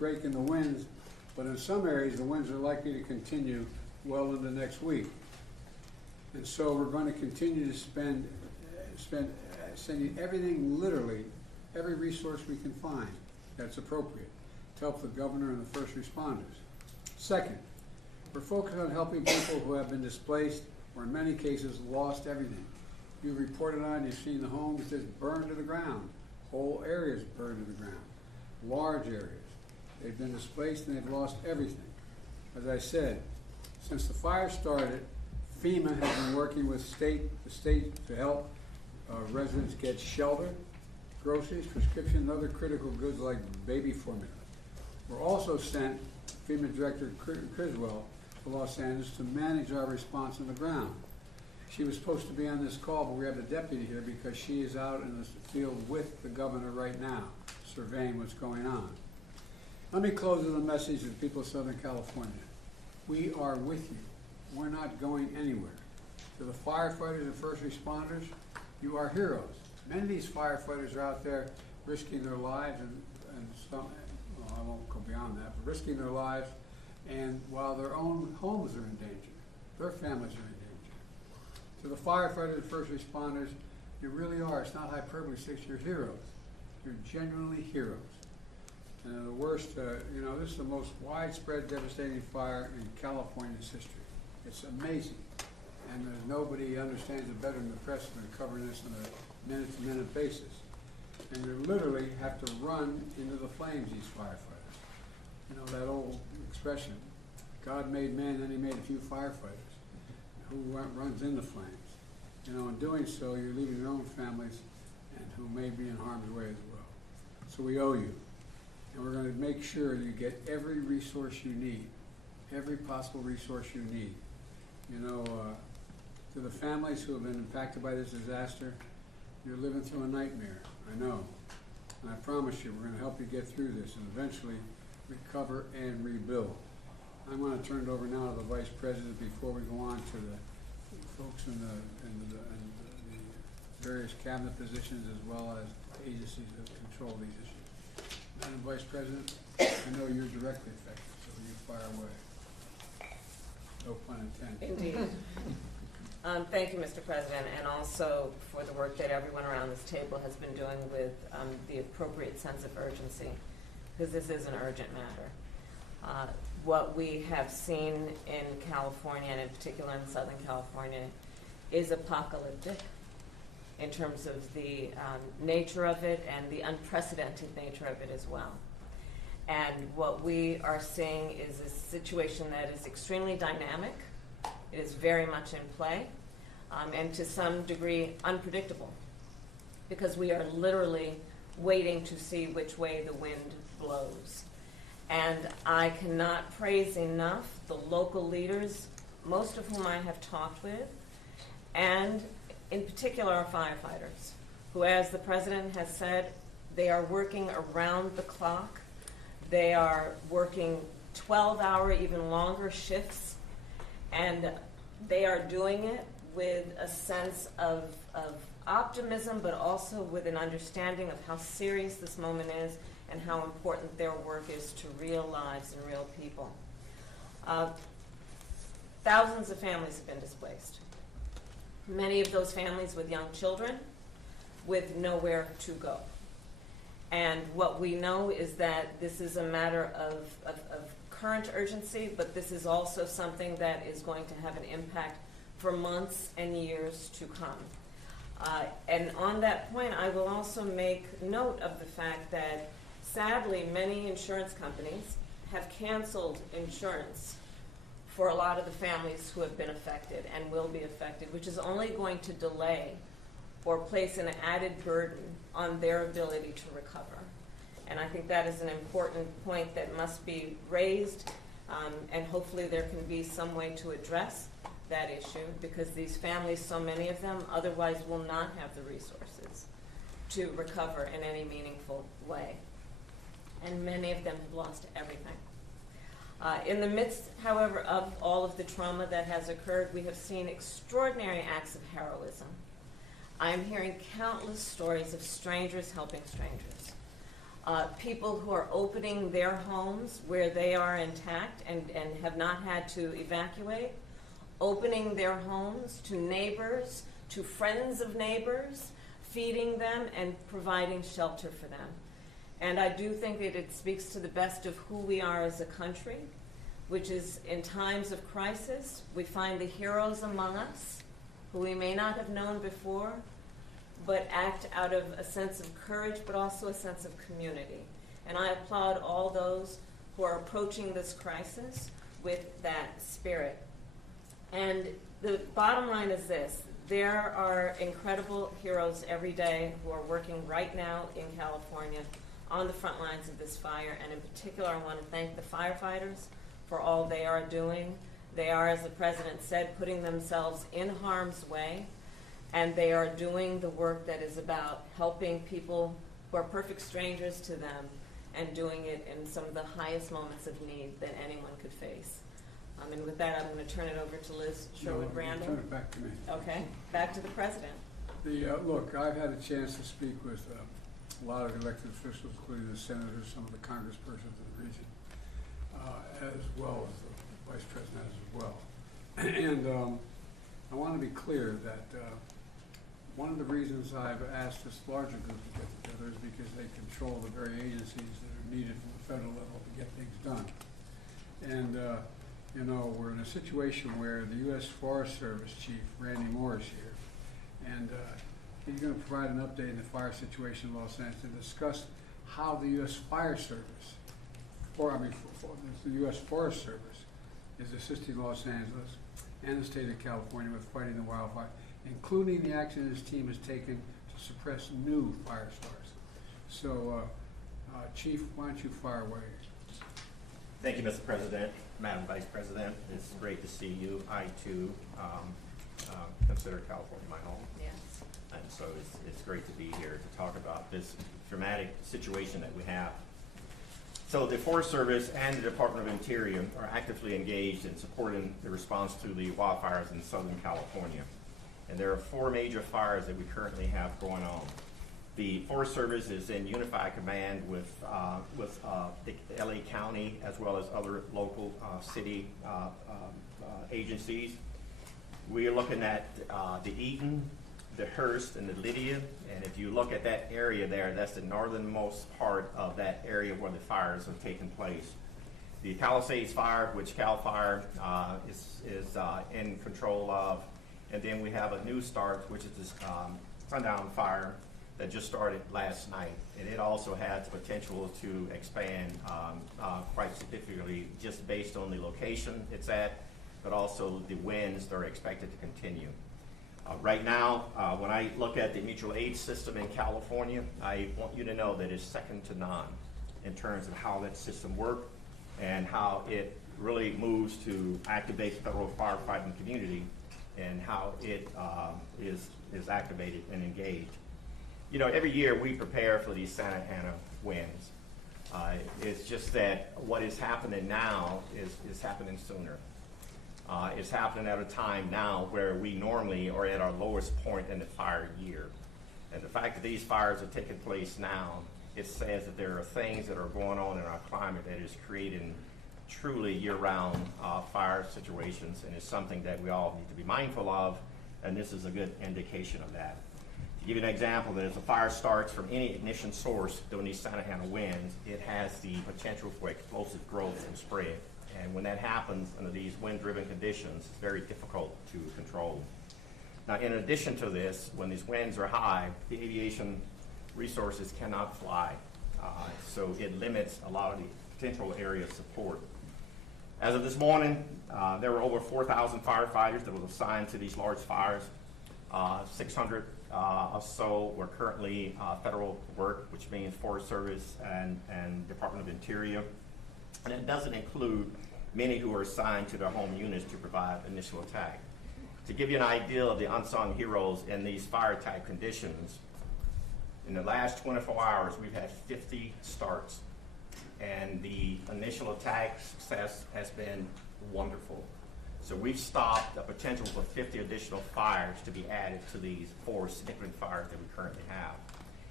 breaking the winds, but in some areas the winds are likely to continue well into next week. And so we're going to continue to sending everything, literally, every resource we can find that's appropriate to help the governor and the first responders. Second, we're focused on helping people who have been displaced or in many cases lost everything. You've reported on, you've seen the homes just burned to the ground, whole areas burned to the ground, large areas. They've been displaced and they've lost everything. As I said, since the fire started, FEMA has been working with the state to help residents get shelter, groceries, prescription, and other critical goods like baby formula. We're also sent FEMA Director Criswell to Los Angeles to manage our response on the ground. She was supposed to be on this call, but we have the deputy here because she is out in the field with the governor right now, surveying what's going on. Let me close with a message to the people of Southern California. We are with you. We're not going anywhere. To the firefighters and first responders, you are heroes. Many of these firefighters are out there risking their lives and some, well, I won't go beyond that, but risking their lives, and while their own homes are in danger, their families are in danger. To the firefighters and first responders, you really are, it's not hyperbole, you're heroes. You're genuinely heroes. And the worst, this is the most widespread, devastating fire in California's history. It's amazing. And there's nobody understands it better than the press than covering this on a minute-to-minute basis. And you literally have to run into the flames, these firefighters. You know, that old expression, God made man, then he made a few firefighters. Who runs into flames? You know, in doing so, you're leaving your own families and who may be in harm's way as well. So we owe you. And we're going to make sure you get every resource you need, every possible resource you need. You know, to the families who have been impacted by this disaster, you're living through a nightmare, I know. And I promise you, we're going to help you get through this and eventually recover and rebuild. I'm going to turn it over now to the Vice President before we go on to the folks in the various cabinet positions as well as agencies that control these issues. Madam Vice President, I know you're directly affected, so you fire away. No pun intended. Indeed. Thank you, Mr. President, and also for the work that everyone around this table has been doing with the appropriate sense of urgency, because this is an urgent matter. What we have seen in California, and in particular in Southern California, is apocalyptic in terms of the nature of it and the unprecedented nature of it as well. And what we are seeing is a situation that is extremely dynamic. It is very much in play, and to some degree unpredictable, because we are literally waiting to see which way the wind blows. And I cannot praise enough the local leaders, most of whom I have talked with, and in particular our firefighters, who, as the President has said, they are working around the clock. They are working 12-hour, even longer shifts, and they are doing it with a sense of optimism, but also with an understanding of how serious this moment is and how important their work is to real lives and real people. Thousands of families have been displaced. Many of those families with young children with nowhere to go. And what we know is that this is a matter of current urgency, but this is also something that is going to have an impact for months and years to come. And on that point, I will also make note of the fact that sadly, many insurance companies have canceled insurance for a lot of the families who have been affected and will be affected, which is only going to delay or place an added burden on their ability to recover. And I think that is an important point that must be raised, and hopefully there can be some way to address that issue, because these families, so many of them, otherwise will not have the resources to recover in any meaningful way. And many of them have lost everything. In the midst, however, of all of the trauma that has occurred, we have seen extraordinary acts of heroism. I'm hearing countless stories of strangers helping strangers. people who are opening their homes where they are intact and have not had to evacuate, opening their homes to neighbors, to friends of neighbors, feeding them and providing shelter for them. And I do think that it speaks to the best of who we are as a country, which is in times of crisis, we find the heroes among us who we may not have known before, but act out of a sense of courage, but also a sense of community. And I applaud all those who are approaching this crisis with that spirit. And the bottom line is this: there are incredible heroes every day who are working right now in California on the front lines of this fire. And in particular, I want to thank the firefighters for all they are doing. They are, as the President said, putting themselves in harm's way, and they are doing the work that is about helping people who are perfect strangers to them and doing it in some of the highest moments of need that anyone could face. And with that, I'm going to turn it over to Liz Sherwood-Randall. Turn it back to me. Okay, back to the President. Look, I've had a chance to speak with a lot of elected officials, including the senators, some of the congresspersons of the region, as well as the vice president as well. And I want to be clear that one of the reasons I've asked this larger group to get together is because they control the very agencies that are needed from the federal level to get things done. And you know, we're in a situation where the U.S. Forest Service Chief, Randy Moore, is here. And he's going to provide an update in the fire situation in Los Angeles and discuss how the U.S. Fire Service, the U.S. Forest Service, is assisting Los Angeles and the state of California with fighting the wildfire, including the action his team has taken to suppress new fire stars. So, Chief, why don't you fire away? Thank you, Mr. President, Madam Vice President. It's great to see you. I, too, consider California my home. Yes. And so it's great to be here to talk about this dramatic situation that we have. So the Forest Service and the Department of Interior are actively engaged in supporting the response to the wildfires in Southern California. And there are 4 major fires that we currently have going on. The Forest Service is in unified command with the LA County as well as other local city agencies. We are looking at the Eaton, the Hearst, and the Lydia. And if you look at that area there, that's the northernmost part of that area where the fires have taken place. The Palisades Fire, which CAL FIRE is in control of. And then we have a new start, which is this Sundown Fire that just started last night. And it also has potential to expand quite significantly just based on the location it's at, but also the winds that are expected to continue. Right now, when I look at the mutual aid system in California, I want you to know that it's second to none in terms of how that system works and how it really moves to activate the federal firefighting community and how it is activated and engaged. You know, every year we prepare for these Santa Ana winds. It's just that what is happening now is happening sooner. It's happening at a time now where we normally are at our lowest point in the fire year. And the fact that these fires are taking place now, it says that there are things that are going on in our climate that is creating truly year-round fire situations, and it's something that we all need to be mindful of, and this is a good indication of that. To give you an example, that if a fire starts from any ignition source during these Santa Ana winds, it has the potential for explosive growth and spread. And when that happens under these wind-driven conditions, it's very difficult to control. Now, in addition to this, when these winds are high, the aviation resources cannot fly. So it limits a lot of the potential area of support. As of this morning, there were over 4,000 firefighters that were assigned to these large fires. 600 or so were currently federal work, which means Forest Service and Department of Interior. And it doesn't include many who are assigned to their home units to provide initial attack. To give you an idea of the unsung heroes in these fire type conditions, in the last 24 hours, we've had 50 starts. And the initial attack success has been wonderful. So we've stopped the potential for 50 additional fires to be added to these 4 significant fires that we currently have.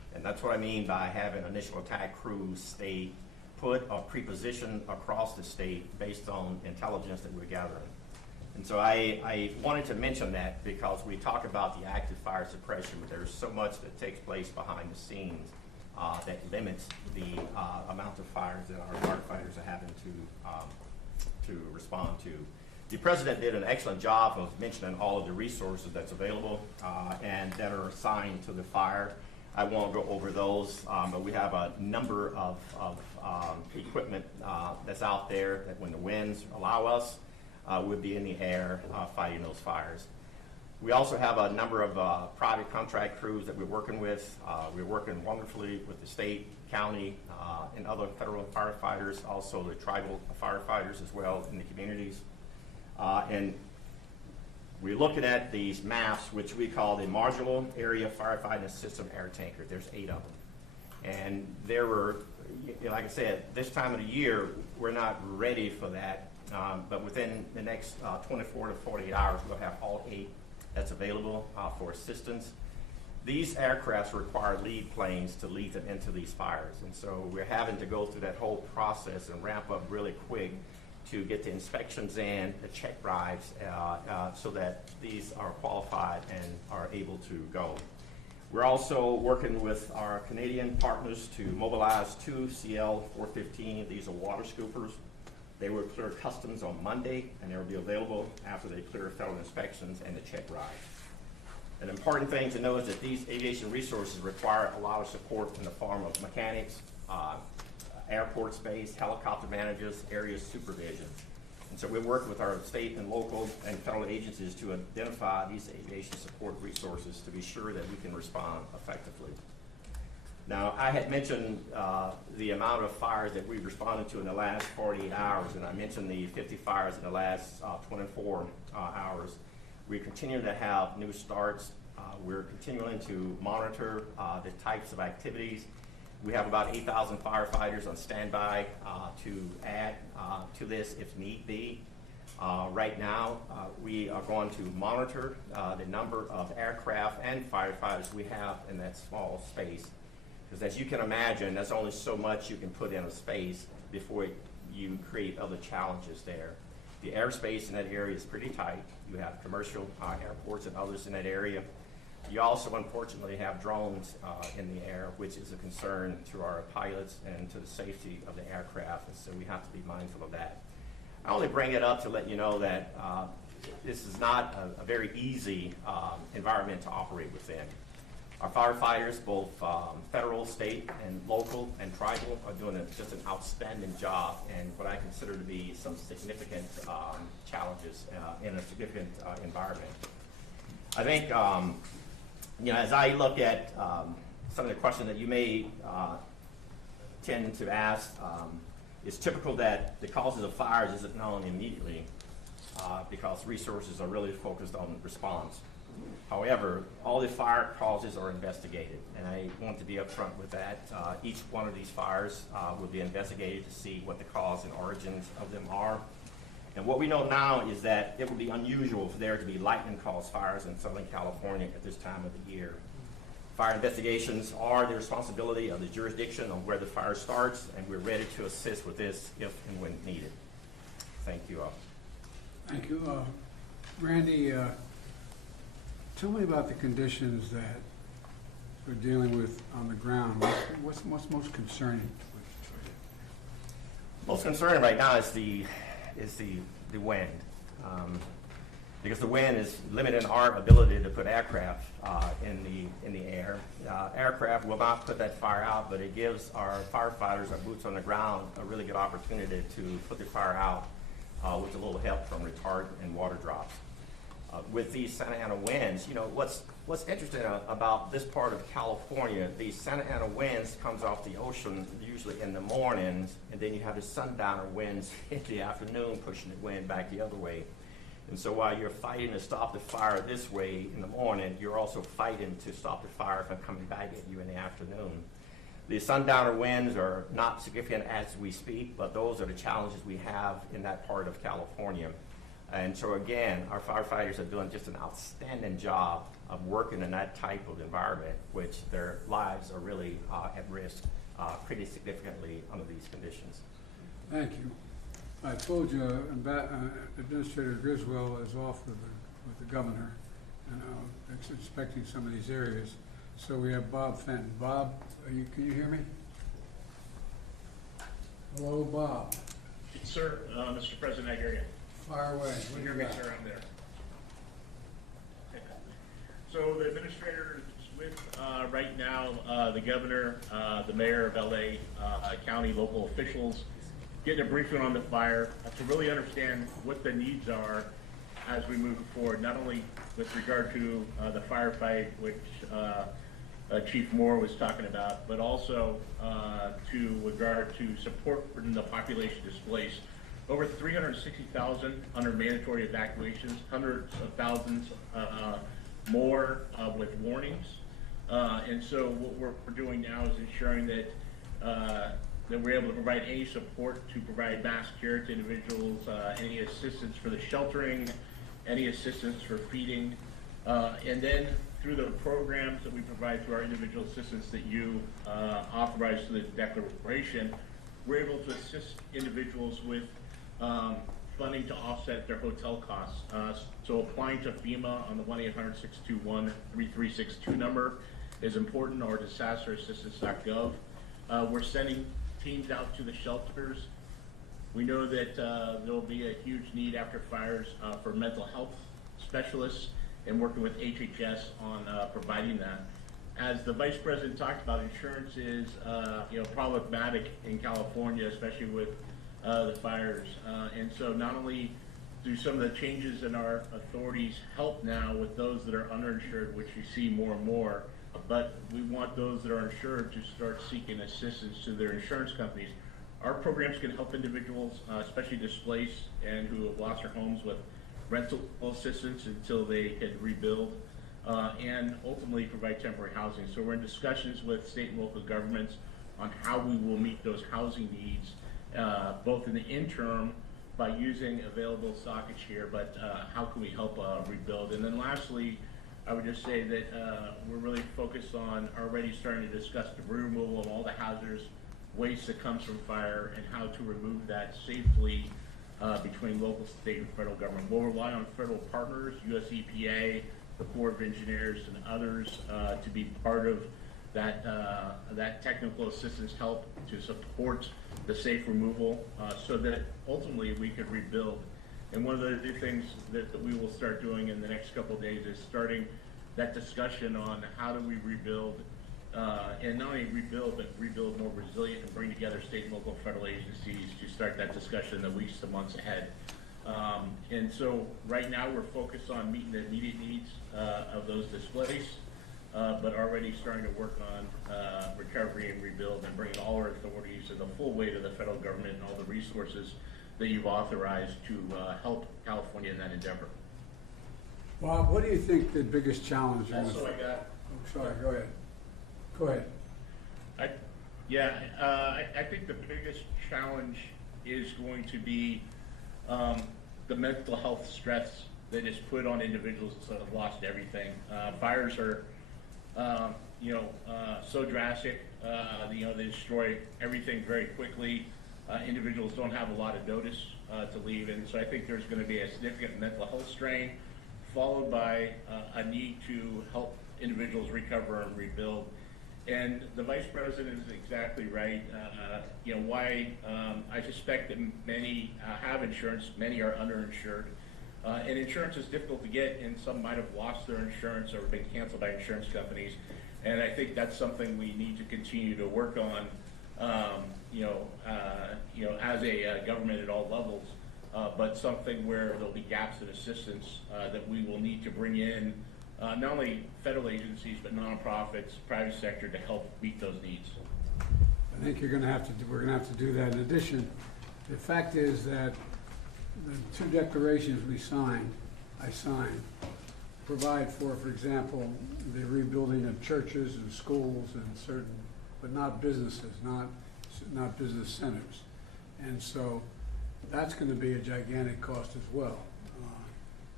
And that's what I mean by having initial attack crews stay put or pre-positioned across the state based on intelligence that we're gathering. And so I wanted to mention that because we talk about the active fire suppression, but there's so much that takes place behind the scenes that limits the amount of fires that our firefighters are having to respond to. The President did an excellent job of mentioning all of the resources that's available and that are assigned to the fire. I won't go over those, but we have a number of equipment that's out there that when the winds allow us, we'll be in the air fighting those fires. We also have a number of private contract crews that we're working with. We're working wonderfully with the state, county, and other federal firefighters, also the tribal firefighters as well in the communities. And we're looking at these maps, which we call the Modular Area Firefighting System Air Tanker. There's 8 of them. And there were, like I said, this time of the year, we're not ready for that. But within the next 24 to 48 hours, we'll have all 8 that's available for assistance. These aircrafts require lead planes to lead them into these fires. And so we're having to go through that whole process and ramp up really quick to get the inspections in, the check rides, so that these are qualified and are able to go. We're also working with our Canadian partners to mobilize 2 CL-415. These are water scoopers. They will clear customs on Monday, and they will be available after they clear federal inspections and the check rides. An important thing to know is that these aviation resources require a lot of support in the form of mechanics, airport space, helicopter managers, area supervision. And so we work with our state and local and federal agencies to identify these aviation support resources to be sure that we can respond effectively. Now, I had mentioned the amount of fires that we've responded to in the last 48 hours, and I mentioned the 50 fires in the last 24 hours. We continue to have new starts. We're continuing to monitor the types of activities. We have about 8,000 firefighters on standby to add to this if need be. Right now, we are going to monitor the number of aircraft and firefighters we have in that small space. Because as you can imagine, there's only so much you can put in a space before you create other challenges there. The airspace in that area is pretty tight. You have commercial airports and others in that area. You also, unfortunately, have drones in the air, which is a concern to our pilots and to the safety of the aircraft, and so we have to be mindful of that. I only bring it up to let you know that this is not a very easy environment to operate within. Our firefighters, both federal, state, and local, and tribal, are doing just an outstanding job in what I consider to be some significant challenges in a significant environment. I think, as I look at some of the questions that you may tend to ask, it's typical that the causes of fires isn't known immediately because resources are really focused on response. However, all the fire causes are investigated, and I want to be upfront with that. Each one of these fires will be investigated to see what the cause and origins of them are. And what we know now is that it would be unusual for there to be lightning-caused fires in Southern California at this time of the year. Fire investigations are the responsibility of the jurisdiction on where the fire starts, and we're ready to assist with this if and when needed. Thank you all. Thank you. Randy, tell me about the conditions that we're dealing with on the ground. What's most concerning? Most concerning right now is the wind, because the wind is limiting our ability to put aircraft in the air. Aircraft will not put that fire out, but it gives our firefighters, our boots on the ground, a really good opportunity to put the fire out with a little help from retardant and water drops. With these Santa Ana winds, what's interesting about this part of California, these Santa Ana winds comes off the ocean usually in the mornings, and then you have the sundowner winds in the afternoon pushing the wind back the other way. And so while you're fighting to stop the fire this way in the morning, you're also fighting to stop the fire from coming back at you in the afternoon. The sundowner winds are not significant as we speak, but those are the challenges we have in that part of California. And so again, our firefighters are doing just an outstanding job of working in that type of environment, which their lives are really at risk pretty significantly under these conditions. Thank you. I told you Administrator Griswold is off with the governor, and I'm inspecting some of these areas. So we have Bob Fenton. Bob, can you hear me? Hello, Bob. Sir, Mr. President, I hear you. Fire away. You hear me, sir? I'm there. So the administrator is with right now the governor, the mayor of LA, county, local officials, getting a briefing on the fire to really understand what the needs are as we move forward, not only with regard to the firefight, which Chief Moore was talking about, but also to regard to support the population displaced. Over 360,000 under mandatory evacuations, hundreds of thousands more with warnings. And so what we're doing now is ensuring that that we're able to provide any support to provide mass care to individuals, any assistance for the sheltering, any assistance for feeding, and then through the programs that we provide through our individual assistance that you authorize through the declaration, we're able to assist individuals with funding to offset their hotel costs. So applying to FEMA on the 1-800-621-3362 number is important, or disasterassistance.gov. We're sending teams out to the shelters. We know that there'll be a huge need after fires for mental health specialists, and working with HHS on providing that. As the Vice President talked about, insurance is problematic in California, especially with the fires. And so not only do some of the changes in our authorities help now with those that are underinsured, which you see more and more, but we want those that are insured to start seeking assistance to their insurance companies. Our programs can help individuals, especially displaced and who have lost their homes, with rental assistance until they can rebuild, and ultimately provide temporary housing. So we're in discussions with state and local governments on how we will meet those housing needs, both in the interim by using available stockage here, but how can we help rebuild? And then lastly, I would just say that we're really focused on already starting to discuss the removal of all the hazardous waste that comes from fire and how to remove that safely between local, state, and federal government. We'll rely on federal partners, US EPA, the Corps of Engineers, and others to be part of that, that technical assistance help to support the safe removal so that ultimately we could rebuild. And one of the new things that we will start doing in the next couple of days is starting that discussion on how do we rebuild, and not only rebuild, but rebuild more resilient and bring together state and local federal agencies to start that discussion in the weeks to months ahead. And so right now we're focused on meeting the immediate needs of those displaced, but already starting to work on recovery and rebuild and bringing all our authorities and the full weight of the federal government and all the resources that you've authorized to help California in that endeavor. Bob, what do you think the biggest challenge is? Also, I got. Oh, sorry, go ahead. Go ahead. I think the biggest challenge is going to be the mental health stress that is put on individuals that have lost everything. Fires are, so drastic. They destroy everything very quickly. Individuals don't have a lot of notice to leave, and so I think there's going to be a significant mental health strain, followed by a need to help individuals recover and rebuild. And the Vice President is exactly right. Why I suspect that many have insurance, many are underinsured. And insurance is difficult to get, and some might have lost their insurance or been canceled by insurance companies. And I think that's something we need to continue to work on, as a government at all levels, but something where there'll be gaps in assistance that we will need to bring in, not only federal agencies, but nonprofits, private sector to help meet those needs. I think we're going to have to do that. In addition, the fact is that the two declarations I signed, provide for example, the rebuilding of churches and schools and certain, but not businesses, not business centers. And so that's going to be a gigantic cost as well.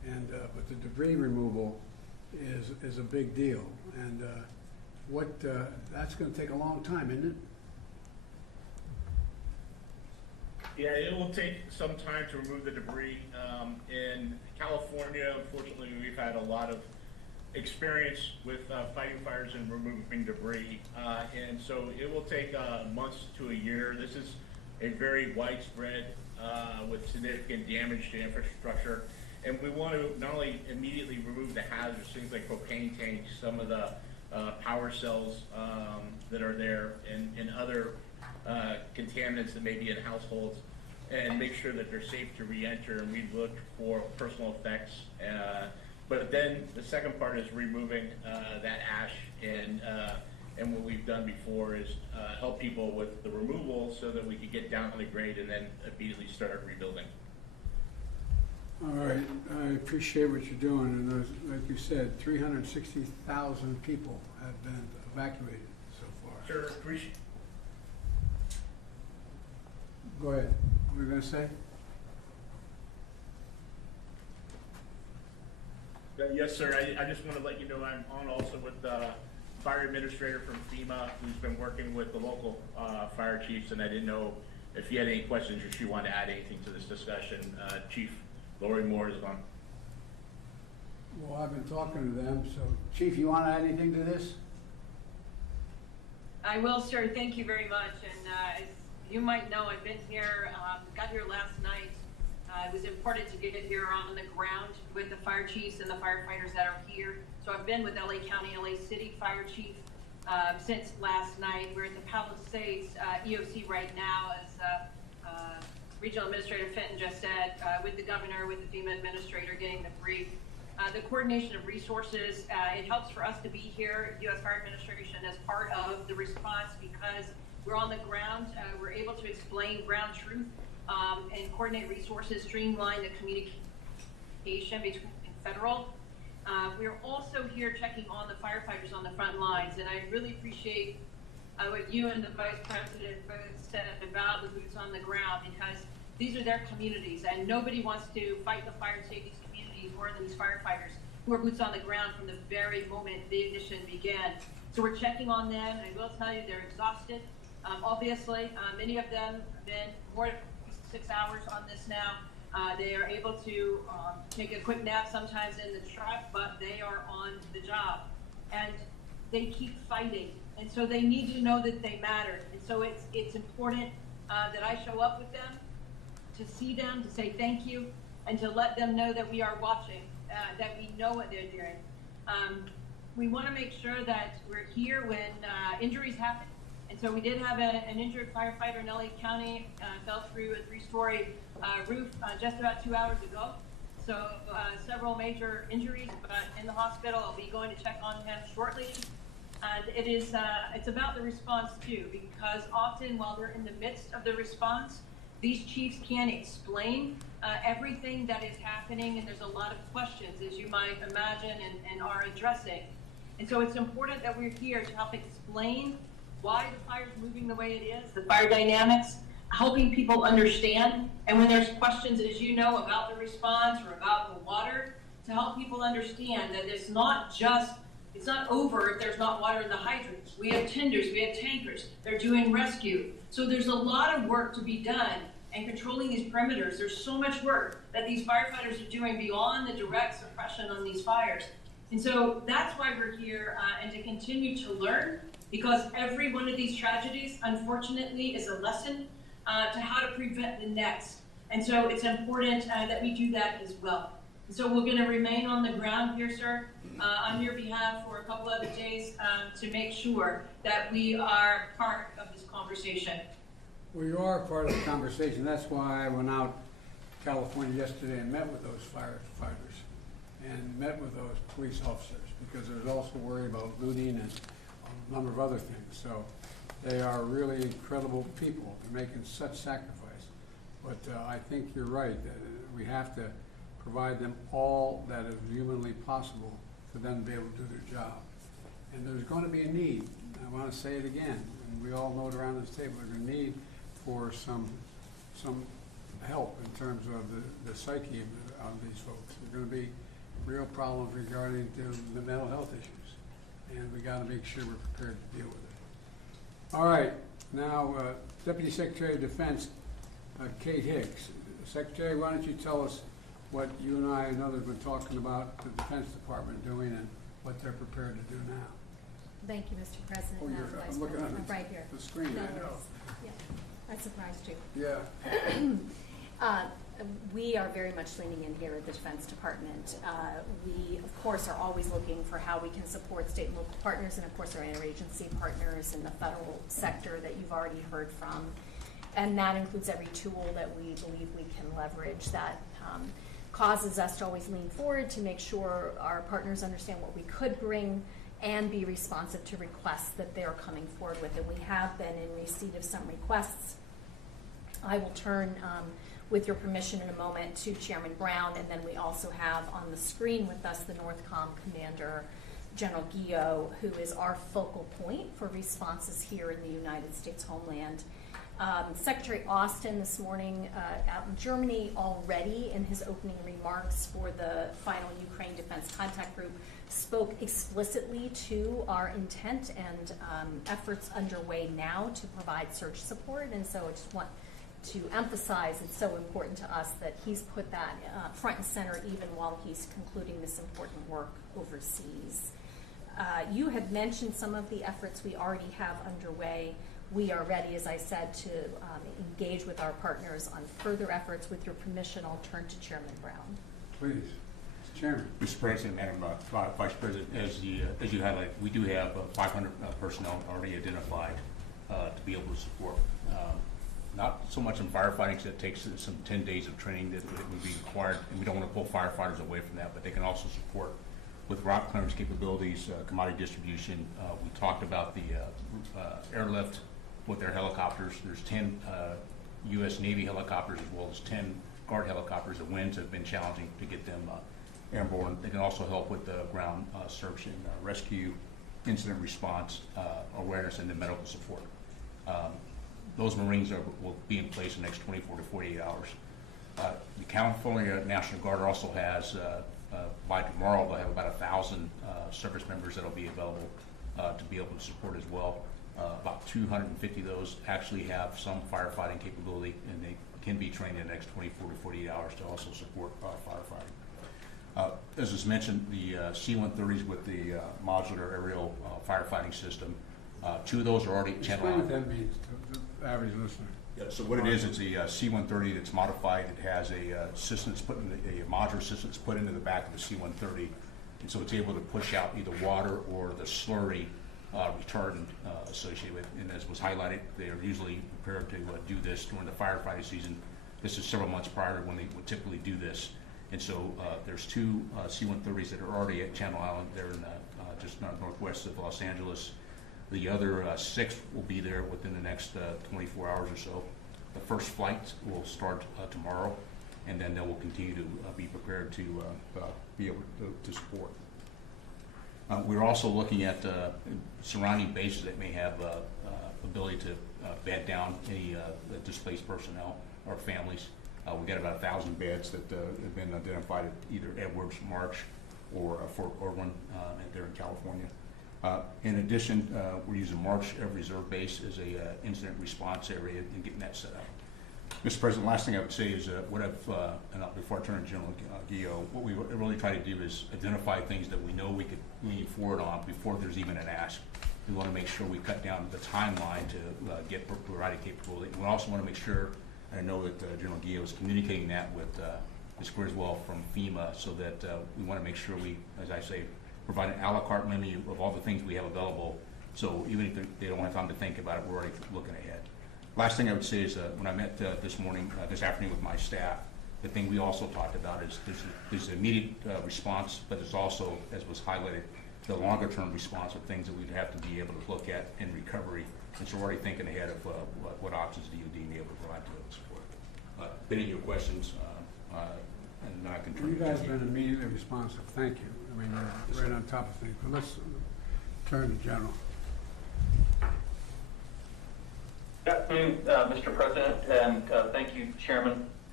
And, but the debris removal is a big deal. And that's gonna take a long time, isn't it? Yeah, it will take some time to remove the debris. In California, unfortunately, we've had a lot of experience with fighting fires and removing debris. And so it will take months to a year. This is a very widespread with significant damage to infrastructure. And we want to not only immediately remove the hazards, things like propane tanks, some of the power cells that are there, and other contaminants that may be in households, and make sure that they're safe to re-enter, and we look for personal effects. But then the second part is removing that ash, and what we've done before is help people with the removal so that we can get down on the grade and then immediately start rebuilding. All right, I appreciate what you're doing, and there's, like you said, 360,000 people have been evacuated so far. Sure, appreciate. Go ahead, what were you gonna say? Yes, sir. I just want to let you know I'm on also with the fire administrator from FEMA, who's been working with the local fire chiefs, and I didn't know if you had any questions or she wanted to add anything to this discussion. Chief Lori Moore is on. Well, I've been talking to them, so Chief, you want to add anything to this? I will, sir. Thank you very much. And as you might know, I've been here, got here last night. It was important to get here on the ground with the fire chiefs and the firefighters that are here. So I've been with LA County, LA City Fire Chief since last night. We're at the Palisades EOC right now, as Regional Administrator Fenton just said, with the governor, with the FEMA administrator, getting the brief. The coordination of resources, it helps for us to be here, U.S. Fire Administration, as part of the response, because we're on the ground. We're able to explain ground truth and coordinate resources, streamline the communication between federal. We're also here checking on the firefighters on the front lines, and I really appreciate what you and the Vice President both said about the boots on the ground, because these are their communities, and nobody wants to fight the fire and save these communities more than these firefighters who are boots on the ground from the very moment the ignition began. So we're checking on them, and I will tell you they're exhausted. Obviously, many of them have been more than 6 hours on this now. They are able to take a quick nap sometimes in the truck, but they are on the job. And they keep fighting. And so they need to know that they matter. And so it's important that I show up with them, to see them, to say thank you, and to let them know that we are watching, that we know what they're doing. We want to make sure that we're here when injuries happen. And so we did have an injured firefighter in LA County, fell through a 3-story roof just about 2 hours ago. So several major injuries, but in the hospital. I'll be going to check on him shortly. And it's about the response too, because often while they're in the midst of the response, these chiefs can't explain everything that is happening, and there's a lot of questions, as you might imagine, and are addressing. And so it's important that we're here to help explain why the fire is moving the way it is, the fire dynamics, helping people understand. And when there's questions, as you know, about the response or about the water, to help people understand that it's not over if there's not water in the hydrants. We have tenders, we have tankers, they're doing rescue. So there's a lot of work to be done and controlling these perimeters. There's so much work that these firefighters are doing beyond the direct suppression on these fires. And so that's why we're here, and to continue to learn, because every one of these tragedies, unfortunately, is a lesson to how to prevent the next. And so it's important that we do that as well. And so we're going to remain on the ground here, sir, on your behalf for a couple other days to make sure that we are part of this conversation. Well, you are part of the conversation. That's why I went out to California yesterday and met with those firefighters and met with those police officers, because there's also worry about looting and a number of other things. So they are really incredible people. They're making such sacrifice. But I think you're right, that we have to provide them all that is humanly possible for them to be able to do their job. And there's going to be a need. I want to say it again, and we all know it around this table. There's a need for some help in terms of the psyche of these folks. There are going to be real problems regarding the mental health issues, and we got to make sure we're prepared to deal with it. All right, now Deputy Secretary of Defense Kate Hicks. Secretary, why don't you tell us what you and I and others have been talking about the Defense Department doing and what they're prepared to do now. Thank you, Mr. President. Oh, Madam I'm Vice looking President. at Right here. the screen, No I know. worries. Yeah, I surprised you. Yeah. We are very much leaning in here at the Defense Department. We, of course, are always looking for how we can support state and local partners and, of course, our interagency partners in the federal sector that you've already heard from. And that includes every tool that we believe we can leverage that causes us to always lean forward to make sure our partners understand what we could bring and be responsive to requests that they're coming forward with. And we have been in receipt of some requests. I will turn, with your permission in a moment, to Chairman Brown, and then we also have on the screen with us the NORTHCOM Commander, General Guillot, who is our focal point for responses here in the United States homeland. Secretary Austin this morning out in Germany already in his opening remarks for the final Ukraine Defense Contact Group spoke explicitly to our intent and efforts underway now to provide search support. And so I just want to emphasize it's so important to us that he's put that front and center even while he's concluding this important work overseas. You had mentioned some of the efforts we already have underway. We are ready, as I said, to engage with our partners on further efforts. With your permission, I'll turn to Chairman Brown. Please. Mr. Chairman. Mr. President, Madam Vice President, as you highlighted, we do have 500 personnel already identified to be able to support. Not so much in firefighting, because it takes some 10 days of training that would be required, and we don't want to pull firefighters away from that, but they can also support with route clearance capabilities, commodity distribution. We talked about the airlift with their helicopters. There's 10 U.S. Navy helicopters as well as 10 Guard helicopters. The winds have been challenging to get them airborne. They can also help with the ground search and rescue, incident response, awareness, and the medical support. Those Marines will be in place in the next 24 to 48 hours. The California National Guard also has, by tomorrow, they'll have about 1,000 service members that will be available to be able to support as well. About 250 of those actually have some firefighting capability, and they can be trained in the next 24 to 48 hours to also support firefighting. As was mentioned, the C-130s with the modular aerial firefighting system, 2 of those are already channel Explain what that means to the average listener. Yeah, so what it is, it's a C-130 that's modified. It has a system that's put in a modular system that's put into the back of the C-130, and so it's able to push out either water or the slurry retardant associated with. And as was highlighted, they are usually prepared to do this during the firefighting season. This is several months prior to when they would typically do this. And so there's 2 C-130s that are already at Channel Island. They're in just northwest of Los Angeles. The other 6 will be there within the next 24 hours or so. The first flight will start tomorrow, and then they will continue to be prepared to be able to support. We're also looking at surrounding bases that may have ability to bed down any displaced personnel or families. We've got about 1,000 beds that have been identified at either Edwards, March, or Fort Irwin there in California. In addition, we're using March Reserve Base as a incident response area and getting that set up. Mr. President, last thing I would say is what I've, before I turn to General Guillot, what we really try to do is identify things that we know we could lean forward on before there's even an ask. We want to make sure we cut down the timeline to get provided capability. We also want to make sure, and I know that General Guillot is communicating that with Ms. Griswold from FEMA, so that we want to make sure we, as I say, provide an a la carte menu of all the things we have available. So even if they don't have time to think about it, we're already looking ahead. Last thing I would say is when I met this afternoon with my staff, the thing we also talked about is there's immediate response, but there's also, as was highlighted, the longer term response of things that we'd have to be able to look at in recovery. And so we're already thinking ahead of what options DoD may be able to provide to support. Bidding your questions, and I can turn. You guys have been immediately responsive. Thank you. I mean, you're right on top of things. But let's turn to General. Good afternoon, Mr. President, and thank you, Chairman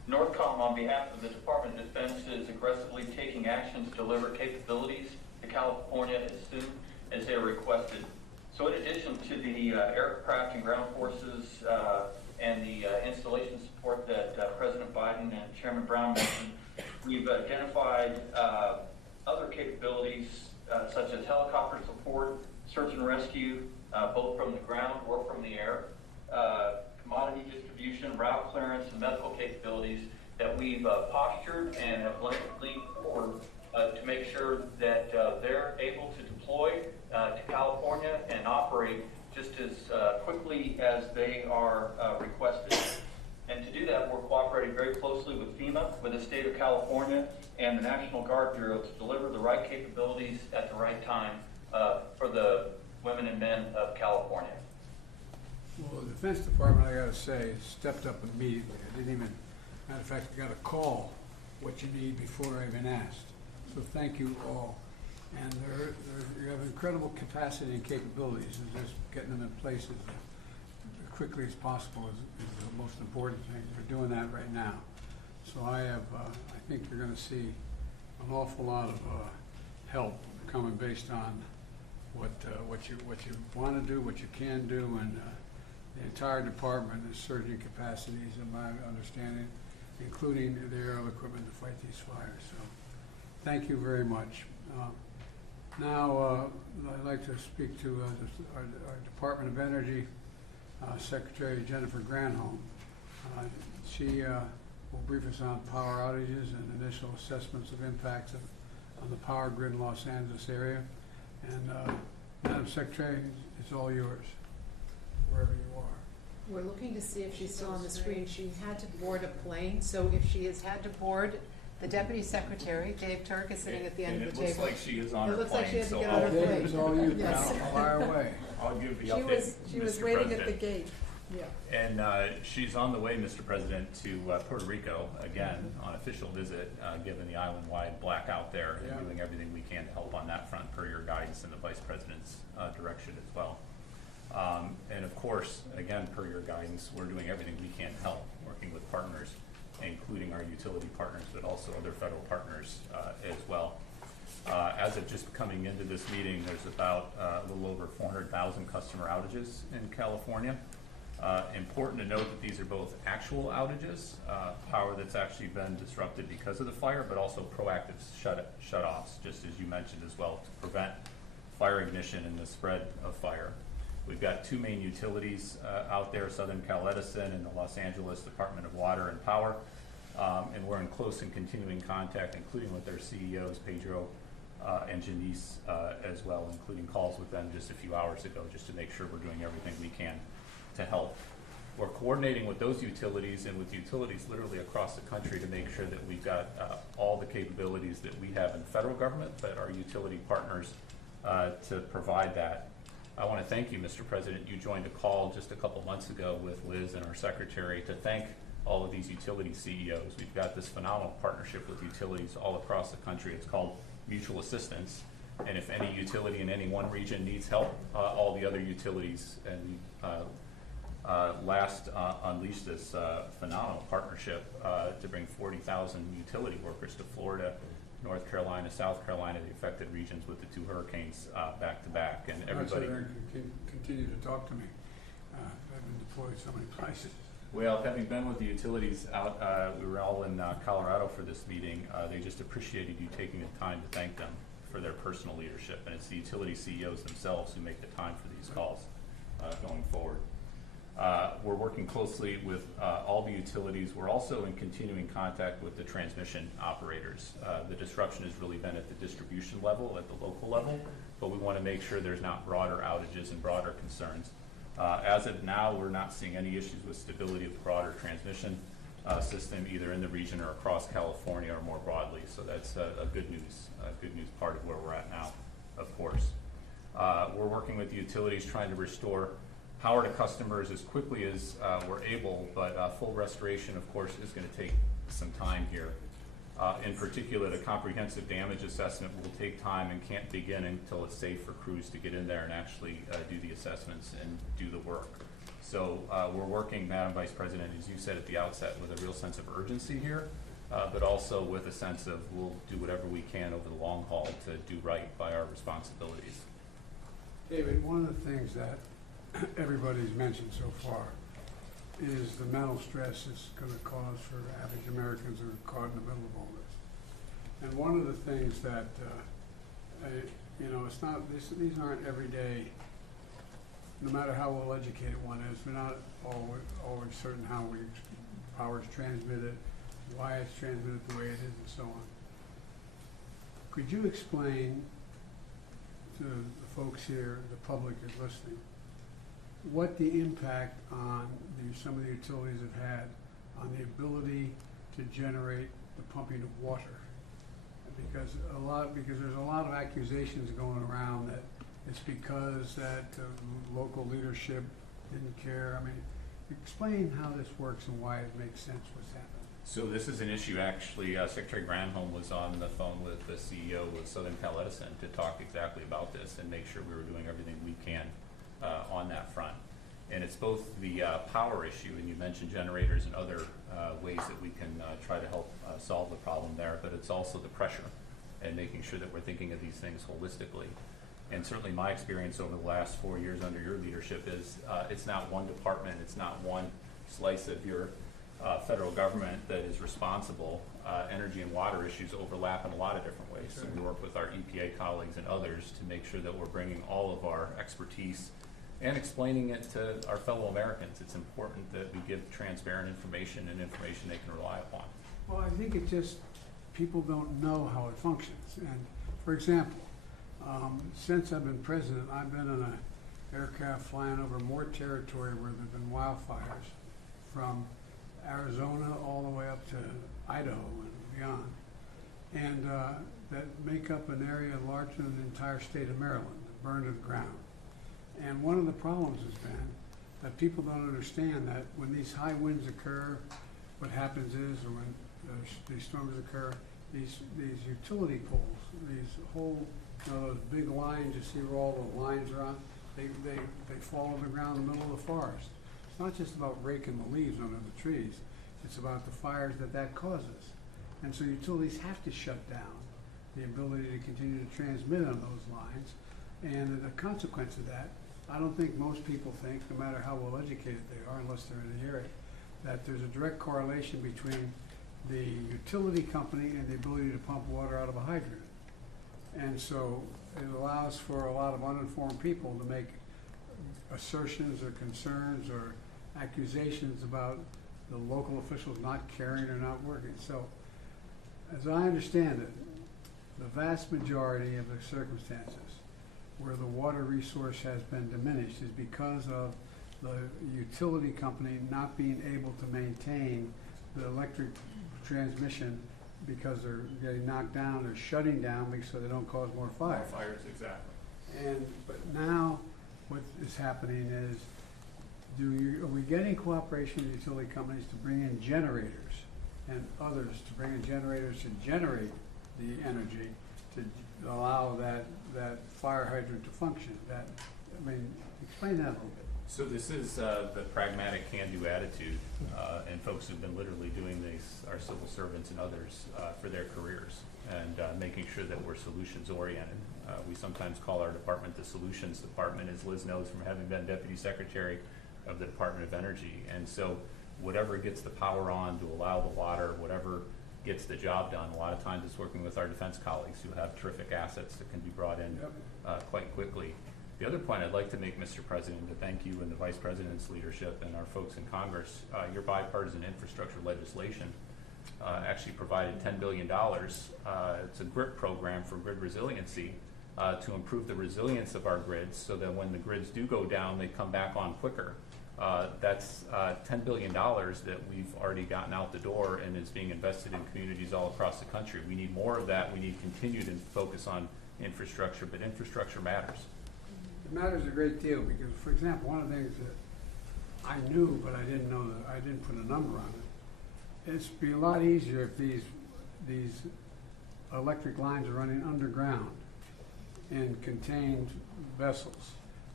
Northcom, on behalf of the Department of Defense, is aggressively taking actions to deliver capabilities to California as soon as they are requested. So in addition to the aircraft and ground forces and the installation support that President Biden and Chairman Brown mentioned, we've identified other capabilities such as helicopter support, search and rescue, both from the ground or from the air, commodity distribution, route clearance, and medical capabilities that we've postured and have leaned forward to make sure that they're able to deploy to California and operate just as quickly as they are requested. And to do that, we're cooperating very closely with FEMA, with the state of California, and the National Guard Bureau to deliver the right capabilities at the right time for the women and men of California. Well, the Defense Department, I gotta say, stepped up immediately. I didn't even, matter of fact, I got a call what you need before I even asked. So thank you all. And you have incredible capacity and capabilities, and just getting them in place as quickly as possible is the most important thing. We're doing that right now. So I think you're gonna see an awful lot of help coming based on what you want to do, what you can do, and the entire department is surging capacities, in my understanding, including the aerial equipment to fight these fires. So thank you very much. Now I'd like to speak to our Department of Energy Secretary Jennifer Granholm. She will brief us on power outages and initial assessments of impacts on the power grid in Los Angeles area. And Madam Secretary, it's all yours, wherever you are. We're looking to see if she's still on the screen. She had to board a plane, so if she has had to board, the Deputy Secretary, Dave Turk, is sitting at the end of the table. It looks like she is on It her looks like she plane, had to so get on her I'll, plane. It's all you. Yes. Fire away. I'll give the She update, was Mr. waiting at President. the gate, yeah. And she's on the way, Mr. President, to Puerto Rico, again, on official visit, given the island-wide blackout there, Yeah. and doing everything we can to help on that front per your guidance and the Vice President's direction as well. And of course, again, per your guidance, we're doing everything we can to help, working with partners, including our utility partners, but also other federal partners as well. As of just coming into this meeting, there's about a little over 400,000 customer outages in California. Important to note that these are both actual outages, power that's actually been disrupted because of the fire, but also proactive shut-offs, just as you mentioned as well, to prevent fire ignition and the spread of fire. We've got two main utilities out there, Southern Cal Edison and the Los Angeles Department of Water and Power, and we're in close and continuing contact, including with their CEOs, Pedro and Janice as well, including calls with them just a few hours ago, just to make sure we're doing everything we can to help. We're coordinating with those utilities and with utilities literally across the country to make sure that we've got all the capabilities that we have in federal government, but our utility partners to provide that. I want to thank you, Mr. President. You joined a call just a couple months ago with Liz and our secretary to thank all of these utility CEOs. We've got this phenomenal partnership with utilities all across the country. It's called mutual assistance. And if any utility in any one region needs help, all the other utilities, and last unleashed this phenomenal partnership to bring 40,000 utility workers to Florida, North Carolina, South Carolina, the affected regions with the two hurricanes back to back, and everybody. Continue to talk to me. I've been deployed so many places. Well, having been with the utilities out, we were all in Colorado for this meeting. They just appreciated you taking the time to thank them for their personal leadership, and it's the utility CEOs themselves who make the time for these calls going forward. We're working closely with all the utilities. We're also in continuing contact with the transmission operators. The disruption has really been at the distribution level, at the local level, but we want to make sure there's not broader outages and broader concerns. As of now, we're not seeing any issues with stability of the broader transmission system, either in the region or across California or more broadly. So that's a good news part of where we're at now, of course. We're working with the utilities trying to restore power to customers as quickly as we're able, but full restoration, of course, is going to take some time here. In particular, the comprehensive damage assessment will take time and can't begin until it's safe for crews to get in there and actually do the assessments and do the work. So we're working, Madam Vice President, as you said at the outset, with a real sense of urgency here, but also with a sense of we'll do whatever we can over the long haul to do right by our responsibilities. David, one of the things that everybody's mentioned so far is the mental stress it's going to cause for average Americans who are caught in the middle of all this. And one of the things that, you know, it's not, these aren't everyday, no matter how well educated one is, we're not always certain how power is transmitted, why it's transmitted the way it is, and so on. Could you explain to the folks here, the public is listening, what the impact on some of the utilities have had on the ability to generate the pumping of water? Because there's a lot of accusations going around that it's because that local leadership didn't care. I mean, explain how this works and why it makes sense what's happening. So this is an issue, actually, Secretary Granholm was on the phone with the CEO of Southern Cal Edison to talk exactly about this and make sure we were doing everything we can on that front. And it's both the power issue, and you mentioned generators and other ways that we can try to help solve the problem there, but it's also the pressure and making sure that we're thinking of these things holistically. And certainly my experience over the last 4 years under your leadership is it's not one department, it's not one slice of your federal government that is responsible. Energy and water issues overlap in a lot of different ways. So we work with our EPA colleagues and others to make sure that we're bringing all of our expertise and explaining it to our fellow Americans. It's important that we give transparent information and information they can rely upon. Well, I think it just, people don't know how it functions. And for example, since I've been president, I've been in an aircraft flying over more territory where there have been wildfires, from Arizona all the way up to Idaho and beyond, and that make up an area larger than the entire state of Maryland, burned to the ground. And one of the problems has been that people don't understand that when these high winds occur, what happens is, or when these storms occur, these utility poles, these whole, you know, those big lines, you see where all the lines are on, they fall on the ground in the middle of the forest. It's not just about raking the leaves under the trees, it's about the fires that causes. And so utilities have to shut down the ability to continue to transmit on those lines. And the consequence of that, I don't think most people think, no matter how well educated they are, unless they're in the area, that there's a direct correlation between the utility company and the ability to pump water out of a hydrant. And so it allows for a lot of uninformed people to make assertions or concerns or accusations about the local officials not caring or not working. So as I understand it, the vast majority of the circumstances where the water resource has been diminished is because of the utility company not being able to maintain the electric transmission because they're getting knocked down or shutting down so they don't cause more fires. Fires, exactly. But now what is happening is, are we getting cooperation with utility companies to bring in generators and others to bring in generators to generate the energy to allow that fire hydrant to function? Explain that a little bit. So this is the pragmatic can-do attitude, and folks who've been literally doing this, our civil servants and others, for their careers, and making sure that we're solutions-oriented. We sometimes call our department the solutions department, as Liz knows from having been Deputy Secretary of the Department of Energy. And so whatever gets the power on to allow the water, whatever gets the job done, a lot of times it's working with our defense colleagues who have terrific assets that can be brought in quite quickly. The other point I'd like to make, Mr. President, to thank you and the Vice President's leadership and our folks in Congress, your bipartisan infrastructure legislation actually provided $10 billion. It's a GRIP program for grid resiliency to improve the resilience of our grids so that when the grids do go down, they come back on quicker. That's $10 billion that we've already gotten out the door and is being invested in communities all across the country. We need more of that. We need continued focus on infrastructure, but infrastructure matters. It matters a great deal because, for example, one of the things that I knew but I didn't know, that I didn't put a number on it, it'd be a lot easier if these electric lines are running underground in contained vessels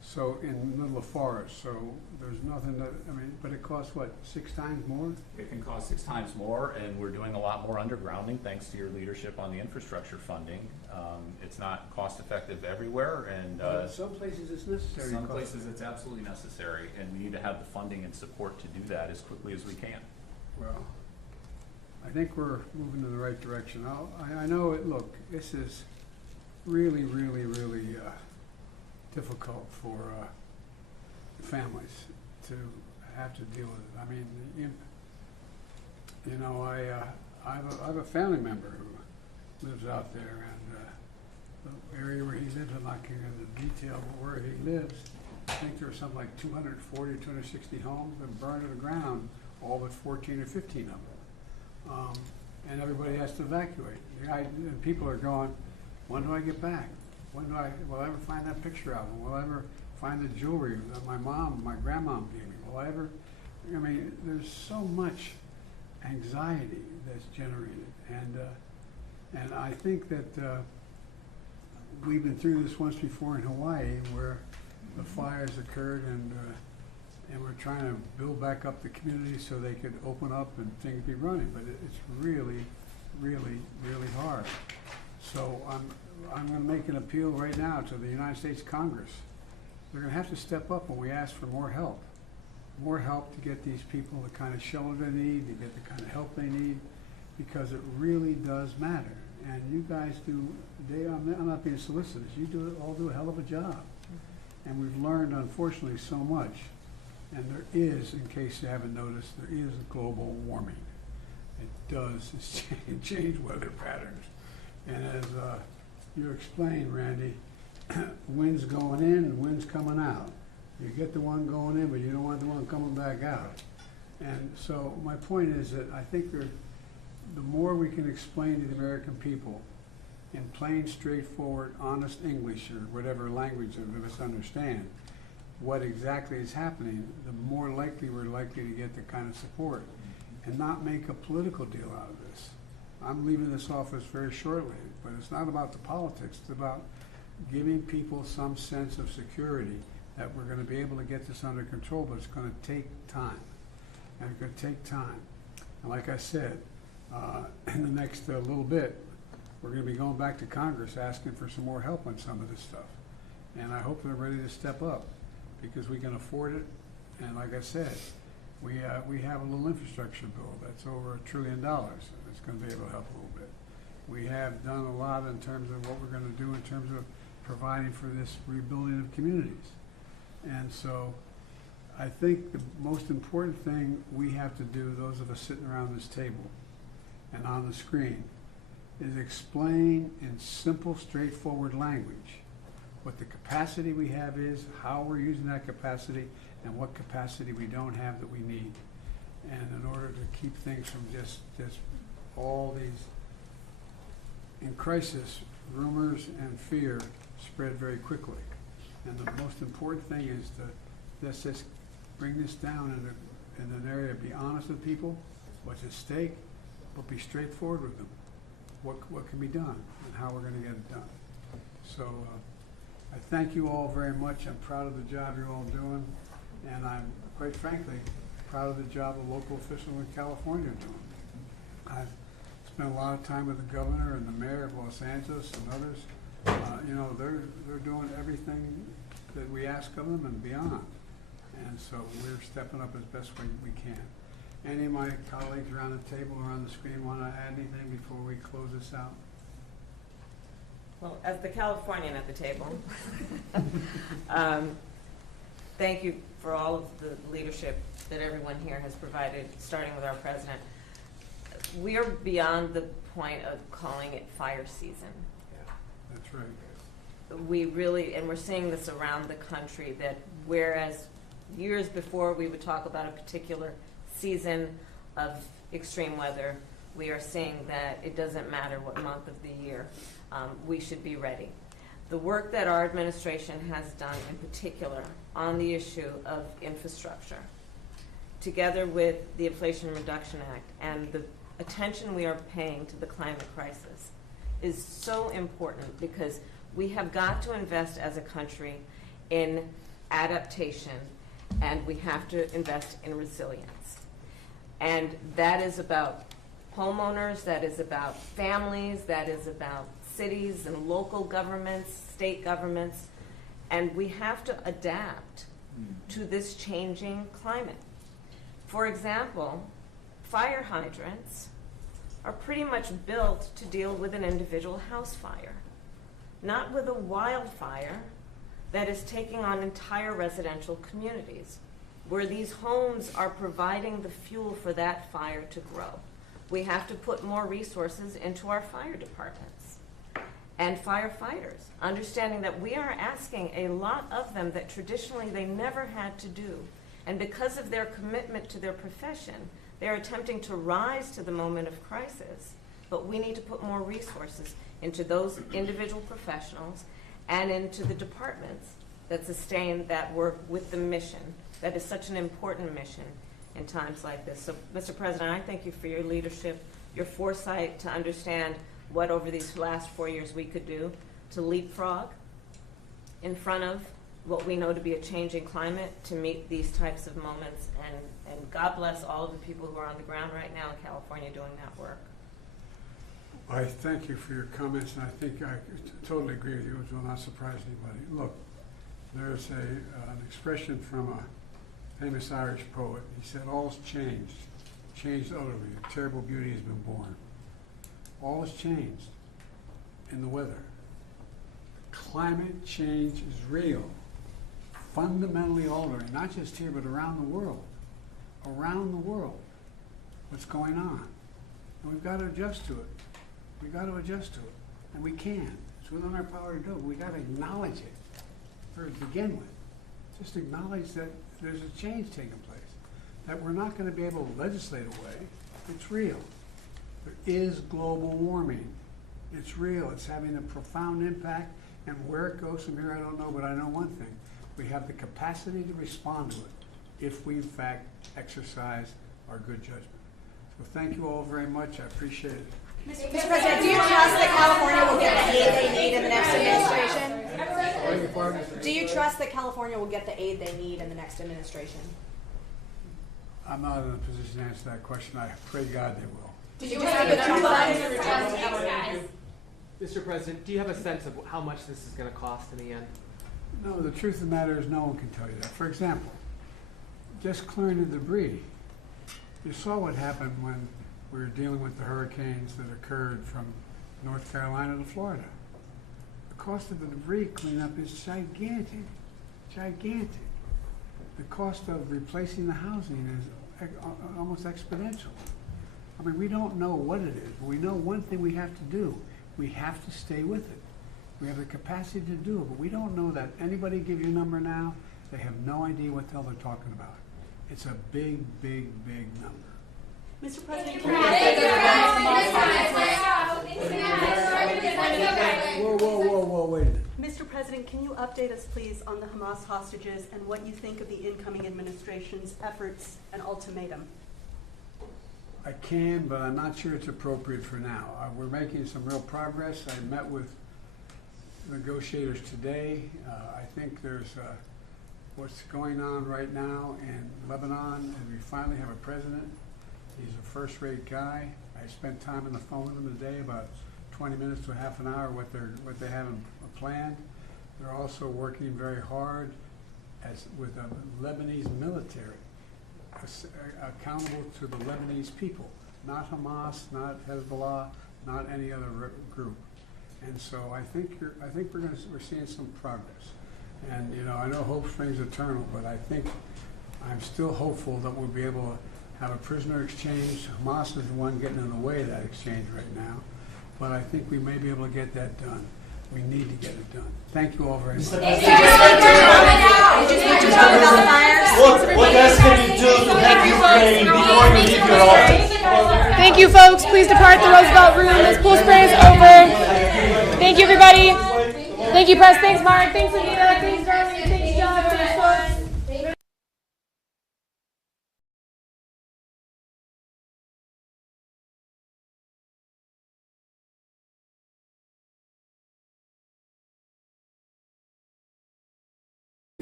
So in the middle of forest, so there's nothing that, I mean, but it costs what, 6 times more? It can cost 6 times more, and we're doing a lot more undergrounding thanks to your leadership on the infrastructure funding. It's not cost effective everywhere, and Some places it's necessary. some places it's absolutely necessary, and we need to have the funding and support to do that as quickly as we can. Well, I think we're moving in the right direction. I know it, look, this is really, really, really difficult for families to have to deal with it. I mean, you know, I have a family member who lives out there, and the area where he lives, I'm not getting into detail, but where he lives, I think there's something like 240, 260 homes that burned to the ground, all but 14 or 15 of them. And everybody has to evacuate. And people are going, when do I get back? Will I ever find that picture album? Will I ever find the jewelry that my grandma gave me? Will I ever, I mean, there's so much anxiety that's generated. And I think that we've been through this once before in Hawaii, where the fires occurred, and we're trying to build back up the community so they could open up and things be running. But it's really, really, really hard. So I'm going to make an appeal right now to the United States Congress. They're going to have to step up when we ask for more help to get these people the kind of shelter they need, to get the kind of help they need, because it really does matter. And you guys do, I'm not being solicitous, you all do a hell of a job. And we've learned, unfortunately, so much. And there is, in case you haven't noticed, there is global warming. It does change weather patterns. And as you explained, Randy, winds going in and winds coming out. You get the one going in, but you don't want the one coming back out. And so my point is that I think the more we can explain to the American people in plain, straightforward, honest English, or whatever language of us understand, what exactly is happening, the more likely we're likely to get the kind of support, and not make a political deal out of this. I'm leaving this office very shortly, but it's not about the politics. It's about giving people some sense of security that we're going to be able to get this under control, but it's going to take time. And it's going to take time. And like I said, in the next little bit, we're going to be going back to Congress asking for some more help on some of this stuff. And I hope they're ready to step up, because we can afford it. And like I said, we have a little infrastructure bill that's over $1 trillion. It's going to be able to help a little bit. We have done a lot in terms of what we're going to do in terms of providing for this rebuilding of communities. And so I think the most important thing we have to do, those of us sitting around this table and on the screen, is explain in simple, straightforward language what the capacity we have is, how we're using that capacity, and what capacity we don't have that we need. And in order to keep things from just all these, in crisis, rumors and fear spread very quickly. And the most important thing is to let's just bring this down in an area, be honest with people, what's at stake, but be straightforward with them. What can be done and how we're going to get it done. So I thank you all very much. I'm proud of the job you're all doing, and I'm, quite frankly, proud of the job a local official in California are doing. I've spent a lot of time with the governor and the mayor of Los Angeles and others. You know, they're doing everything that we ask of them and beyond. And so we're stepping up as best we can. Any of my colleagues around the table or on the screen want to add anything before we close this out? Well, as the Californian at the table, thank you for all of the leadership that everyone here has provided, starting with our president. We are beyond the point of calling it fire season. Yeah, that's right. We really, and we're seeing this around the country, that whereas years before we would talk about a particular season of extreme weather, we are seeing that it doesn't matter what month of the year, we should be ready. The work that our administration has done in particular on the issue of infrastructure, together with the Inflation Reduction Act and the attention we are paying to the climate crisis, is so important, because we have got to invest as a country in adaptation, and we have to invest in resilience. And that is about homeowners, that is about families, that is about cities and local governments, state governments, and we have to adapt to this changing climate. For example, fire hydrants are pretty much built to deal with an individual house fire, not with a wildfire that is taking on entire residential communities, where these homes are providing the fuel for that fire to grow. We have to put more resources into our fire departments and firefighters, understanding that we are asking a lot of them that traditionally they never had to do. And because of their commitment to their profession, they are attempting to rise to the moment of crisis. But we need to put more resources into those individual professionals and into the departments that sustain that work with the mission. That is such an important mission in times like this. So, Mr. President, I thank you for your leadership, your foresight to understand what over these last 4 years we could do to leapfrog in front of what we know to be a changing climate to meet these types of moments. And God bless all of the people who are on the ground right now in California doing that work. I thank you for your comments, and I think I totally agree with you, which will not surprise anybody. Look, there's an expression from a famous Irish poet. He said, all's changed utterly. A terrible beauty has been born. All has changed in the weather. Climate change is real, fundamentally altering, not just here, but around the world. Around the world, what's going on. And we've got to adjust to it. We've got to adjust to it. And we can. It's within our power to do it. We've got to acknowledge it, or to begin with. Just acknowledge that there's a change taking place, that we're not going to be able to legislate away. It's real. There is global warming. It's real. It's having a profound impact. And where it goes from here, I don't know, but I know one thing. We have the capacity to respond to it if we, in fact, exercise our good judgment. So thank you all very much. I appreciate it. Mr. President, do you trust that California will get the aid they need in the next administration? Do you trust that California will get the aid they need in the next administration? I'm not in a position to answer that question. I pray God they will. Do you have a Mr. President, do you have a sense of how much this is going to cost in the end? No, the truth of the matter is no one can tell you that. For example, just clearing the debris. You saw what happened when we were dealing with the hurricanes that occurred from North Carolina to Florida. The cost of the debris cleanup is gigantic, gigantic. The cost of replacing the housing is almost exponential. I mean, we don't know what it is, but we know one thing we have to do. We have to stay with it. We have the capacity to do it, but we don't know that. Anybody give you a number now, they have no idea what the hell they're talking about. It's a big, big, big number. Mr. President, Whoa, wait a minute. Mr. President, can you update us, please, on the Hamas hostages and what you think of the incoming administration's efforts and ultimatum? I can, but I'm not sure it's appropriate for now. We're making some real progress. I met with negotiators today. I think there's what's going on right now in Lebanon, and we finally have a president. He's a first-rate guy. I spent time on the phone with him today, about 20 minutes to a half an hour, what they have planned. They're also working very hard with the Lebanese military, accountable to the Lebanese people, not Hamas, not Hezbollah, not any other group. And so I think we're seeing some progress. And I know hope springs eternal, but I think I'm still hopeful that we'll be able to have a prisoner exchange. Hamas is the one getting in the way of that exchange right now, but I think we may be able to get that done. We need to get it done. Thank you all very much. What else can you do to help Ukraine before you leave your office? Thank you, folks. Please depart the Roosevelt Room. This pool spray is over. Thank you, everybody. Thank you, Press. Thanks, Mark. Thanks, Anita. Thanks, Darlene. Thanks, John. Thanks, folks.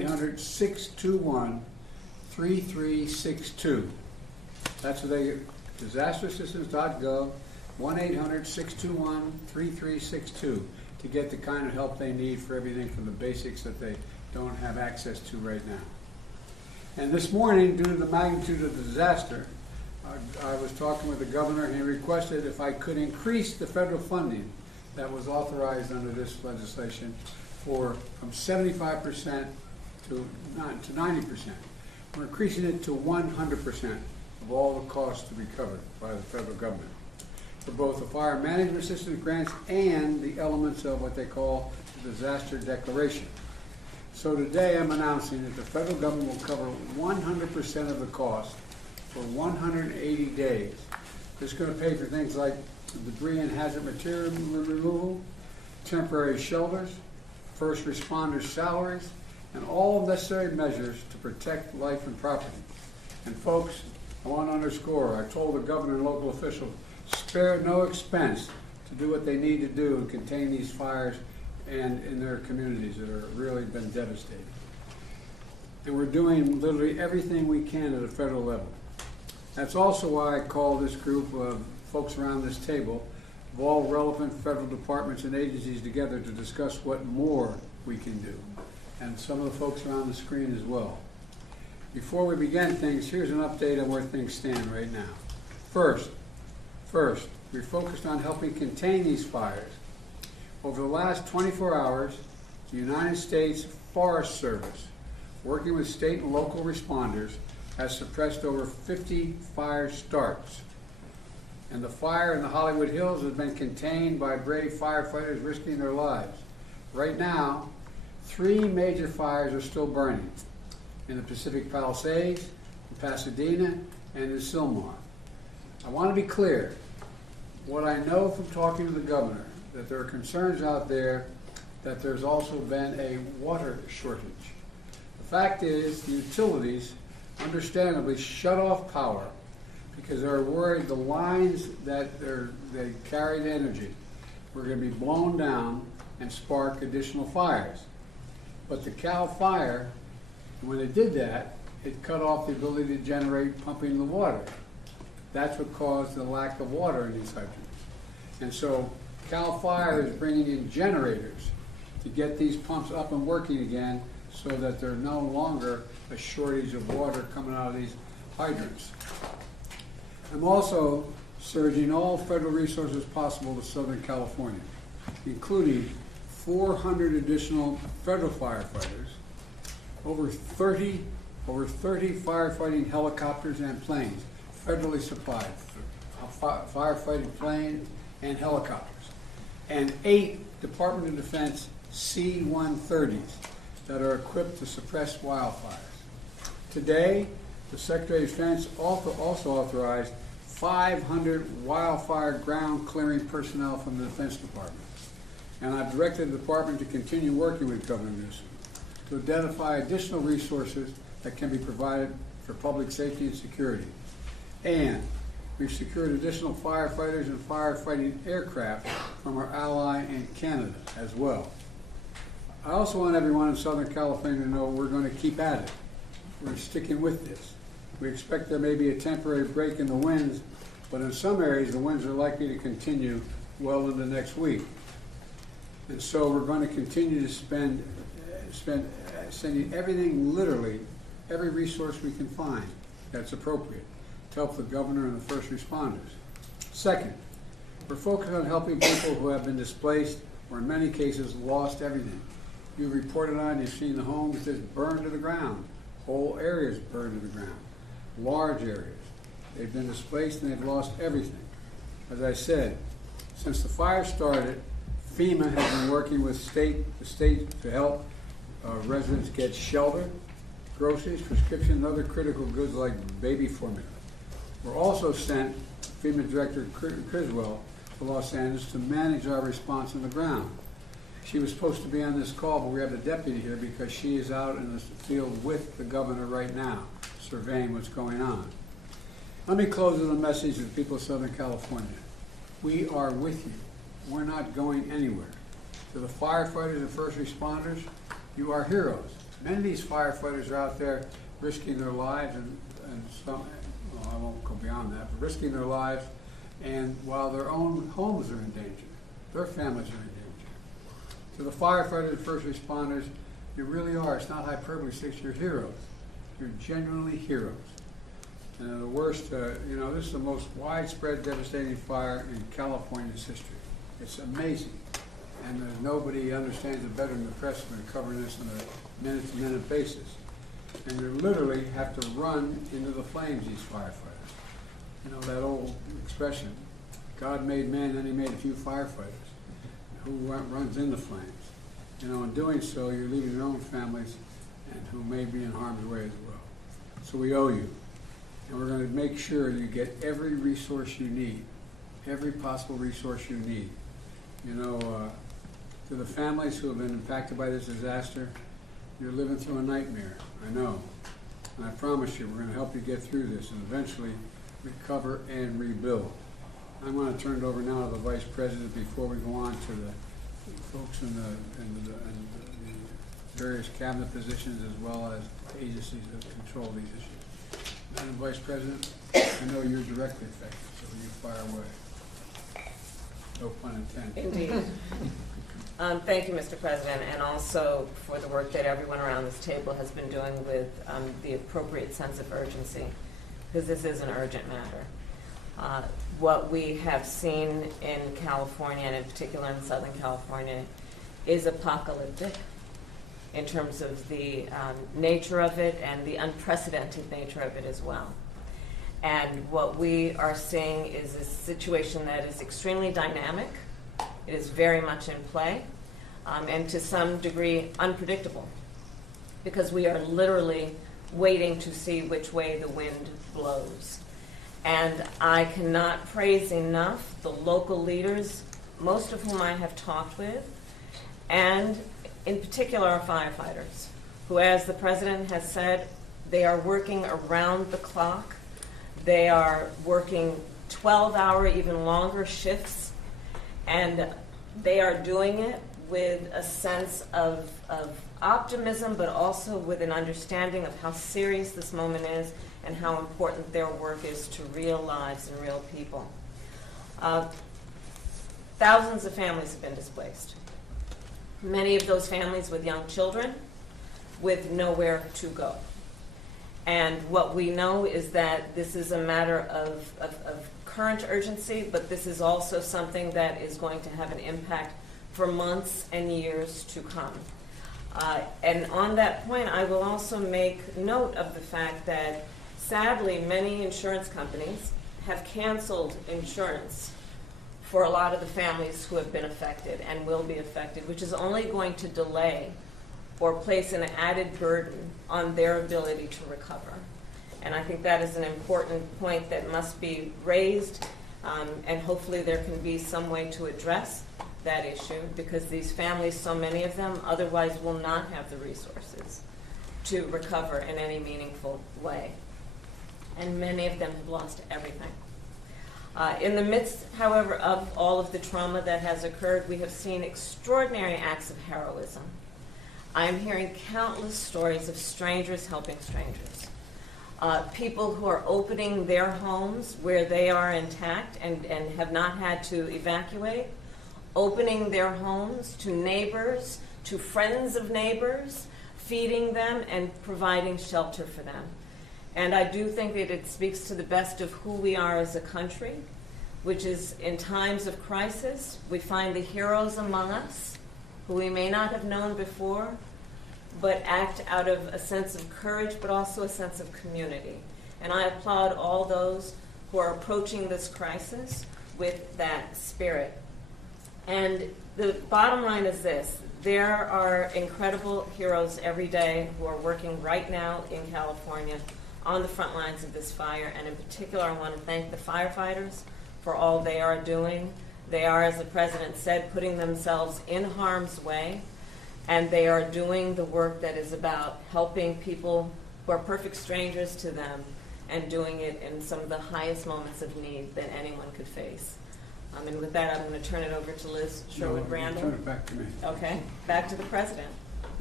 1-800-621-3362. That's what they, disasterassistance.gov, 1-800-621-3362 to get the kind of help they need for everything from the basics that they don't have access to right now. And this morning, due to the magnitude of the disaster, I was talking with the governor and he requested if I could increase the federal funding that was authorized under this legislation from 75% to 90%. We're increasing it to 100% of all the costs to be covered by the federal government for both the fire management assistance grants and the elements of what they call the disaster declaration. So today I'm announcing that the federal government will cover 100% of the cost for 180 days. This is going to pay for things like debris and hazard material removal, temporary shelters, first responders' salaries, and all necessary measures to protect life and property. And folks, I want to underscore, I told the governor and local officials, spare no expense to do what they need to do and contain these fires and in their communities that are really been devastated. And we're doing literally everything we can at a federal level. That's also why I call this group of folks around this table of all relevant federal departments and agencies together to discuss what more we can do. And some of the folks are on the screen as well. Before we begin things, here's an update on where things stand right now. First, we're focused on helping contain these fires. Over the last 24 hours, the United States Forest Service, working with state and local responders, has suppressed over 50 fire starts. And the fire in the Hollywood Hills has been contained by brave firefighters risking their lives. Right now, 3 major fires are still burning in the Pacific Palisades, in Pasadena, and in Sylmar. I want to be clear. What I know from talking to the governor, that there are concerns out there that there's also been a water shortage. The fact is, the utilities understandably shut off power because they're worried the lines that they carried energy were going to be blown down and spark additional fires. But the Cal Fire, when it did that, it cut off the ability to generate pumping the water. That's what caused the lack of water in these hydrants. And so Cal Fire is bringing in generators to get these pumps up and working again so that there's no longer a shortage of water coming out of these hydrants. I'm also surging all federal resources possible to Southern California, including 400 additional federal firefighters, over 30 firefighting helicopters and planes, federally supplied, firefighting planes and helicopters, and 8 Department of Defense C-130s that are equipped to suppress wildfires. Today, the Secretary of Defense also authorized 500 wildfire ground clearing personnel from the Defense Department. And I've directed the department to continue working with Governor Newsom to identify additional resources that can be provided for public safety and security. And we've secured additional firefighters and firefighting aircraft from our ally in Canada as well. I also want everyone in Southern California to know we're going to keep at it. We're sticking with this. We expect there may be a temporary break in the winds, but in some areas the winds are likely to continue well into next week. And so we're going to continue to sending everything, literally, every resource we can find that's appropriate to help the governor and the first responders. Second, we're focused on helping people who have been displaced or in many cases lost everything. You reported on, you've seen the homes just burned to the ground, whole areas burned to the ground, large areas. They've been displaced and they've lost everything. As I said, since the fire started, FEMA has been working with the state to help residents get shelter, groceries, prescriptions, and other critical goods like baby formula. We're also sent FEMA Director Criswell to Los Angeles to manage our response on the ground. She was supposed to be on this call, but we have the deputy here because she is out in the field with the governor right now, surveying what's going on. Let me close with a message to the people of Southern California. We are with you. We're not going anywhere. To the firefighters and first responders, you are heroes. Many of these firefighters are out there risking their lives and some, well, I won't go beyond that, but risking their lives, and while their own homes are in danger, their families are in danger. To the firefighters and first responders, you really are, it's not hyperbole, you're heroes. You're genuinely heroes. And the worst, you know, this is the most widespread devastating fire in California's history. It's amazing. And nobody understands it better than the press when they're covering this on a minute-to-minute basis. And you literally have to run into the flames, these firefighters. You know, that old expression, God made man, then he made a few firefighters. Who runs into flames? You know, in doing so, you're leaving your own families and who may be in harm's way as well. So we owe you. And we're going to make sure you get every resource you need, every possible resource you need. You know, to the families who have been impacted by this disaster, you're living through a nightmare, I know. And I promise you, we're going to help you get through this and eventually recover and rebuild. I'm going to turn it over now to the Vice President before we go on to the folks in the various cabinet positions as well as agencies that control these issues. Madam Vice President, I know you're directly affected, so you fire away. No pun intended. Indeed. Thank you, Mr. President, and also for the work that everyone around this table has been doing with the appropriate sense of urgency, because this is an urgent matter. What we have seen in California, and in particular in Southern California, is apocalyptic in terms of the nature of it and the unprecedented nature of it as well. And what we are seeing is a situation that is extremely dynamic. It is very much in play, and to some degree unpredictable, because we are literally waiting to see which way the wind blows. And I cannot praise enough the local leaders, most of whom I have talked with, and in particular our firefighters, who, as the President has said, they are working around the clock. They are working 12-hour, even longer shifts, and they are doing it with a sense of optimism, but also with an understanding of how serious this moment is and how important their work is to real lives and real people. Thousands of families have been displaced. Many of those families with young children with nowhere to go. And what we know is that this is a matter of current urgency, but this is also something that is going to have an impact for months and years to come. And on that point, I will also make note of the fact that sadly, many insurance companies have canceled insurance for a lot of the families who have been affected and will be affected, which is only going to delay or place an added burden on their ability to recover. And I think that is an important point that must be raised, and hopefully there can be some way to address that issue, because these families, so many of them, otherwise will not have the resources to recover in any meaningful way. And many of them have lost everything. In the midst, however, of all of the trauma that has occurred, we have seen extraordinary acts of heroism. I am hearing countless stories of strangers helping strangers. People who are opening their homes where they are intact and have not had to evacuate, opening their homes to neighbors, to friends of neighbors, feeding them and providing shelter for them. And I do think that it speaks to the best of who we are as a country, which is in times of crisis, we find the heroes among us who we may not have known before, but act out of a sense of courage, but also a sense of community. And I applaud all those who are approaching this crisis with that spirit. And the bottom line is this: there are incredible heroes every day who are working right now in California on the front lines of this fire, and in particular I want to thank the firefighters for all they are doing. They are, as the President said, putting themselves in harm's way, and they are doing the work that is about helping people who are perfect strangers to them, and doing it in some of the highest moments of need that anyone could face. And with that, I'm going to turn it over to Liz Sherwood-Randall. Turn it back to me. Okay, back to the President.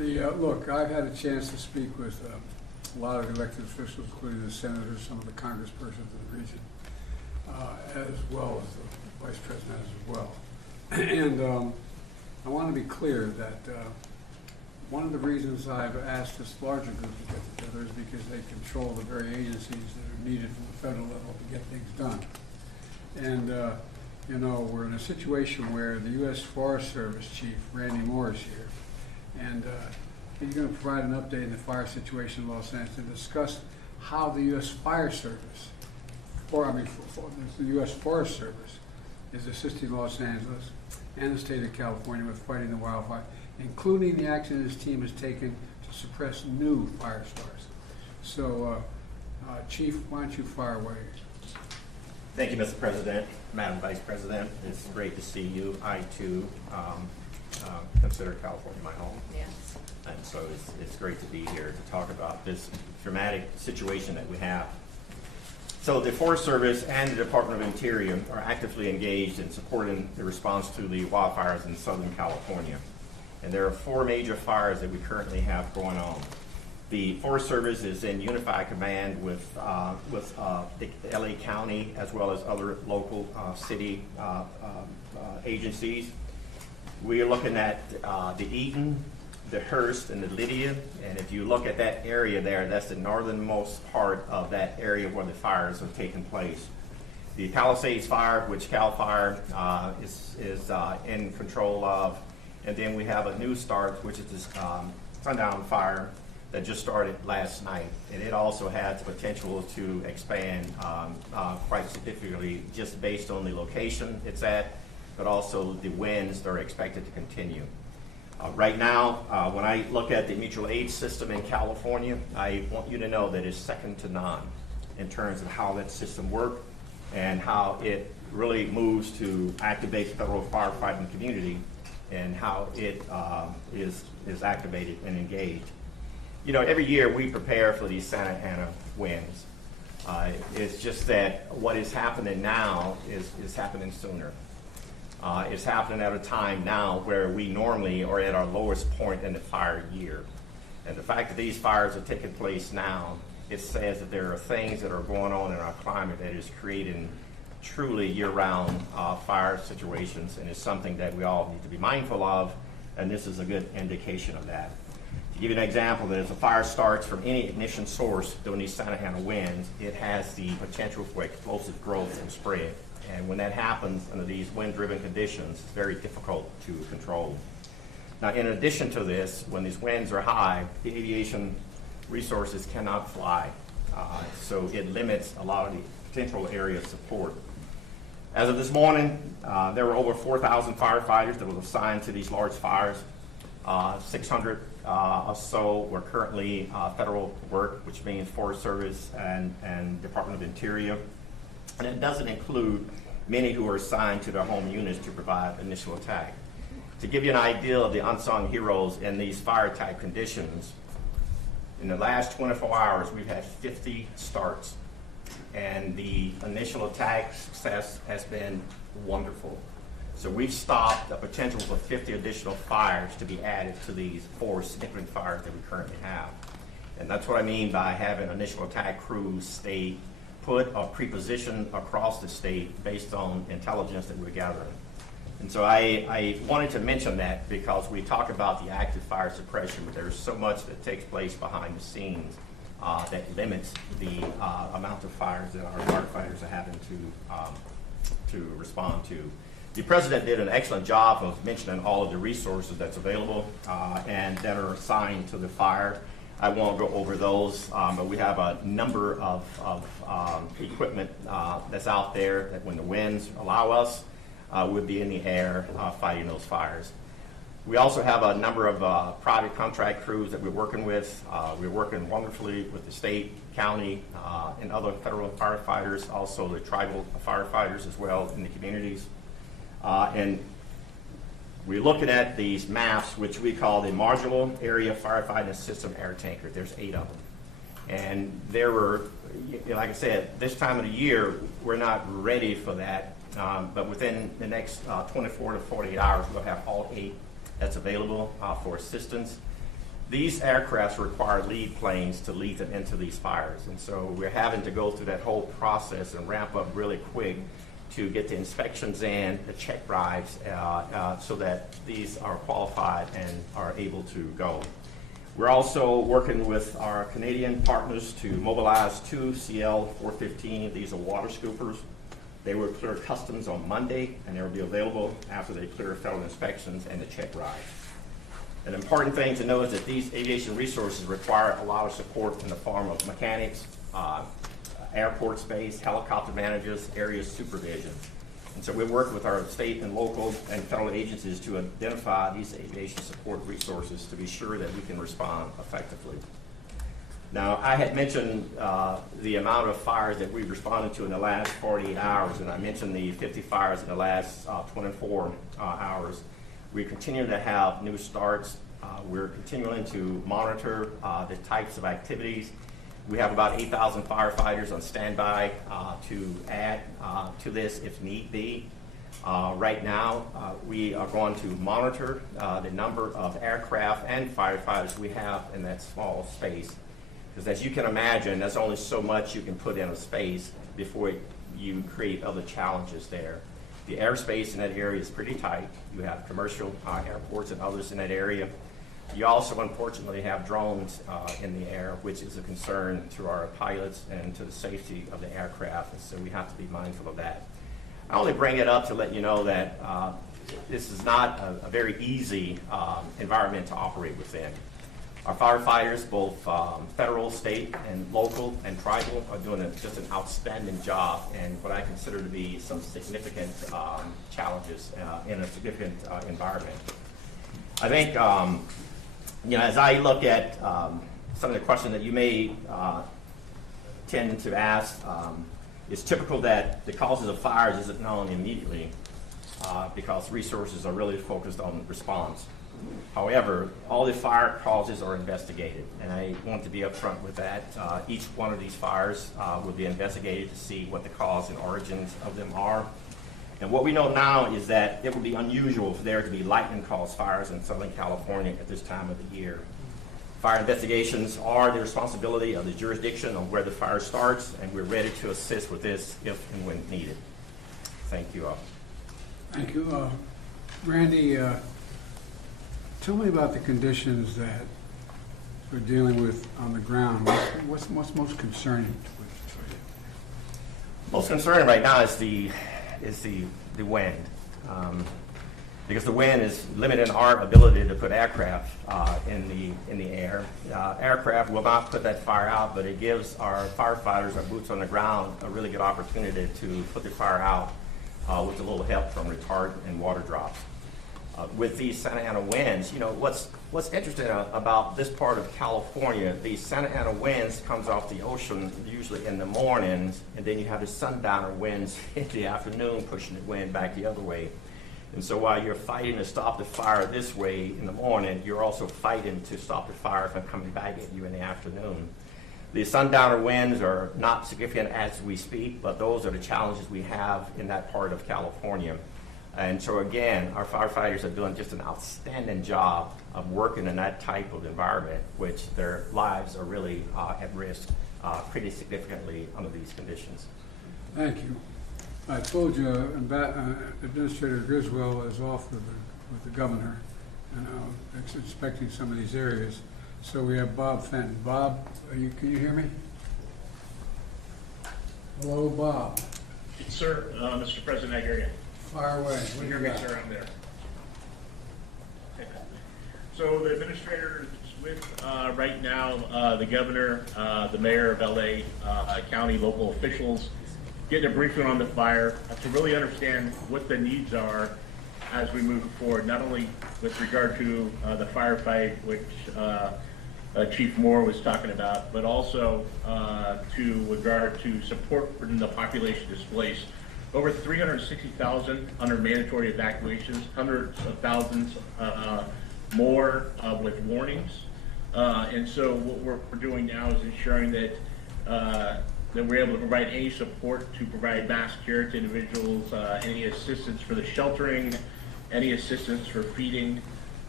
Look, I've had a chance to speak with a lot of elected officials, including the senators, some of the congresspersons of the region, as well as the vice president as well. And I want to be clear that one of the reasons I've asked this larger group to get together is because they control the very agencies that are needed from the federal level to get things done. And, you know, we're in a situation where the U.S. Forest Service Chief, Randy Moore, is here. And he's going to provide an update in the fire situation in Los Angeles and discuss how the U.S. Fire Service, the U.S. Forest Service, is assisting Los Angeles and the state of California with fighting the wildfire, including the action his team has taken to suppress new fire starts. So, Chief, why don't you fire away? Thank you, Mr. President, Madam Vice President. It's great to see you. I, too, consider California my home. Yes. And so it's great to be here to talk about this dramatic situation that we have. So the Forest Service and the Department of Interior are actively engaged in supporting the response to the wildfires in Southern California. And there are 4 major fires that we currently have going on. The Forest Service is in unified command with the LA County as well as other local city agencies. We are looking at the Eden, the Hearst, and the Lydia. And if you look at that area there, that's the northernmost part of that area where the fires have taken place. The Palisades Fire, which CAL FIRE is in control of. And then we have a new start, which is this Sundown Fire that just started last night. And it also has the potential to expand quite significantly just based on the location it's at, but also the winds that are expected to continue. Right now, when I look at the mutual aid system in California, I want you to know that it's second to none in terms of how that system works and how it really moves to activate the federal firefighting community and how it is activated and engaged. You know, every year we prepare for these Santa Ana winds. It's just that what is happening now is happening sooner. It's happening at a time now where we normally are at our lowest point in the fire year. And the fact that these fires are taking place now, it says that there are things that are going on in our climate that is creating truly year-round fire situations, and it's something that we all need to be mindful of, and this is a good indication of that. To give you an example, that if a fire starts from any ignition source during these Santa Ana winds, it has the potential for explosive growth and spread. And when that happens under these wind-driven conditions, it's very difficult to control. Now, in addition to this, when these winds are high, the aviation resources cannot fly. So it limits a lot of the potential area of support. As of this morning, there were over 4,000 firefighters that were assigned to these large fires. 600 or so were currently federal work, which means Forest Service and Department of Interior. And it doesn't include many who are assigned to their home units to provide initial attack. To give you an idea of the unsung heroes in these fire-type conditions, in the last 24 hours, we've had 50 starts, and the initial attack success has been wonderful. So we've stopped the potential for 50 additional fires to be added to these 4 significant fires that we currently have. And that's what I mean by having initial attack crews stay put or pre-positioned across the state based on intelligence that we're gathering. And so I wanted to mention that because we talk about the active fire suppression, but there's so much that takes place behind the scenes that limits the amount of fires that our firefighters are having to respond to. The President did an excellent job of mentioning all of the resources that's available and that are assigned to the fire. I won't go over those, but we have a number of equipment that's out there that when the winds allow us, we'll be in the air fighting those fires. We also have a number of private contract crews that we're working with. We're working wonderfully with the state, county, and other federal firefighters, also the tribal firefighters as well in the communities. And we're looking at these maps, which we call the Modular Area Firefighting System Air Tanker. There's 8 of them. And there were, like I said, this time of the year, we're not ready for that. But within the next 24 to 48 hours, we'll have all 8 that's available for assistance. these aircrafts require lead planes to lead them into these fires. And so we're having to go through that whole process and ramp up really quick to get the inspections in, the check drives, so that these are qualified and are able to go. We're also working with our Canadian partners to mobilize 2 CL-415. These are water scoopers. They will clear customs on Monday, and they will be available after they clear federal inspections and the check ride. An important thing to know is that these aviation resources require a lot of support in the form of mechanics, airport space, helicopter managers, area supervision. And so we work with our state and local and federal agencies to identify these aviation support resources to be sure that we can respond effectively. Now, I had mentioned the amount of fires that we've responded to in the last 48 hours, and I mentioned the 50 fires in the last 24 hours. We continue to have new starts. We're continuing to monitor the types of activities. We have about 8,000 firefighters on standby to add to this if need be. Right now, we are going to monitor the number of aircraft and firefighters we have in that small space. Because as you can imagine, there's only so much you can put in a space before you create other challenges there. The airspace in that area is pretty tight. You have commercial airports and others in that area. You also, unfortunately, have drones in the air, which is a concern to our pilots and to the safety of the aircraft, and so we have to be mindful of that. I only bring it up to let you know that this is not a very easy environment to operate within. Our firefighters, both federal, state, and local, and tribal, are doing just an outstanding job in what I consider to be some significant challenges in a significant environment. I think, as I look at some of the questions that you may tend to ask, it's typical that the causes of fires isn't known immediately because resources are really focused on response. However, all the fire causes are investigated, and I want to be upfront with that. Each one of these fires will be investigated to see what the cause and origins of them are. And what we know now is that it would be unusual for there to be lightning-caused fires in Southern California at this time of the year. Fire investigations are the responsibility of the jurisdiction on where the fire starts, and we're ready to assist with this if and when needed. Thank you all. Thank you. Randy, tell me about the conditions that we're dealing with on the ground. What's most concerning for you? Most concerning right now is the wind, because the wind is limiting our ability to put aircraft in the air. Aircraft will not put that fire out, but it gives our firefighters, our boots on the ground, a really good opportunity to put the fire out with a little help from retardant and water drops. With these Santa Ana winds, what's interesting about this part of California, these Santa Ana winds comes off the ocean usually in the mornings, and then you have the sundowner winds in the afternoon pushing the wind back the other way. And so while you're fighting to stop the fire this way in the morning, you're also fighting to stop the fire from coming back at you in the afternoon. The sundowner winds are not significant as we speak, but those are the challenges we have in that part of California. And so again, our firefighters are doing just an outstanding job of working in that type of environment, which their lives are really at risk pretty significantly under these conditions. Thank you. I told you Administrator Griswold is off with the governor, and I'm inspecting some of these areas. So we have Bob Fenton. Bob, can you hear me? Hello, Bob. Sir, Mr. President, I hear you. Fire away. Can you hear me, sir? I'm there. So the administrator is with right now the governor, the mayor of LA, county, local officials, getting a briefing on the fire to really understand what the needs are as we move forward, not only with regard to the firefight, which Chief Moore was talking about, but also to regard to support the population displaced. Over 360,000 under mandatory evacuations, hundreds of thousands more with warnings. And so what we're doing now is ensuring that that we're able to provide any support to provide mass care to individuals, any assistance for the sheltering, any assistance for feeding,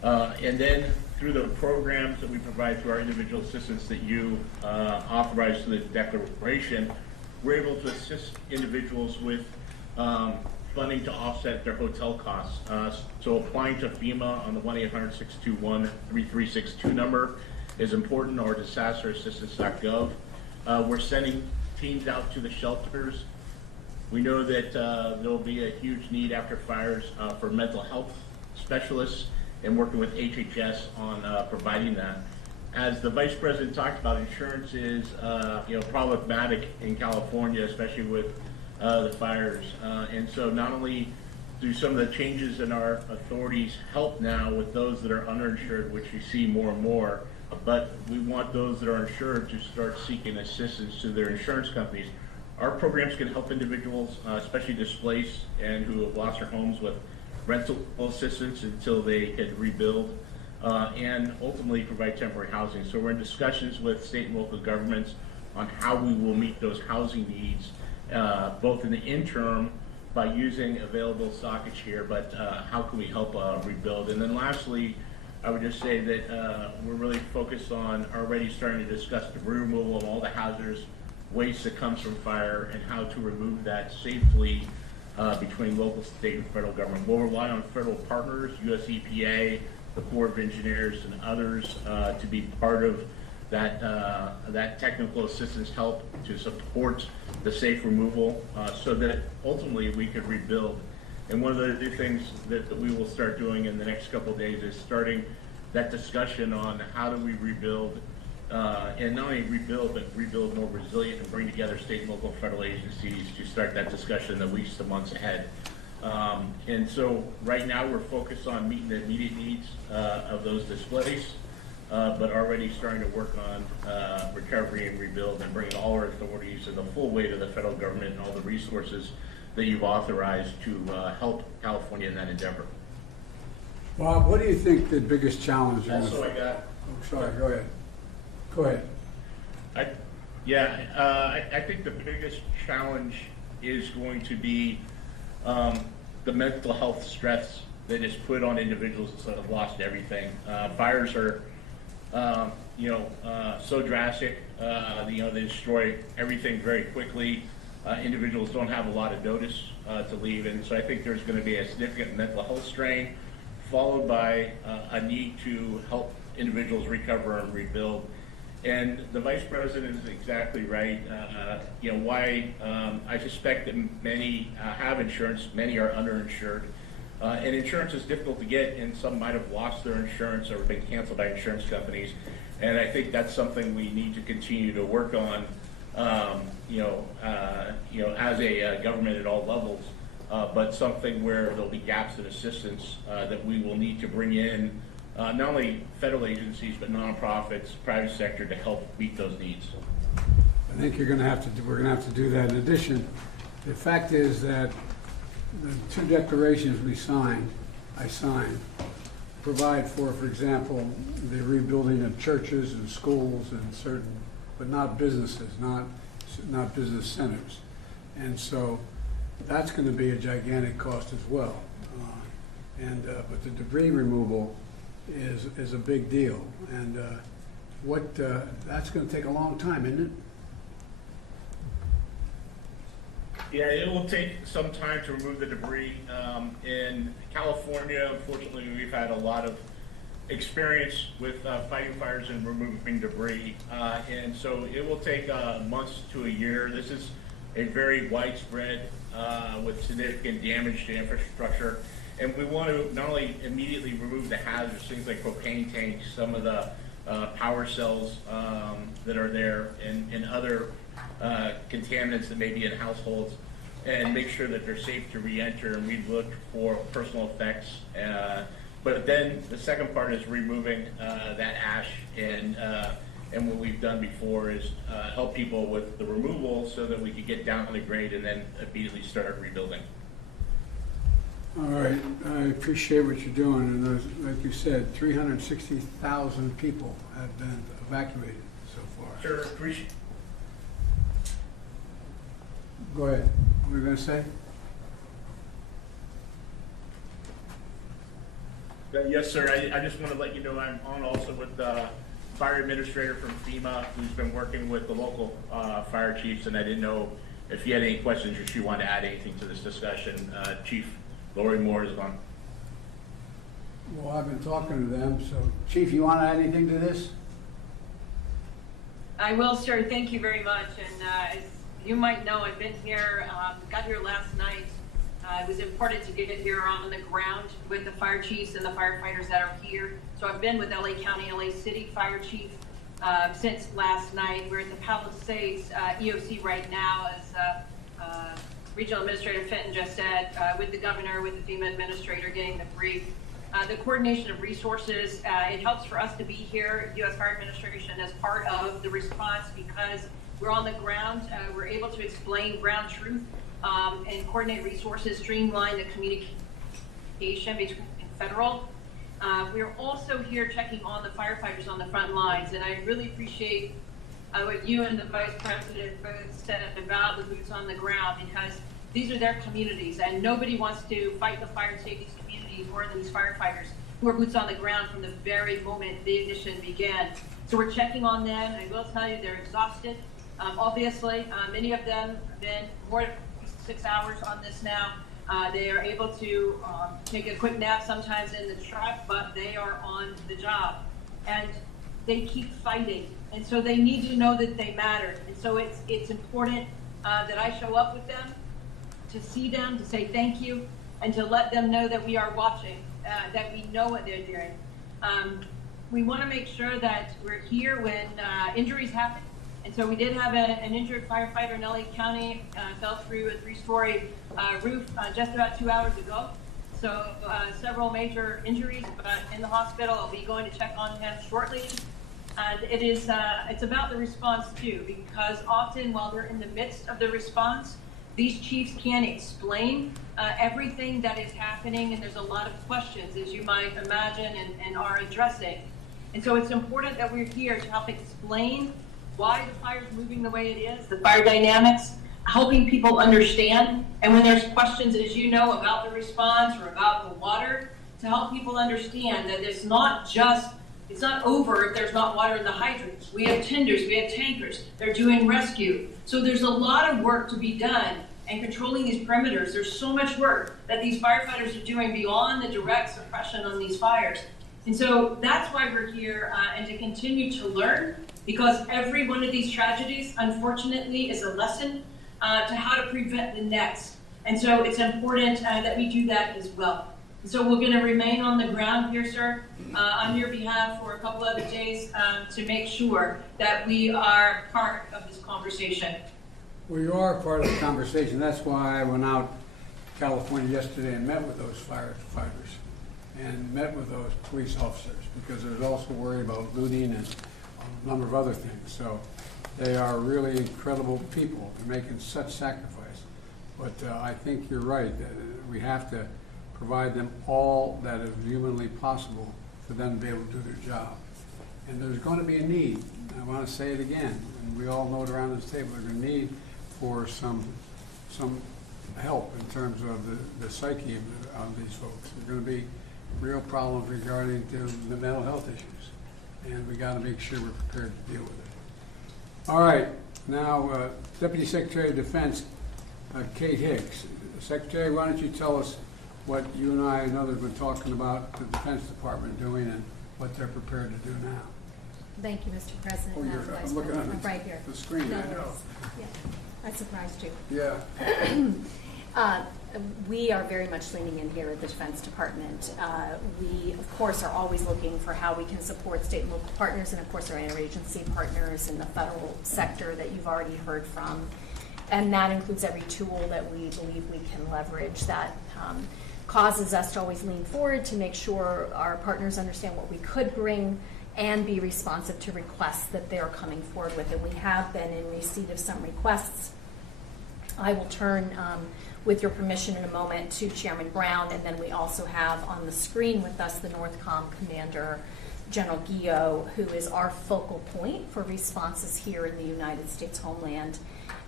And then through the programs that we provide through our individual assistance that you authorize through the declaration, we're able to assist individuals with funding to offset their hotel costs. So applying to FEMA on the 1-800-621-3362 number is important, or disasterassistance.gov. We're sending teams out to the shelters. We know that there'll be a huge need after fires for mental health specialists, and working with HHS on providing that. As the Vice President talked about, insurance is problematic in California, especially with the fires. And so not only do some of the changes in our authorities help now with those that are underinsured, which we see more and more, but we want those that are insured to start seeking assistance to their insurance companies. Our programs can help individuals, especially displaced and who have lost their homes, with rental assistance until they can rebuild, and ultimately provide temporary housing. So we're in discussions with state and local governments on how we will meet those housing needs, both in the interim by using available stockage here, but how can we help rebuild? And then lastly, I would just say that we're really focused on already starting to discuss the removal of all the hazardous waste that comes from fire and how to remove that safely between local, state, and federal government. We'll rely on federal partners, US EPA, the Corps of Engineers, and others to be part of that, that technical assistance help to support the safe removal so that ultimately we could rebuild. And one of the things that we will start doing in the next couple of days is starting that discussion on how do we rebuild, and not only rebuild, but rebuild more resilient and bring together state and local federal agencies to start that discussion in the weeks to months ahead. And so right now we're focused on meeting the immediate needs of those displaced, but already starting to work on recovery and rebuild and bringing all our authorities and the full weight of the federal government and all the resources that you've authorized to help California in that endeavor. Bob, what do you think the biggest challenge is? Also, I got. Oh, sorry, go ahead. Go ahead. I think the biggest challenge is going to be the mental health stress that is put on individuals that have lost everything. Fires are, so drastic. They destroy everything very quickly. Individuals don't have a lot of notice to leave, and so I think there's going to be a significant mental health strain, followed by a need to help individuals recover and rebuild. And the Vice President is exactly right. I suspect that many have insurance, many are underinsured. And insurance is difficult to get, and some might have lost their insurance or been canceled by insurance companies. And I think that's something we need to continue to work on, as a government at all levels, but something where there'll be gaps in assistance that we will need to bring in not only federal agencies, but nonprofits, private sector to help meet those needs. I think we're going to have to do that. In addition, the fact is that the two declarations I signed, provide for example, the rebuilding of churches and schools and certain, but not businesses, not business centers. And so that's going to be a gigantic cost as well. But the debris removal is a big deal, and that's going to take a long time, isn't it? Yeah, it will take some time to remove the debris. In California, unfortunately, we've had a lot of experience with fighting fires and removing debris, and so it will take months to a year. This is a very widespread with significant damage to infrastructure. And we want to not only immediately remove the hazards, things like propane tanks, some of the power cells that are there, and other contaminants that may be in households, and make sure that they're safe to re-enter, and we look for personal effects. But then the second part is removing that ash, and what we've done before is help people with the removal so that we can get down on the grade and then immediately start rebuilding. All right, I appreciate what you're doing, and those, like you said, 360,000 people have been evacuated so far. Sure, appreciate. Go ahead. What were you going to say? Yes, sir. I just want to let you know I'm on also with the fire administrator from FEMA, who's been working with the local fire chiefs, and I didn't know if you had any questions or she wanted to add anything to this discussion. Chief Lori Moore is on. Well, I've been talking to them, so Chief, you want to add anything to this? I will, sir. Thank you very much. And as you might know, I've been here, got here last night. It was important to get here on the ground with the fire chiefs and the firefighters that are here. So I've been with LA County, LA City Fire Chief since last night. We're at the Palisades EOC right now, as Regional Administrator Fenton just said, with the governor, with the FEMA administrator getting the brief. The coordination of resources, it helps for us to be here, U.S. Fire Administration, as part of the response because we're on the ground. We're able to explain ground truth and coordinate resources, streamline the communication between federal. We're also here checking on the firefighters on the front lines, and I really appreciate what you and the Vice President both said about the boots on the ground, because these are their communities, and nobody wants to fight the fire and save these communities more than these firefighters who are boots on the ground from the very moment the ignition began. So we're checking on them. I will tell you they're exhausted. Obviously, many of them have been more than 6 hours on this now. They are able to take a quick nap sometimes in the truck, but they are on the job. And they keep fighting. And so they need to know that they matter. And so it's important that I show up with them, to see them, to say thank you, and to let them know that we are watching, that we know what they're doing. We want to make sure that we're here when injuries happen. And so we did have an injured firefighter in LA County, fell through a 3-story roof just about 2 hours ago. So several major injuries, but in the hospital. I'll be going to check on him shortly. And it's about the response too, because often while we're in the midst of the response, these chiefs can't explain everything that is happening, and there's a lot of questions, as you might imagine, and are addressing. And so it's important that we're here to help explain why the fire is moving the way it is, the fire dynamics, helping people understand. And when there's questions, as you know, about the response or about the water, to help people understand that it's not over if there's not water in the hydrants. We have tenders, we have tankers, they're doing rescue. So there's a lot of work to be done and controlling these perimeters. There's so much work that these firefighters are doing beyond the direct suppression on these fires. And so that's why we're here and to continue to learn, because every one of these tragedies, unfortunately, is a lesson to how to prevent the next. And so it's important that we do that as well. And so we're going to remain on the ground here, sir, on your behalf for a couple of days to make sure that we are part of this conversation. Well, you are part of the conversation. That's why I went out to California yesterday and met with those firefighters and met with those police officers, because they're also worried about looting and a number of other things. So they are really incredible people. They're making such sacrifice. But I think you're right, that we have to provide them all that is humanly possible for them to be able to do their job. And there's going to be a need. I want to say it again, and we all know it around this table, there's a need for some help in terms of the psyche of these folks. There's going to be real problems regarding the mental health issues, and we got to make sure we're prepared to deal with it. All right, now Deputy Secretary of Defense Kate Hicks. Secretary, why don't you tell us what you and I and others have been talking about the Defense Department doing and what they're prepared to do now. Thank you, Mr. President. Oh, I'm looking at right here. The screen, No I know. worries. Yeah, I surprised you. Yeah. We are very much leaning in here at the Defense Department. We, of course, are always looking for how we can support state and local partners, and of course our interagency partners in the federal sector that you've already heard from. And that includes every tool that we believe we can leverage that causes us to always lean forward to make sure our partners understand what we could bring and be responsive to requests that they're coming forward with. And we have been in receipt of some requests. I will turn, with your permission in a moment, to Chairman Brown, and then we also have on the screen with us the NORTHCOM Commander, General Guillot, who is our focal point for responses here in the United States homeland.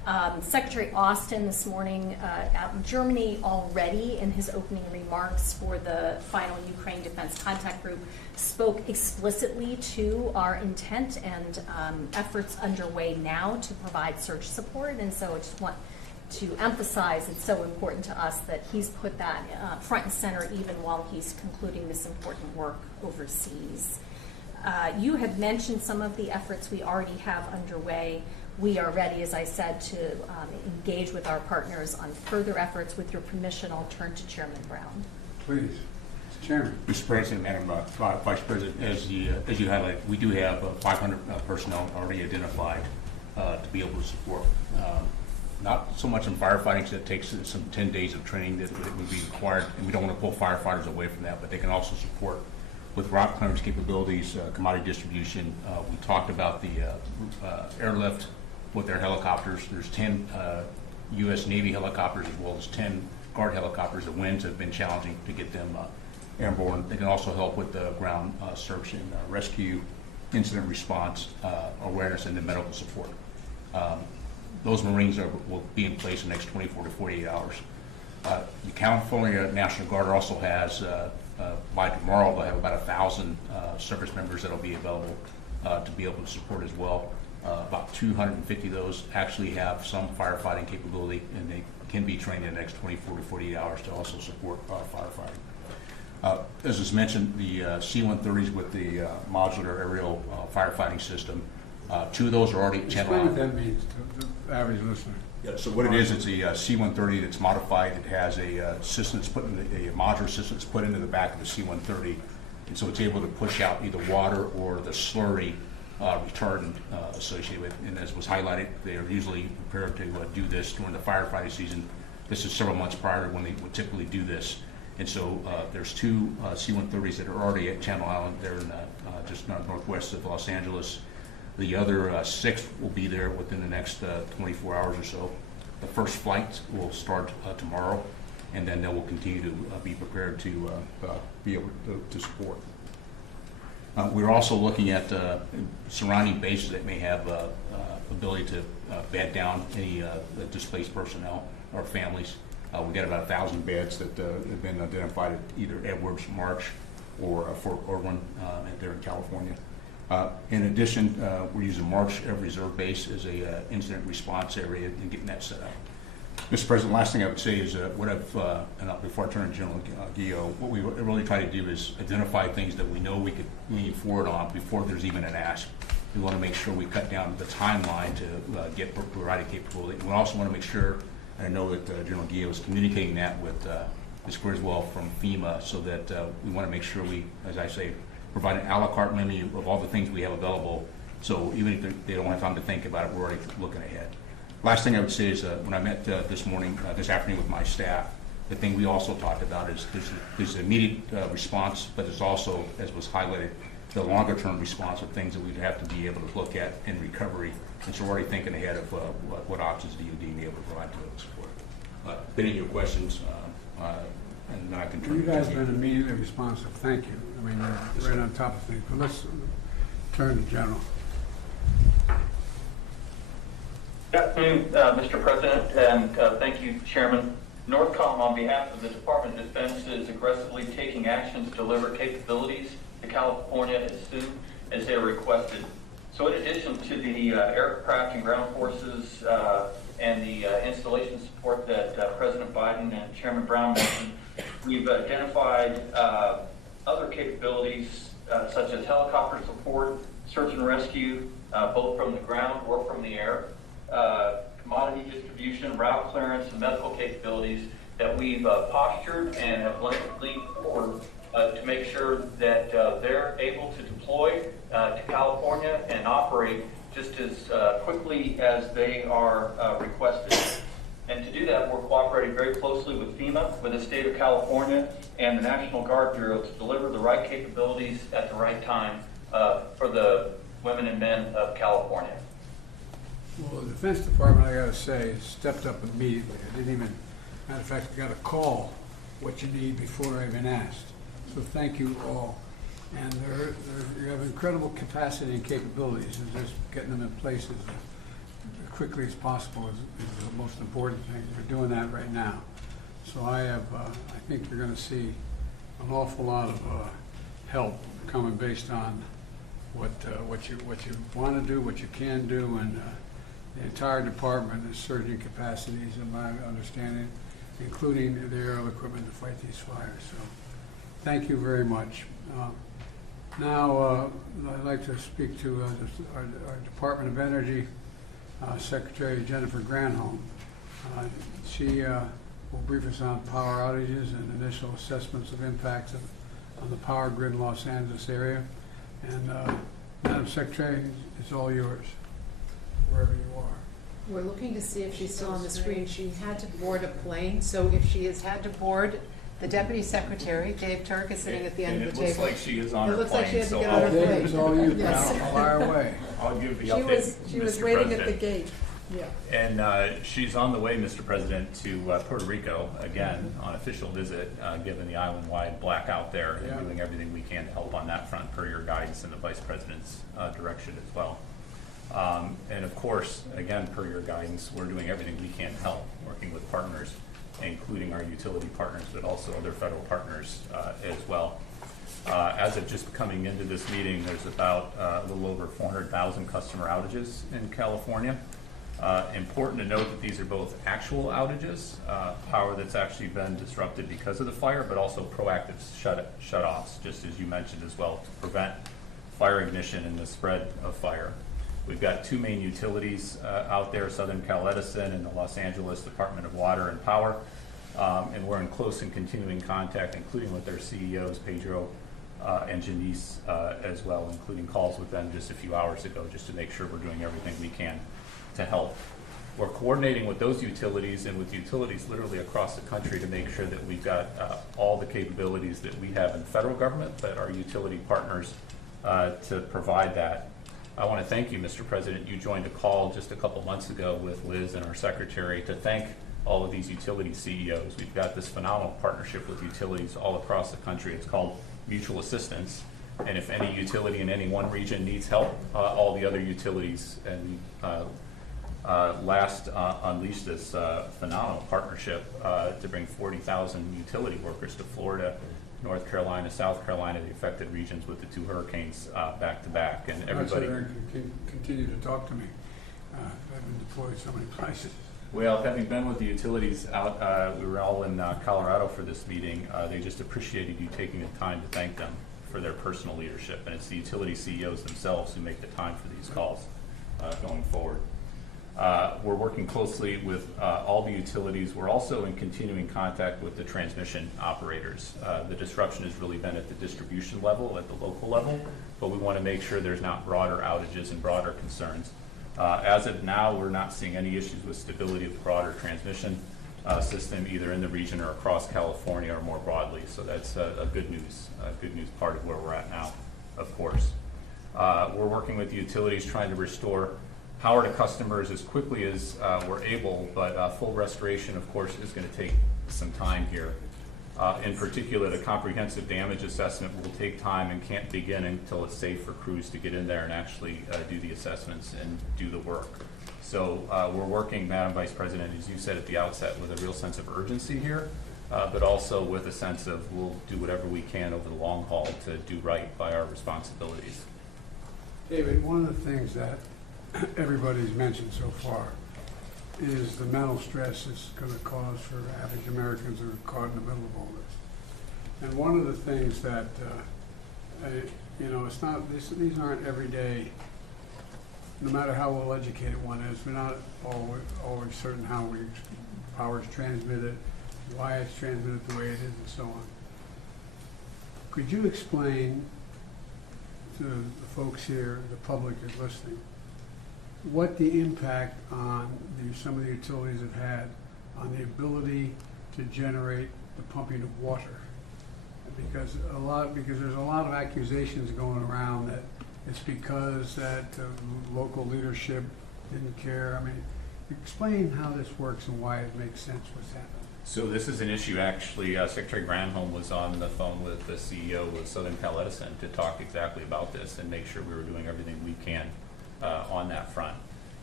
Secretary Austin this morning out in Germany already in his opening remarks for the final Ukraine Defense Contact Group spoke explicitly to our intent and efforts underway now to provide search support. And so I just want to emphasize it's so important to us that he's put that front and center even while he's concluding this important work overseas. You had mentioned some of the efforts we already have underway. We are ready, as I said, to engage with our partners on further efforts. With your permission, I'll turn to Chairman Brown. Please, Mr. Chairman. Mr. President, Madam Vice President, as you highlighted, we do have 500 personnel already identified to be able to support. Not so much in firefighting, because it takes some 10 days of training that would be required, and we don't want to pull firefighters away from that, but they can also support with rock clearance capabilities, commodity distribution. We talked about the airlift with their helicopters. There's 10 U.S. Navy helicopters as well as 10 Guard helicopters. The winds have been challenging to get them airborne. They can also help with the ground search and rescue, incident response, awareness, and the medical support. Those Marines will be in place in the next 24 to 48 hours. The California National Guard also has, by tomorrow, they'll have about 1,000 service members that will be available to be able to support as well. About 250 of those actually have some firefighting capability, and they can be trained in the next 24 to 48 hours to also support firefighting. As was mentioned, the C-130s with the modular aerial firefighting system, 2 of those are already channeled. Explain what that means to the average listener. Yeah, so what it is, it's a C-130 that's modified. It has a system that's put in a modular system that's put into the back of the C-130, and so it's able to push out either water or the slurry retardant associated with. And as was highlighted, they are usually prepared to do this during the firefighting season. This is several months prior to when they would typically do this. And so there's 2 C-130s that are already at Channel Island. They're in just northwest of Los Angeles. The other 6 will be there within the next 24 hours or so. The first flight will start tomorrow, and then they will continue to be prepared to be able to support. We're also looking at surrounding bases that may have ability to bed down any displaced personnel or families. We've got about 1,000 beds that have been identified at either Edwards, March, or Fort Irwin there in California. In addition, we're using March Air Reserve Base as a incident response area and getting that set up. Mr. President, last thing I would say is what I've, before I turn to General Guillot, what we really try to do is identify things that we know we could lean forward on before there's even an ask. We want to make sure we cut down the timeline to get provided capability. We also want to make sure, and I know that General Guillot is communicating that with Ms. Griswold from FEMA, so that we want to make sure we, as I say, provide an a la carte menu of all the things we have available. So even if they don't have time to think about it, we're already looking ahead. Last thing I would say is when I met this afternoon with my staff, the thing we also talked about is there's immediate response, but there's also, as was highlighted, the longer term response of things that we'd have to be able to look at in recovery. And so we're already thinking ahead of what options DoD may be able to provide to support. Any of your questions, and then I can turn. You guys have been immediately responsive. Thank you. I mean, you're right on top of things. But let's turn to General. Good afternoon, Mr. President, and thank you, Chairman. Northcom, on behalf of the Department of Defense, is aggressively taking action to deliver capabilities to California as soon as they are requested. So in addition to the aircraft and ground forces and the installation support that President Biden and Chairman Brown mentioned, we've identified other capabilities such as helicopter support, search and rescue, both from the ground or from the air, commodity distribution, route clearance, and medical capabilities that we've postured and have leaned forward to make sure that they're able to deploy to California and operate just as quickly as they are requested. And to do that, we're cooperating very closely with FEMA, with the state of California, and the National Guard Bureau to deliver the right capabilities at the right time for the women and men of California. Well, the Defense Department, I got to say, stepped up immediately. I didn't even, matter of fact, I got a call what you need before I even asked. So thank you all. And you have incredible capacity and capabilities, and just getting them in place is quickly as possible is the most important thing. We're doing that right now. So I think you're going to see an awful lot of help coming based on what you want to do, what you can do, and the entire department is surging capacities, in my understanding, including the aerial equipment to fight these fires. So thank you very much. Now I'd like to speak to our Department of Energy Secretary Jennifer Granholm. She will brief us on power outages and initial assessments of impacts on the power grid in Los Angeles area. And Madam Secretary, it's all yours, wherever you are. We're looking to see if she's still on the screen. She had to board a plane, so if she has had to board, the Deputy Secretary, Dave Turk, is sitting at the end of the table. It looks like she is on her It looks like she plane, had to so get on her Dave, plane. it's all you. Yes. Now, fire away. I'll give the She update, was Mr. waiting at the President. gate. Yeah. And she's on the way, Mr. President, to Puerto Rico, again, on official visit, given the island-wide blackout there, and doing everything we can to help on that front per your guidance and the Vice President's direction as well. And of course, again, per your guidance, we're doing everything we can to help, working with partners, including our utility partners, but also other federal partners as well. As of just coming into this meeting, there's about a little over 400,000 customer outages in California. Important to note that these are both actual outages, power that's actually been disrupted because of the fire, but also proactive shut-offs, just as you mentioned as well, to prevent fire ignition and the spread of fire. We've got two main utilities out there, Southern Cal Edison and the Los Angeles Department of Water and Power, and we're in close and continuing contact, including with their CEOs, Pedro and Janice, as well, including calls with them just a few hours ago, just to make sure we're doing everything we can to help. We're coordinating with those utilities and with utilities literally across the country to make sure that we've got all the capabilities that we have in the federal government, but our utility partners to provide that. I want to thank you, Mr. President. You joined a call just a couple months ago with Liz and our secretary to thank all of these utility CEOs. We've got this phenomenal partnership with utilities all across the country. It's called mutual assistance. And if any utility in any one region needs help, all the other utilities, and last unleashed this phenomenal partnership to bring 40,000 utility workers to Florida, North Carolina, South Carolina, the affected regions with the two hurricanes back to back. And everybody Can continue to talk to me. I've been deployed so many places. Well, having been with the utilities out, we were all in Colorado for this meeting. They just appreciated you taking the time to thank them for their personal leadership. And it's the utility CEOs themselves who make the time for these calls going forward. We're working closely with all the utilities. We're also in continuing contact with the transmission operators. The disruption has really been at the distribution level, at the local level, but we want to make sure there's not broader outages and broader concerns. As of now, we're not seeing any issues with stability of the broader transmission system, either in the region or across California or more broadly. So that's a good news part of where we're at now, of course. We're working with the utilities trying to restore power to customers as quickly as we're able, but full restoration, of course, is going to take some time here. In particular, the comprehensive damage assessment will take time and can't begin until it's safe for crews to get in there and actually do the assessments and do the work. So we're working, Madam Vice President, as you said at the outset, with a real sense of urgency here, but also with a sense of we'll do whatever we can over the long haul to do right by our responsibilities. David, one of the things that everybody's mentioned so far is the mental stress it's going to cause for average Americans who are caught in the middle of all this. And one of the things that, it's not, these aren't everyday, no matter how well educated one is, we're not always certain how power is transmitted, why it's transmitted the way it is, and so on. Could you explain to the folks here, the public is listening, what the impact on some of the utilities have had on the ability to generate the pumping of water? Because there's a lot of accusations going around that it's because that local leadership didn't care. I mean, explain how this works and why it makes sense what's happening. So this is an issue, actually, Secretary Granholm was on the phone with the CEO of Southern Cal Edison to talk exactly about this and make sure we were doing everything we can on that front.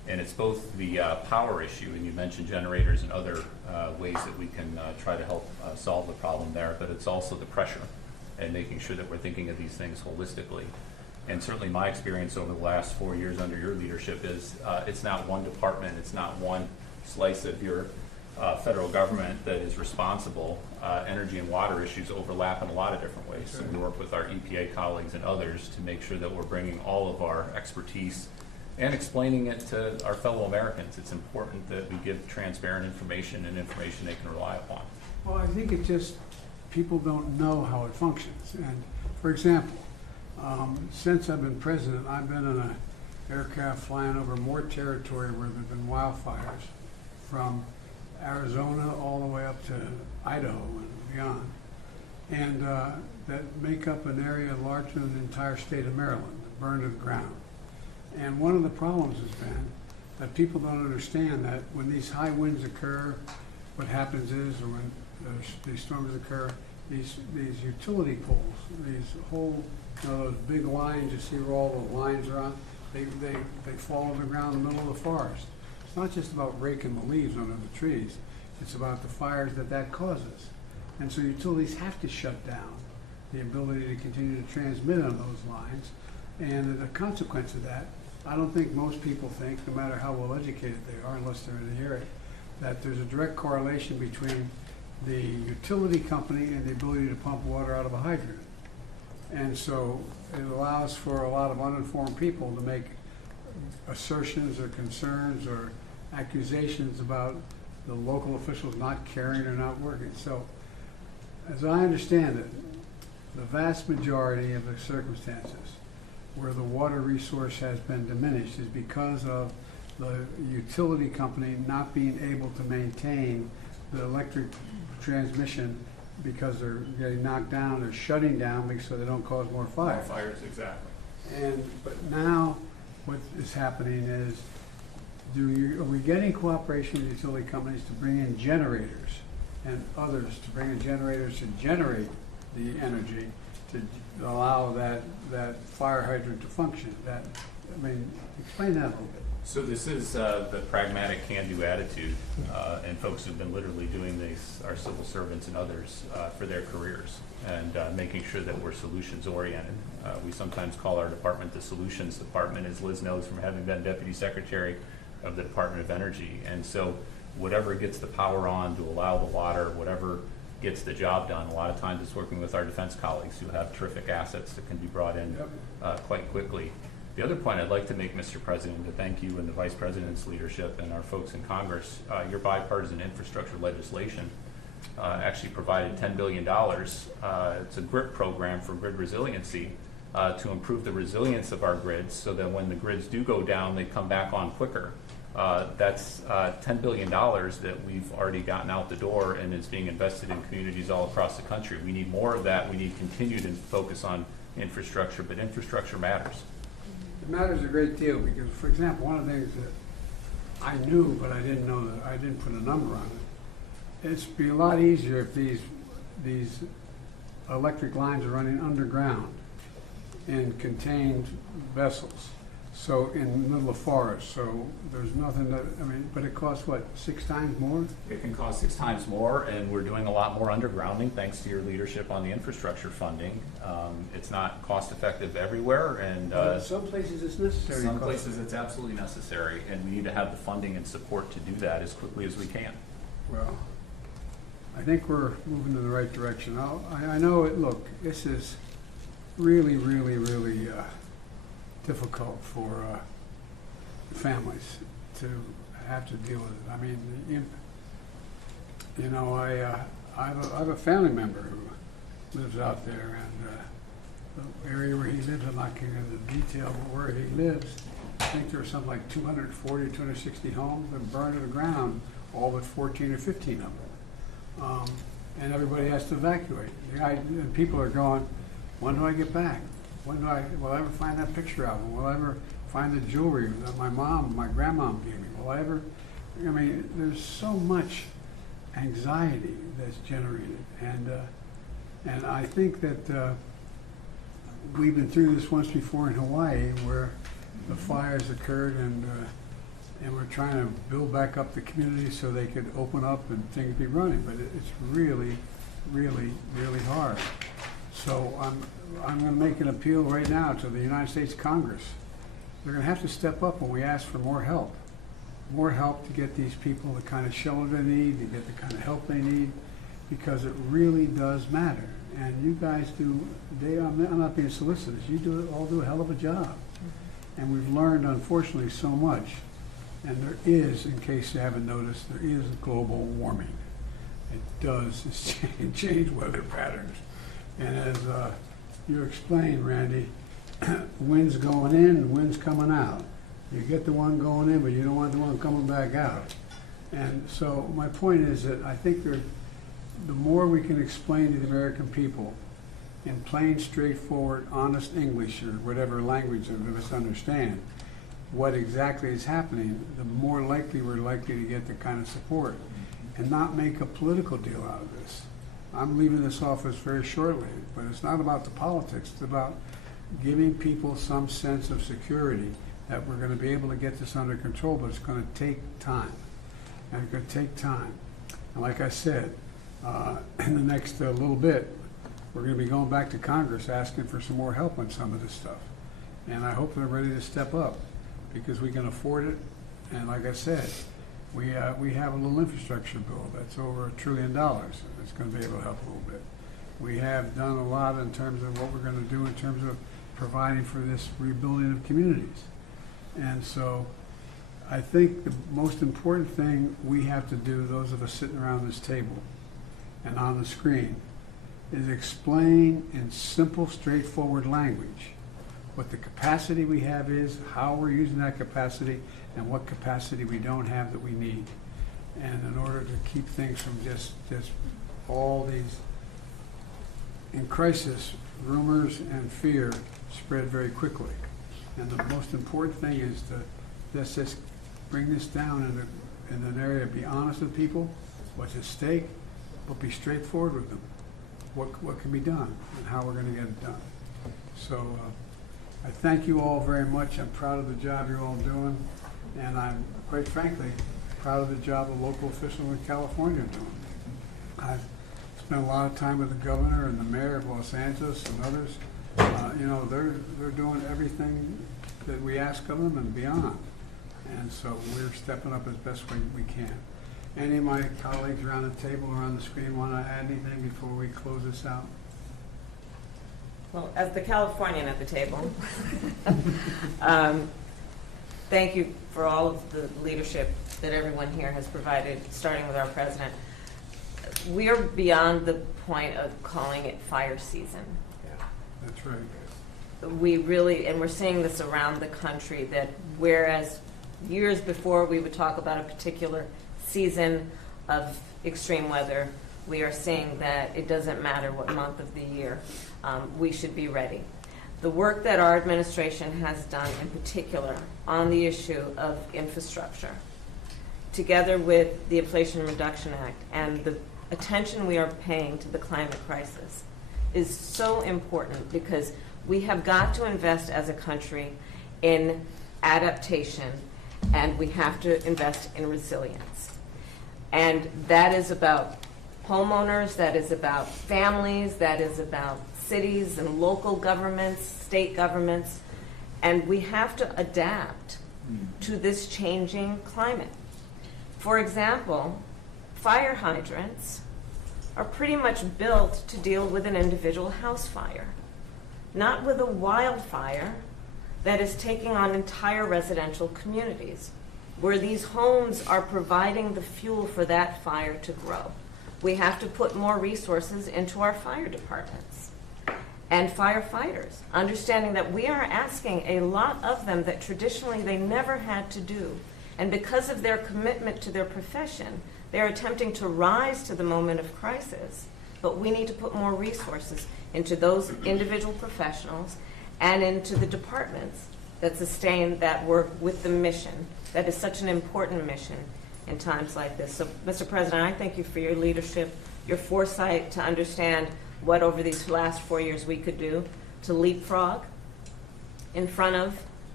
And it's both the power issue, and you mentioned generators and other ways that we can try to help solve the problem there, but it's also the pressure and making sure that we're thinking of these things holistically. And certainly my experience over the last 4 years under your leadership is it's not one department, it's not one slice of your federal government that is responsible. Energy and water issues overlap in a lot of different ways. So we work with our EPA colleagues and others to make sure that we're bringing all of our expertise and explaining it to our fellow Americans. It's important that we give transparent information and information they can rely upon. Well, I think it just, people don't know how it functions. And for example, since I've been president, I've been in an aircraft flying over more territory where there have been wildfires, from Arizona all the way up to Idaho and beyond, and that make up an area larger than the entire state of Maryland, burned to the ground. And one of the problems has been that people don't understand that when these high winds occur, what happens is, or when these storms occur, these utility poles, these whole, those big lines, you see where all the lines are on, they fall to the ground in the middle of the forest. It's not just about raking the leaves under the trees, it's about the fires that causes. And so utilities have to shut down the ability to continue to transmit on those lines. And the consequence of that, I don't think most people think, no matter how well educated they are, unless they're in the area, that there's a direct correlation between the utility company and the ability to pump water out of a hydrant. And so it allows for a lot of uninformed people to make assertions or concerns or accusations about the local officials not caring or not working. So as I understand it, the vast majority of the circumstances where the water resource has been diminished is because of the utility company not being able to maintain the electric transmission because they're getting knocked down or shutting down so they don't cause more fires. More fires, exactly. But now what is happening is, are we getting cooperation with utility companies to bring in generators and others to bring in generators to generate the energy to allow that fire hydrant to function? Explain that a little bit. So this is the pragmatic can-do attitude, and folks who've been literally doing this, our civil servants and others, for their careers, and making sure that we're solutions-oriented. We sometimes call our department the solutions department, as Liz knows from having been Deputy Secretary of the Department of Energy. And so whatever gets the power on to allow the water, whatever gets the job done, a lot of times it's working with our defense colleagues who have terrific assets that can be brought in quite quickly. The other point I'd like to make, Mr. President, to thank you and the Vice President's leadership and our folks in Congress, your bipartisan infrastructure legislation actually provided $10 billion. It's a GRIP program for grid resiliency to improve the resilience of our grids so that when the grids do go down, they come back on quicker. That's $10 billion that we've already gotten out the door and is being invested in communities all across the country. We need more of that. We need continued focus on infrastructure, but infrastructure matters. It matters a great deal because, for example, one of the things that I knew but I didn't know, that I didn't put a number on it, it'd be a lot easier if these electric lines are running underground in contained vessels. So in the middle of forest, so there's nothing that, but it costs what, 6 times more? It can cost 6 times more, and we're doing a lot more undergrounding thanks to your leadership on the infrastructure funding. It's not cost effective everywhere, and some places it's necessary. Some places it's absolutely necessary, and we need to have the funding and support to do that as quickly as we can. Well, I think we're moving in the right direction. I know it. Look, this is really, really, really difficult for families to have to deal with it. I have a family member who lives out there, and the area where he lives, I'm not getting into the detail, but where he lives, I think there are something like 240, 260 homes that burned to the ground, all but 14 or 15 of them. And everybody has to evacuate. And people are going, when do I get back? Will I ever find that picture album? Will I ever find the jewelry that my grandmom gave me? Will I ever, there's so much anxiety that's generated. And I think that we've been through this once before in Hawaii where the fires occurred and we're trying to build back up the community so they could open up and things be running, but it's really, really, really hard. So I'm going to make an appeal right now to the United States Congress. They're going to have to step up when we ask for more help to get these people the kind of shelter they need, to get the kind of help they need, because it really does matter. And you guys do, I'm not being solicitous, you all do a hell of a job. And we've learned, unfortunately, so much. And there is, in case you haven't noticed, there is global warming. It does change weather patterns. And as you explained, Randy, winds going in, winds coming out. You get the one going in, but you don't want the one coming back out. And so my point is that I think the more we can explain to the American people in plain, straightforward, honest English, or whatever language of us understand, what exactly is happening, the more likely we're likely to get the kind of support, and not make a political deal out of this. I'm leaving this office very shortly, but it's not about the politics. It's about giving people some sense of security that we're going to be able to get this under control, but it's going to take time. And it's going to take time. And like I said, in the next little bit, we're going to be going back to Congress asking for some more help on some of this stuff. And I hope they're ready to step up, because we can afford it. And like I said, we have a little infrastructure bill that's over $1 trillion. It's going to be able to help a little bit. We have done a lot in terms of what we're going to do in terms of providing for this rebuilding of communities. And so I think the most important thing we have to do, those of us sitting around this table and on the screen, is explain in simple, straightforward language what the capacity we have is, how we're using that capacity, and what capacity we don't have that we need. And in order to keep things from just all these, in crisis, rumors and fear spread very quickly. And the most important thing is to just bring this down in an area, be honest with people, what's at stake, but be straightforward with them. What can be done and how we're going to get it done. So I thank you all very much. I'm proud of the job you're all doing, and I'm, quite frankly, proud of the job the local officials in California are doing. I've spent a lot of time with the governor and the mayor of Los Angeles and others. You know, they're doing everything that we ask of them and beyond. And so we're stepping up as best we can. Any of my colleagues around the table or on the screen want to add anything before we close this out? Well, as the Californian at the table, thank you for all of the leadership that everyone here has provided, starting with our president. We are beyond the point of calling it fire season. Yeah, that's right. We really, and we're seeing this around the country, that whereas years before we would talk about a particular season of extreme weather, we are seeing that it doesn't matter what month of the year, we should be ready. The work that our administration has done in particular on the issue of infrastructure, together with the Inflation Reduction Act and the attention we are paying to the climate crisis, is so important, because we have got to invest as a country in adaptation, and we have to invest in resilience. And that is about homeowners, that is about families, that is about cities and local governments, state governments, and we have to adapt to this changing climate. For example, fire hydrants are pretty much built to deal with an individual house fire, not with a wildfire that is taking on entire residential communities, where these homes are providing the fuel for that fire to grow. We have to put more resources into our fire departments and firefighters, understanding that we are asking a lot of them that traditionally they never had to do. And because of their commitment to their profession, they're attempting to rise to the moment of crisis. But we need to put more resources into those individual professionals and into the departments that sustain that work with the mission that is such an important mission in times like this. So, Mr. President, I thank you for your leadership, your foresight to understand what over these last 4 years we could do to leapfrog in front of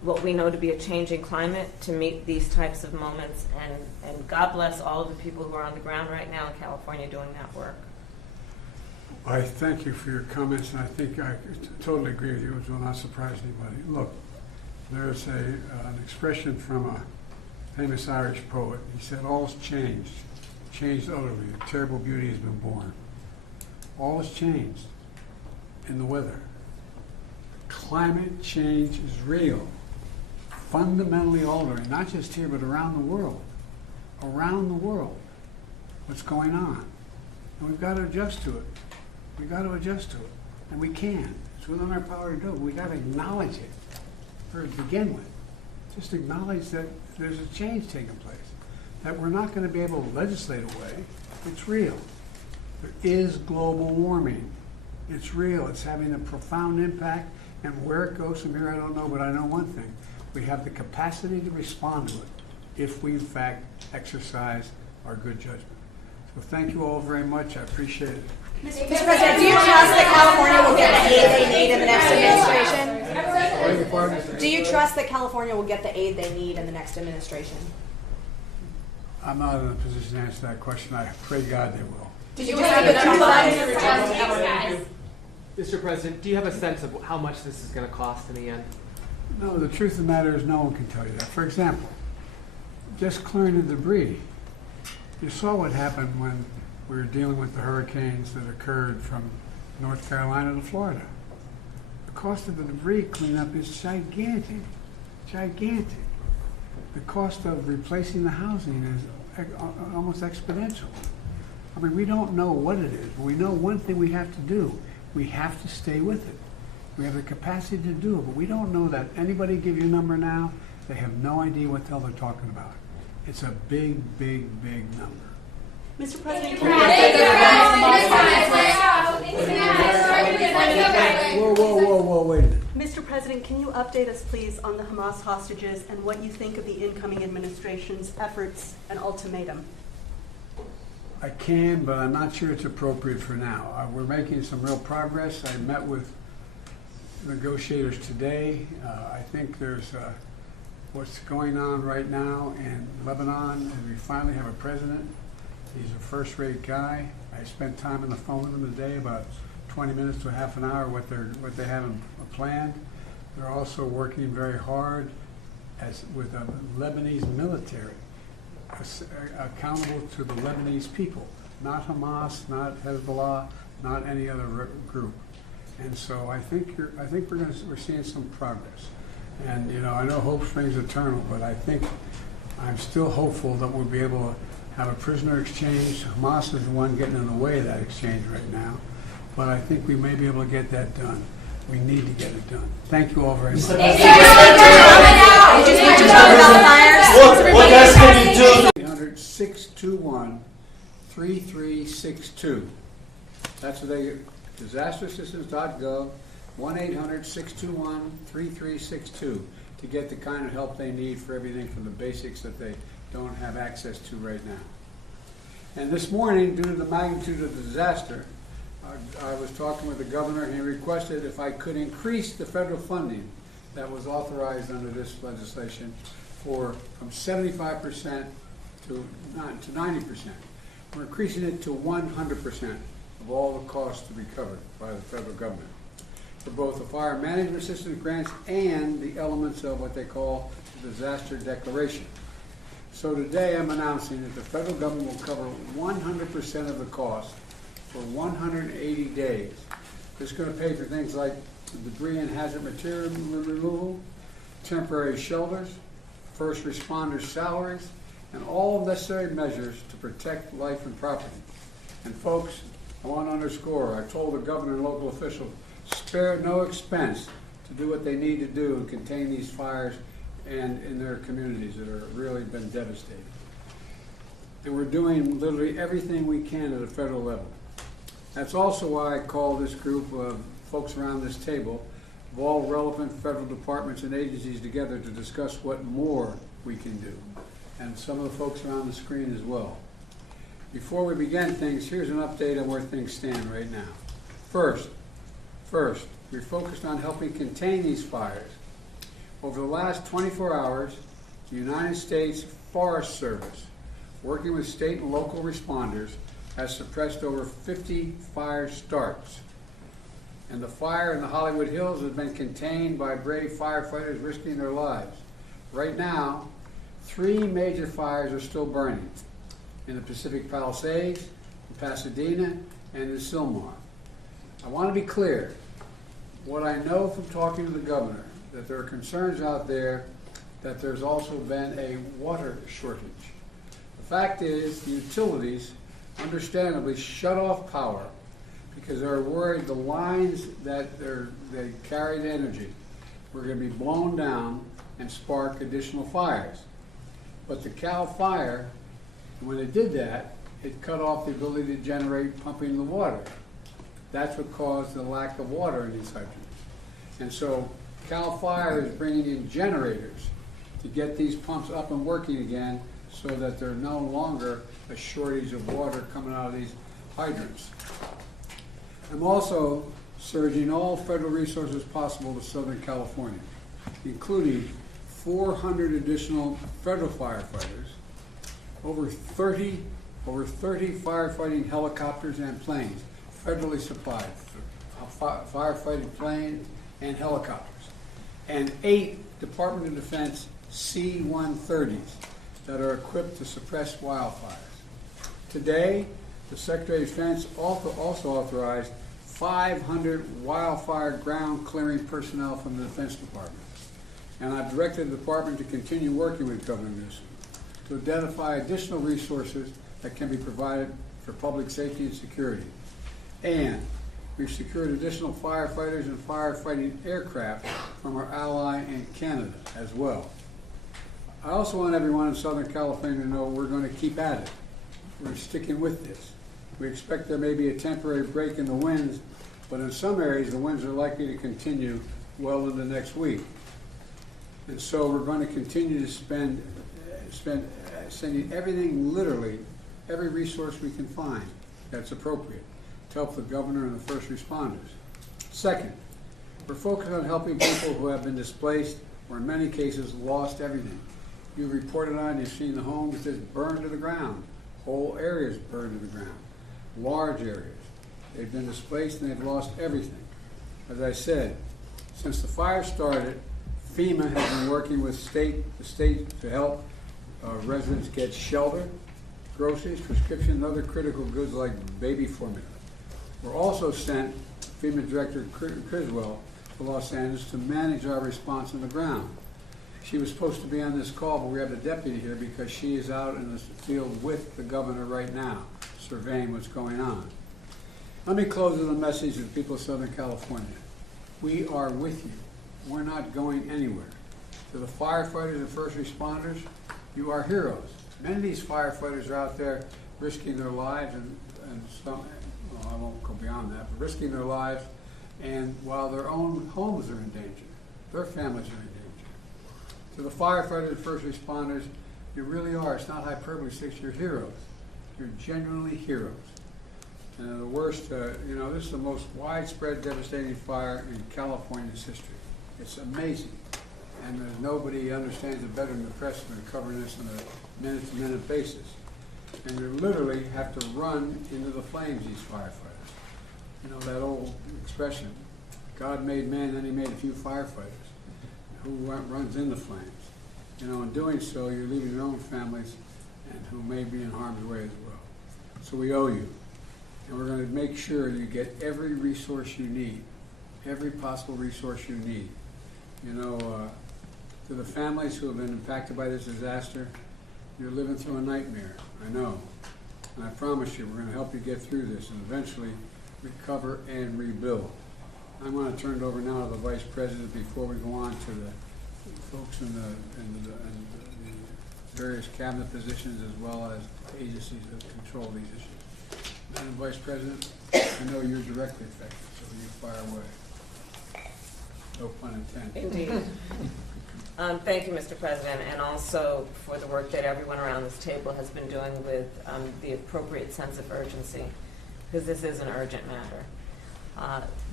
what we know to be a changing climate to meet these types of moments. And God bless all of the people who are on the ground right now in California doing that work. I thank you for your comments, and I think I totally agree with you, which will not surprise anybody. Look, there's an expression from a famous Irish poet. He said, all's changed, changed utterly. A terrible beauty has been born. All has changed in the weather. Climate change is real, fundamentally altering, not just here, but around the world. Around the world, what's going on. And we've got to adjust to it. We've got to adjust to it. And we can. It's within our power to do it. We've got to acknowledge it to begin with. Just acknowledge that there's a change taking place, that we're not going to be able to legislate away. It's real. There is global warming. It's real. It's having a profound impact, and where it goes from here, I don't know, but I know one thing. We have the capacity to respond to it if we, in fact, exercise our good judgment. So thank you all very much. I appreciate it. Mr. President, do you trust that California will get the aid they need in the next administration? Beg your pardon? Do you trust that California will get the aid they need in the next administration? I'm not in a position to answer that question. I pray God they will. Do you have a trust? Mr. President, do you have a sense of how much this is going to cost in the end? No, the truth of the matter is no one can tell you that. For example, just clearing the debris. You saw what happened when we were dealing with the hurricanes that occurred from North Carolina to Florida. The cost of the debris cleanup is gigantic, gigantic. The cost of replacing the housing is almost exponential. I mean, we don't know what it is, but we know one thing we have to do. We have to stay with it. We have the capacity to do it, but we don't know that. Anybody give you a number now, they have no idea what the hell they're talking about. It's a big, big, big number. Mr. President, Whoa, wait a minute. Mr. President, can you update us, please, on the Hamas hostages and what you think of the incoming administration's efforts and ultimatum? I can, but I'm not sure it's appropriate for now. We're making some real progress. I met with negotiators today. I think there's what's going on right now in Lebanon, and we finally have a president. He's a first-rate guy. I spent time on the phone with him today, about 20 minutes to half an hour, what they have planned. They're also working very hard with the Lebanese military, accountable to the Lebanese people, not Hamas, not Hezbollah, not any other group. And so I think we're seeing some progress. And you know, I know hope springs eternal, but I'm still hopeful that we'll be able to have a prisoner exchange. Hamas is the one getting in the way of that exchange right now, but I think we may be able to get that done. We need to get it done. Thank you all very much. What else can you do? 800-621-3362. That's what they disasterassistance.gov, 1-800-621-3362 to get the kind of help they need for everything from the basics that they don't have access to right now. And this morning, due to the magnitude of the disaster, I was talking with the governor, and he requested if I could increase the federal funding that was authorized under this legislation from 75% to 90%. We're increasing it to 100% of all the costs to be covered by the federal government for both the fire management assistance grants and the elements of what they call the disaster declaration. So today I'm announcing that the federal government will cover 100% of the cost for 180 days. It's going to pay for things like debris and hazard material removal, temporary shelters, first responders' salaries, and all necessary measures to protect life and property. And folks, I want to underscore, I told the governor and local officials, spare no expense to do what they need to do and contain these fires and in their communities that are really been devastated. And we're doing literally everything we can at a federal level. That's also why I call this group of folks around this table of all relevant federal departments and agencies together to discuss what more we can do. And some of the folks are on the screen as well. Before we begin things, here's an update on where things stand right now. First, we're focused on helping contain these fires. Over the last 24 hours, the United States Forest Service, working with state and local responders, has suppressed over 50 fire starts. And the fire in the Hollywood Hills has been contained by brave firefighters risking their lives. Right now, 3 major fires are still burning in the Pacific Palisades, in Pasadena, and in Sylmar. I want to be clear. What I know from talking to the governor, that there are concerns out there that there's also been a water shortage. The fact is, the utilities understandably shut off power because they're worried the lines that they carried energy were going to be blown down and spark additional fires. But the Cal Fire, when they did that, it cut off the ability to generate pumping the water. That's what caused the lack of water in these hydrants. And so Cal Fire is bringing in generators to get these pumps up and working again so that there's no longer a shortage of water coming out of these hydrants. I'm also surging all federal resources possible to Southern California, including 400 additional federal firefighters, over 30 firefighting helicopters and planes, federally supplied, firefighting planes and helicopters, and 8 Department of Defense C-130s that are equipped to suppress wildfires. Today, the Secretary of Defense also authorized 500 wildfire ground clearing personnel from the Defense Department. And I've directed the department to continue working with Governor Newsom to identify additional resources that can be provided for public safety and security. And we've secured additional firefighters and firefighting aircraft from our ally in Canada as well. I also want everyone in Southern California to know we're going to keep at it. We're sticking with this. We expect there may be a temporary break in the winds, but in some areas the winds are likely to continue well into next week. And so we're going to continue to sending everything, literally, every resource we can find that's appropriate to help the governor and the first responders. Second, we're focused on helping people who have been displaced or in many cases lost everything. You've reported on, you've seen the homes just burned to the ground, whole areas burned to the ground, large areas. They've been displaced and they've lost everything. As I said, since the fire started, FEMA has been working with the state to help residents get shelter, groceries, prescription, and other critical goods like baby formula. We're also sent FEMA Director Criswell to Los Angeles to manage our response on the ground. She was supposed to be on this call, but we have the deputy here because she is out in the field with the governor right now, surveying what's going on. Let me close with a message to the people of Southern California. We are with you. We're not going anywhere. To the firefighters and first responders, you are heroes. Many of these firefighters are out there risking their lives and some, well, I won't go beyond that, but risking their lives, and while their own homes are in danger, their families are in danger. To the firefighters and first responders, you really are, it's not hyperbole, you're heroes. You're genuinely heroes. And the worst, this is the most widespread devastating fire in California's history. It's amazing. And there's nobody understands it better than the press and they're covering this on a minute-to-minute basis. And you literally have to run into the flames, these firefighters. You know that old expression, God made man, then he made a few firefighters. Who runs in the flames? You know, in doing so, you're leaving your own families and who may be in harm's way as well. So we owe you. And we're going to make sure you get every resource you need, every possible resource you need. You know, to the families who have been impacted by this disaster, you're living through a nightmare, I know. And I promise you, we're going to help you get through this and eventually recover and rebuild. I'm going to turn it over now to the Vice President before we go on to the folks in the various cabinet positions as well as agencies that control these issues. Madam Vice President, I know you're directly affected, so you fire away. No pun intended. Indeed. Thank you, Mr. President, and also for the work that everyone around this table has been doing with the appropriate sense of urgency, because this is an urgent matter.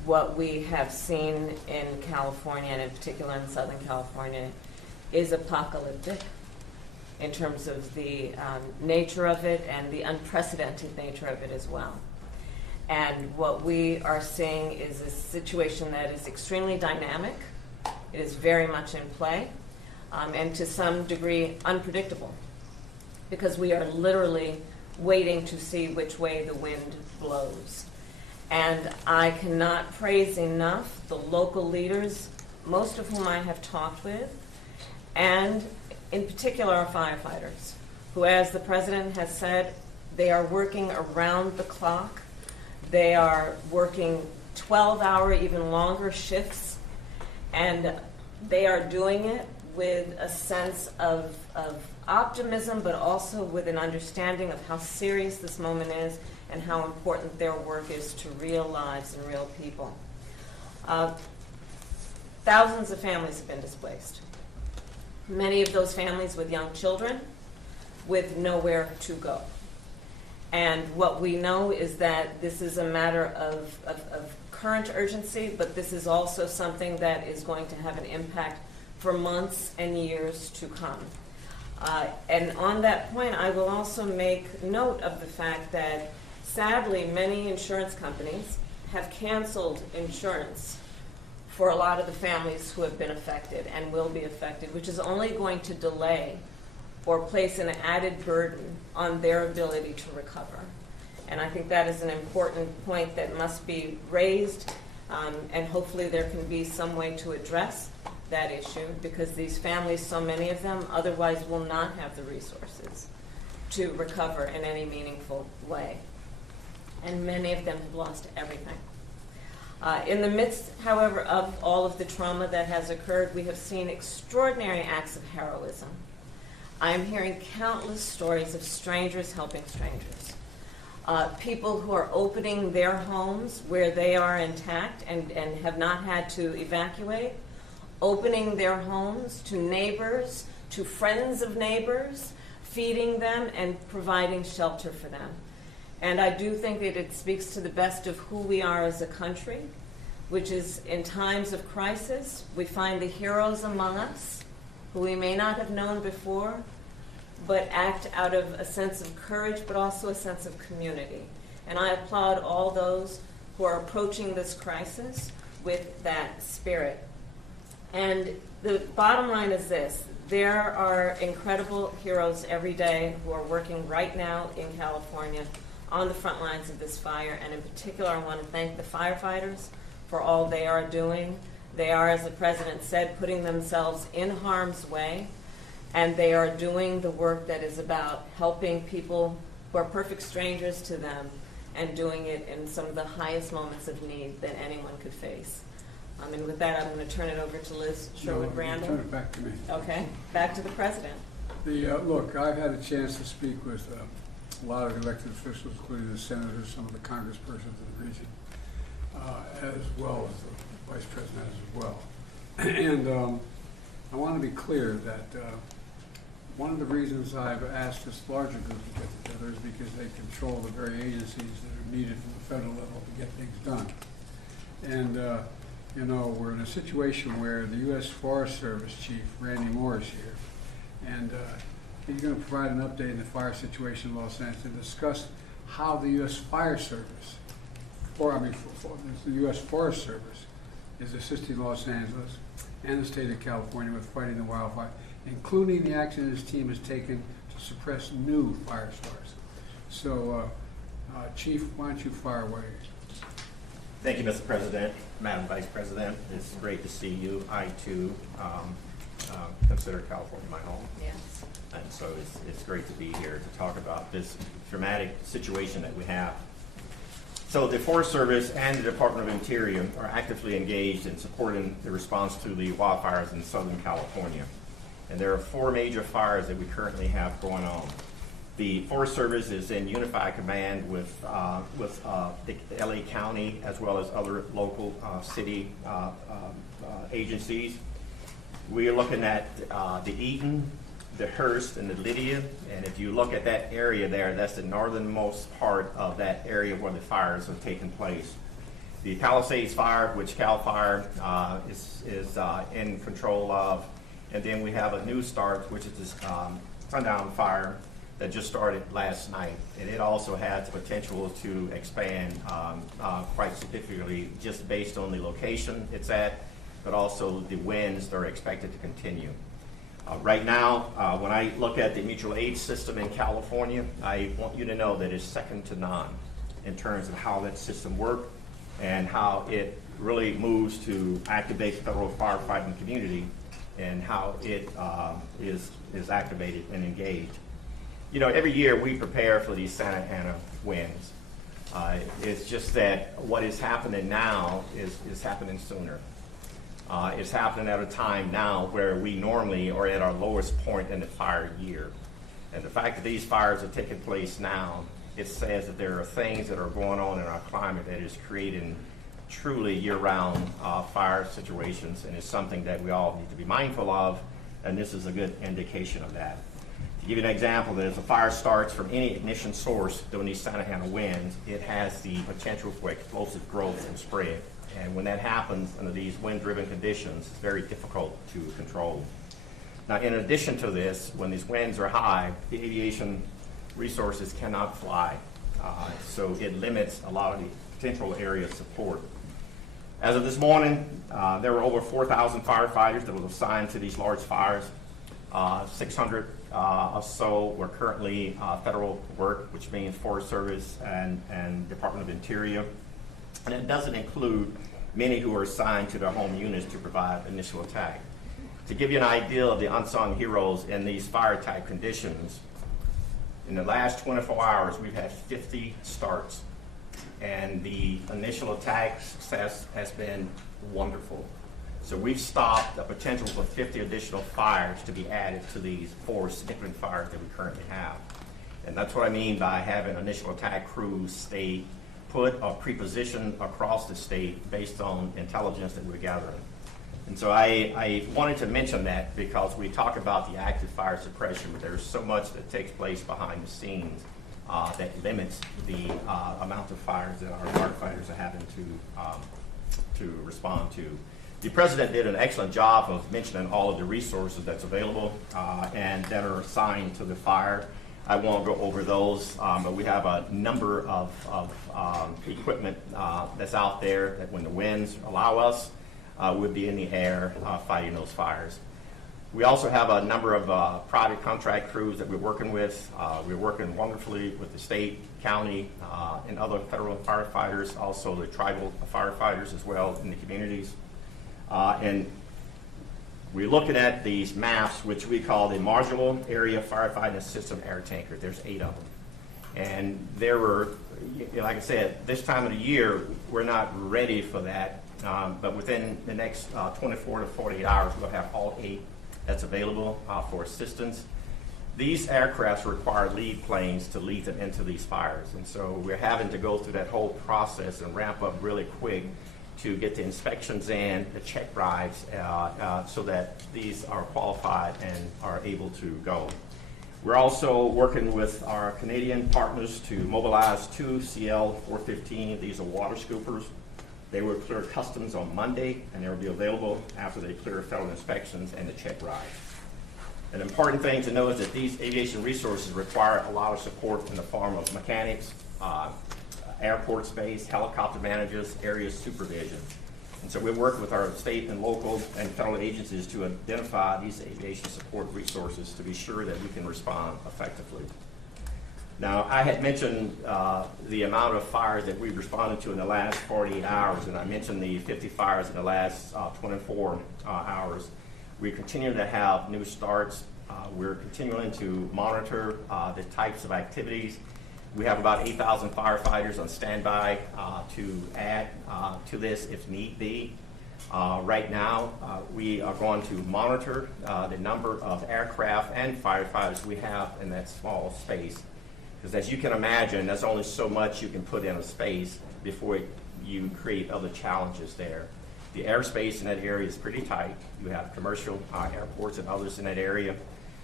what we have seen in California, and in particular in Southern California, is apocalyptic in terms of the nature of it and the unprecedented nature of it as well. And what we are seeing is a situation that is extremely dynamic. It is very much in play, and to some degree unpredictable, because we are literally waiting to see which way the wind blows. And I cannot praise enough the local leaders, most of whom I have talked with, and in particular our firefighters, who, as the President has said, they are working around the clock. They are working 12-hour, even longer shifts, and they are doing it with a sense of optimism, but also with an understanding of how serious this moment is and how important their work is to real lives and real people. Thousands of families have been displaced. Many of those families with young children with nowhere to go. And what we know is that this is a matter of current urgency, but this is also something that is going to have an impact for months and years to come. And on that point, I will also make note of the fact that sadly, many insurance companies have canceled insurance for a lot of the families who have been affected and will be affected, which is only going to delay or place an added burden on their ability to recover. And I think that is an important point that must be raised, and hopefully there can be some way to address that issue, because these families, so many of them, otherwise will not have the resources to recover in any meaningful way. And many of them have lost everything. In the midst, however, of all of the trauma that has occurred, we have seen extraordinary acts of heroism. I'm hearing countless stories of strangers helping strangers. People who are opening their homes where they are intact and have not had to evacuate, opening their homes to neighbors, to friends of neighbors, feeding them and providing shelter for them. And I do think that it speaks to the best of who we are as a country, which is in times of crisis, we find the heroes among us who we may not have known before, but act out of a sense of courage, but also a sense of community. And I applaud all those who are approaching this crisis with that spirit. And the bottom line is this: there are incredible heroes every day who are working right now in California on the front lines of this fire, and in particular I want to thank the firefighters for all they are doing. They are, as the President said, putting themselves in harm's way, and they are doing the work that is about helping people who are perfect strangers to them, and doing it in some of the highest moments of need that anyone could face. And with that, I'm going to turn it over to Liz Sherwood-Brandel. Turn it back to me. Okay, back to the President. Look, I've had a chance to speak with a lot of elected officials, including the senators, some of the congresspersons of the region, as well as the vice president as well. And I want to be clear that one of the reasons I've asked this larger group to get together is because they control the very agencies that are needed from the federal level to get things done. And you know, we're in a situation where the U.S. Forest Service Chief, Randy Moore, is here. And he's going to provide an update in the fire situation in Los Angeles and discuss how the U.S. Fire Service, the U.S. Forest Service, is assisting Los Angeles and the state of California with fighting the wildfire, including the action his team has taken to suppress new fire stars. So, Chief, why don't you fire away? Thank you, Mr. President, Madam Vice President. It's great to see you. I, too, consider California my home. Yes. And so it's great to be here to talk about this dramatic situation that we have. So the Forest Service and the Department of Interior are actively engaged in supporting the response to the wildfires in Southern California. And there are 4 major fires that we currently have going on. The Forest Service is in unified command with the LA County as well as other local city agencies. We are looking at the Eden, the Hearst, and the Lydia. And if you look at that area there, that's the northernmost part of that area where the fires have taken place. The Palisades Fire, which CAL FIRE is in control of. And then we have a new start, which is this Sundown Fire that just started last night. And it also has the potential to expand quite significantly just based on the location it's at, but also the winds that are expected to continue. Right now, when I look at the mutual aid system in California, I want you to know that it's second to none in terms of how that system works and how it really moves to activate the federal firefighting community and how it is activated and engaged. You know, every year we prepare for these Santa Ana winds. It's just that what is happening now is happening sooner. It's happening at a time now where we normally are at our lowest point in the fire year. And the fact that these fires are taking place now, it says that there are things that are going on in our climate that is creating truly year-round fire situations, and it's something that we all need to be mindful of, and this is a good indication of that. To give you an example, that if a fire starts from any ignition source during these Santa Ana winds, it has the potential for explosive growth and spread. And when that happens under these wind-driven conditions, it's very difficult to control. Now, in addition to this, when these winds are high, the aviation resources cannot fly. So it limits a lot of the potential area of support. As of this morning, there were over 4,000 firefighters that were assigned to these large fires. 600 or so were currently federal work, which means Forest Service and Department of Interior. And it doesn't include many who are assigned to their home units to provide initial attack. To give you an idea of the unsung heroes in these fire type conditions, in the last 24 hours, we've had 50 starts, and the initial attack success has been wonderful. So we've stopped the potential for 50 additional fires to be added to these 4 significant fires that we currently have. And that's what I mean by having initial attack crews stay put or pre-positioned across the state based on intelligence that we're gathering. And so I wanted to mention that because we talk about the active fire suppression, but there's so much that takes place behind the scenes that limits the amount of fires that our firefighters are having to respond to. The President did an excellent job of mentioning all of the resources that's available and that are assigned to the fire. I won't go over those, but we have a number of equipment that's out there that when the winds allow us, we'll be in the air fighting those fires. We also have a number of private contract crews that we're working with. We're working wonderfully with the state, county, and other federal firefighters, also the tribal firefighters as well in the communities. And we're looking at these maps, which we call the Modular Area Firefighting System Air Tanker. There's 8 of them. And there were, like I said, this time of the year, we're not ready for that. But within the next 24 to 48 hours, we'll have all 8 that's available for assistance. These aircrafts require lead planes to lead them into these fires. And so we're having to go through that whole process and ramp up really quick to get the inspections in, the check rides, so that these are qualified and are able to go. We're also working with our Canadian partners to mobilize 2 CL-415. These are water scoopers. They will clear customs on Monday, and they will be available after they clear federal inspections and the check rides. An important thing to know is that these aviation resources require a lot of support in the form of mechanics, airport space, helicopter managers, area supervision. And so we work with our state and local and federal agencies to identify these aviation support resources to be sure that we can respond effectively. Now, I had mentioned the amount of fires that we've responded to in the last 48 hours, and I mentioned the 50 fires in the last 24 hours. We continue to have new starts. We're continuing to monitor the types of activities. We have about 8,000 firefighters on standby to add to this if need be. Right now, we are going to monitor the number of aircraft and firefighters we have in that small space. Because as you can imagine, there's only so much you can put in a space before you create other challenges there. The airspace in that area is pretty tight. You have commercial airports and others in that area.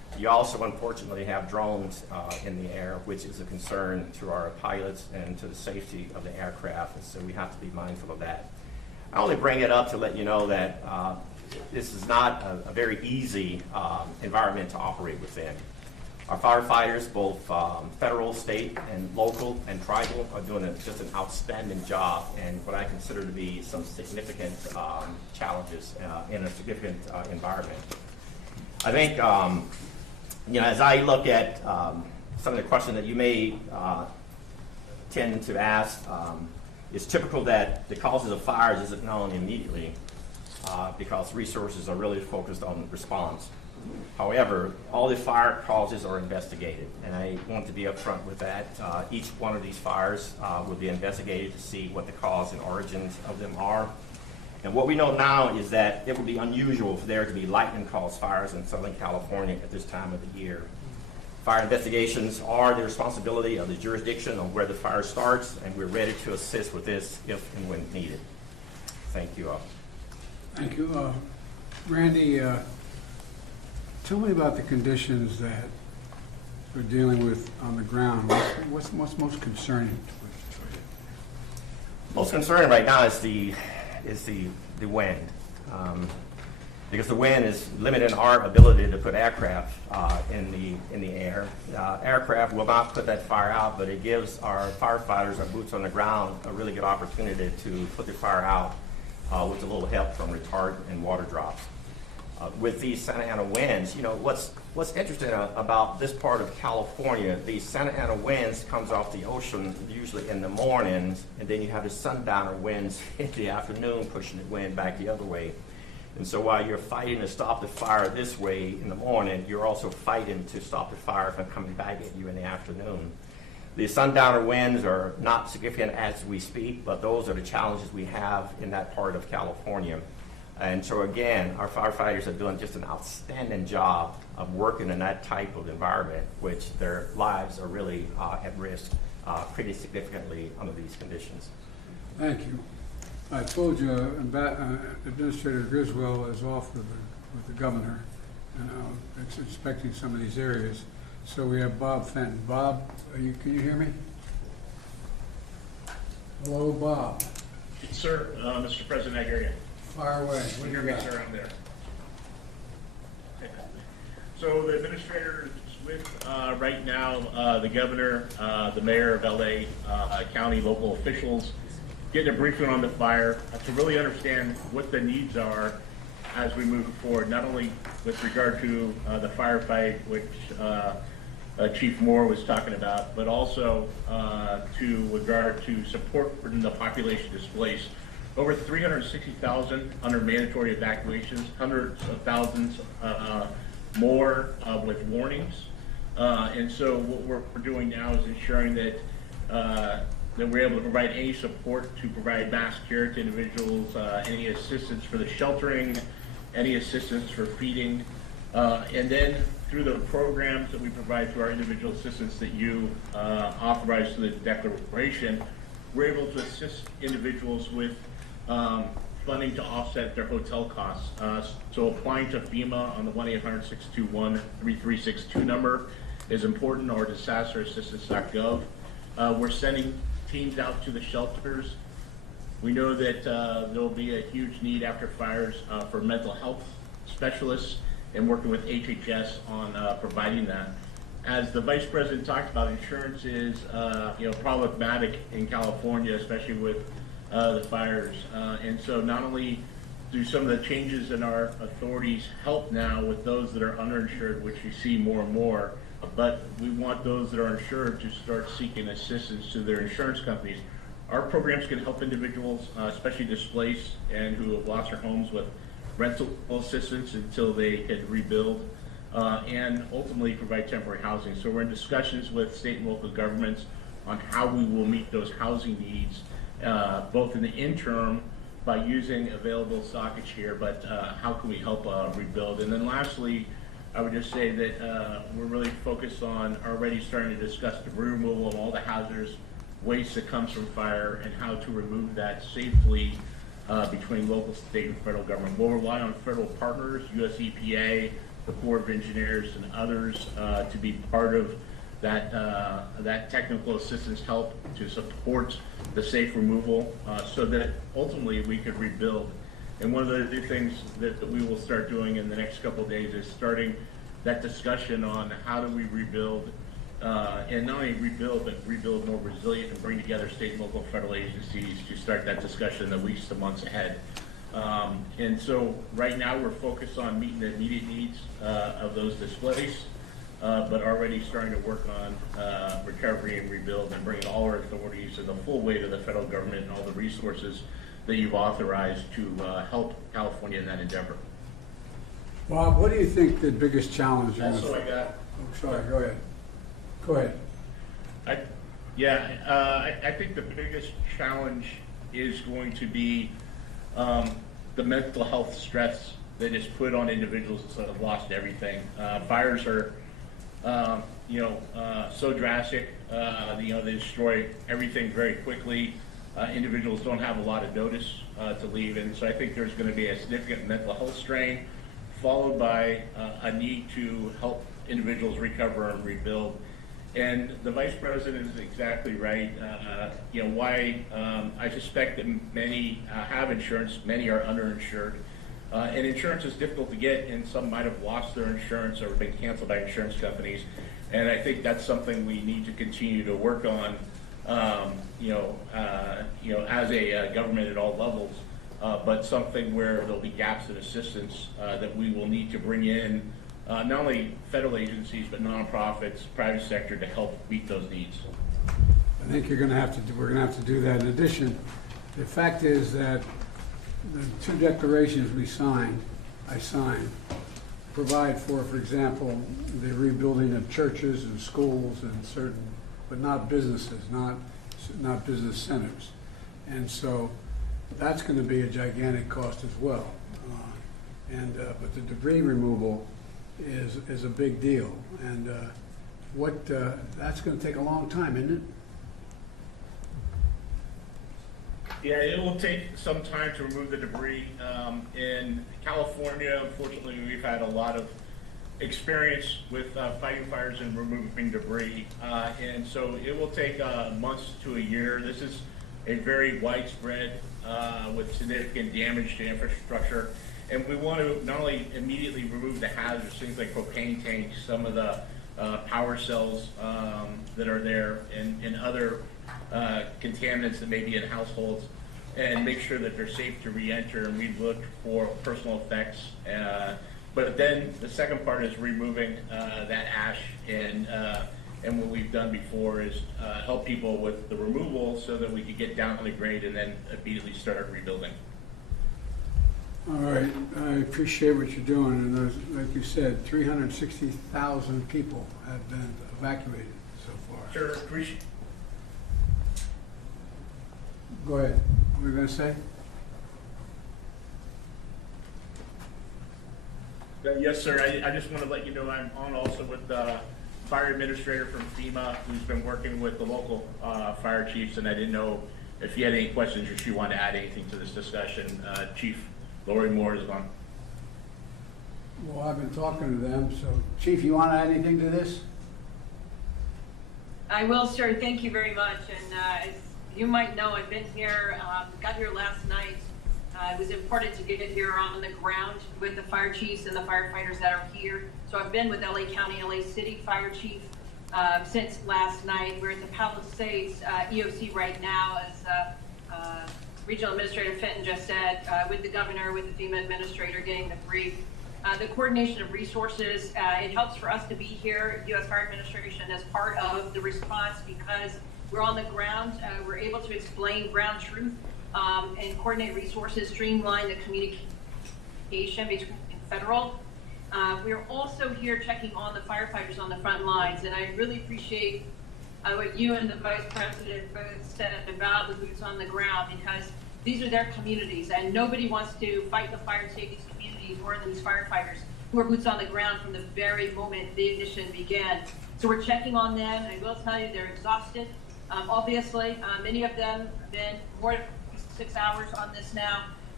You also unfortunately have drones in the air, which is a concern to our pilots and to the safety of the aircraft, and so we have to be mindful of that. I only bring it up to let you know that this is not a very easy environment to operate within. Our firefighters, both federal, state, and local, and tribal, are doing just an outstanding job in what I consider to be some significant challenges in a significant environment. I think, as I look at some of the questions that you may tend to ask, it's typical that the causes of fires isn't known immediately because resources are really focused on response. However, all the fire causes are investigated, and I want to be upfront with that. Each one of these fires will be investigated to see what the cause and origins of them are. And what we know now is that it would be unusual for there to be lightning-caused fires in Southern California at this time of the year. Fire investigations are the responsibility of the jurisdiction on where the fire starts, and we're ready to assist with this if and when needed. Thank you all. Thank you. Randy, tell me about the conditions that we're dealing with on the ground. What's most concerning for you? Most concerning right now is the wind. Because the wind is limiting our ability to put aircraft in the air. Aircraft will not put that fire out, but it gives our firefighters, our boots on the ground, a really good opportunity to put the fire out with a little help from retardant and water drops. With these Santa Ana winds, what's interesting about this part of California, these Santa Ana winds comes off the ocean usually in the mornings, and then you have the sundowner winds in the afternoon pushing the wind back the other way. And so while you're fighting to stop the fire this way in the morning, you're also fighting to stop the fire from coming back at you in the afternoon. The sundowner winds are not significant as we speak, but those are the challenges we have in that part of California. And so again, our firefighters are doing just an outstanding job of working in that type of environment, which their lives are really at risk pretty significantly under these conditions. Thank you. I told you Administrator Griswold is off with the governor, and I'm inspecting some of these areas. So we have Bob Fenton. Bob, can you hear me? Hello, Bob. Sir, Mr. President, I hear you. Fire away. What do you got? Sir, I'm there. So the administrator is with right now the governor, the mayor of LA, county, local officials, getting a briefing on the fire to really understand what the needs are as we move forward, not only with regard to the firefight, which Chief Moore was talking about, but also to regard to support for the population displaced. Over 360,000 under mandatory evacuations, hundreds of thousands more with warnings. And so what we're doing now is ensuring that that we're able to provide any support to provide mass care to individuals, any assistance for the sheltering, any assistance for feeding, and then through the programs that we provide through our individual assistance that you authorize through the declaration, we're able to assist individuals with funding to offset their hotel costs. So applying to FEMA on the 1-800-621-3362 number is important, or disasterassistance.gov. We're sending teams out to the shelters. We know that there will be a huge need after fires for mental health specialists, and working with HHS on providing that. As the Vice President talked about, insurance is problematic in California, especially with the fires. And so not only do some of the changes in our authorities help now with those that are underinsured, which we see more and more, but we want those that are insured to start seeking assistance to their insurance companies. Our programs can help individuals, especially displaced and who have lost their homes, with rental assistance until they can rebuild, and ultimately provide temporary housing. So we're in discussions with state and local governments on how we will meet those housing needs, both in the interim by using available stockage here, but how can we help rebuild? And then lastly, I would just say that we're really focused on already starting to discuss debris removal of all the hazardous waste that comes from fire and how to remove that safely between local, state, and federal government. We'll rely on federal partners, US EPA, the Corps of Engineers and others to be part of that technical assistance help to support the safe removal so that ultimately we could rebuild. And one of the new things that we will start doing in the next couple of days is starting that discussion on how do we rebuild, and not only rebuild, but rebuild more resilient and bring together state and local federal agencies to start that discussion in the weeks to months ahead. And so right now we're focused on meeting the immediate needs of those displaced, but already starting to work on recovery and rebuild and bringing all our authorities and the full weight of the federal government and all the resources that you've authorized to help California in that endeavor. Bob, what do you think the biggest challenge is? Also, I got. Oh, sorry, go ahead. Go ahead. I think the biggest challenge is going to be the mental health stress that is put on individuals that have lost everything. Fires are, so drastic. They destroy everything very quickly. Individuals don't have a lot of notice to leave, and so I think there's going to be a significant mental health strain, followed by a need to help individuals recover and rebuild. And the Vice President is exactly right. Why I suspect that many have insurance, many are underinsured. And insurance is difficult to get, and some might have lost their insurance or been canceled by insurance companies. And I think that's something we need to continue to work on, as a government at all levels, but something where there'll be gaps in assistance that we will need to bring in not only federal agencies, but nonprofits, private sector to help meet those needs. I think we're going to have to do that. In addition, the fact is that the two declarations I signed, provide for example, the rebuilding of churches and schools and certain, but not businesses, not business centers. And so that's going to be a gigantic cost as well. But the debris removal is a big deal. And that's going to take a long time, isn't it? Yeah, it will take some time to remove the debris. In California, unfortunately, we've had a lot of experience with fighting fires and removing debris. And so it will take months to a year. This is a very widespread with significant damage to infrastructure. And we want to not only immediately remove the hazards, things like propane tanks, some of the power cells that are there, and other contaminants that may be in households, and make sure that they're safe to re-enter, and we look for personal effects. But then the second part is removing that ash, and what we've done before is help people with the removal so that we can get down on the grade and then immediately start rebuilding. All right, I appreciate what you're doing, and like you said, 360,000 people have been evacuated so far. Sure, appreciate. Go ahead. What were you going to say? Yes, sir. I just want to let you know I'm on also with the fire administrator from FEMA, who's been working with the local fire chiefs, and I didn't know if you had any questions or if you want to add anything to this discussion. Chief Lori Moore is on. Well, I've been talking to them, so Chief, you want to add anything to this? I will, sir. Thank you very much. And as you might know, I've been here, got here last night. It was important to get here on the ground with the fire chiefs and the firefighters that are here. So I've been with LA County, LA City Fire Chief since last night. We're at the Palisades EOC right now, as Regional Administrator Fenton just said, with the governor, with the FEMA administrator, getting the brief. The coordination of resources, it helps for us to be here, U.S. Fire Administration, as part of the response, because we're on the ground. We're able to explain ground truth and coordinate resources, streamline the communication between federal. We're also here checking on the firefighters on the front lines, and I really appreciate what you and the Vice President both said about the boots on the ground, because these are their communities, and nobody wants to fight the fire and save these communities more than these firefighters who are boots on the ground from the very moment the ignition began. So we're checking on them, and I will tell you they're exhausted. Obviously, many of them have been more than 6 hours on this now.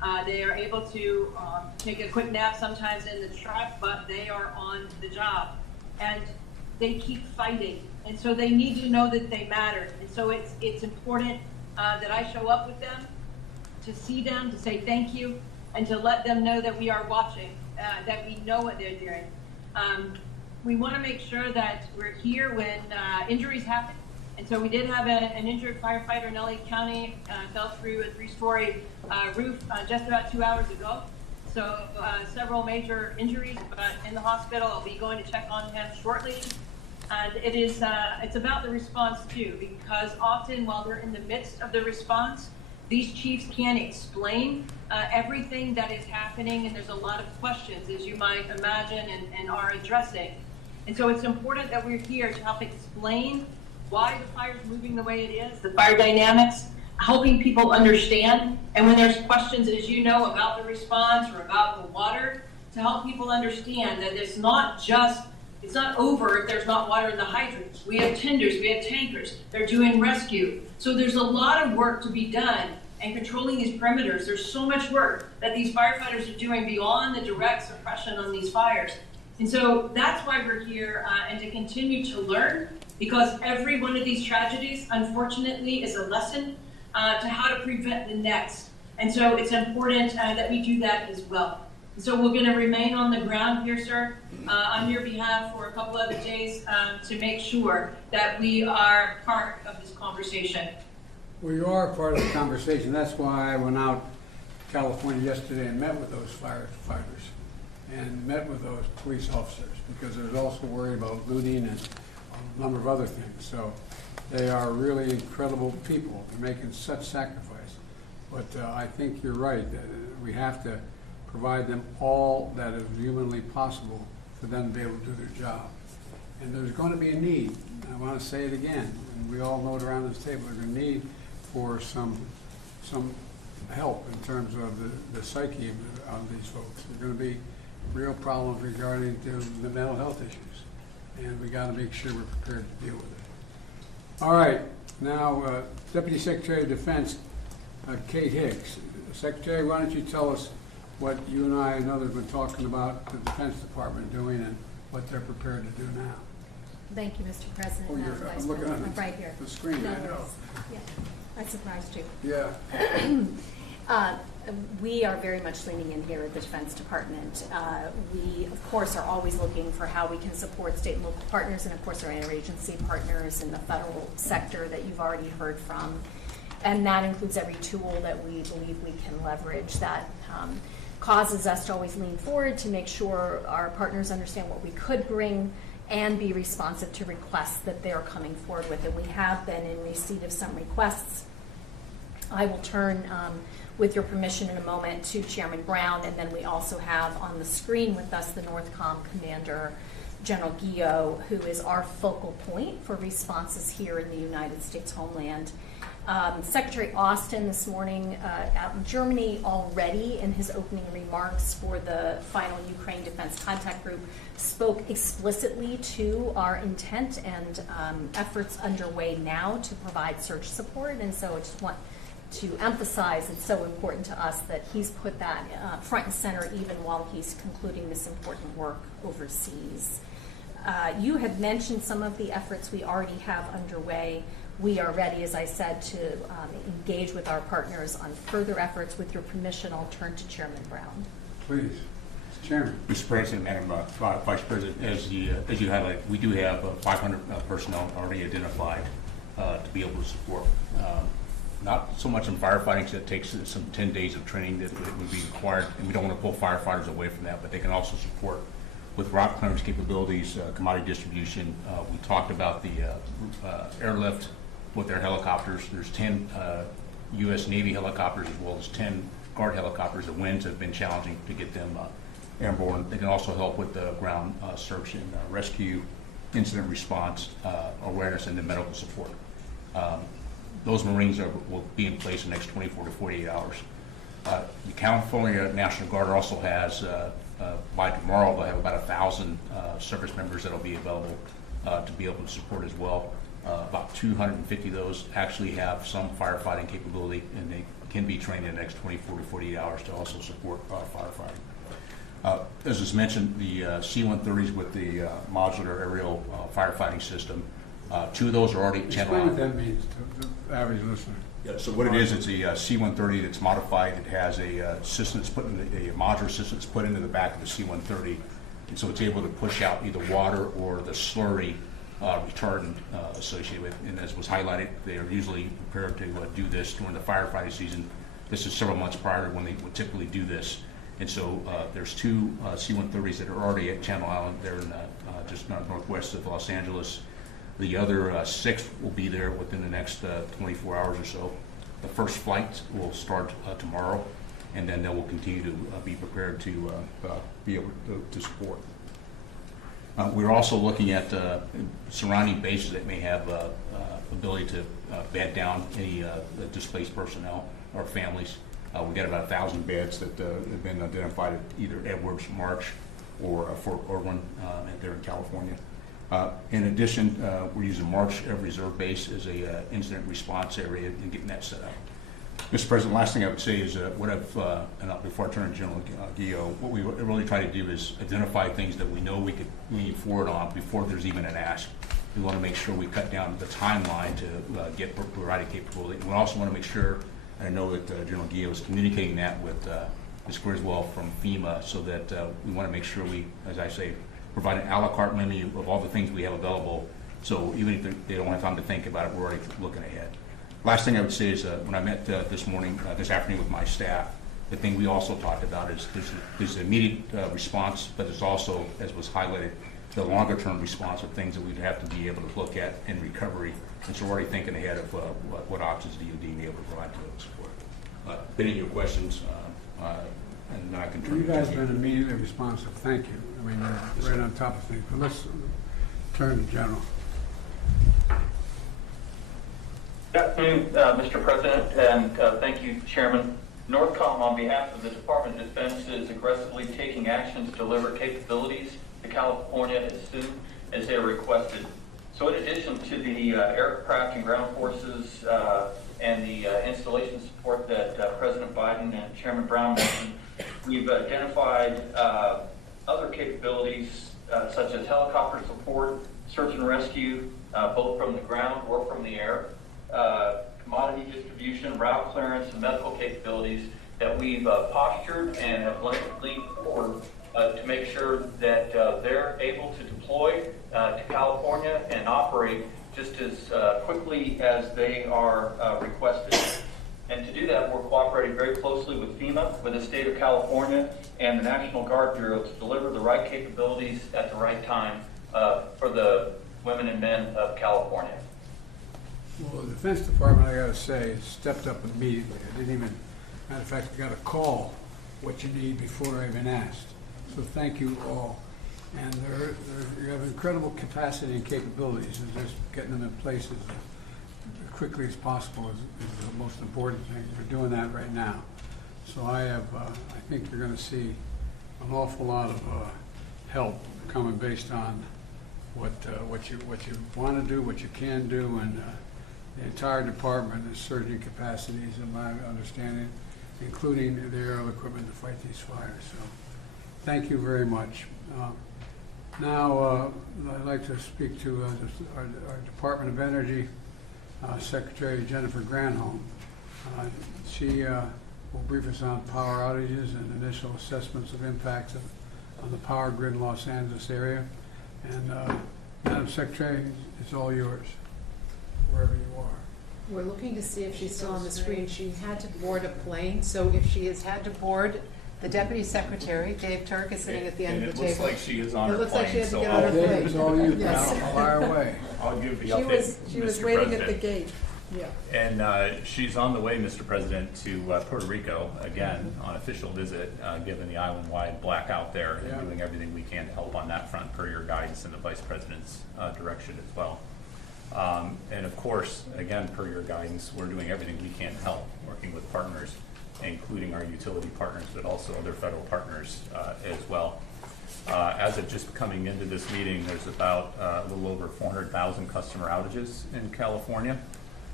They are able to take a quick nap sometimes in the truck, but they are on the job. And they keep fighting. And so they need to know that they matter. And so it's important that I show up with them, to see them, to say thank you, and to let them know that we are watching, that we know what they're doing. We want to make sure that we're here when injuries happen. And so we did have an injured firefighter in LA County, fell through a 3-story roof just about 2 hours ago. So several major injuries, but in the hospital. I'll be going to check on him shortly. And it's about the response too, because often while we're in the midst of the response, these chiefs can't explain everything that is happening, and there's a lot of questions, as you might imagine, and are addressing. And so it's important that we're here to help explain why the fire's moving the way it is, the fire dynamics, helping people understand. And when there's questions, as you know, about the response or about the water, to help people understand that it's not over if there's not water in the hydrants. We have tenders, we have tankers, they're doing rescue. So there's a lot of work to be done and controlling these perimeters. There's so much work that these firefighters are doing beyond the direct suppression on these fires. And so that's why we're here, and to continue to learn, because every one of these tragedies, unfortunately, is a lesson to how to prevent the next. And so it's important that we do that as well. And so we're going to remain on the ground here, sir, on your behalf for a couple other days to make sure that we are part of this conversation. Well, you are part of the conversation. That's why I went out to California yesterday and met with those firefighters and met with those police officers, because there's also worry about looting and a number of other things. So they are really incredible people. They're making such sacrifice. But I think you're right. That we have to provide them all that is humanly possible for them to be able to do their job. And there's going to be a need. I want to say it again, and we all know it around this table, there's a need for some help in terms of the psyche of these folks. There's going to be real problems regarding to the mental health issues, and we got to make sure we're prepared to deal with it. All right, now Deputy Secretary of Defense Kate Hicks. Secretary, why don't you tell us what you and I and others have been talking about the Defense Department doing and what they're prepared to do now. Thank you, Mr. President. Oh, I'm looking at right here. The screen, No I know. worries. Yeah, I surprised you. Yeah. We are very much leaning in here at the Defense Department. We, of course, are always looking for how we can support state and local partners, and of course our interagency partners in the federal sector that you've already heard from. And that includes every tool that we believe we can leverage that causes us to always lean forward to make sure our partners understand what we could bring and be responsive to requests that they're coming forward with. And we have been in receipt of some requests. I will turn, with your permission in a moment, to Chairman Brown, and then we also have on the screen with us the NORTHCOM Commander, General Guillot, who is our focal point for responses here in the United States homeland. Secretary Austin this morning out in Germany already in his opening remarks for the final Ukraine Defense Contact Group spoke explicitly to our intent and efforts underway now to provide search support. And so I just want to emphasize it's so important to us that he's put that front and center even while he's concluding this important work overseas. You had mentioned some of the efforts we already have underway. We are ready, as I said, to engage with our partners on further efforts. With your permission, I'll turn to Chairman Brown. Please. Mr. Chairman. Mr. President, Madam Vice President, as you highlighted, we do have 500 personnel already identified to be able to support. Not so much in firefighting, because it takes some 10 days of training that would be required, and we don't want to pull firefighters away from that, but they can also support with rock clearance capabilities, commodity distribution. We talked about the airlift with their helicopters. There's 10 U.S. Navy helicopters as well as 10 Guard helicopters. The winds have been challenging to get them airborne. They can also help with the ground search and rescue, incident response, awareness, and the medical support. Those Marines will be in place in the next 24 to 48 hours. The California National Guard also has, by tomorrow, they'll have about 1,000 service members that will be available to be able to support as well. About 250 of those actually have some firefighting capability, and they can be trained in the next 24 to 48 hours to also support firefighting. As was mentioned, the C-130s with the modular aerial firefighting system, 2 of those are already channel. Explain what that means to the average listener. Yeah, so what it is, it's a C-130 that's modified. It has a system that's put in a modular system that's put into the back of the C-130, and so it's able to push out either water or the slurry retardant associated with. And as was highlighted, they are usually prepared to do this during the firefighting season. This is several months prior to when they would typically do this. And so there's 2 C-130s that are already at Channel Island. They're in just northwest of Los Angeles. The other 6 will be there within the next 24 hours or so. The first flight will start tomorrow, and then they will continue to be prepared to be able to support. We're also looking at surrounding bases that may have ability to bed down any displaced personnel or families. We've got about 1,000 beds that have been identified at either Edwards, March, or Fort Irwin there in California. In addition, we're using March Reserve Base as a incident response area and getting that set up. Mr. President, last thing I would say is what I've, and before I turn to General Guillot, what we really try to do is identify things that we know we could lean forward on before there's even an ask. We want to make sure we cut down the timeline to get provided capability. And we also want to make sure, and I know that General Guillot is communicating that with Ms. Griswold from FEMA, so that we want to make sure we, as I say, provide an a la carte menu of all the things we have available. So even if they don't have time to think about it, we're already looking ahead. Last thing I would say is when I met this afternoon with my staff, the thing we also talked about is there's immediate response, but there's also, as was highlighted, the longer term response of things that we'd have to be able to look at in recovery. And so we're already thinking ahead of what options DoD may be able to provide to support. Bidding your questions, and I can turn. You guys have been immediately responsive. Thank you. I mean, you're right on top of things. But let's turn to General. Good afternoon, Mr. President, and thank you, Chairman. NORTHCOM, on behalf of the Department of Defense, is aggressively taking actions to deliver capabilities to California as soon as they are requested. So in addition to the aircraft and ground forces and the installation support that President Biden and Chairman Brown mentioned, we've identified other capabilities such as helicopter support, search and rescue, both from the ground or from the air, commodity distribution, route clearance, and medical capabilities that we've postured and have leaned forward to make sure that they're able to deploy to California and operate just as quickly as they are requested. And to do that, we're cooperating very closely with FEMA, with the state of California, and the National Guard Bureau to deliver the right capabilities at the right time for the women and men of California. Well, the Defense Department, I got to say, has stepped up immediately. I didn't even, matter of fact, I got a call what you need before I even asked. So thank you all. And you have incredible capacity and capabilities, and just getting them in place as quickly as possible is the most important thing. We're doing that right now. So I think you're going to see an awful lot of help coming based on what you want to do, what you can do, and the entire department is surging capacities, in my understanding, including the aerial equipment to fight these fires. So thank you very much. Now I'd like to speak to our Department of Energy Secretary Jennifer Granholm. She will brief us on power outages and initial assessments of impacts on the power grid in Los Angeles area. And Madam Secretary, it's all yours, wherever you are. We're looking to see if she's still on the screen. She had to board a plane, so if she has had to board, the Deputy Secretary, Dave Turk, is sitting at the end of the table. It looks like she is on her plane. It looks like she had to get on her Dave, plane. it's all you. Yes. Fire away. I'll give the update, She was Mr. waiting President. at the gate. Yeah. And she's on the way, Mr. President, to Puerto Rico, again, on official visit, given the island-wide blackout there, Yeah. and doing everything we can to help on that front per your guidance and the Vice President's direction as well. And of course, again, per your guidance, we're doing everything we can to help, working with partners, including our utility partners, but also other federal partners as well. As of just coming into this meeting, there's about a little over 400,000 customer outages in California.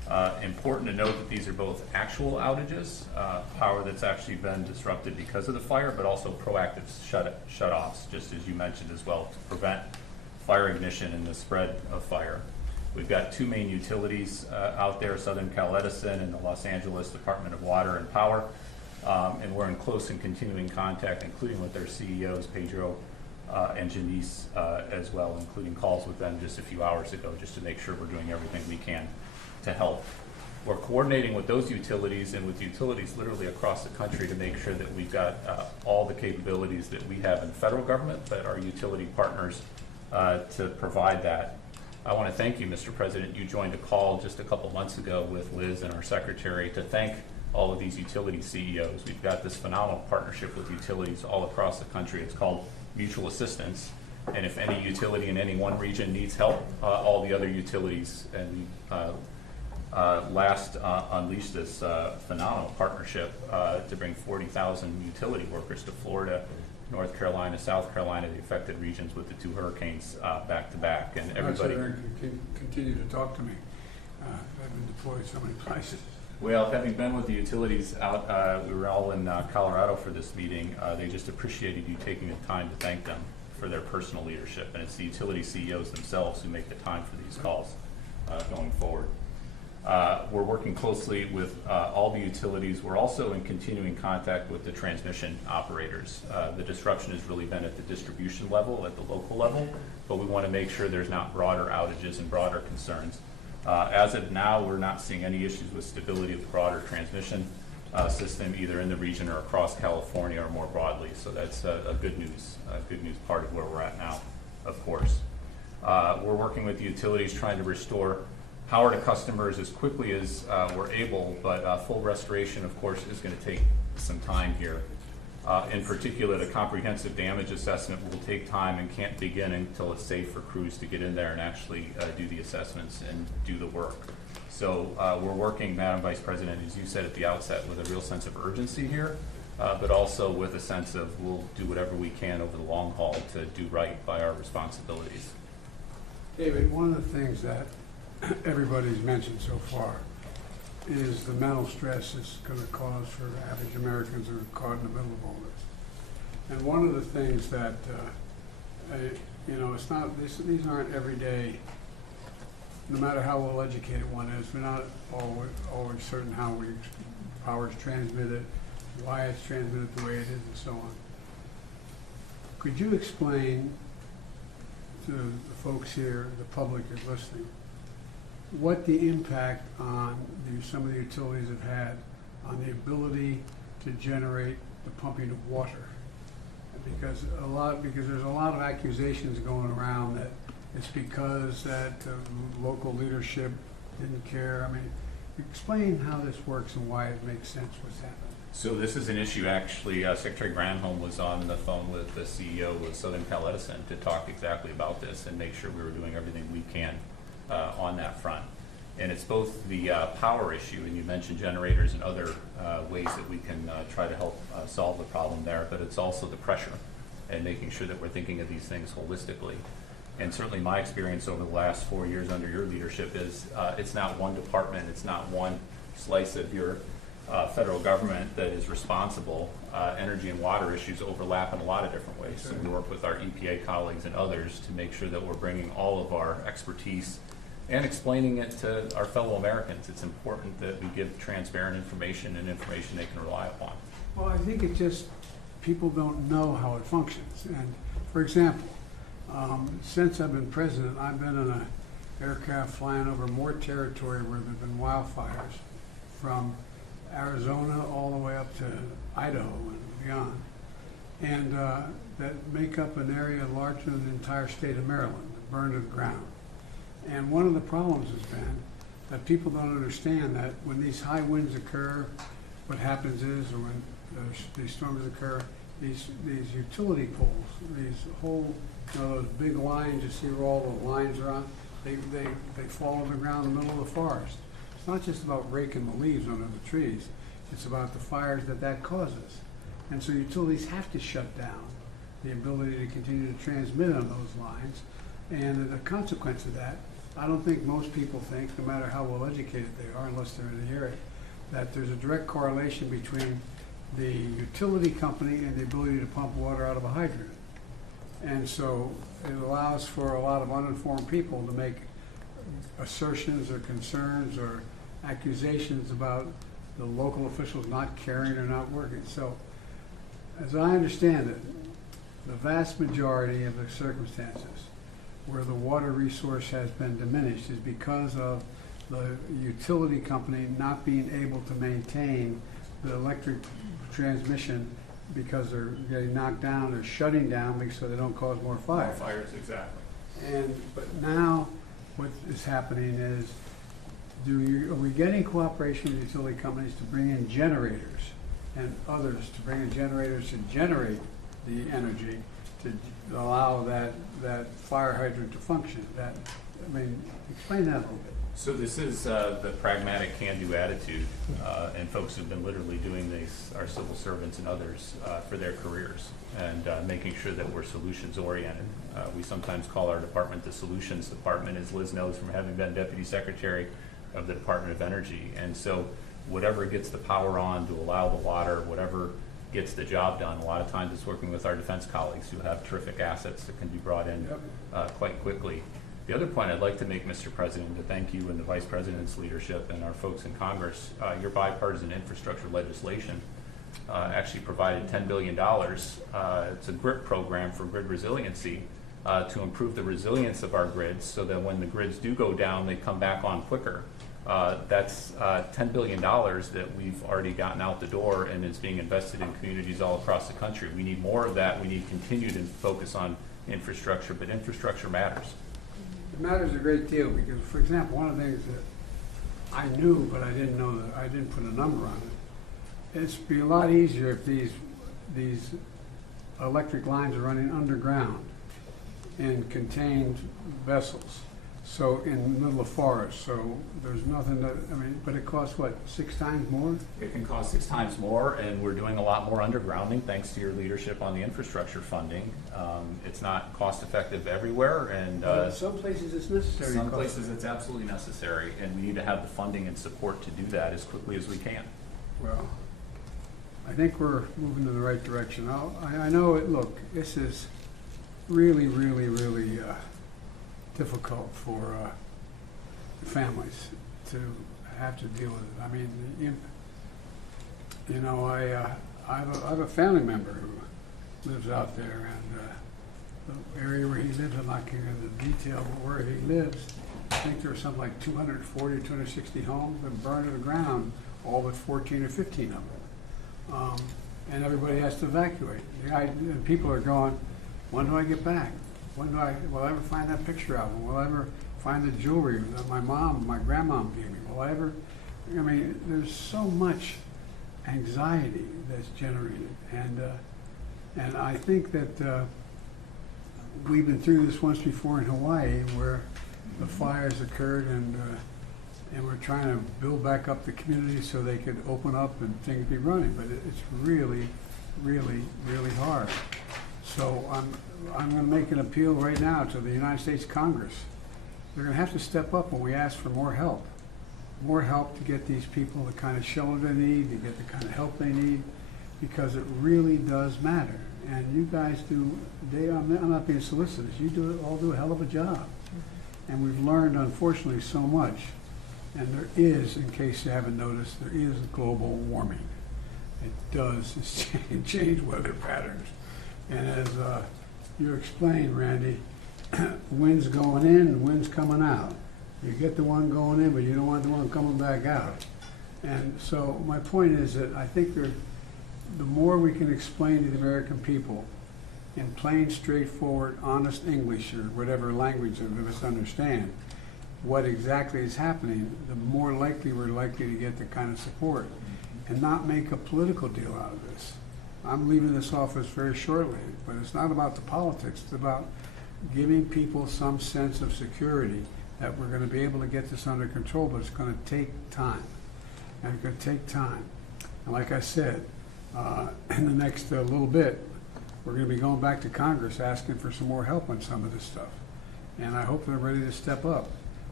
Important to note that these are both actual outages, power that's actually been disrupted because of the fire, but also proactive shut-offs, just as you mentioned as well, to prevent fire ignition and the spread of fire. We've got two main utilities out there, Southern Cal Edison and the Los Angeles Department of Water and Power, and we're in close and continuing contact, including with their CEOs, Pedro and Janice as well, including calls with them just a few hours ago, just to make sure we're doing everything we can to help. We're coordinating with those utilities and with utilities literally across the country to make sure that we've got all the capabilities that we have in federal government, but our utility partners to provide that. I want to thank you, Mr. President. You joined a call just a couple months ago with Liz and our secretary to thank all of these utility CEOs. We've got this phenomenal partnership with utilities all across the country. It's called mutual assistance. And if any utility in any one region needs help, all the other utilities, and last unleashed this phenomenal partnership to bring 40,000 utility workers to Florida, North Carolina, South Carolina, the affected regions with the two hurricanes back to back, and everybody can continue to talk to me. I've been deployed so many places. Well, having been with the utilities out, we were all in Colorado for this meeting. They just appreciated you taking the time to thank them for their personal leadership, and it's the utility CEOs themselves who make the time for these calls going forward. We're working closely with all the utilities. We're also in continuing contact with the transmission operators. The disruption has really been at the distribution level, at the local level, but we want to make sure there's not broader outages and broader concerns. As of now, we're not seeing any issues with stability of the broader transmission system, either in the region or across California or more broadly. So that's a good news part of where we're at now, of course. We're working with the utilities trying to restore power to customers as quickly as we're able, but full restoration, of course, is going to take some time here. In particular, the comprehensive damage assessment will take time and can't begin until it's safe for crews to get in there and actually do the assessments and do the work. So we're working, Madam Vice President, as you said at the outset, with a real sense of urgency here, but also with a sense of we'll do whatever we can over the long haul to do right by our responsibilities. David, one of the things that everybody's mentioned so far is the mental stress it's going to cause for average Americans who are caught in the middle of all this. And one of the things that, it's not, these aren't everyday, no matter how well educated one is, we're not always certain how power is transmitted, why it's transmitted the way it is, and so on. Could you explain to the folks here, the public is listening, what the impact on some of the utilities have had on the ability to generate the pumping of water? Because there's a lot of accusations going around that it's because that local leadership didn't care. I mean, explain how this works and why it makes sense what's happening. So this is an issue, actually, Secretary Granholm was on the phone with the CEO of Southern Cal Edison to talk exactly about this and make sure we were doing everything we can on that front. And it's both the power issue, and you mentioned generators and other ways that we can try to help solve the problem there, but it's also the pressure and making sure that we're thinking of these things holistically. And certainly my experience over the last 4 years under your leadership is it's not one department, it's not one slice of your federal government that is responsible. Energy and water issues overlap in a lot of different ways. So we work with our EPA colleagues and others to make sure that we're bringing all of our expertise and explaining it to our fellow Americans. It's important that we give transparent information and information they can rely upon. Well, I think it just, people don't know how it functions. And for example, since I've been president, I've been in an aircraft flying over more territory where there have been wildfires, from Arizona all the way up to Idaho and beyond, and that make up an area larger than the entire state of Maryland, burned to the ground. And one of the problems has been that people don't understand that when these high winds occur, what happens is, or when these storms occur, these utility poles, these whole, those big lines, you see where all the lines are on, they fall on the ground in the middle of the forest. It's not just about raking the leaves under the trees, it's about the fires that causes. And so utilities have to shut down the ability to continue to transmit on those lines. And the consequence of that I don't think most people think, no matter how well educated they are, unless they're in the area, that there's a direct correlation between the utility company and the ability to pump water out of a hydrant. And so it allows for a lot of uninformed people to make assertions or concerns or accusations about the local officials not caring or not working. So as I understand it, the vast majority of the circumstances where the water resource has been diminished is because of the utility company not being able to maintain the electric transmission because they're getting knocked down or shutting down so they don't cause more fires. Fires, exactly. But now what is happening is, are we getting cooperation with utility companies to bring in generators and others to bring in generators to generate the energy to allow that fire hydrant to function? Explain that a little bit. So this is the pragmatic can-do attitude, and folks who've been literally doing this, our civil servants and others, for their careers, and making sure that we're solutions-oriented. We sometimes call our department the solutions department, as Liz knows from having been Deputy Secretary of the Department of Energy. And so whatever gets the power on to allow the water, whatever gets the job done, a lot of times it's working with our defense colleagues who have terrific assets that can be brought in quite quickly. The other point I'd like to make, Mr. President, to thank you and the Vice President's leadership and our folks in Congress, your bipartisan infrastructure legislation actually provided $10 billion. It's a GRIP program for grid resiliency to improve the resilience of our grids so that when the grids do go down, they come back on quicker. That's $10 billion that we've already gotten out the door and is being invested in communities all across the country. We need more of that. We need continued focus on infrastructure, but infrastructure matters. It matters a great deal because, for example, one of the things that I knew but I didn't know, that I didn't put a number on it, it'd be a lot easier if these electric lines are running underground in contained vessels. So in the middle of forest, so there's nothing that, but it costs what, 6 times more? It can cost 6 times more, and we're doing a lot more undergrounding thanks to your leadership on the infrastructure funding. It's not cost effective everywhere, and some places it's necessary. Some places it's absolutely necessary, and we need to have the funding and support to do that as quickly as we can. Well, I think we're moving in the right direction. I know it. Look, this is really, really, really difficult for families to have to deal with it. I have a family member who lives out there, and the area where he lives, I'm not getting into the detail, but where he lives, I think there were something like 240 or 260 homes that burned to the ground, all but 14 or 15 of them. And everybody has to evacuate. And people are going, when do I get back? Will I ever find that picture album? Will I ever find the jewelry that my grandmom gave me? Will I ever, there's so much anxiety that's generated. And I think that we've been through this once before in Hawaii where the fires occurred and we're trying to build back up the community so they could open up and things be running. But it's really, really, really hard. So I'm going to make an appeal right now to the United States Congress. They're going to have to step up when we ask for more help to get these people the kind of shelter they need, to get the kind of help they need, because it really does matter. And you guys do, I'm not being solicitous, you all do a hell of a job. And we've learned, unfortunately, so much. And there is, in case you haven't noticed, there is global warming. It does change weather patterns. And as you explained, Randy, winds going in and winds coming out. You get the one going in, but you don't want the one coming back out. And so my point is that I think the more we can explain to the American people in plain, straightforward, honest English or whatever language of us understand what exactly is happening, the more likely we're likely to get the kind of support and not make a political deal out of this. I'm leaving this office very shortly, but it's not about the politics. It's about giving people some sense of security that we're going to be able to get this under control, but it's going to take time. And it's going to take time. And like I said, in the next little bit, we're going to be going back to Congress asking for some more help on some of this stuff. And I hope they're ready to step up.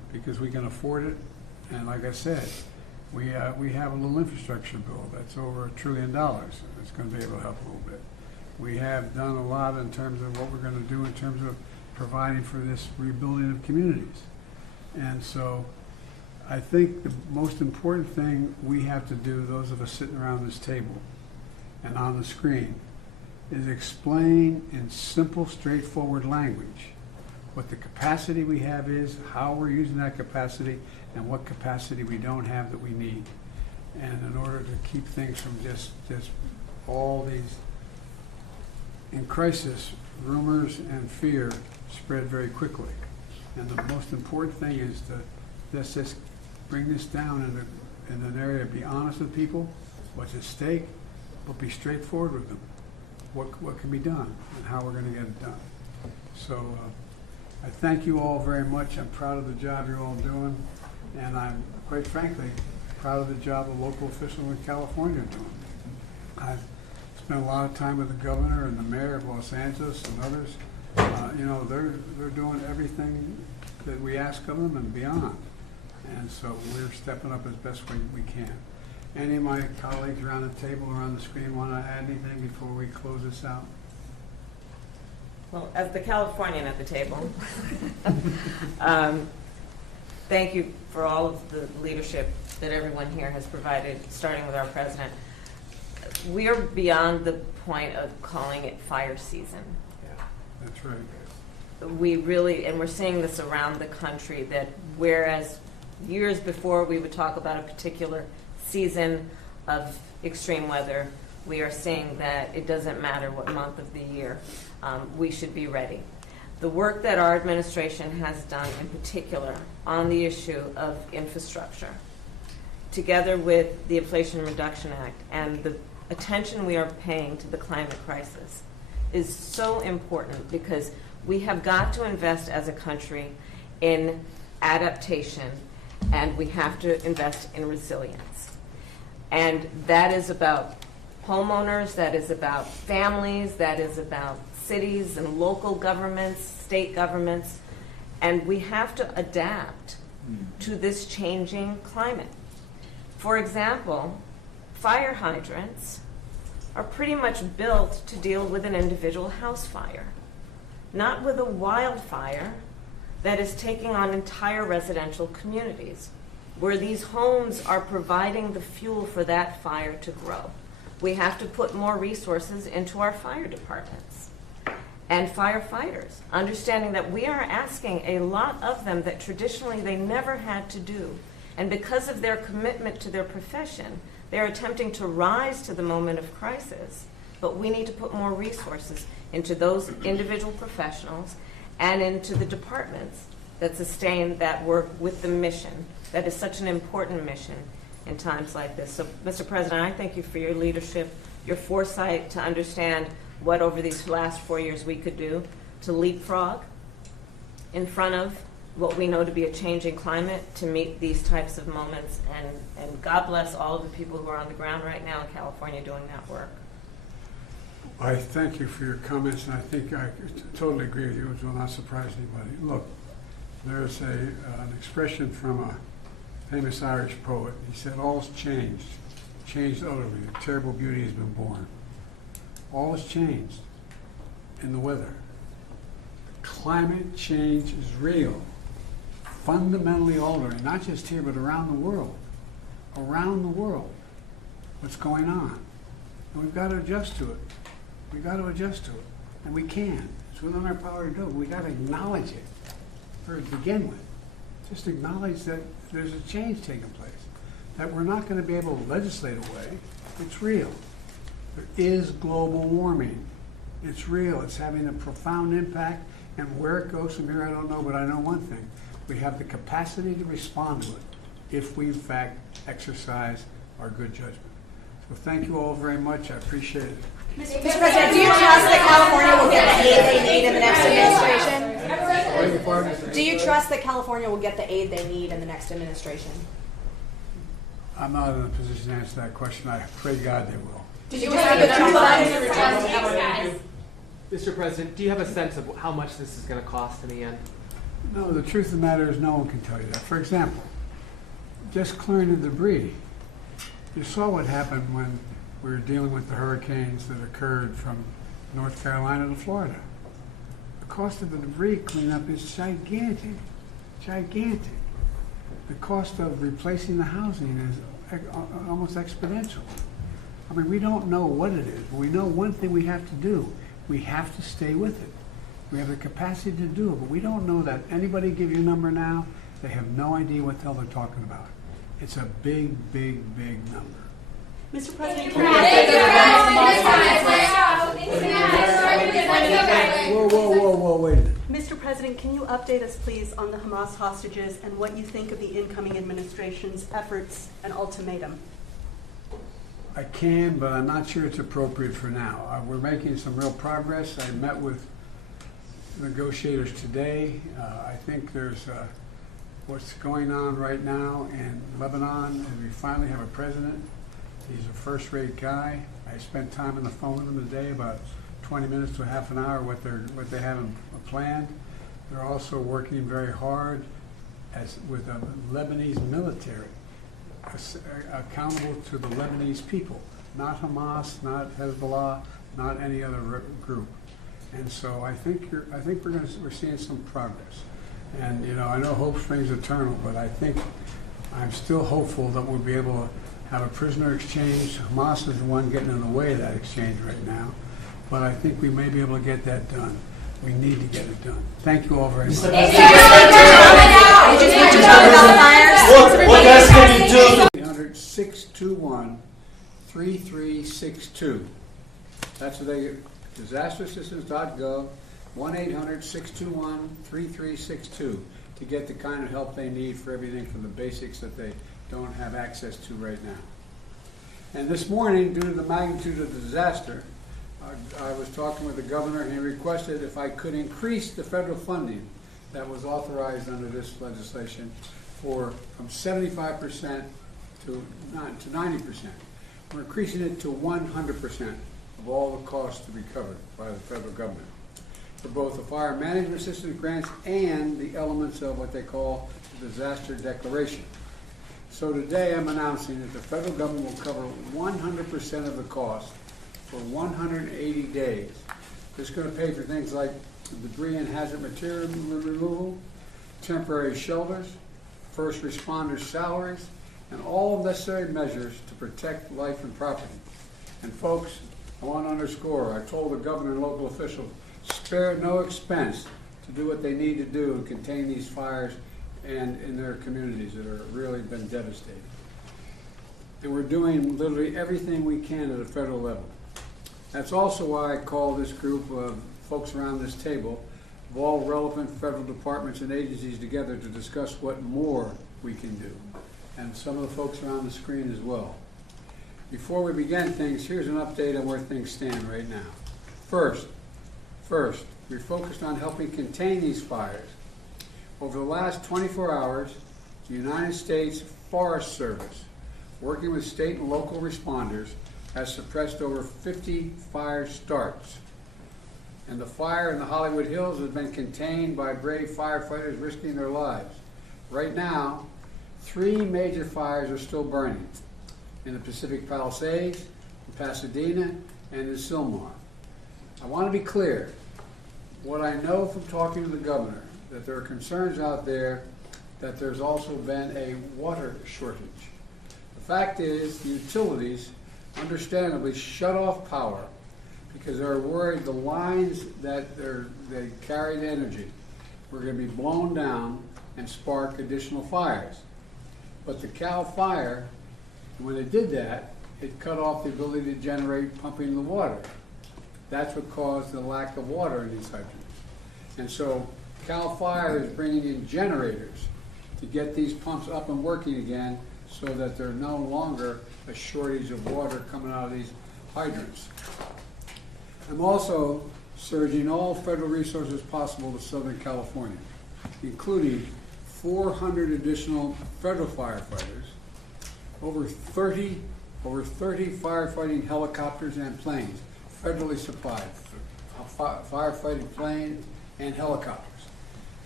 because we can afford it. And like I said, we have a little infrastructure bill that's over $1 trillion. It's going to be able to help a little bit. We have done a lot in terms of what we're going to do in terms of providing for this rebuilding of communities. And so I think the most important thing we have to do, those of us sitting around this table and on the screen, is explain in simple, straightforward language what the capacity we have is, how we're using that capacity, and what capacity we don't have that we need. And in order to keep things from just all these, in crisis, rumors and fear spread very quickly. And the most important thing is to let's just bring this down in an area, be honest with people, what's at stake, but be straightforward with them. What can be done and how we're going to get it done. So I thank you all very much. I'm proud of the job you're all doing, and I'm quite frankly proud of the job the local officials in California are doing. I've spent a lot of time with the governor and the mayor of Los Angeles and others. You know, they're doing everything that we ask of them and beyond, and so we're stepping up as best we can. Any of my colleagues around the table or on the screen want to add anything before we close this out? Well, as the Californian at the table, thank you for all of the leadership that everyone here has provided, starting with our president. We are beyond the point of calling it fire season. Yeah, that's right. We really, and we're seeing this around the country, that whereas years before we would talk about a particular season of extreme weather, we are seeing that it doesn't matter what month of the year, we should be ready. The work that our administration has done in particular on the issue of infrastructure, together with the Inflation Reduction Act and the attention we are paying to the climate crisis, is so important, because we have got to invest as a country in adaptation, and we have to invest in resilience. And that is about homeowners, that is about families, that is about cities and local governments, state governments, and we have to adapt to this changing climate. For example, fire hydrants are pretty much built to deal with an individual house fire, not with a wildfire that is taking on entire residential communities, where these homes are providing the fuel for that fire to grow. We have to put more resources into our fire departments and firefighters, understanding that we are asking a lot of them that traditionally they never had to do. And because of their commitment to their profession, they're attempting to rise to the moment of crisis. But we need to put more resources into those individual professionals and into the departments that sustain that work with the mission. That is such an important mission in times like this. So, Mr. President, I thank you for your leadership, your foresight to understand what over these last 4 years we could do to leapfrog in front of what we know to be a changing climate to meet these types of moments. And God bless all of the people who are on the ground right now in California doing that work. I thank you for your comments, and I think I totally agree with you, which will not surprise anybody. Look, there's an expression from a famous Irish poet. He said, all's changed utterly. A terrible beauty has been born. All has changed in the weather. Climate change is real, fundamentally altering, not just here, but around the world. Around the world, what's going on. And we've got to adjust to it. We've got to adjust to it. And we can. It's within our power to do it. We've got to acknowledge it to begin with. Just acknowledge that there's a change taking place, that we're not going to be able to legislate away. It's real. There is global warming. It's real. It's having a profound impact, and where it goes from here, I don't know, but I know one thing. We have the capacity to respond to it if we, in fact, exercise our good judgment. So thank you all very much. I appreciate it. Mr. President, do you trust that California will get the aid they need in the next administration? Do you trust that California will get the aid they need in the next administration? I'm not in a position to answer that question. I pray God they will. Did you have the Trump Mr. President, do you have a sense of how much this is going to cost in the end? No, the truth of the matter is no one can tell you that. For example, just clearing the debris. You saw what happened when we were dealing with the hurricanes that occurred from North Carolina to Florida. The cost of the debris cleanup is gigantic, gigantic. The cost of replacing the housing is almost exponential. I mean, we don't know what it is, but we know one thing we have to do. We have to stay with it. We have the capacity to do it, but we don't know that. Anybody give you a number now, they have no idea what the hell they're talking about. It's a big, big, big number. Mr. President, Whoa, wait a minute. Mr. President, can you update us, please, on the Hamas hostages and what you think of the incoming administration's efforts and ultimatum? I can, but I'm not sure it's appropriate for now. We're making some real progress. I met with negotiators today. I think there's what's going on right now in Lebanon, and we finally have a president. He's a first-rate guy. I spent time on the phone with him today, about 20 minutes to half an hour, what they have planned. They're also working very hard with the Lebanese military, accountable to the Lebanese people, not Hamas, not Hezbollah, not any other group. And so I think we're seeing some progress. And you know, I know hope springs eternal, but I think I'm still hopeful that we'll be able to have a prisoner exchange. Hamas is the one getting in the way of that exchange right now, but I think we may be able to get that done. We need to get it done. Thank you all very much. What else can you do? 1-621-3362. That's disasterassistance.gov, 1-800-621-3362 to get the kind of help they need for everything from the basics that they don't have access to right now. And this morning, due to the magnitude of the disaster, I was talking with the governor, and he requested if I could increase the federal funding that was authorized under this legislation from 75% to 90%. We're increasing it to 100% of all the costs to be covered by the federal government for both the fire management assistance grants and the elements of what they call the disaster declaration. So today I'm announcing that the federal government will cover 100% of the cost for 180 days. It's going to pay for things like debris and hazard material removal, temporary shelters, first responders' salaries, and all necessary measures to protect life and property. And folks, I want to underscore, I told the governor and local officials, spare no expense to do what they need to do to contain these fires and in their communities that are really been devastated. And we're doing literally everything we can at a federal level. That's also why I call this group of folks around this table of all relevant federal departments and agencies together to discuss what more we can do. And some of the folks are on the screen as well. Before we begin things, here's an update on where things stand right now. First, we're focused on helping contain these fires. Over the last 24 hours, the United States Forest Service, working with state and local responders, has suppressed over 50 fire starts. And the fire in the Hollywood Hills has been contained by brave firefighters risking their lives. Right now, 3 major fires are still burning in the Pacific Palisades, in Pasadena, and in Sylmar. I want to be clear. What I know from talking to the governor, that there are concerns out there that there's also been a water shortage. The fact is, the utilities understandably shut off power because they're worried the lines that they carry the energy were going to be blown down and spark additional fires. But the Cal Fire, when they did that, it cut off the ability to generate pumping the water. That's what caused the lack of water in these hydrants. And so Cal Fire is bringing in generators to get these pumps up and working again so that there's no longer a shortage of water coming out of these hydrants. I'm also surging all federal resources possible to Southern California, including 400 additional federal firefighters, over 30 firefighting helicopters and planes, federally supplied, firefighting planes and helicopters,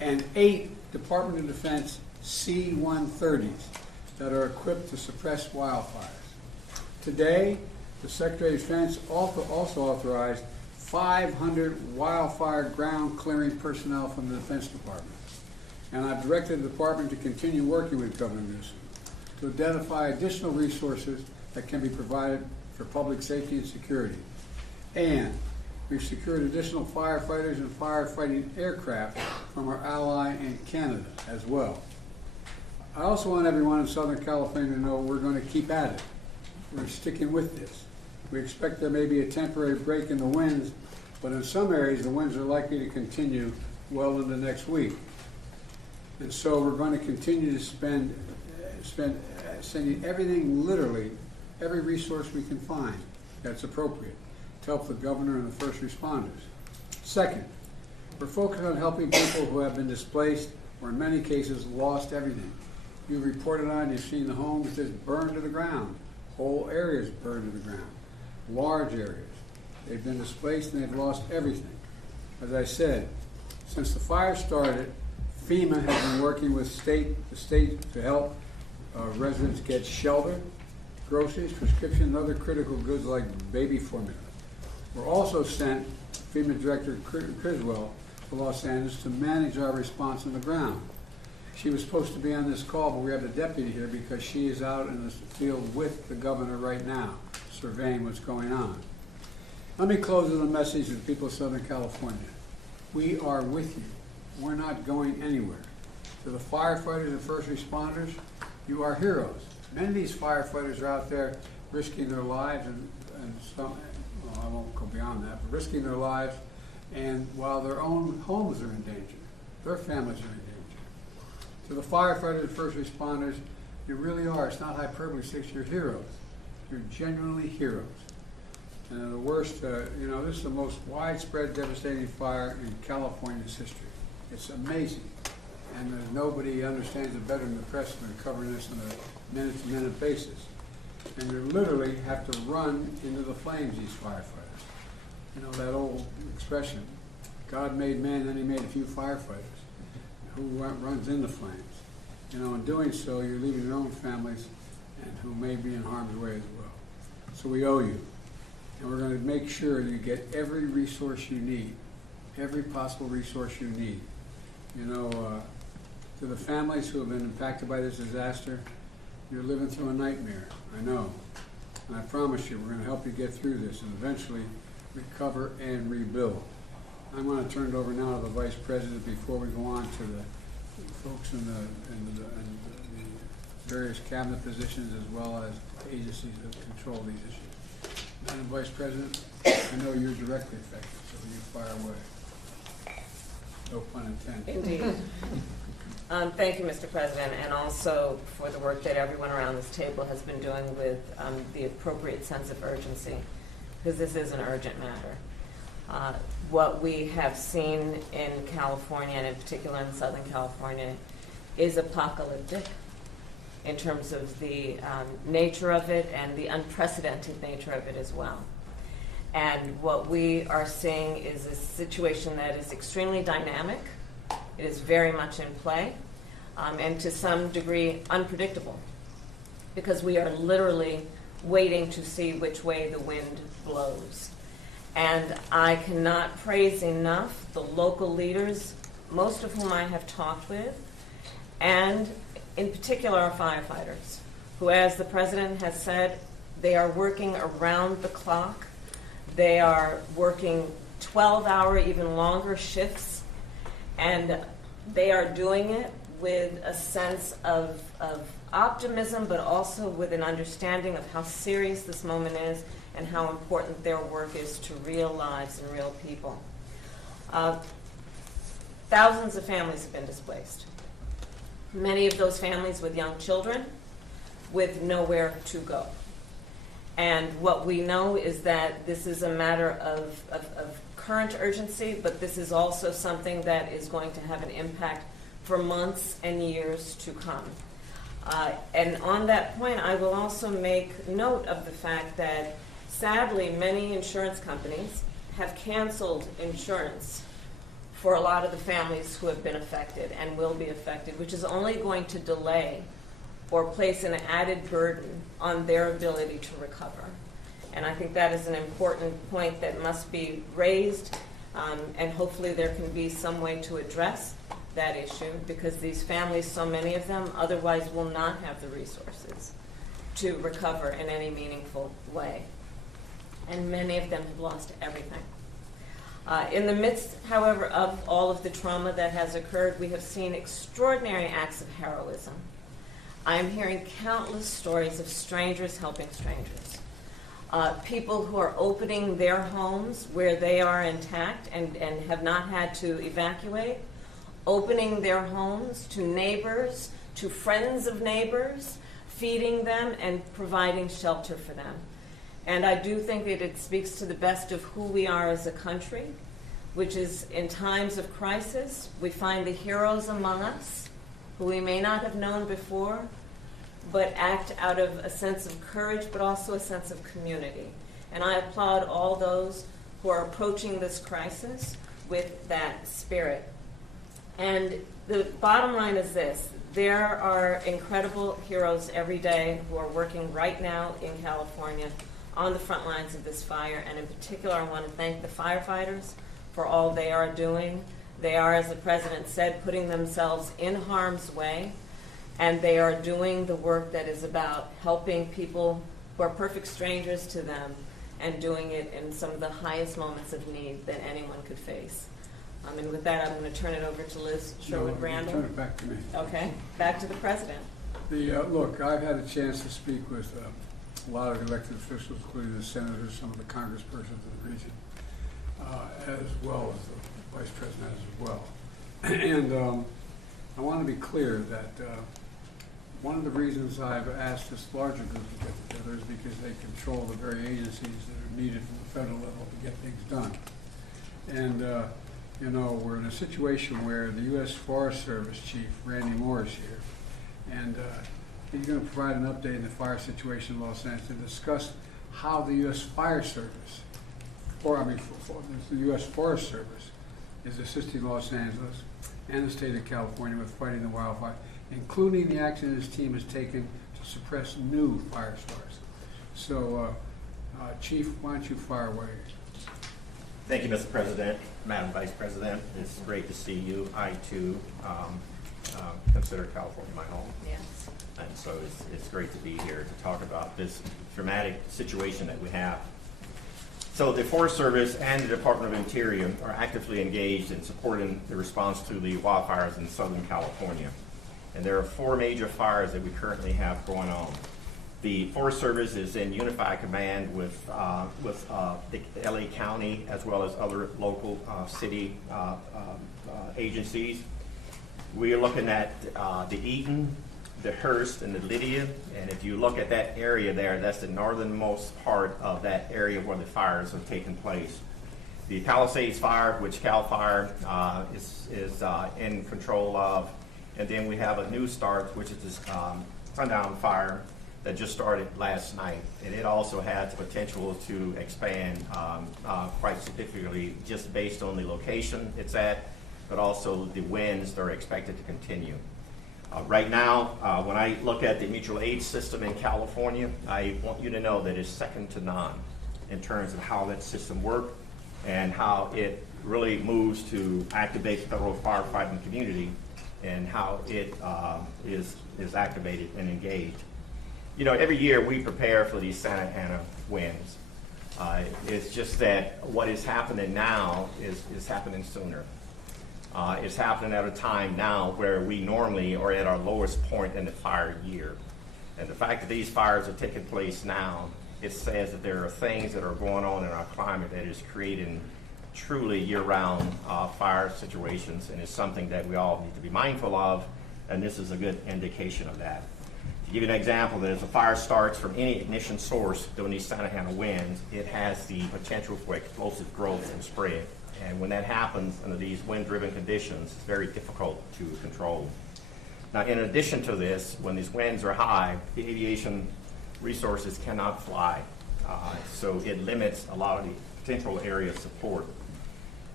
and 8 Department of Defense C-130s that are equipped to suppress wildfires. Today, the Secretary of Defense also authorized 500 wildfire ground clearing personnel from the Defense Department. And I've directed the department to continue working with Governor Newsom to identify additional resources that can be provided for public safety and security. And we've secured additional firefighters and firefighting aircraft from our ally in Canada as well. I also want everyone in Southern California to know we're going to keep at it. We're sticking with this. We expect there may be a temporary break in the winds, but in some areas the winds are likely to continue well into next week. And so we're going to continue to sending everything, literally, every resource we can find that's appropriate to help the governor and the first responders. Second, we're focused on helping people who have been displaced or in many cases lost everything. You've reported on, you've seen the homes just burned to the ground, whole areas burned to the ground, large areas. They've been displaced and they've lost everything. As I said, since the fire started, FEMA has been working with the state to help residents get shelter, groceries, prescription, and other critical goods like baby formula. We're also sent FEMA Director Criswell to Los Angeles to manage our response on the ground. She was supposed to be on this call, but we have the deputy here because she is out in the field with the governor right now, surveying what's going on. Let me close with a message to the people of Southern California. We are with you. We're not going anywhere. To the firefighters and first responders, you are heroes. Many of these firefighters are out there risking their lives and some, well, I won't go beyond that, but risking their lives, and while their own homes are in danger, their families are in danger. To the firefighters and first responders, you really are, it's not hyperbole, you're heroes. You're genuinely heroes. And the worst, this is the most widespread, devastating fire in California's history. It's amazing. And nobody understands it better than the press, and they're covering this on a minute-to-minute basis. And you literally have to run into the flames, these firefighters. You know, that old expression, God made man, then he made a few firefighters. Who runs into flames? You know, in doing so, you're leaving your own families and who may be in harm's way as well. So we owe you. And we're going to make sure you get every resource you need, every possible resource you need. You know, to the families who have been impacted by this disaster, you're living through a nightmare, I know. And I promise you, we're going to help you get through this and eventually recover and rebuild. I'm going to turn it over now to the Vice President before we go on to the folks in the various cabinet positions as well as agencies that control these issues. Madam Vice President, I know you're directly affected, so you fire away. No pun intended. Indeed. Thank you, Mr. President, and also for the work that everyone around this table has been doing with the appropriate sense of urgency, because this is an urgent matter. What we have seen in California, and in particular in Southern California, is apocalyptic in terms of the nature of it and the unprecedented nature of it as well. And what we are seeing is a situation that is extremely dynamic. It is very much in play, and to some degree unpredictable, because we are literally waiting to see which way the wind blows. And I cannot praise enough the local leaders, most of whom I have talked with, and in particular our firefighters, who, as the President has said, they are working around the clock. They are working 12-hour, even longer shifts, and they are doing it with a sense of optimism, but also with an understanding of how serious this moment is and how important their work is to real lives and real people. Thousands of families have been displaced. Many of those families with young children with nowhere to go. And what we know is that this is a matter of current urgency, but this is also something that is going to have an impact for months and years to come. And on that point, I will also make note of the fact that sadly many insurance companies have canceled insurance for a lot of the families who have been affected and will be affected, which is only going to delay or place an added burden on their ability to recover. And I think that is an important point that must be raised, and hopefully there can be some way to address that issue, because these families, so many of them, otherwise will not have the resources to recover in any meaningful way. And many of them have lost everything. In the midst, however, of all of the trauma that has occurred, we have seen extraordinary acts of heroism. I'm hearing countless stories of strangers helping strangers. People who are opening their homes where they are intact and have not had to evacuate, opening their homes to neighbors, to friends of neighbors, feeding them and providing shelter for them. And I do think that it speaks to the best of who we are as a country, which is in times of crisis, we find the heroes among us who we may not have known before, but act out of a sense of courage, but also a sense of community. And I applaud all those who are approaching this crisis with that spirit. And the bottom line is this: there are incredible heroes every day who are working right now in California on the front lines of this fire. And in particular, I want to thank the firefighters for all they are doing. They are, as the President said, putting themselves in harm's way, and they are doing the work that is about helping people who are perfect strangers to them, and doing it in some of the highest moments of need that anyone could face. And with that, I'm going to turn it over to Liz Sherwood-Randall. Turn it back to me. Okay, back to the President. Look, I've had a chance to speak with a lot of elected officials, including the senators, some of the congresspersons of the region, as well as the vice president as well. And I want to be clear that one of the reasons I've asked this larger group to get together is because they control the very agencies that are needed from the federal level to get things done. And you know, we're in a situation where the U.S. Forest Service Chief, Randy Moore, is here. And he's going to provide an update in the fire situation in Los Angeles to discuss how the U.S. Fire Service, the U.S. Forest Service, is assisting Los Angeles and the state of California with fighting the wildfire, including the action his team has taken to suppress new fire starts. So, Chief, why don't you fire away? Thank you, Mr. President, Madam Vice President. It's great to see you. I, too, consider California my home. Yes. And so it's great to be here to talk about this dramatic situation that we have. So the Forest Service and the Department of Interior are actively engaged in supporting the response to the wildfires in Southern California. And there are 4 major fires that we currently have going on. The Forest Service is in unified command with the LA County as well as other local city agencies. We are looking at the Eden, the Hearst, and the Lydia. And if you look at that area there, that's the northernmost part of that area where the fires have taken place. The Palisades Fire, which CAL FIRE is in control of. And then we have a new start, which is this Sundown Fire that just started last night. And it also has the potential to expand quite significantly just based on the location it's at, but also the winds that are expected to continue. Right now, when I look at the mutual aid system in California, I want you to know that it's second to none in terms of how that system works and how it really moves to activate the federal firefighting community and how it is activated and engaged. You know, every year we prepare for these Santa Ana winds. It's just that what is happening now is happening sooner. It's happening at a time now where we normally are at our lowest point in the fire year. And the fact that these fires are taking place now, it says that there are things that are going on in our climate that is creating truly year-round fire situations, and it's something that we all need to be mindful of, and this is a good indication of that. To give you an example, that if a fire starts from any ignition source during these Santa Ana winds, it has the potential for explosive growth and spread. And when that happens under these wind-driven conditions, it's very difficult to control. Now, in addition to this, when these winds are high, the aviation resources cannot fly. So it limits a lot of the potential area of support.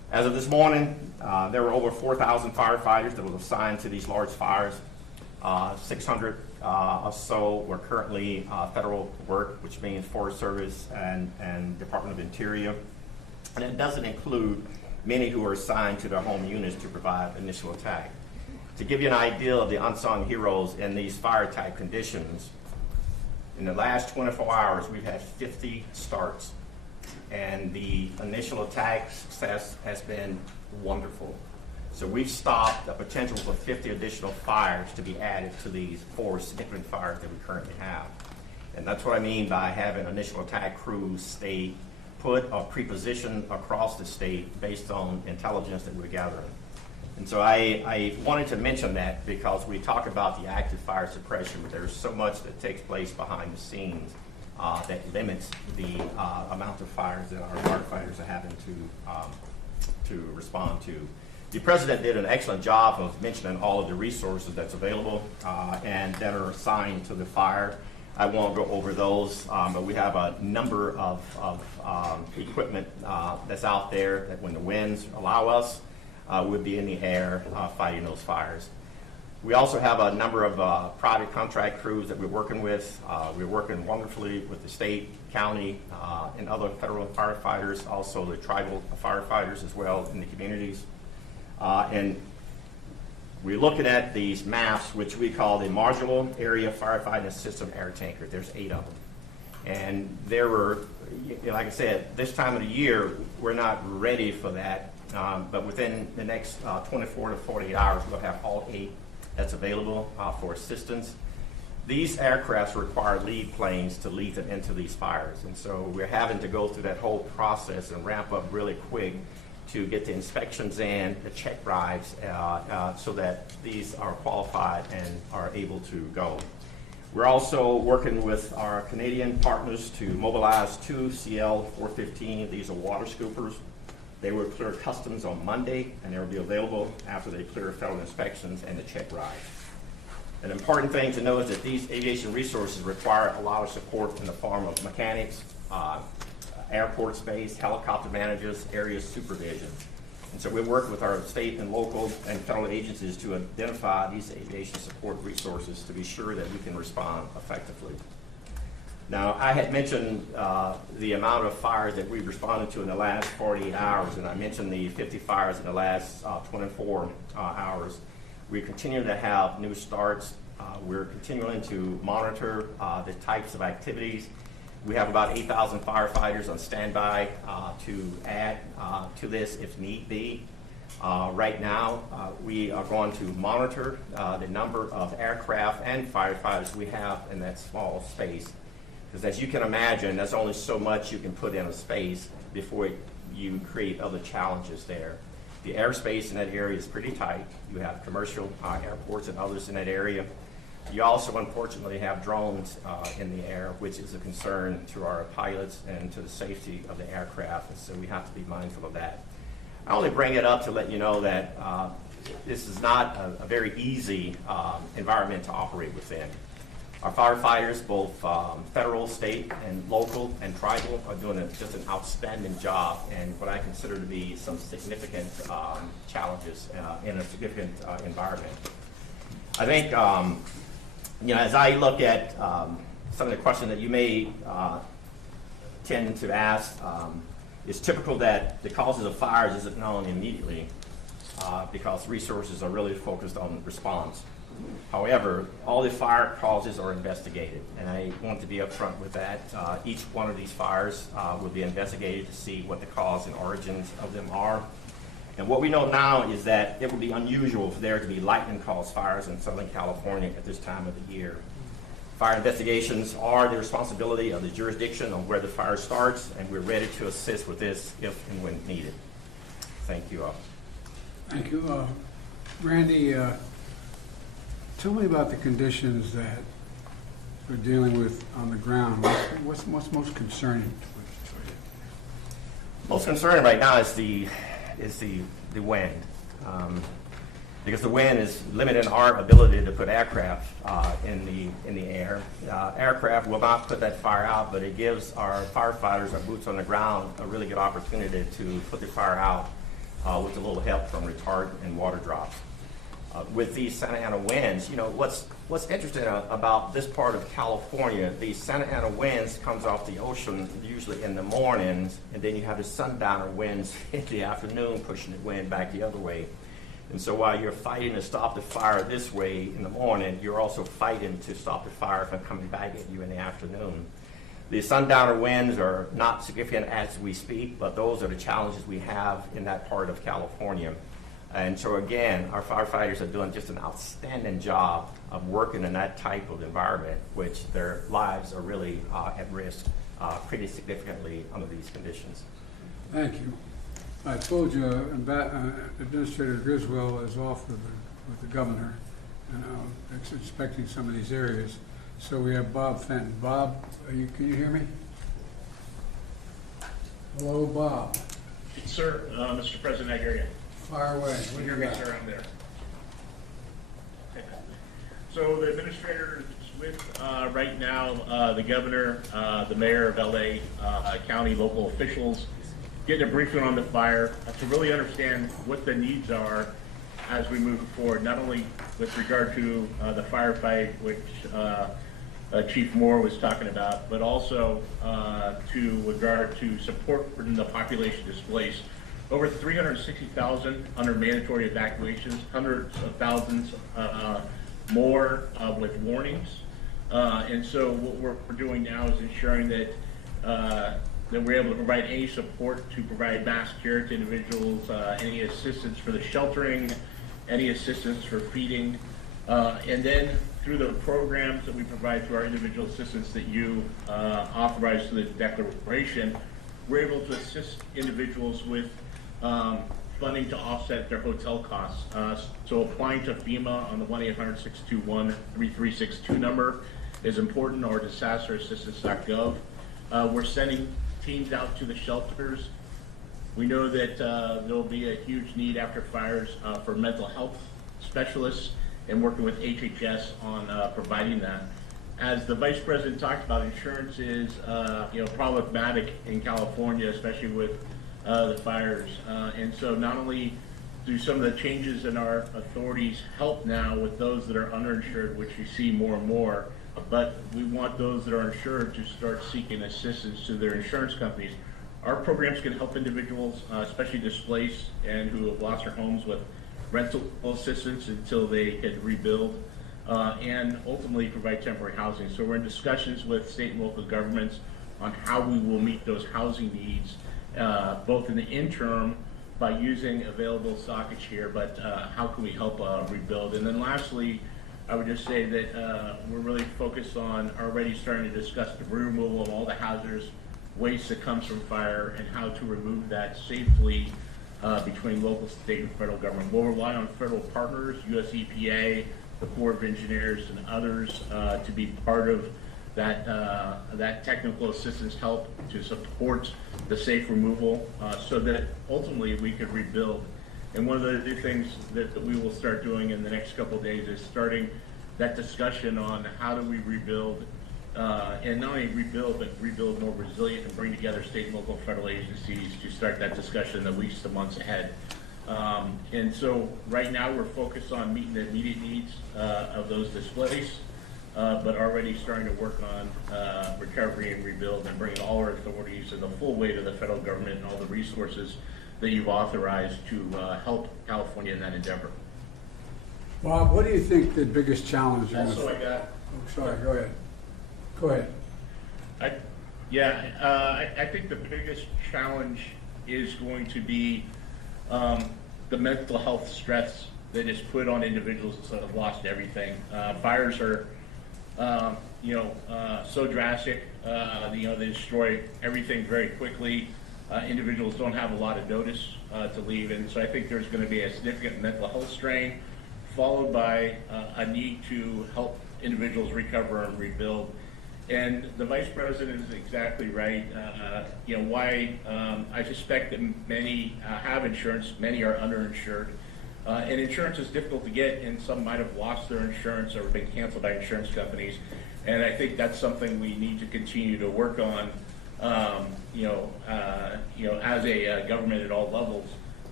As of this morning, there were over 4,000 firefighters that were assigned to these large fires. 600 or so were currently federal work, which means Forest Service and Department of Interior. And it doesn't include many who are assigned to their home units to provide initial attack. To give you an idea of the unsung heroes in these fire type conditions, in the last 24 hours, we've had 50 starts, and the initial attack success has been wonderful. So we've stopped the potential for 50 additional fires to be added to these 4 significant fires that we currently have. And that's what I mean by having initial attack crews stay put or pre-positioned across the state based on intelligence that we're gathering. And so I wanted to mention that because we talk about the active fire suppression, but there's so much that takes place behind the scenes that limits the amount of fires that our firefighters are having to respond to. The President did an excellent job of mentioning all of the resources that's available and that are assigned to the fire. I won't go over those, but we have a number of equipment that's out there that when the winds allow us, would be in the air fighting those fires. We also have a number of private contract crews that we're working with. We're working wonderfully with the state, county, and other federal firefighters, also the tribal firefighters as well in the communities. And we're looking at these maps, which we call the Modular Area Firefighting System Air Tanker. There's 8 of them. And there were, like I said, this time of the year, we're not ready for that. But within the next 24 to 48 hours, we'll have all 8 that's available for assistance. These aircrafts require lead planes to lead them into these fires. And so we're having to go through that whole process and ramp up really quick to get the inspections in, the check drives, so that these are qualified and are able to go. We're also working with our Canadian partners to mobilize 2 CL-415. These are water scoopers. They will clear customs on Monday, and they will be available after they clear federal inspections and the check rides. An important thing to know is that these aviation resources require a lot of support in the form of mechanics, airport space, helicopter managers, area supervision. And so we work with our state and local and federal agencies to identify these aviation support resources to be sure that we can respond effectively. Now, I had mentioned the amount of fires that we've responded to in the last 48 hours, and I mentioned the 50 fires in the last 24 hours. We continue to have new starts. We're continuing to monitor the types of activities. We have about 8,000 firefighters on standby to add to this if need be. Right now, we are going to monitor the number of aircraft and firefighters we have in that small space. Because as you can imagine, there's only so much you can put in a space before you create other challenges there. The airspace in that area is pretty tight. You have commercial airports and others in that area. You also, unfortunately, have drones in the air, which is a concern to our pilots and to the safety of the aircraft, and so we have to be mindful of that. I only bring it up to let you know that this is not a very easy environment to operate within. Our firefighters, both federal, state, and local, and tribal, are doing just an outstanding job in what I consider to be some significant challenges in a significant environment. I think, as I look at some of the questions that you may tend to ask, it's typical that the causes of fires isn't known immediately because resources are really focused on response. However, all the fire causes are investigated, and I want to be upfront with that. Each one of these fires will be investigated to see what the cause and origins of them are. And what we know now is that it would be unusual for there to be lightning-caused fires in Southern California at this time of the year. Fire investigations are the responsibility of the jurisdiction on where the fire starts, and we're ready to assist with this if and when needed. Thank you all. Thank you. Randy, tell me about the conditions that we're dealing with on the ground. What's most concerning for you? Most concerning right now is the wind. Because the wind is limiting our ability to put aircraft in the air. Aircraft will not put that fire out, but it gives our firefighters, our boots on the ground, a really good opportunity to put the fire out with a little help from retardant and water drops. With these Santa Ana winds, you know, what's interesting about this part of California, these Santa Ana winds comes off the ocean usually in the mornings, and then you have the sundowner winds in the afternoon pushing the wind back the other way. And so while you're fighting to stop the fire this way in the morning, you're also fighting to stop the fire from coming back at you in the afternoon. The sundowner winds are not significant as we speak, but those are the challenges we have in that part of California. And so again, our firefighters are doing just an outstanding job of working in that type of environment, which their lives are really at risk pretty significantly under these conditions. Thank you. I told you Administrator Griswold is off with the governor, and I'm inspecting some of these areas. So we have Bob Fenton. Bob, can you hear me? Hello, Bob. Sir, Mr. President, I hear you. Fire away. What do you got around there? So the administrator is with right now the governor, the mayor of LA, county, local officials, getting a briefing on the fire to really understand what the needs are as we move forward, not only with regard to the firefight, which Chief Moore was talking about, but also to regard to support for the population displaced. Over 360,000 under mandatory evacuations, hundreds of thousands more with warnings. And so what we're doing now is ensuring that that we're able to provide any support to provide mass care to individuals, any assistance for the sheltering, any assistance for feeding, and then through the programs that we provide through our individual assistance that you authorize through the declaration, we're able to assist individuals with funding to offset their hotel costs. So applying to FEMA on the 1-800-621-3362 number is important, or disasterassistance.gov. We're sending teams out to the shelters. We know that there'll be a huge need after fires for mental health specialists, and working with HHS on providing that. As the Vice President talked about, insurance is problematic in California, especially with the fires. And so not only do some of the changes in our authorities help now with those that are underinsured, which we see more and more, but we want those that are insured to start seeking assistance to their insurance companies. Our programs can help individuals, especially displaced and who have lost their homes, with rental assistance until they can rebuild, and ultimately provide temporary housing. So we're in discussions with state and local governments on how we will meet those housing needs, both in the interim by using available stockage here, but how can we help rebuild? And then lastly, I would just say that we're really focused on already starting to discuss the removal of all the hazardous waste that comes from fire and how to remove that safely between local, state, and federal government. We'll rely on federal partners, US EPA, the Corps of Engineers, and others to be part of that technical assistance help to support the safe removal so that ultimately we could rebuild. And one of the things that we will start doing in the next couple of days is starting that discussion on how do we rebuild, and not only rebuild, but rebuild more resilient and bring together state and local federal agencies to start that discussion in the weeks to months ahead. And so right now we're focused on meeting the immediate needs of those displaced, but already starting to work on recovery and rebuild and bringing all our authorities and the full weight of the federal government and all the resources that you've authorized to help California in that endeavor. Bob, what do you think the biggest challenge is? Also, I got. Oh, sorry, go ahead. Go ahead. I think the biggest challenge is going to be the mental health stress that is put on individuals that have lost everything. Fires are, so drastic. They destroy everything very quickly. Individuals don't have a lot of notice to leave, and so I think there's going to be a significant mental health strain, followed by a need to help individuals recover and rebuild. And the Vice President is exactly right. I suspect that many have insurance, many are underinsured. And insurance is difficult to get, and some might have lost their insurance or been canceled by insurance companies. And I think that's something we need to continue to work on, as a government at all levels,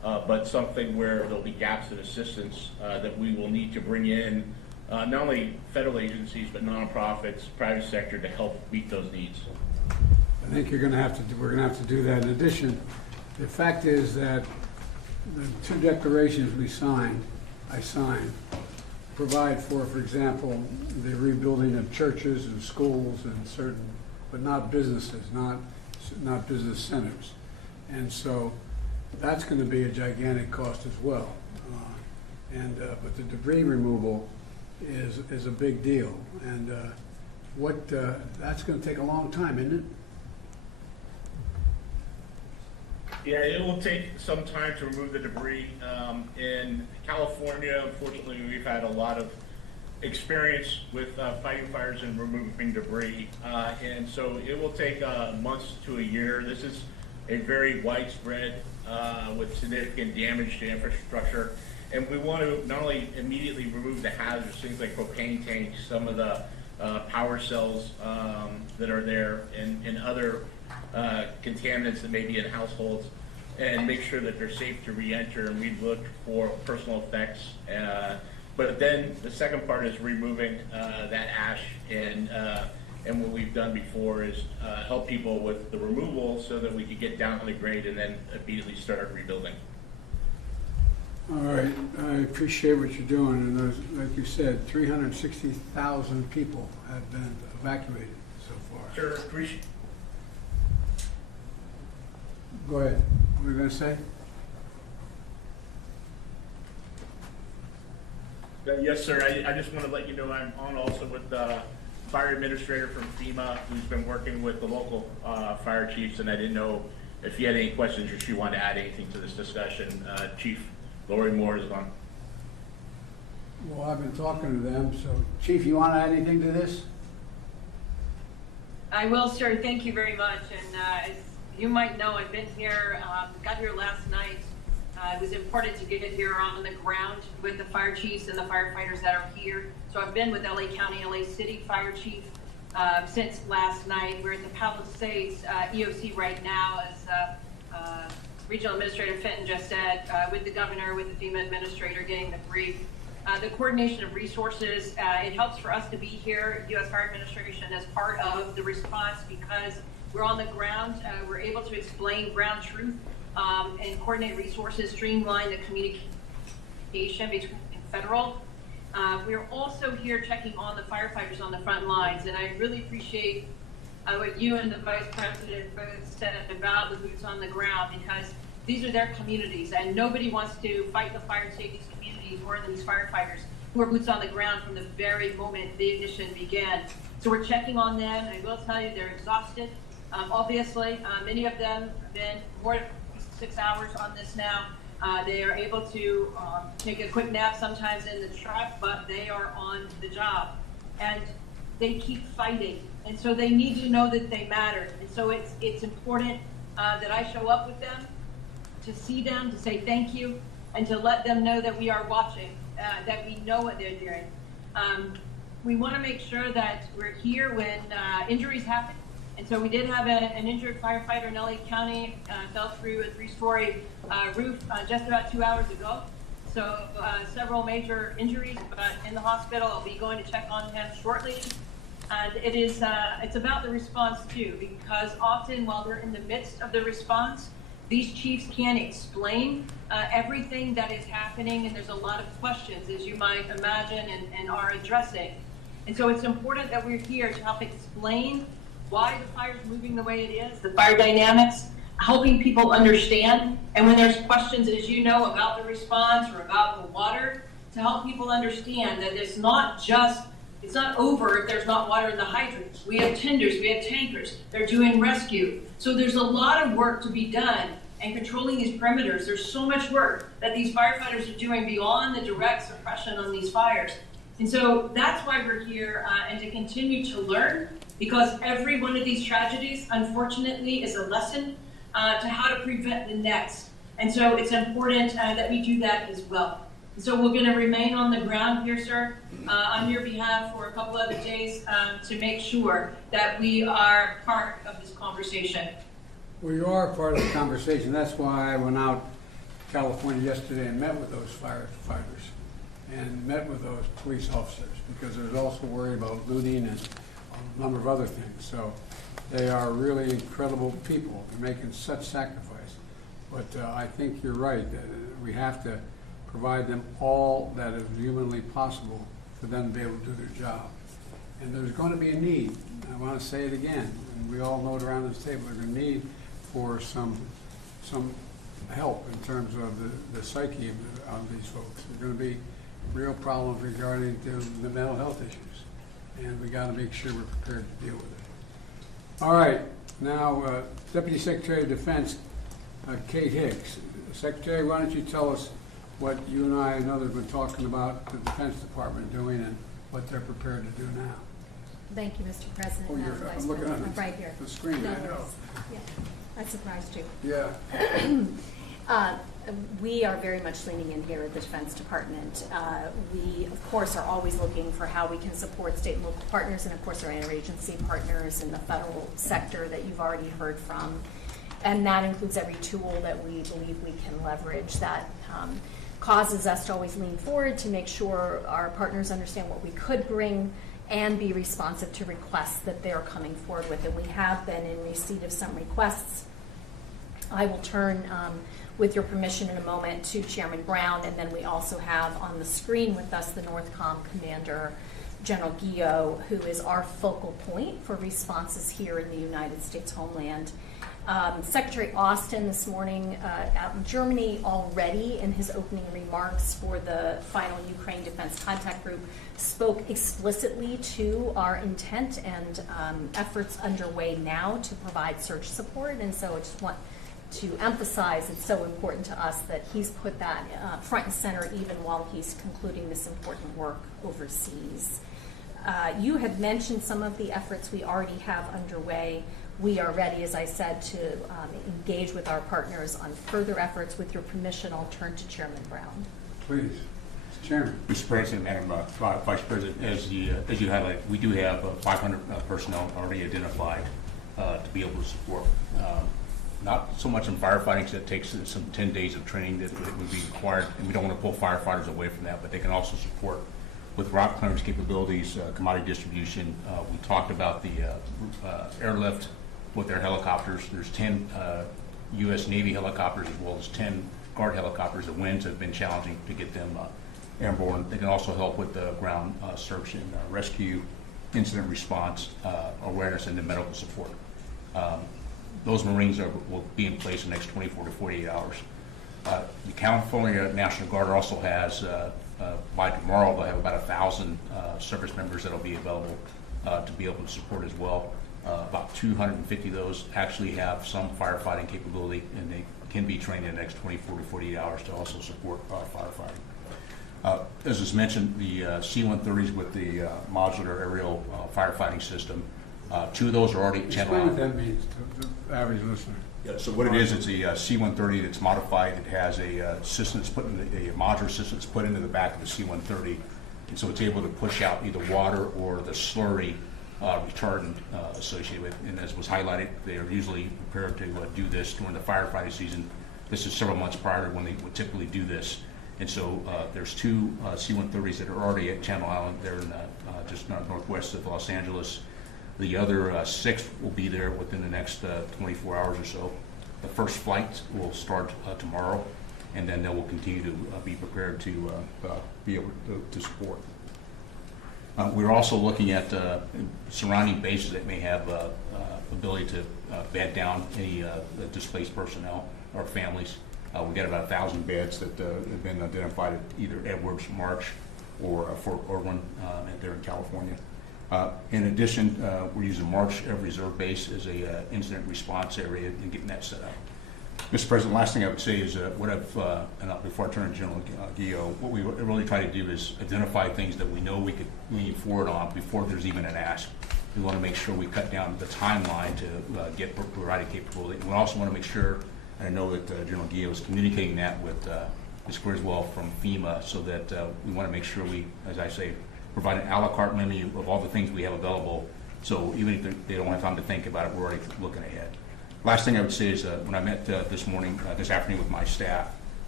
but something where there'll be gaps in assistance that we will need to bring in not only federal agencies, but nonprofits, private sector to help meet those needs. I think we're going to have to do that. In addition, the fact is that the two declarations I signed, provide for example, the rebuilding of churches and schools and certain, but not businesses, not business centers. And so that's going to be a gigantic cost as well. But the debris removal is a big deal. And that's going to take a long time, isn't it? Yeah, it will take some time to remove the debris. In California, unfortunately, we've had a lot of experience with fighting fires and removing debris. And so it will take months to a year. This is a very widespread with significant damage to infrastructure. And we want to not only immediately remove the hazards, things like propane tanks, some of the power cells that are there, and other contaminants that may be in households, and make sure that they're safe to re-enter, and we look for personal effects. But then the second part is removing that ash, and what we've done before is help people with the removal so that we can get down on the grade and then immediately start rebuilding. All right, I appreciate what you're doing, and those, like you said, 360,000 people have been evacuated so far. Sure, appreciate. Go ahead. What were you going to say? Yes, sir. I just want to let you know I'm on also with the fire administrator from FEMA, who's been working with the local fire chiefs, and I didn't know if you had any questions or if you wanted to add anything to this discussion. Chief Lori Moore is on. Well, I've been talking to them, so Chief, you want to add anything to this? I will, sir. Thank you very much. And as you might know, I've been here, got here last night. It was important to get here on the ground with the fire chiefs and the firefighters that are here. So I've been with LA County, LA City Fire Chief since last night. We're at the Palisades EOC right now, as Regional Administrator Fenton just said, with the governor, with the FEMA administrator, getting the brief. The coordination of resources, it helps for us to be here, U.S. Fire Administration, as part of the response, because we're on the ground. We're able to explain ground truth and coordinate resources, streamline the communication between federal. We're also here checking on the firefighters on the front lines, and I really appreciate what you and the Vice President both said about the boots on the ground, because these are their communities, and nobody wants to fight the fire and save these communities more than these firefighters who are boots on the ground from the very moment the ignition began. So we're checking on them. I will tell you they're exhausted. Obviously, many of them have been more than 6 hours on this now. They are able to take a quick nap sometimes in the truck, but they are on the job. And they keep fighting. And so they need to know that they matter. And so it's important that I show up with them, to see them, to say thank you, and to let them know that we are watching, that we know what they're doing. We want to make sure that we're here when injuries happen. And so we did have an injured firefighter in LA County, fell through a 3-story roof just about 2 hours ago. So several major injuries, but in the hospital. I'll be going to check on him shortly. And it's about the response too, because often while we're in the midst of the response, these chiefs can't explain everything that is happening, and there's a lot of questions, as you might imagine, and are addressing. And so it's important that we're here to help explain why the fire's moving the way it is, the fire dynamics, helping people understand. And when there's questions, as you know, about the response or about the water, to help people understand that it's not over if there's not water in the hydrants. We have tenders, we have tankers, they're doing rescue. So there's a lot of work to be done, and controlling these perimeters. There's so much work that these firefighters are doing beyond the direct suppression on these fires. And so that's why we're here, and to continue to learn, because every one of these tragedies, unfortunately, is a lesson to how to prevent the next. And so it's important that we do that as well. And so we're going to remain on the ground here, sir, on your behalf for a couple other days to make sure that we are part of this conversation. Well, you are part of the conversation. That's why I went out California yesterday and met with those firefighters and met with those police officers, because there's also worry about looting and a number of other things. So they are really incredible people. They're making such sacrifice. But I think you're right, that we have to provide them all that is humanly possible for them to be able to do their job. And there's going to be a need. I want to say it again, and we all know it around this table, there's a need for some help in terms of the psyche of these folks. There's going to be real problems regarding the mental health issues, and we got to make sure we're prepared to deal with it. All right, now Deputy Secretary of Defense Kate Hicks. Secretary, why don't you tell us what you and I and others have been talking about the Defense Department doing and what they're prepared to do now. Thank you, Mr. President. Oh, I'm looking at right here. The screen, No I know. worries. Yeah, I surprised you. Yeah. We are very much leaning in here at the Defense Department. We, of course, are always looking for how we can support state and local partners, and of course our interagency partners in the federal sector that you've already heard from. And that includes every tool that we believe we can leverage that causes us to always lean forward to make sure our partners understand what we could bring and be responsive to requests that they're coming forward with. And we have been in receipt of some requests. I will turn, with your permission in a moment, to Chairman Brown, and then we also have on the screen with us the NORTHCOM Commander, General Guillot, who is our focal point for responses here in the United States homeland. Secretary Austin this morning out in Germany already in his opening remarks for the final Ukraine Defense Contact Group spoke explicitly to our intent and efforts underway now to provide search support. And so I just want to emphasize it's so important to us that he's put that front and center even while he's concluding this important work overseas. You had mentioned some of the efforts we already have underway. We are ready, as I said, to engage with our partners on further efforts. With your permission, I'll turn to Chairman Brown. Please. Mr. Chairman. Mr. President, Madam Vice President, as you highlighted, we do have 500 personnel already identified to be able to support. Not so much in firefighting, because it takes some 10 days of training that would be required, and we don't want to pull firefighters away from that, but they can also support with route clearance capabilities, commodity distribution. We talked about the airlift with their helicopters. There's 10 U.S. Navy helicopters as well as 10 Guard helicopters. The winds have been challenging to get them airborne. They can also help with the ground search and rescue, incident response, awareness, and the medical support. Those Marines will be in place in the next 24 to 48 hours. The California National Guard also has, by tomorrow, they'll have about 1,000 service members that will be available to be able to support as well. About 250 of those actually have some firefighting capability, and they can be trained in the next 24 to 48 hours to also support firefighting. As was mentioned, the C-130s with the modular aerial firefighting system, 2 of those are already Explain what that means to the average listener. Yeah, so what it is, it's a C-130 that's modified. It has a system that's put in a modular system that's put into the back of the C-130, and so it's able to push out either water or the slurry retardant associated with. And as was highlighted, they are usually prepared to do this during the firefighting season. This is several months prior to when they would typically do this. And so there's 2 C-130s that are already at Channel Island. They're in just northwest of Los Angeles. The other 6 will be there within the next 24 hours or so. The first flight will start tomorrow, and then they will continue to be prepared to be able to support. We're also looking at surrounding bases that may have ability to bed down any displaced personnel or families. We've got about 1,000 beds that have been identified at either Edwards, March, or Fort Irwin there in California. In addition, we're using March Reserve Base as a incident response area and getting that set up. Mr. President, last thing I would say is what I've, and before I turn to General Guillot, what we really try to do is identify things that we know we could lean forward on before there's even an ask. We want to make sure we cut down the timeline to get provided capability. And we also want to make sure, and I know that General Guillot is communicating that with Ms. Griswold from FEMA, so that we want to make sure we, as I say, provide an a la carte menu of all the things we have available. So even if they don't have time to think about it, we're already looking ahead. Last thing I would say is when I met this afternoon with my staff,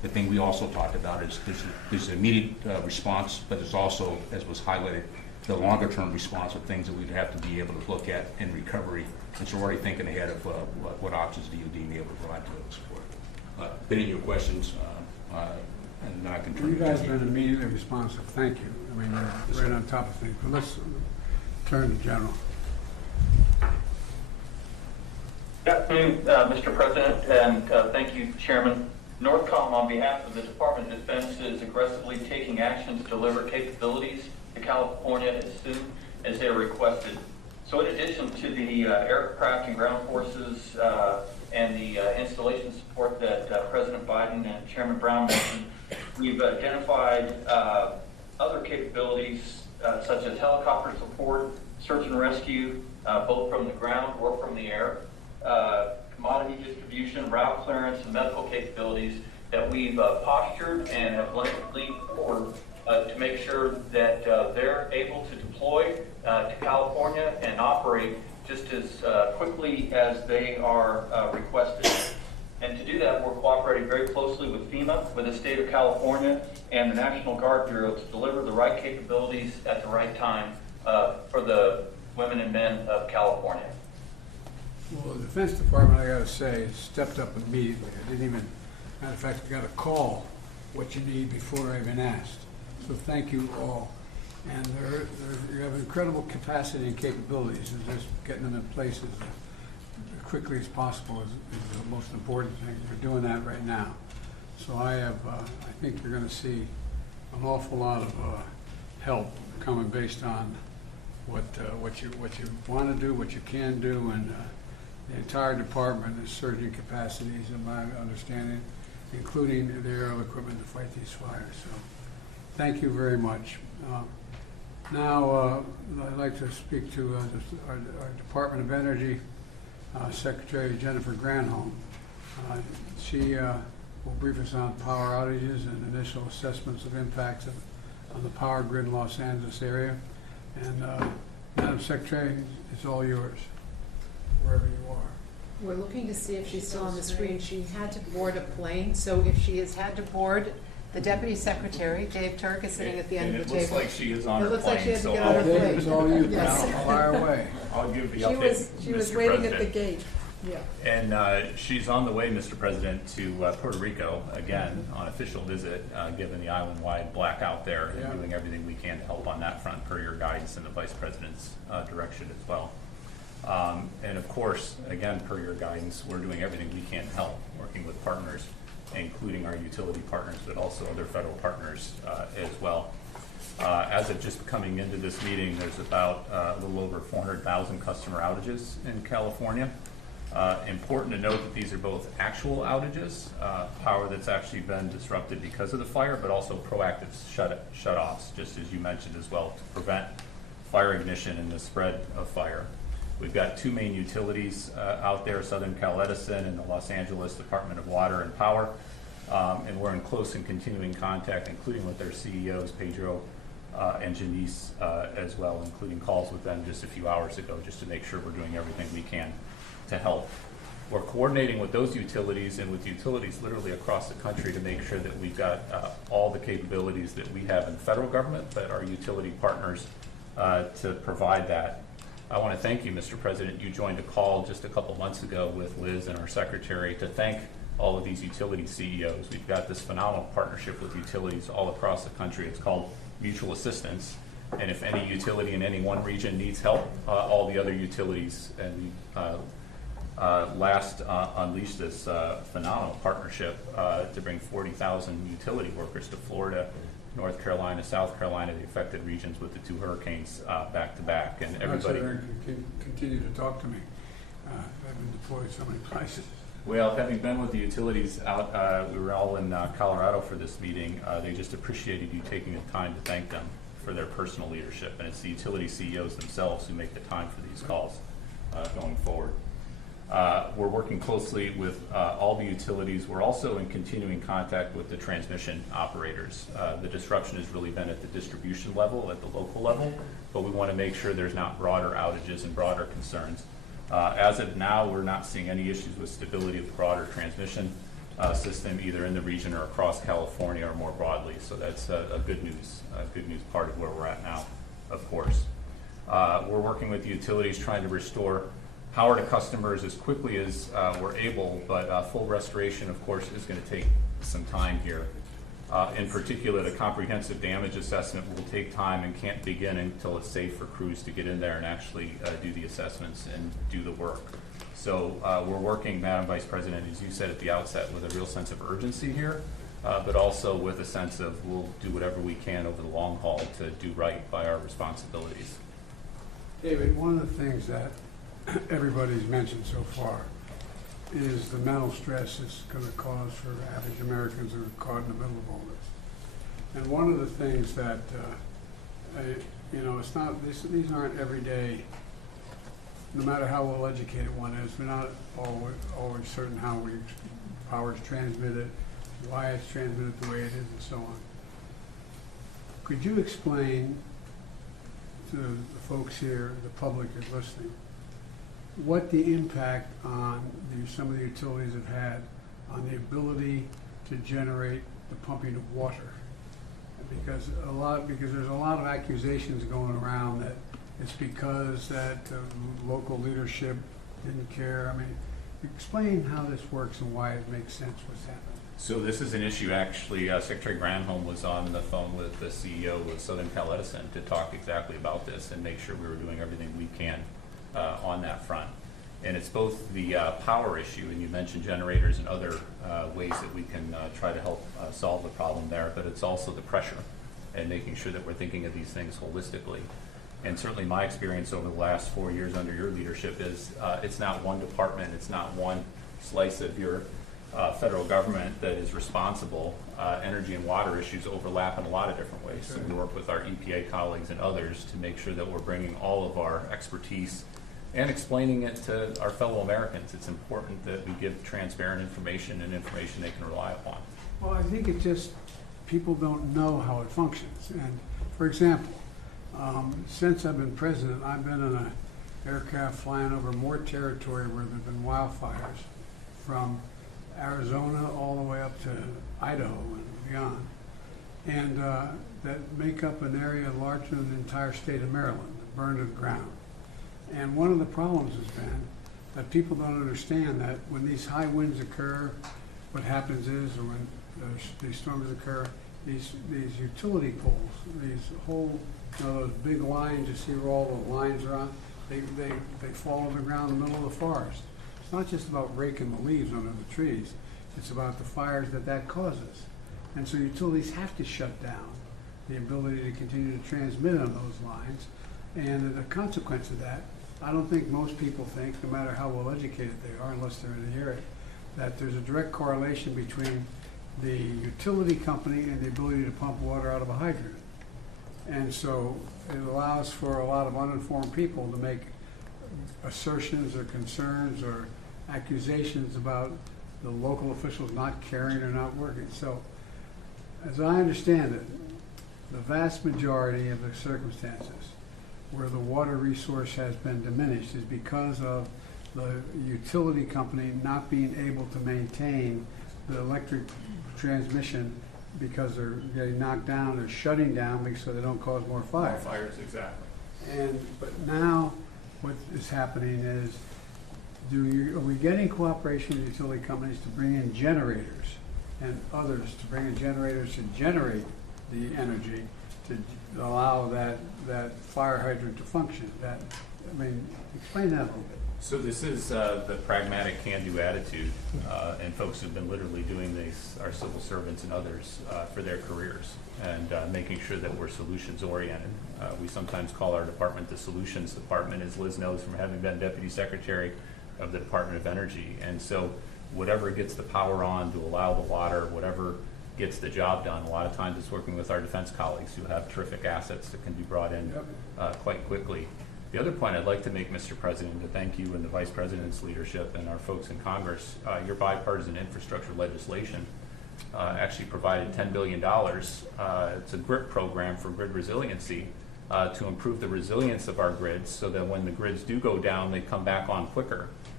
The thing we also talked about is there's immediate response, but there's also, as was highlighted, the longer term response of things that we'd have to be able to look at in recovery. And so we're already thinking ahead of what options DOD may be able to provide to support. Been in your questions, and then I can turn. You guys have been immediately responsive. Thank you. I mean, you're right on top of things. But let's turn to General. Good afternoon, Mr. President, and thank you, Chairman. Northcom, on behalf of the Department of Defense, is aggressively taking actions to deliver capabilities to California as soon as they are requested. So in addition to the aircraft and ground forces and the installation support that President Biden and Chairman Brown mentioned, we've identified other capabilities such as helicopter support, search and rescue, both from the ground or from the air, commodity distribution, route clearance, and medical capabilities that we've postured and have leaned forward to make sure that they're able to deploy to California and operate just as quickly as they are requested. And to do that, we're cooperating very closely with FEMA, with the state of California, and the National Guard Bureau to deliver the right capabilities at the right time for the women and men of California. Well, the Defense Department, I got to say, stepped up immediately. I didn't even, matter of fact, I got a call what you need before I even asked. So thank you all. And you have incredible capacity and capabilities, and just getting them in place as quickly as possible is the most important thing. We're doing that right now. So I think you're going to see an awful lot of help coming based on what you want to do, what you can do, and the entire department is surging capacities, in my understanding, including the aerial equipment to fight these fires. So thank you very much. Now, I'd like to speak to our Department of Energy Secretary Jennifer Granholm. She will brief us on power outages and initial assessments of impacts on the power grid in Los Angeles area. And Madam Secretary, it's all yours, wherever you are. We're looking to see if she's still on the screen. She had to board a plane, so if she has had to board, the Deputy Secretary, Dave Turk, is sitting at the end of the table. It looks like she is on her plane. It looks like she had to get on her Dave, plane. it's all you. Yes. Now, fire away. I'll give the update, She was Mr. waiting President. at the gate. Yeah. And she's on the way, Mr. President, to Puerto Rico, again, on official visit, given the island-wide blackout there, and doing everything we can to help on that front per your guidance and the Vice President's direction as well. And of course, again, per your guidance, we're doing everything we can to help, working with partners, including our utility partners, but also other federal partners as well. As of just coming into this meeting, there's about a little over 400,000 customer outages in California. Important to note that these are both actual outages, power that's actually been disrupted because of the fire, but also proactive shut-offs, just as you mentioned as well, to prevent fire ignition and the spread of fire. We've got two main utilities out there, Southern Cal Edison and the Los Angeles Department of Water and Power, and we're in close and continuing contact, including with their CEOs, Pedro and Janice as well, including calls with them just a few hours ago, just to make sure we're doing everything we can to help. We're coordinating with those utilities and with utilities literally across the country to make sure that we've got all the capabilities that we have in the federal government, but our utility partners to provide that. I want to thank you, Mr. President. You joined a call just a couple months ago with Liz and our secretary to thank all of these utility CEOs. We've got this phenomenal partnership with utilities all across the country. It's called mutual assistance. And if any utility in any one region needs help, all the other utilities, and last unleashed this phenomenal partnership to bring 40,000 utility workers to Florida, North Carolina, South Carolina, the affected regions with the two hurricanes back to back, and everybody. Continue to talk to me. I've been deployed so many places. Well, having been with the utilities out, we were all in Colorado for this meeting. They just appreciated you taking the time to thank them for their personal leadership, and it's the utility CEOs themselves who make the time for these calls going forward. We're working closely with all the utilities. We're also in continuing contact with the transmission operators. The disruption has really been at the distribution level, at the local level, but we want to make sure there's not broader outages and broader concerns. As of now, we're not seeing any issues with stability of the broader transmission system either in the region or across California or more broadly. So that's a good news part of where we're at now, of course. We're working with the utilities trying to restore power to customers as quickly as we're able, but full restoration, of course, is going to take some time here. In particular, the comprehensive damage assessment will take time and can't begin until it's safe for crews to get in there and actually do the assessments and do the work. So we're working, Madam Vice President, as you said at the outset, with a real sense of urgency here, but also with a sense of we'll do whatever we can over the long haul to do right by our responsibilities. David, one of the things that everybody's mentioned so far is the mental stress it's going to cause for average Americans who are caught in the middle of all this. And one of the things that, it's not, these aren't everyday, no matter how well educated one is, we're not always certain how power is transmitted, why it's transmitted the way it is, and so on. Could you explain to the folks here, the public is listening, what the impact on some of the utilities have had on the ability to generate the pumping of water? Because there's a lot of accusations going around that it's because that local leadership didn't care. I mean, explain how this works and why it makes sense what's happening. So this is an issue, actually, Secretary Granholm was on the phone with the CEO of Southern Cal Edison to talk exactly about this and make sure we were doing everything we can on that front. And it's both the power issue, and you mentioned generators and other ways that we can try to help solve the problem there, but it's also the pressure and making sure that we're thinking of these things holistically. And certainly my experience over the last 4 years under your leadership is it's not one department, it's not one slice of your federal government that is responsible. Energy and water issues overlap in a lot of different ways. So we work with our EPA colleagues and others to make sure that we're bringing all of our expertise and explaining it to our fellow Americans. It's important that we give transparent information and information they can rely upon. Well, I think it's just people don't know how it functions. And for example, since I've been president, I've been in an aircraft flying over more territory where there have been wildfires, from Arizona all the way up to Idaho and beyond, and that make up an area larger than the entire state of Maryland, burned to the ground. And one of the problems has been that people don't understand that when these high winds occur, what happens is, or when these storms occur, these utility poles, these whole, those big lines, you see where all the lines are on, they fall on the ground in the middle of the forest. It's not just about raking the leaves under the trees, it's about the fires that causes. And so utilities have to shut down the ability to continue to transmit on those lines. And the consequence of that, I don't think most people think, no matter how well educated they are, unless they're in the area, that there's a direct correlation between the utility company and the ability to pump water out of a hydrant. And so it allows for a lot of uninformed people to make assertions or concerns or accusations about the local officials not caring or not working. So as I understand it, the vast majority of the circumstances where the water resource has been diminished is because of the utility company not being able to maintain the electric transmission because they're getting knocked down or shutting down so they don't cause more fires. More fires, exactly. But now what is happening is, are we getting cooperation with utility companies to bring in generators and others to bring in generators to generate the energy to allow that fire hydrant to function? Explain that a little bit. So this is the pragmatic can-do attitude, and folks who've been literally doing this, our civil servants and others, for their careers, and making sure that we're solutions-oriented. We sometimes call our department the solutions department, as Liz knows from having been Deputy Secretary of the Department of Energy. And so whatever gets the power on to allow the water, whatever gets the job done, a lot of times it's working with our defense colleagues who have terrific assets that can be brought in quite quickly. The other point I'd like to make, Mr. President, to thank you and the Vice President's leadership and our folks in Congress, your bipartisan infrastructure legislation actually provided $10 billion. It's a GRIP program for grid resiliency to improve the resilience of our grids so that when the grids do go down, they come back on quicker.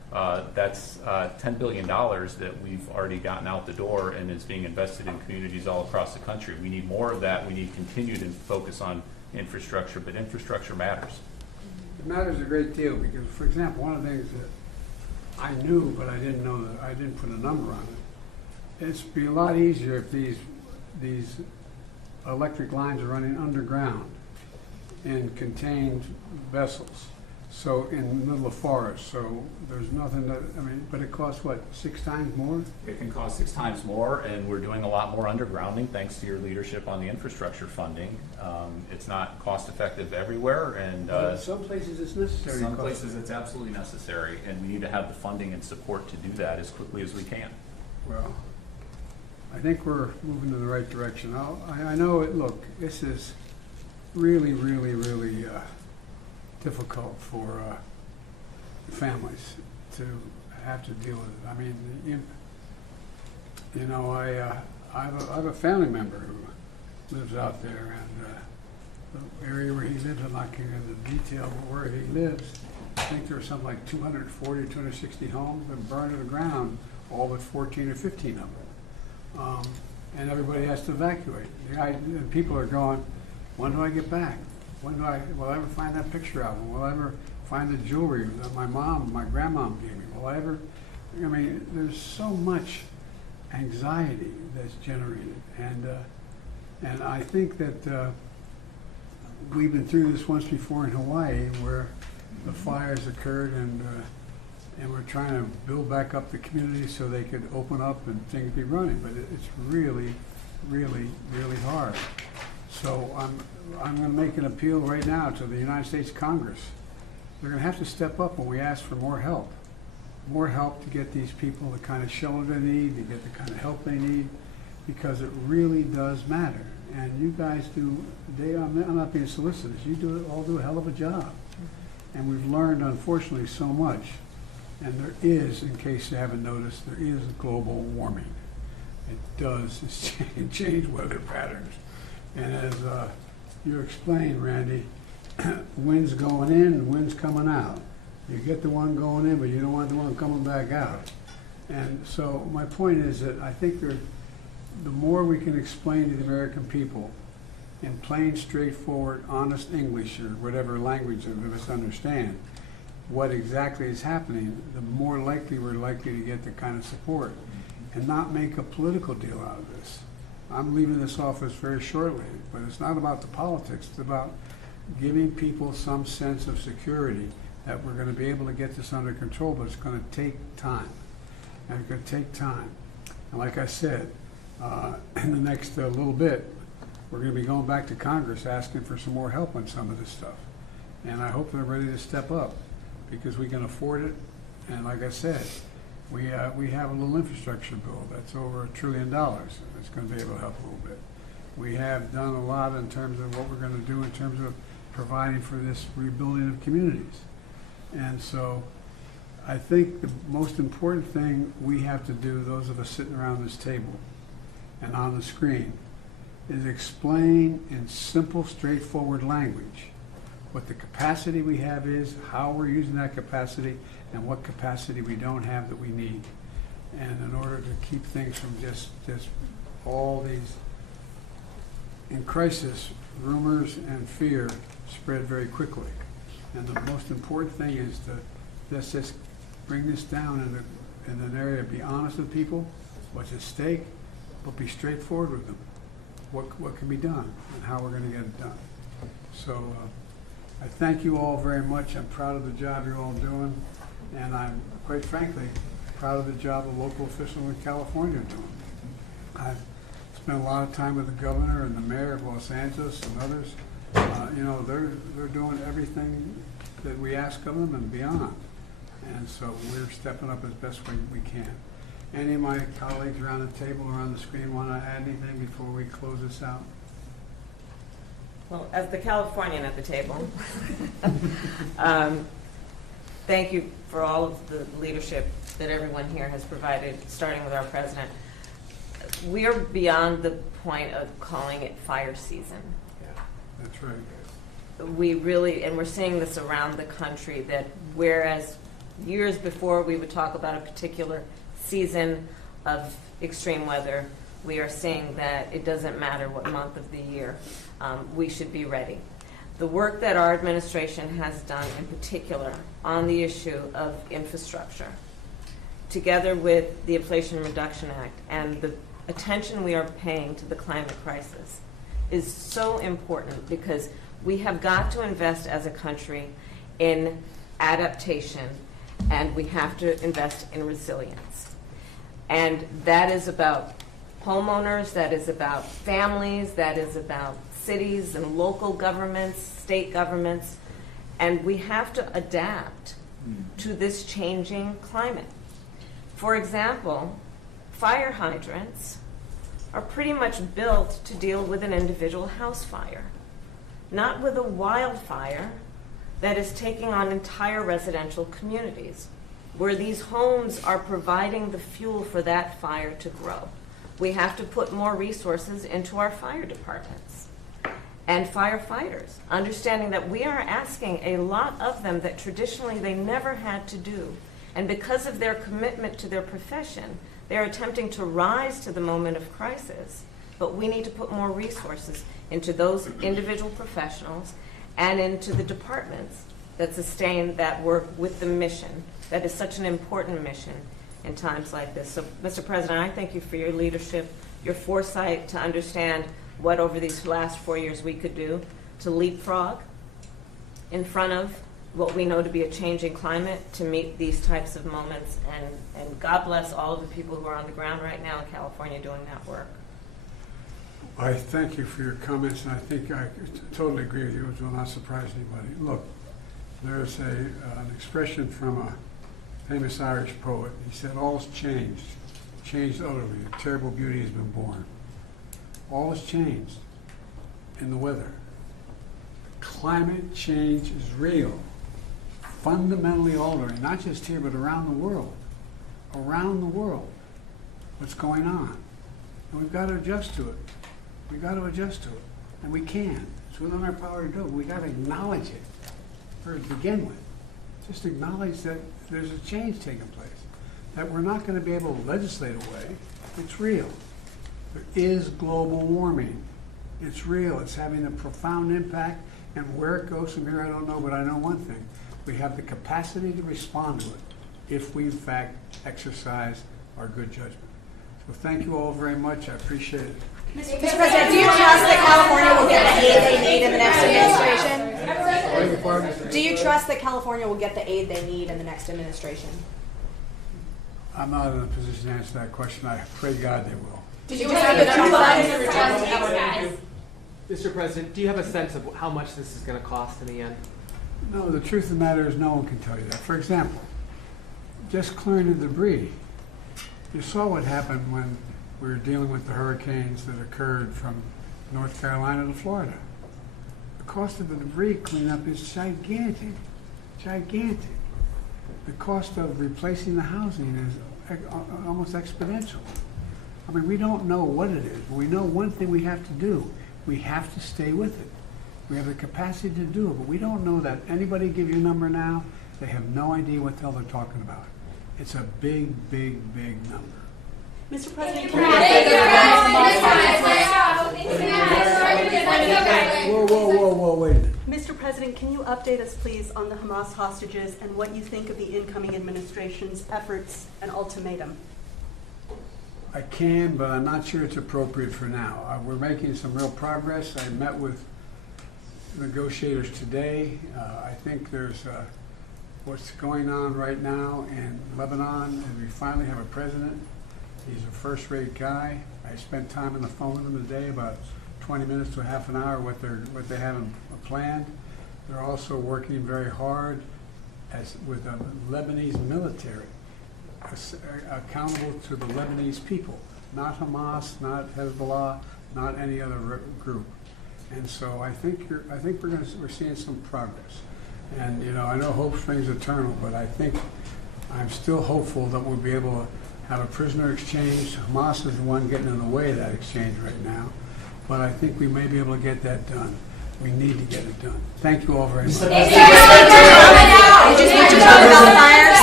That's $10 billion that we've already gotten out the door and is being invested in communities all across the country. We need more of that. We need continued focus on infrastructure, but infrastructure matters. It matters a great deal because, for example, one of the things that I knew but I didn't know that I didn't put a number on it. It'd be a lot easier if these electric lines are running underground in contained vessels. So in the middle of forest, so there's nothing that, I mean, but it costs what, 6 times more? It can cost 6 times more, and we're doing a lot more undergrounding thanks to your leadership on the infrastructure funding. It's not cost effective everywhere, and Some places it's necessary. some places it's absolutely necessary, and we need to have the funding and support to do that as quickly as we can. Well, I think we're moving in the right direction. I know it, look, this is really, really, really difficult for families to have to deal with it. I mean, you know, I have a family member who lives out there, and the area where he lives, I'm not getting into detail, but where he lives, I think there are something like 240, 260 homes been burned to the ground, all but 14 or 15 of them. And everybody has to evacuate. And people are going, when do I get back? Will I ever find that picture album? Will I ever find the jewelry that my grandmom gave me? Will I ever, I mean, there's so much anxiety that's generated. And I think that we've been through this once before in Hawaii where the fires occurred and we're trying to build back up the community so they could open up and things be running. But it's really, really, really hard. So I'm going to make an appeal right now to the United States Congress. They're going to have to step up when we ask for more help to get these people the kind of shelter they need, to get the kind of help they need, because it really does matter. And you guys do, I'm not being solicitous, you all do a hell of a job. And we've learned, unfortunately, so much. And there is, in case you haven't noticed, there is global warming. It does change weather patterns. And as you explained, Randy, winds going in, winds coming out. You get the one going in, but you don't want the one coming back out. And so my point is that I think the more we can explain to the American people in plain, straightforward, honest English or whatever language of us understand what exactly is happening, the more likely we're likely to get the kind of support and not make a political deal out of this. I'm leaving this office very shortly, but it's not about the politics. It's about giving people some sense of security that we're going to be able to get this under control, but it's going to take time. And it's going to take time. And like I said, in the next little bit, we're going to be going back to Congress asking for some more help on some of this stuff. And I hope they're ready to step up because we can afford it. And like I said, we have a little infrastructure bill that's over $1 trillion. It's going to be able to help a little bit. We have done a lot in terms of what we're going to do in terms of providing for this rebuilding of communities. And so I think the most important thing we have to do, those of us sitting around this table and on the screen, is explain in simple, straightforward language what the capacity we have is, how we're using that capacity, and what capacity we don't have that we need. And in order to keep things from just all these, in crisis, rumors and fear spread very quickly. And the most important thing is to just bring this down in an area, be honest with people, what's at stake, but be straightforward with them. What can be done and how we're going to get it done. So I thank you all very much. I'm proud of the job you're all doing. And I'm, quite frankly, proud of the job the local officials in California are doing. I've spent a lot of time with the governor and the mayor of Los Angeles and others. You know, they're doing everything that we ask of them and beyond. And so we're stepping up as best we can. Any of my colleagues around the table or on the screen want to add anything before we close this out? Well, as the Californian at the table, thank you for all of the leadership that everyone here has provided, starting with our president. We are beyond the point of calling it fire season. Yeah, that's right. We really, and we're seeing this around the country, that whereas Years before we would talk about a particular season of extreme weather, we are seeing that it doesn't matter what month of the year, we should be ready. The work that our administration has done in particular on the issue of infrastructure, together with the Inflation Reduction Act and the attention we are paying to the climate crisis, is so important because we have got to invest as a country in adaptation, and we have to invest in resilience. And that is about homeowners, that is about families, that is about cities and local governments, state governments, and we have to adapt to this changing climate. For example, fire hydrants are pretty much built to deal with an individual house fire, not with a wildfire that is taking on entire residential communities, where these homes are providing the fuel for that fire to grow. We have to put more resources into our fire departments and firefighters, understanding that we are asking a lot of them that traditionally they never had to do. And because of their commitment to their profession, they're attempting to rise to the moment of crisis. But we need to put more resources into those individual professionals and into the departments that sustain that work with the mission that is such an important mission in times like this. So, Mr. President, I thank you for your leadership, your foresight to understand what over these last 4 years we could do to leapfrog in front of what we know to be a changing climate to meet these types of moments. And God bless all of the people who are on the ground right now in California doing that work. I thank you for your comments, and I think I totally agree with you, which will not surprise anybody. Look, there's an expression from a famous Irish poet. He said, all's changed utterly. A terrible beauty has been born. All has changed in the weather. Climate change is real, fundamentally altering, not just here, but around the world. Around the world, what's going on. And we've got to adjust to it. We've got to adjust to it. And we can. It's within our power to do it. We've got to acknowledge it to begin with. Just acknowledge that there's a change taking place, that we're not going to be able to legislate away. It's real. There is global warming. It's real. It's having a profound impact, and where it goes from here, I don't know, but I know one thing. We have the capacity to respond to it if we, in fact, exercise our good judgment. So thank you all very much. I appreciate it. Mr. President, do you trust that California will get the aid they need in the next administration? Do you trust that California will get the aid they need in the next administration? I'm not in a position to answer that question. I pray God they will. Did you receive the Trump Mr. President, do you have a sense of how much this is going to cost in the end? No, the truth of the matter is no one can tell you that. For example, just clearing the debris. You saw what happened when we were dealing with the hurricanes that occurred from North Carolina to Florida. The cost of the debris cleanup is gigantic, gigantic. The cost of replacing the housing is almost exponential. I mean, we don't know what it is, but we know one thing we have to do. We have to stay with it. We have the capacity to do it, but we don't know that. Anybody give you a number now, they have no idea what the hell they're talking about. It's a big, big, big number. Mr. President, Whoa, wait a minute. Mr. President, can you update us, please, on the Hamas hostages and what you think of the incoming administration's efforts and ultimatum? I can, but I'm not sure it's appropriate for now. We're making some real progress. I met with negotiators today. I think there's what's going on right now in Lebanon, and we finally have a president. He's a first-rate guy. I spent time on the phone with him today, about 20 minutes to a half an hour, what they have planned. They're also working very hard with the Lebanese military, accountable to the Lebanese people, not Hamas, not Hezbollah, not any other group. And so I think we're seeing some progress. And I know hope springs eternal, but I'm still hopeful that we'll be able to have a prisoner exchange. Hamas is the one getting in the way of that exchange right now, but I think we may be able to get that done. We need to get it done. Thank you all very much. Did you speak to Trump about the fires?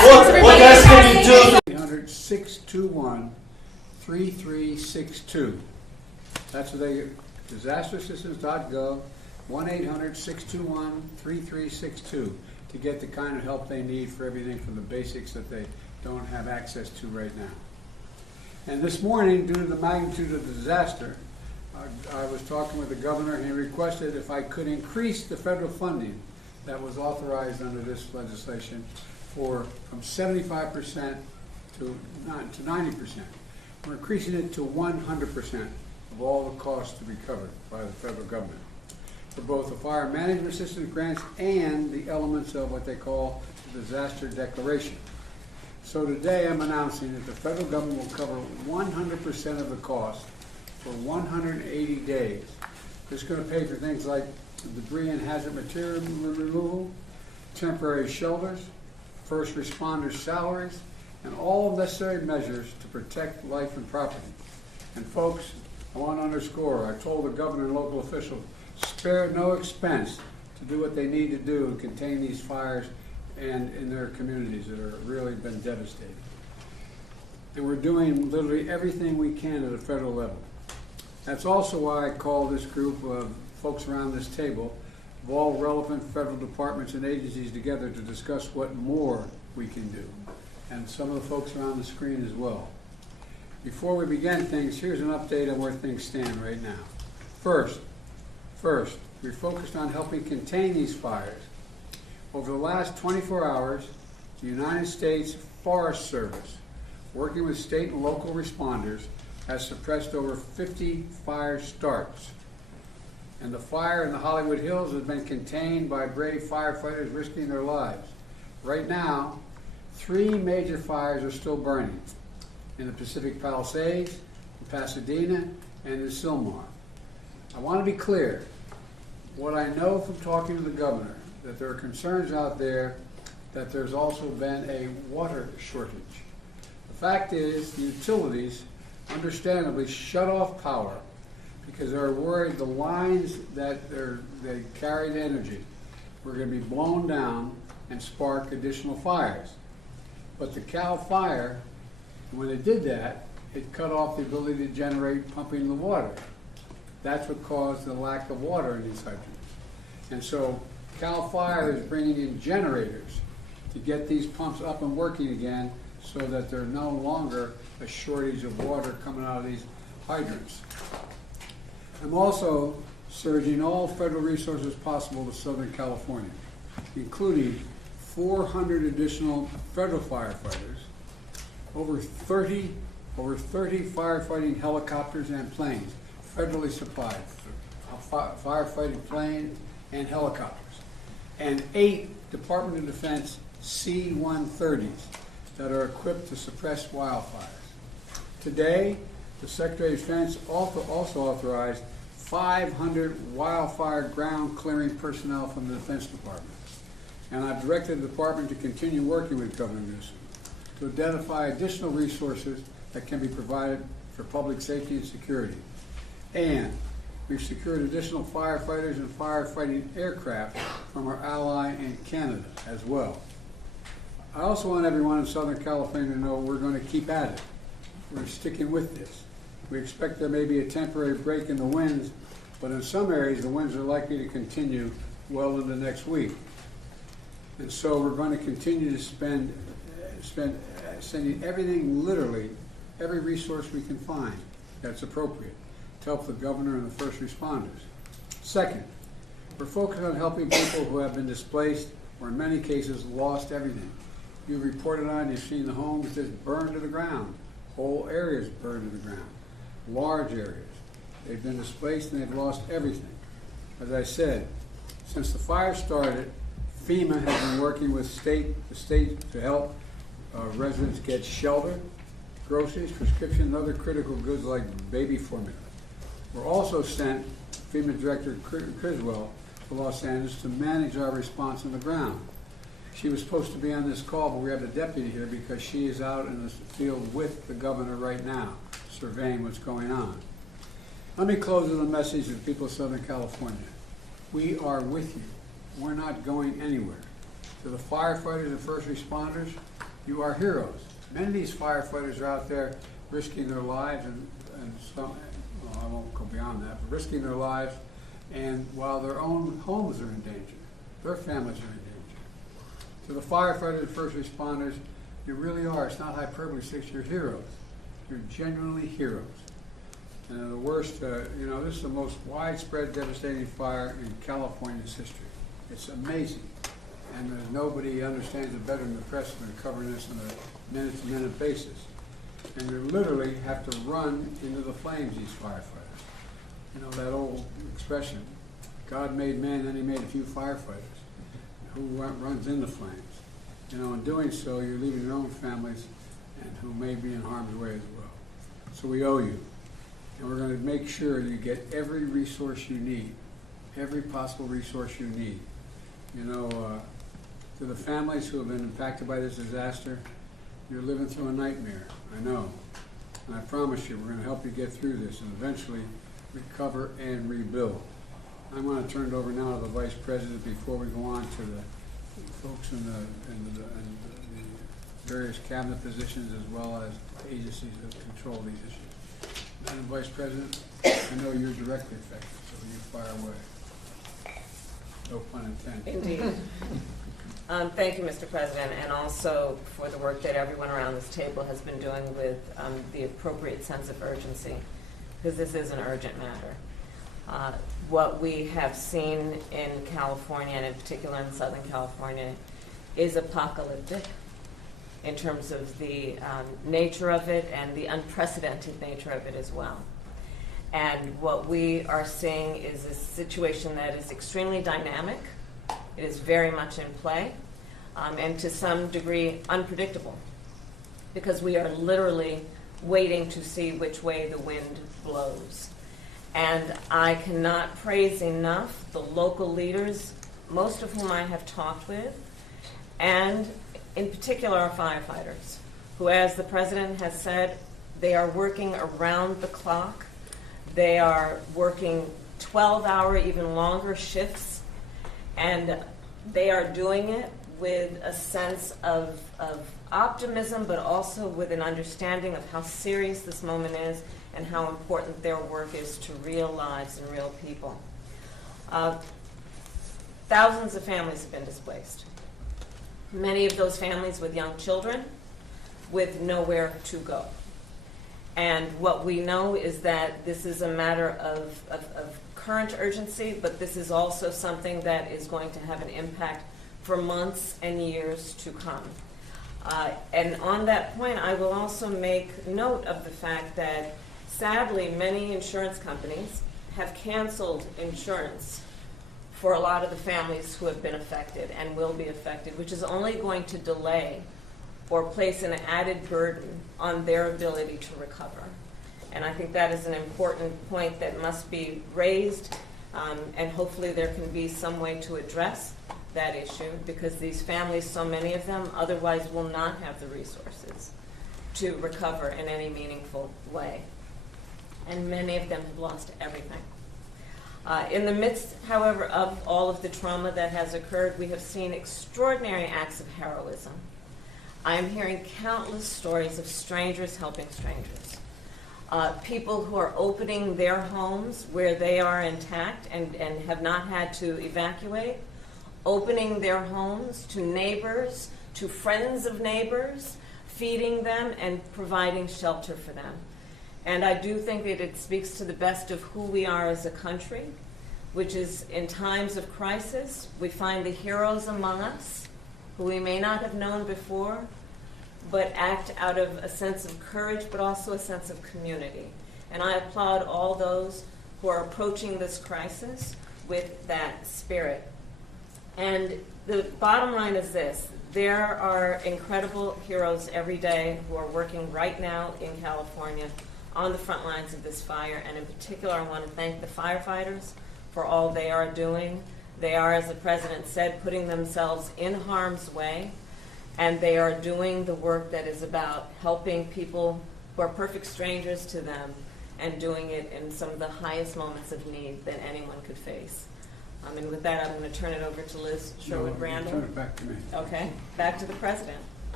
What else can you do? 1-800-621-3362. That's what they, disasterassistance.gov, 1-800-621-3362 to get the kind of help they need for everything from the basics that they don't have access to right now. And this morning, due to the magnitude of the disaster, I was talking with the governor and he requested if I could increase the federal funding that was authorized under this legislation from 75% to 90%. We're increasing it to 100% of all the costs to be covered by the federal government for both the fire management assistance grants and the elements of what they call the disaster declaration. So today I'm announcing that the federal government will cover 100% of the cost for 180 days. It's going to pay for things like debris and hazard material removal, temporary shelters, first responders' salaries, and all necessary measures to protect life and property. And folks, I want to underscore, I told the governor and local officials, spare no expense to do what they need to do to contain these fires and in their communities that are really been devastated. And we're doing literally everything we can at a federal level. That's also why I call this group of folks around this table of all relevant federal departments and agencies together to discuss what more we can do. And some of the folks around the screen as well. Before we begin things, here's an update on where things stand right now. First, we're focused on helping contain these fires. Over the last 24 hours, the United States Forest Service, working with state and local responders, has suppressed over 50 fire starts. And the fire in the Hollywood Hills has been contained by brave firefighters risking their lives. Right now, 3 major fires are still burning in the Pacific Palisades, in Pasadena, and in Sylmar. I want to be clear. What I know from talking to the governor, that there are concerns out there that there's also been a water shortage. The fact is, the utilities understandably shut off power because they're worried the lines that they carried energy were going to be blown down and spark additional fires. But the Cal Fire, when it did that, it cut off the ability to generate pumping the water. That's what caused the lack of water in these hydrants. And so Cal Fire is bringing in generators to get these pumps up and working again so that there's no longer a shortage of water coming out of these hydrants. I'm also surging all federal resources possible to Southern California, including 400 additional federal firefighters, over 30 firefighting helicopters and planes, federally supplied, firefighting planes and helicopters, and 8 Department of Defense C-130s that are equipped to suppress wildfires. Today, the Secretary of Defense also authorized 500 wildfire ground clearing personnel from the Defense Department. And I've directed the department to continue working with Governor Newsom to identify additional resources that can be provided for public safety and security. And we've secured additional firefighters and firefighting aircraft from our ally in Canada as well. I also want everyone in Southern California to know we're going to keep at it. We're sticking with this. We expect there may be a temporary break in the winds, but in some areas the winds are likely to continue well into next week. And so we're going to continue to sending everything, literally, every resource we can find that's appropriate to help the governor and the first responders. Second, we're focused on helping people who have been displaced or in many cases lost everything. You've reported on, you've seen the homes just burned to the ground, whole areas burned to the ground, large areas. They've been displaced and they've lost everything. As I said, since the fire started, FEMA has been working with the state to help residents get shelter, groceries, prescriptions, and other critical goods like baby formula. We're also sent FEMA Director Criswell to Los Angeles to manage our response on the ground. She was supposed to be on this call, but we have the deputy here because she is out in the field with the governor right now, surveying what's going on. Let me close with a message to the people of Southern California. We are with you. We're not going anywhere. To the firefighters and first responders, You are heroes. Many of these firefighters are out there risking their lives and some, well, I won't go beyond that, but risking their lives, and while their own homes are in danger, their families are in danger. To the firefighters and first responders, you really are, it's not hyperbole, you're heroes. You're genuinely heroes. And the worst, you know, this is the most widespread devastating fire in California's history. It's amazing. And nobody understands it better than the press have been covering this on a minute-to-minute basis. And you literally have to run into the flames, these firefighters. You know that old expression, God made man, then he made a few firefighters. Who runs into flames? You know, in doing so, you're leaving your own families and who may be in harm's way as well. So we owe you. And we're going to make sure you get every resource you need, every possible resource you need. You know, to the families who have been impacted by this disaster, you're living through a nightmare, I know. And I promise you, we're going to help you get through this and eventually recover and rebuild. I'm going to turn it over now to the Vice President before we go on to the folks in the various cabinet positions as well as agencies that control these issues. Madam Vice President, I know you're directly affected, so you fire away. No pun intended. Indeed. Thank you, Mr. President, and also for the work that everyone around this table has been doing with the appropriate sense of urgency, because this is an urgent matter. What we have seen in California, and in particular in Southern California, is apocalyptic in terms of the nature of it and the unprecedented nature of it as well. And what we are seeing is a situation that is extremely dynamic. It is very much in play, and to some degree unpredictable, because we are literally waiting to see which way the wind blows. And I cannot praise enough the local leaders, most of whom I have talked with, and in particular our firefighters, who, as the President has said, they are working around the clock. They are working 12-hour, even longer shifts, and they are doing it with a sense of optimism, but also with an understanding of how serious this moment is and how important their work is to real lives and real people. Thousands of families have been displaced. Many of those families with young children with nowhere to go. And what we know is that this is a matter of current urgency, but this is also something that is going to have an impact for months and years to come. And on that point, I will also make note of the fact that sadly, many insurance companies have canceled insurance for a lot of the families who have been affected and will be affected, which is only going to delay or place an added burden on their ability to recover. And I think that is an important point that must be raised, and hopefully there can be some way to address that issue, because these families, so many of them, otherwise will not have the resources to recover in any meaningful way. And many of them have lost everything. In the midst, however, of all of the trauma that has occurred, we have seen extraordinary acts of heroism. I am hearing countless stories of strangers helping strangers. People who are opening their homes where they are intact and have not had to evacuate, opening their homes to neighbors, to friends of neighbors, feeding them and providing shelter for them. And I do think that it speaks to the best of who we are as a country, which is in times of crisis, we find the heroes among us who we may not have known before, but act out of a sense of courage, but also a sense of community. And I applaud all those who are approaching this crisis with that spirit. And the bottom line is this: there are incredible heroes every day who are working right now in California on the front lines of this fire, and in particular I want to thank the firefighters for all they are doing. They are, as the President said, putting themselves in harm's way, and they are doing the work that is about helping people who are perfect strangers to them, and doing it in some of the highest moments of need that anyone could face. And with that, I'm going to turn it over to Liz Sherwood-Randall. Turn it back to me. Okay, back to the President.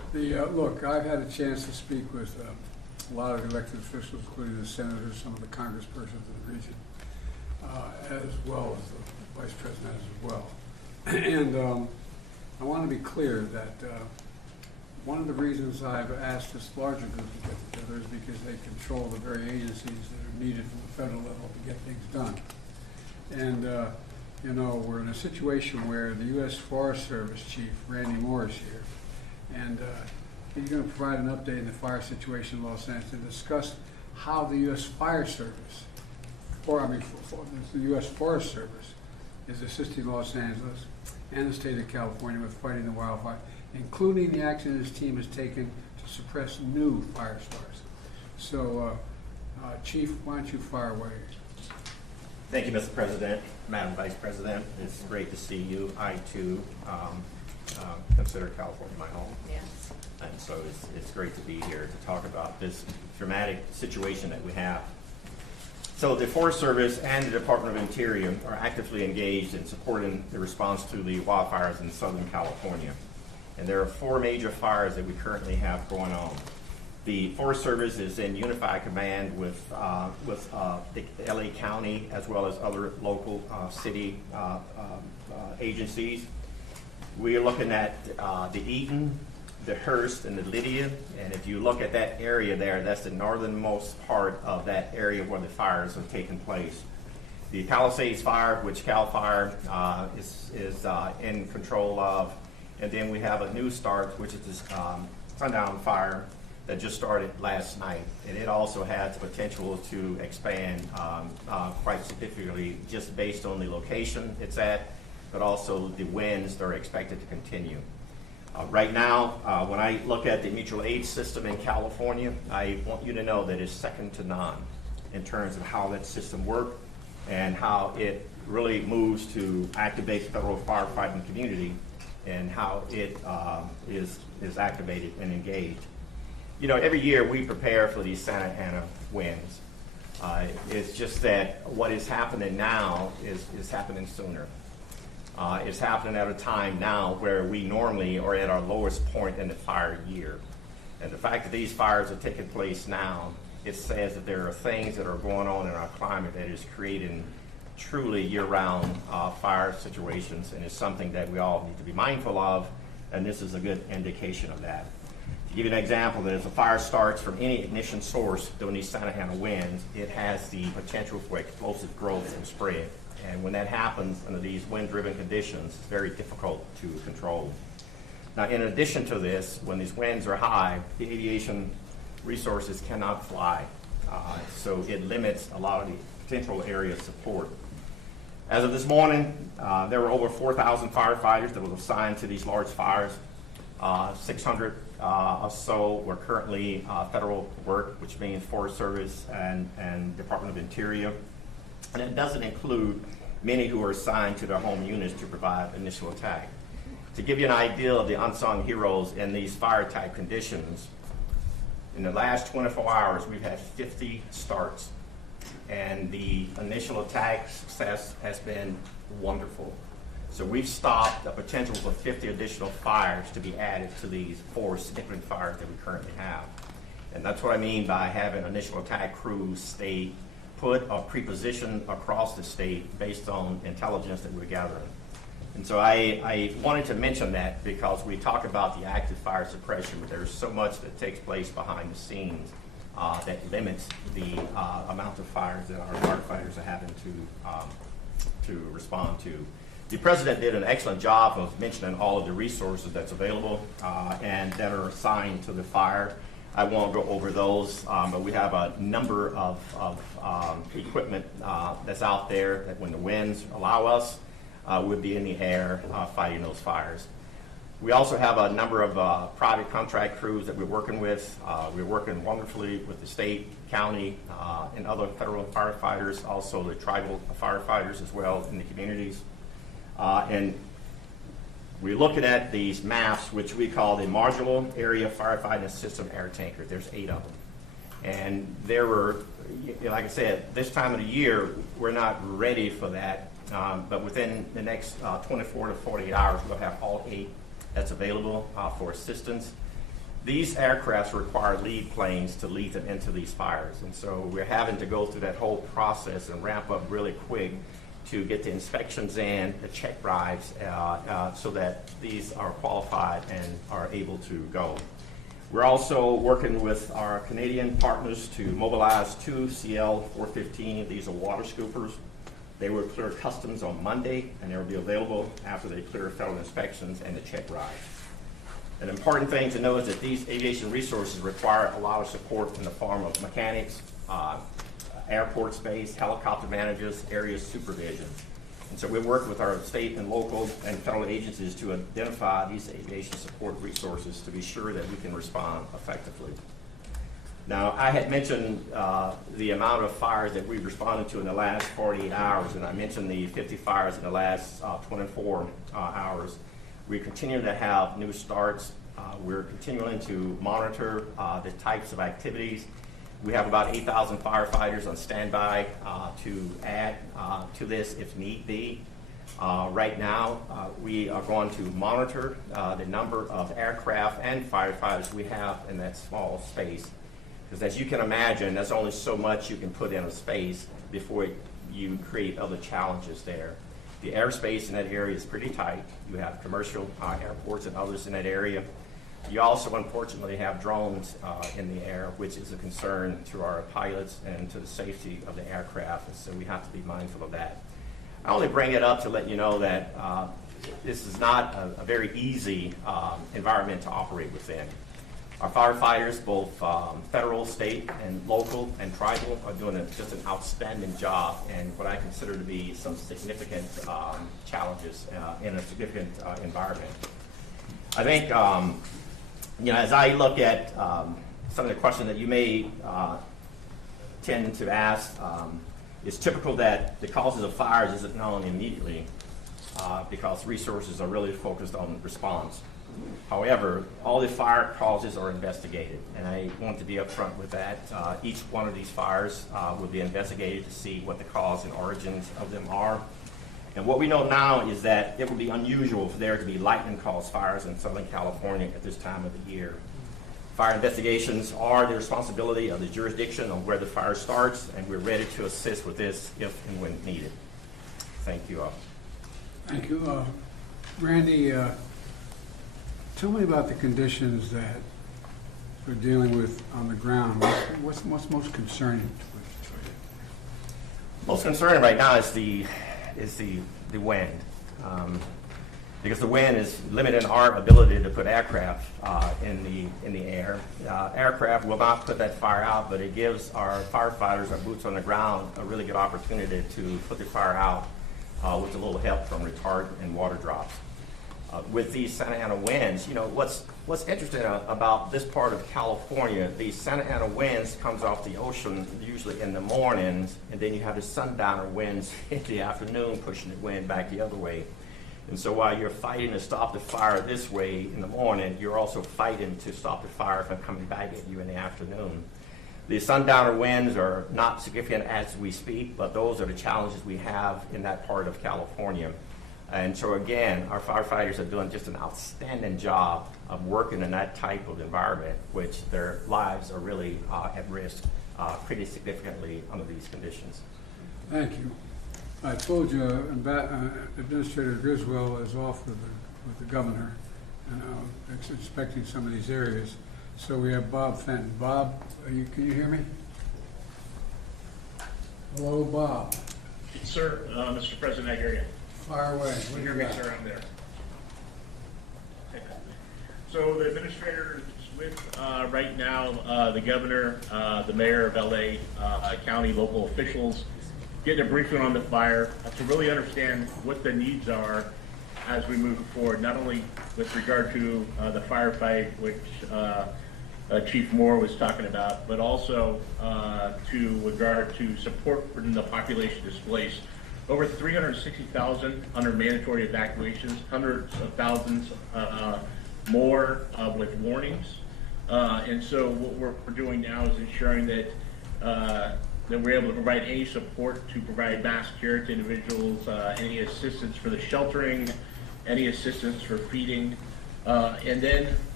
Look, I've had a chance to speak with a lot of elected officials, including the senators, some of the congresspersons in the region, as well as the vice president as well. And I want to be clear that one of the reasons I've asked this larger group to get together is because they control the very agencies that are needed from the federal level to get things done. And you know, we're in a situation where the U.S. Forest Service Chief, Randy Moore, is here. And he's going to provide an update in the fire situation in Los Angeles and discuss how the U.S. Fire Service, the U.S. Forest Service, is assisting Los Angeles and the state of California with fighting the wildfire, including the action his team has taken to suppress new fire starts. So, Chief, why don't you fire away? Thank you, Mr. President, Madam Vice President. It's great to see you. I, too, consider California my home. Yes. And so it's great to be here to talk about this dramatic situation that we have. So the Forest Service and the Department of Interior are actively engaged in supporting the response to the wildfires in Southern California. And there are 4 major fires that we currently have going on. The Forest Service is in unified command with the LA County as well as other local city agencies. We are looking at the Eden, the Hearst, and the Lydia. And if you look at that area there, that's the northernmost part of that area where the fires have taken place. The Palisades Fire, which CAL FIRE is in control of. And then we have a new start, which is this Sundown Fire that just started last night. And it also has the potential to expand quite significantly just based on the location it's at, but also the winds that are expected to continue. Right now, when I look at the mutual aid system in California, I want you to know that it's second to none in terms of how that system works and how it really moves to activate the federal firefighting community and how it is activated and engaged. You know, every year we prepare for these Santa Ana winds. It's just that what is happening now is happening sooner. It's happening at a time now where we normally are at our lowest point in the fire year. And the fact that these fires are taking place now, it says that there are things that are going on in our climate that is creating truly year-round fire situations, and it's something that we all need to be mindful of, and this is a good indication of that. To give you an example, that if a fire starts from any ignition source during these Santa Ana winds, it has the potential for explosive growth and spread. And when that happens under these wind-driven conditions, it's very difficult to control. Now, in addition to this, when these winds are high, the aviation resources cannot fly. So it limits a lot of the potential area of support. As of this morning, there were over 4,000 firefighters that were assigned to these large fires. 600 or so were currently federal work, which means Forest Service and Department of Interior. And it doesn't include many who are assigned to their home units to provide initial attack. To give you an idea of the unsung heroes in these fire-type conditions, in the last 24 hours, we've had 50 starts, and the initial attack success has been wonderful. So we've stopped the potential for 50 additional fires to be added to these 4 significant fires that we currently have. And that's what I mean by having initial attack crews stay put or prepositioned across the state based on intelligence that we're gathering. And so I wanted to mention that because we talk about the active fire suppression, but there's so much that takes place behind the scenes that limits the amount of fires that our firefighters are having to respond to. The President did an excellent job of mentioning all of the resources that's available and that are assigned to the fire. I won't go over those, but we have a number of equipment that's out there that when the winds allow us, we'll be in the air fighting those fires. We also have a number of private contract crews that we're working with. We're working wonderfully with the state, county, and other federal firefighters, also the tribal firefighters as well in the communities. And we're looking at these maps, which we call the Modular Area Firefighting System Air Tanker. There's 8 of them. And there were, like I said, this time of the year, we're not ready for that. But within the next 24 to 48 hours, we'll have all 8 that's available for assistance. these aircrafts require lead planes to lead them into these fires. And so we're having to go through that whole process and ramp up really quick to get the inspections in, the check drives, so that these are qualified and are able to go. We're also working with our Canadian partners to mobilize 2 CL-415. These are water scoopers. They will clear customs on Monday, and they will be available after they clear federal inspections and the check drives. An important thing to know is that these aviation resources require a lot of support in the form of mechanics, airport space, helicopter managers, area supervision. And so we work with our state and local and federal agencies to identify these aviation support resources to be sure that we can respond effectively. Now, I had mentioned the amount of fires that we've responded to in the last 48 hours, and I mentioned the 50 fires in the last 24 hours. We continue to have new starts. We're continuing to monitor the types of activities. We have about 8,000 firefighters on standby to add to this if need be. Right now, we are going to monitor the number of aircraft and firefighters we have in that small space. Because as you can imagine, there's only so much you can put in a space before you create other challenges there. The airspace in that area is pretty tight. You have commercial airports and others in that area. You also, unfortunately, have drones in the air, which is a concern to our pilots and to the safety of the aircraft, and so we have to be mindful of that. I only bring it up to let you know that this is not a very easy environment to operate within. Our firefighters, both federal, state, and local, and tribal, are doing just an outstanding job in what I consider to be some significant challenges in a significant environment. I think, as I look at some of the questions that you may tend to ask, it's typical that the causes of fires isn't known immediately because resources are really focused on response. However, all the fire causes are investigated, and I want to be upfront with that. Each one of these fires will be investigated to see what the cause and origins of them are. And what we know now is that it would be unusual for there to be lightning-caused fires in Southern California at this time of the year. Fire investigations are the responsibility of the jurisdiction on where the fire starts, and we're ready to assist with this if and when needed. Thank you all. Thank you. Randy, tell me about the conditions that we're dealing with on the ground. What's most concerning? Most concerning right now is the wind, because the wind is limiting our ability to put aircraft in the air. Aircraft will not put that fire out, but it gives our firefighters, our boots on the ground, a really good opportunity to put the fire out with a little help from retardant and water drops. With these Santa Ana winds, what's interesting about this part of California, these Santa Ana winds comes off the ocean usually in the mornings, and then you have the sundowner winds in the afternoon pushing the wind back the other way. And so while you're fighting to stop the fire this way in the morning, you're also fighting to stop the fire from coming back at you in the afternoon. The sundowner winds are not significant as we speak, but those are the challenges we have in that part of California. And so again, our firefighters are doing just an outstanding job of working in that type of environment, which their lives are really at risk pretty significantly under these conditions. Thank you. I told you Administrator Griswold is off with the governor, and I'm inspecting some of these areas. So we have Bob Fenton. Bob, can you hear me? Hello, Bob. Sir, Mr. President, I hear you. Fire away. Can you hear me, sir? I'm there. So the administrator is with right now the governor, the mayor of LA, county, local officials, getting a briefing on the fire to really understand what the needs are as we move forward, not only with regard to the firefight, which Chief Moore was talking about, but also to regard to support for the population displaced. Over 360,000 under mandatory evacuations, hundreds of thousands more with warnings. And so what we're doing now is ensuring that that we're able to provide any support to provide mass care to individuals, any assistance for the sheltering, any assistance for feeding, and then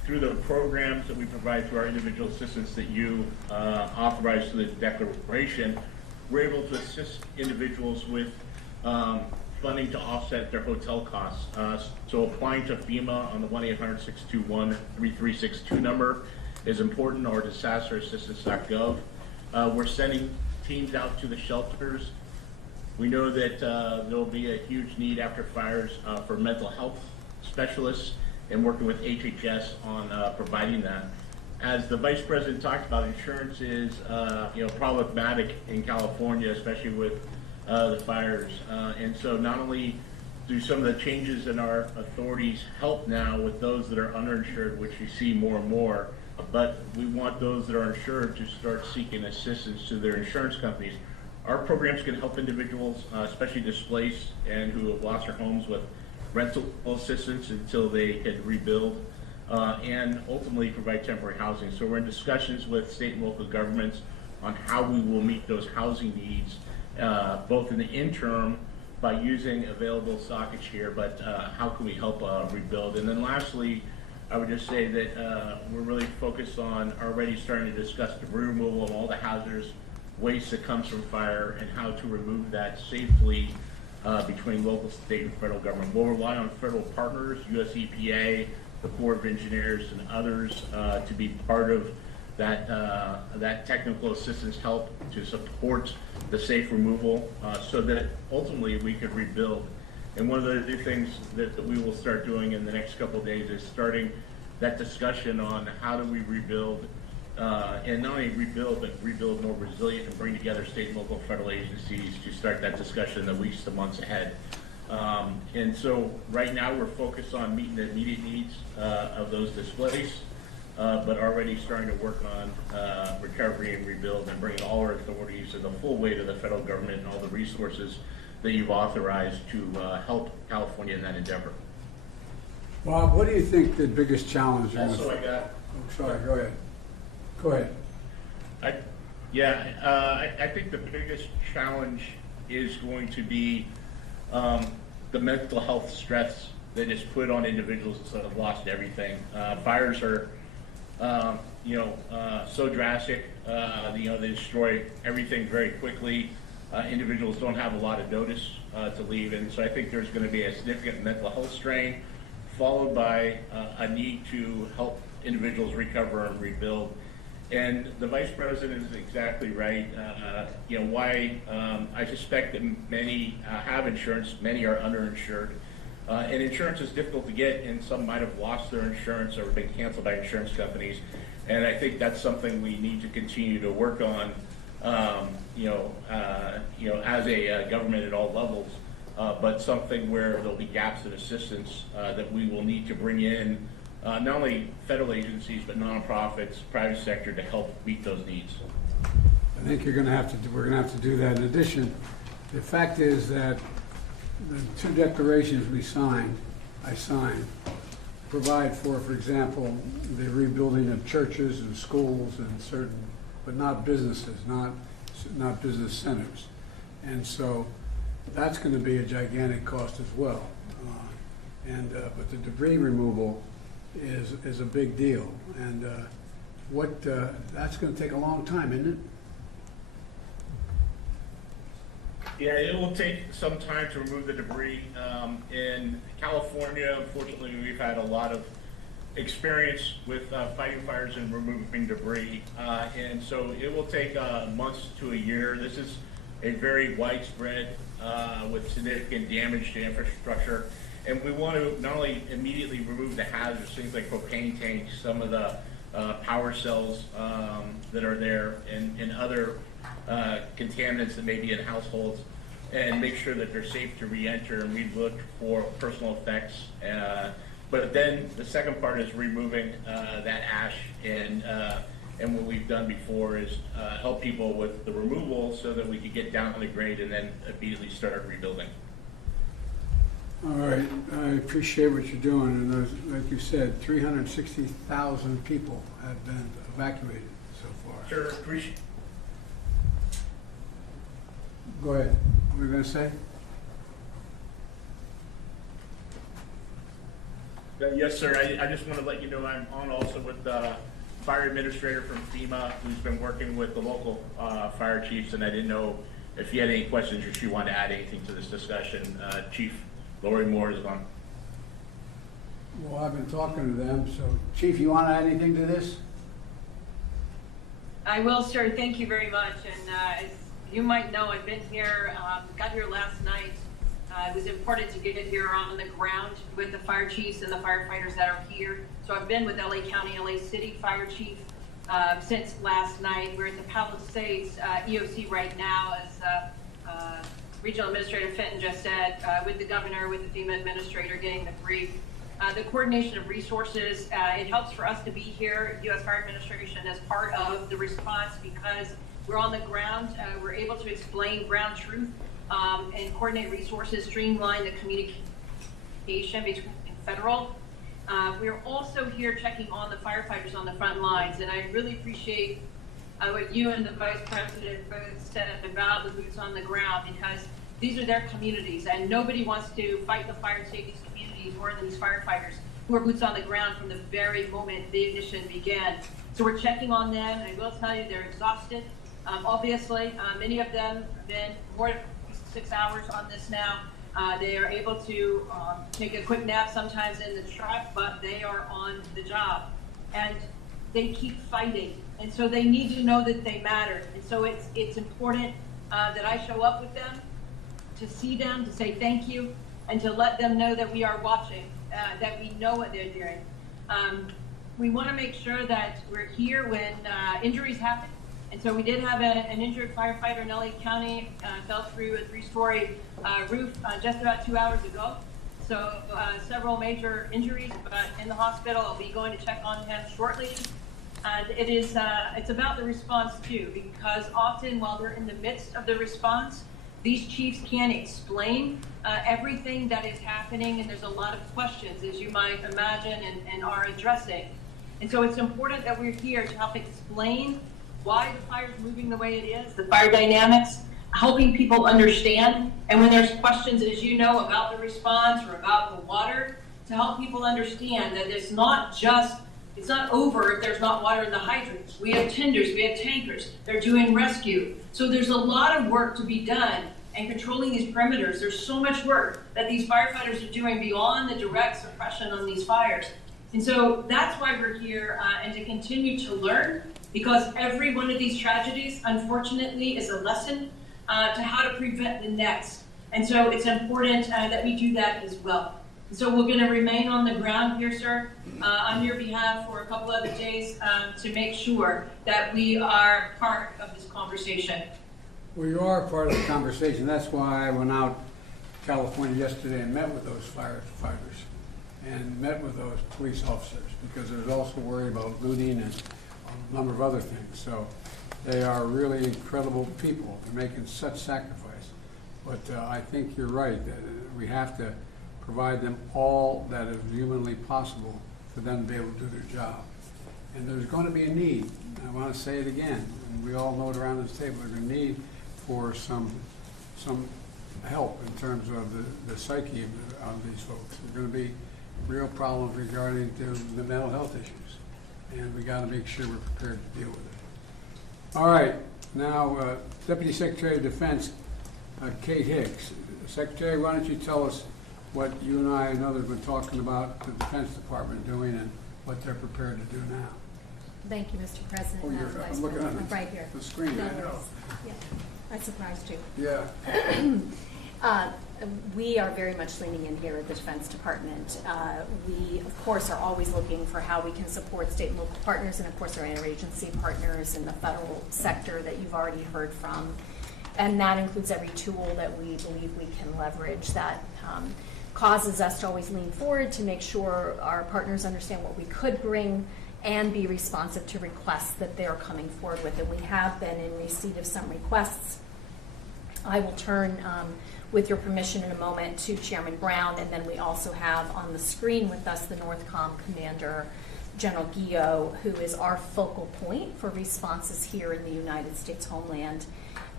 through the programs that we provide through our individual assistance that you authorize through the declaration, we're able to assist individuals with funding to offset their hotel costs. So applying to FEMA on the 1-800-621-3362 number is important, or disasterassistance.gov. We're sending teams out to the shelters. We know that there'll be a huge need after fires for mental health specialists, and working with HHS on providing that. As the Vice President talked about, insurance is problematic in California, especially with the fires. And so not only do some of the changes in our authorities help now with those that are underinsured, which you see more and more, but we want those that are insured to start seeking assistance to their insurance companies. Our programs can help individuals, especially displaced and who have lost their homes, with rental assistance until they can rebuild, and ultimately provide temporary housing. So we're in discussions with state and local governments on how we will meet those housing needs, both in the interim by using available stockage here, but how can we help rebuild? And then lastly, I would just say that we're really focused on already starting to discuss the removal of all the hazardous waste that comes from fire and how to remove that safely between local, state, and federal government. We'll rely on federal partners, US EPA, the Corps of Engineers, and others to be part of that technical assistance help to support the safe removal so that ultimately we could rebuild. And one of the other things that we will start doing in the next couple of days is starting that discussion on how do we rebuild, and not only rebuild, but rebuild more resilient and bring together state and local federal agencies to start that discussion in the weeks to months ahead. And so right now we're focused on meeting the immediate needs of those displaced, but already starting to work on recovery and rebuild and bringing all our authorities and the full weight of the federal government and all the resources that you've authorized to help California in that endeavor. Bob, what do you think the biggest challenge is? Also, I got. Oh, sorry, go ahead. Go ahead. I think the biggest challenge is going to be the mental health stress that is put on individuals that have lost everything. Fires are, so drastic. They destroy everything very quickly. Individuals don't have a lot of notice to leave, and so I think there's going to be a significant mental health strain, followed by a need to help individuals recover and rebuild. And the Vice President is exactly right. I suspect that many have insurance, many are underinsured. And insurance is difficult to get, and some might have lost their insurance or been canceled by insurance companies. And I think that's something we need to continue to work on, as a government at all levels, but something where there'll be gaps in assistance that we will need to bring in not only federal agencies, but nonprofits, private sector to help meet those needs. I think we're going to have to do that. In addition, the fact is that the two declarations I signed, provide for example, the rebuilding of churches and schools and certain, but not businesses, not business centers. And so that's going to be a gigantic cost as well. But the debris removal is a big deal. And that's going to take a long time, isn't it? Yeah, it will take some time to remove the debris. In California, unfortunately, we've had a lot of experience with fighting fires and removing debris. And so it will take months to a year. This is a very widespread with significant damage to infrastructure. And we want to not only immediately remove the hazards, things like propane tanks, some of the power cells that are there, and other contaminants that may be in households, and make sure that they're safe to re-enter, and we look for personal effects. But then the second part is removing that ash, and what we've done before is help people with the removal so that we can get down on the grade and then immediately start rebuilding. All right, I appreciate what you're doing, and like you said, 360,000 people have been evacuated so far. Sure, appreciate. Go ahead. What were you going to say? Yes, sir. I just want to let you know I'm on also with the fire administrator from FEMA, who's been working with the local fire chiefs, and I didn't know if you had any questions or she wanted to add anything to this discussion. Chief Lori Moore is on. Well, I've been talking to them, so Chief, you want to add anything to this? I will, sir. Thank you very much. And as you might know, I've been here, got here last night. It was important to get here on the ground with the fire chiefs and the firefighters that are here. So I've been with LA County, LA City Fire Chief since last night. We're at the Palisades EOC right now, as Regional Administrator Fenton just said, with the governor, with the FEMA administrator getting the brief. The coordination of resources, it helps for us to be here, U.S. Fire Administration, as part of the response because we're on the ground. We're able to explain ground truth and coordinate resources, streamline the communication between federal. We're also here checking on the firefighters on the front lines, and I really appreciate what you and the Vice President both said about the boots on the ground, because these are their communities, and nobody wants to fight the fire and save these communities more than these firefighters who are boots on the ground from the very moment the ignition began. So we're checking on them, and I will tell you they're exhausted. Obviously, many of them have been more than 6 hours on this now. They are able to take a quick nap sometimes in the truck, but they are on the job. And they keep fighting. And so they need to know that they matter. And so it's important that I show up with them, to see them, to say thank you, and to let them know that we are watching, that we know what they're doing. We want to make sure that we're here when injuries happen. And so we did have an injured firefighter in LA County, fell through a 3-story roof just about 2 hours ago. So several major injuries, but in the hospital. I'll be going to check on him shortly. And it's about the response too, because often while we're in the midst of the response, these chiefs can't explain everything that is happening, and there's a lot of questions, as you might imagine, and are addressing. And so it's important that we're here to help explain why the fire is moving the way it is, the fire dynamics, helping people understand. And when there's questions, as you know, about the response or about the water, to help people understand that it's not over if there's not water in the hydrants. We have tenders, we have tankers, they're doing rescue. So there's a lot of work to be done and controlling these perimeters. There's so much work that these firefighters are doing beyond the direct suppression on these fires. And so that's why we're here, and to continue to learn, because every one of these tragedies, unfortunately, is a lesson to how to prevent the next. And so it's important that we do that as well. And so we're going to remain on the ground here, sir, on your behalf for a couple other days to make sure that we are part of this conversation. Well, you are part of the conversation. That's why I went out to California yesterday and met with those firefighters and met with those police officers, because I was also worried about looting and a number of other things. So they are really incredible people. They're making such sacrifice. But I think you're right. We have to provide them all that is humanly possible for them to be able to do their job. And there's going to be a need. I want to say it again, and we all know it around this table. There's a need for some help in terms of the psyche of these folks. There's going to be real problems regarding to the mental health issues, and we got to make sure we're prepared to deal with it. All right, now Deputy Secretary of Defense Kate Hicks. Secretary, why don't you tell us what you and I and others have been talking about the Defense Department doing and what they're prepared to do now. Thank you, Mr. President. Oh, Vice I'm looking President. at right here. the screen. No I know. worries. Yeah, I surprised you. Yeah. We are very much leaning in here at the Defense Department. We, of course, are always looking for how we can support state and local partners, and of course our interagency partners in the federal sector that you've already heard from. And that includes every tool that we believe we can leverage that causes us to always lean forward to make sure our partners understand what we could bring and be responsive to requests that they're coming forward with. And we have been in receipt of some requests. I will turn, with your permission in a moment, to Chairman Brown, and then we also have on the screen with us the NORTHCOM Commander, General Guillot, who is our focal point for responses here in the United States homeland.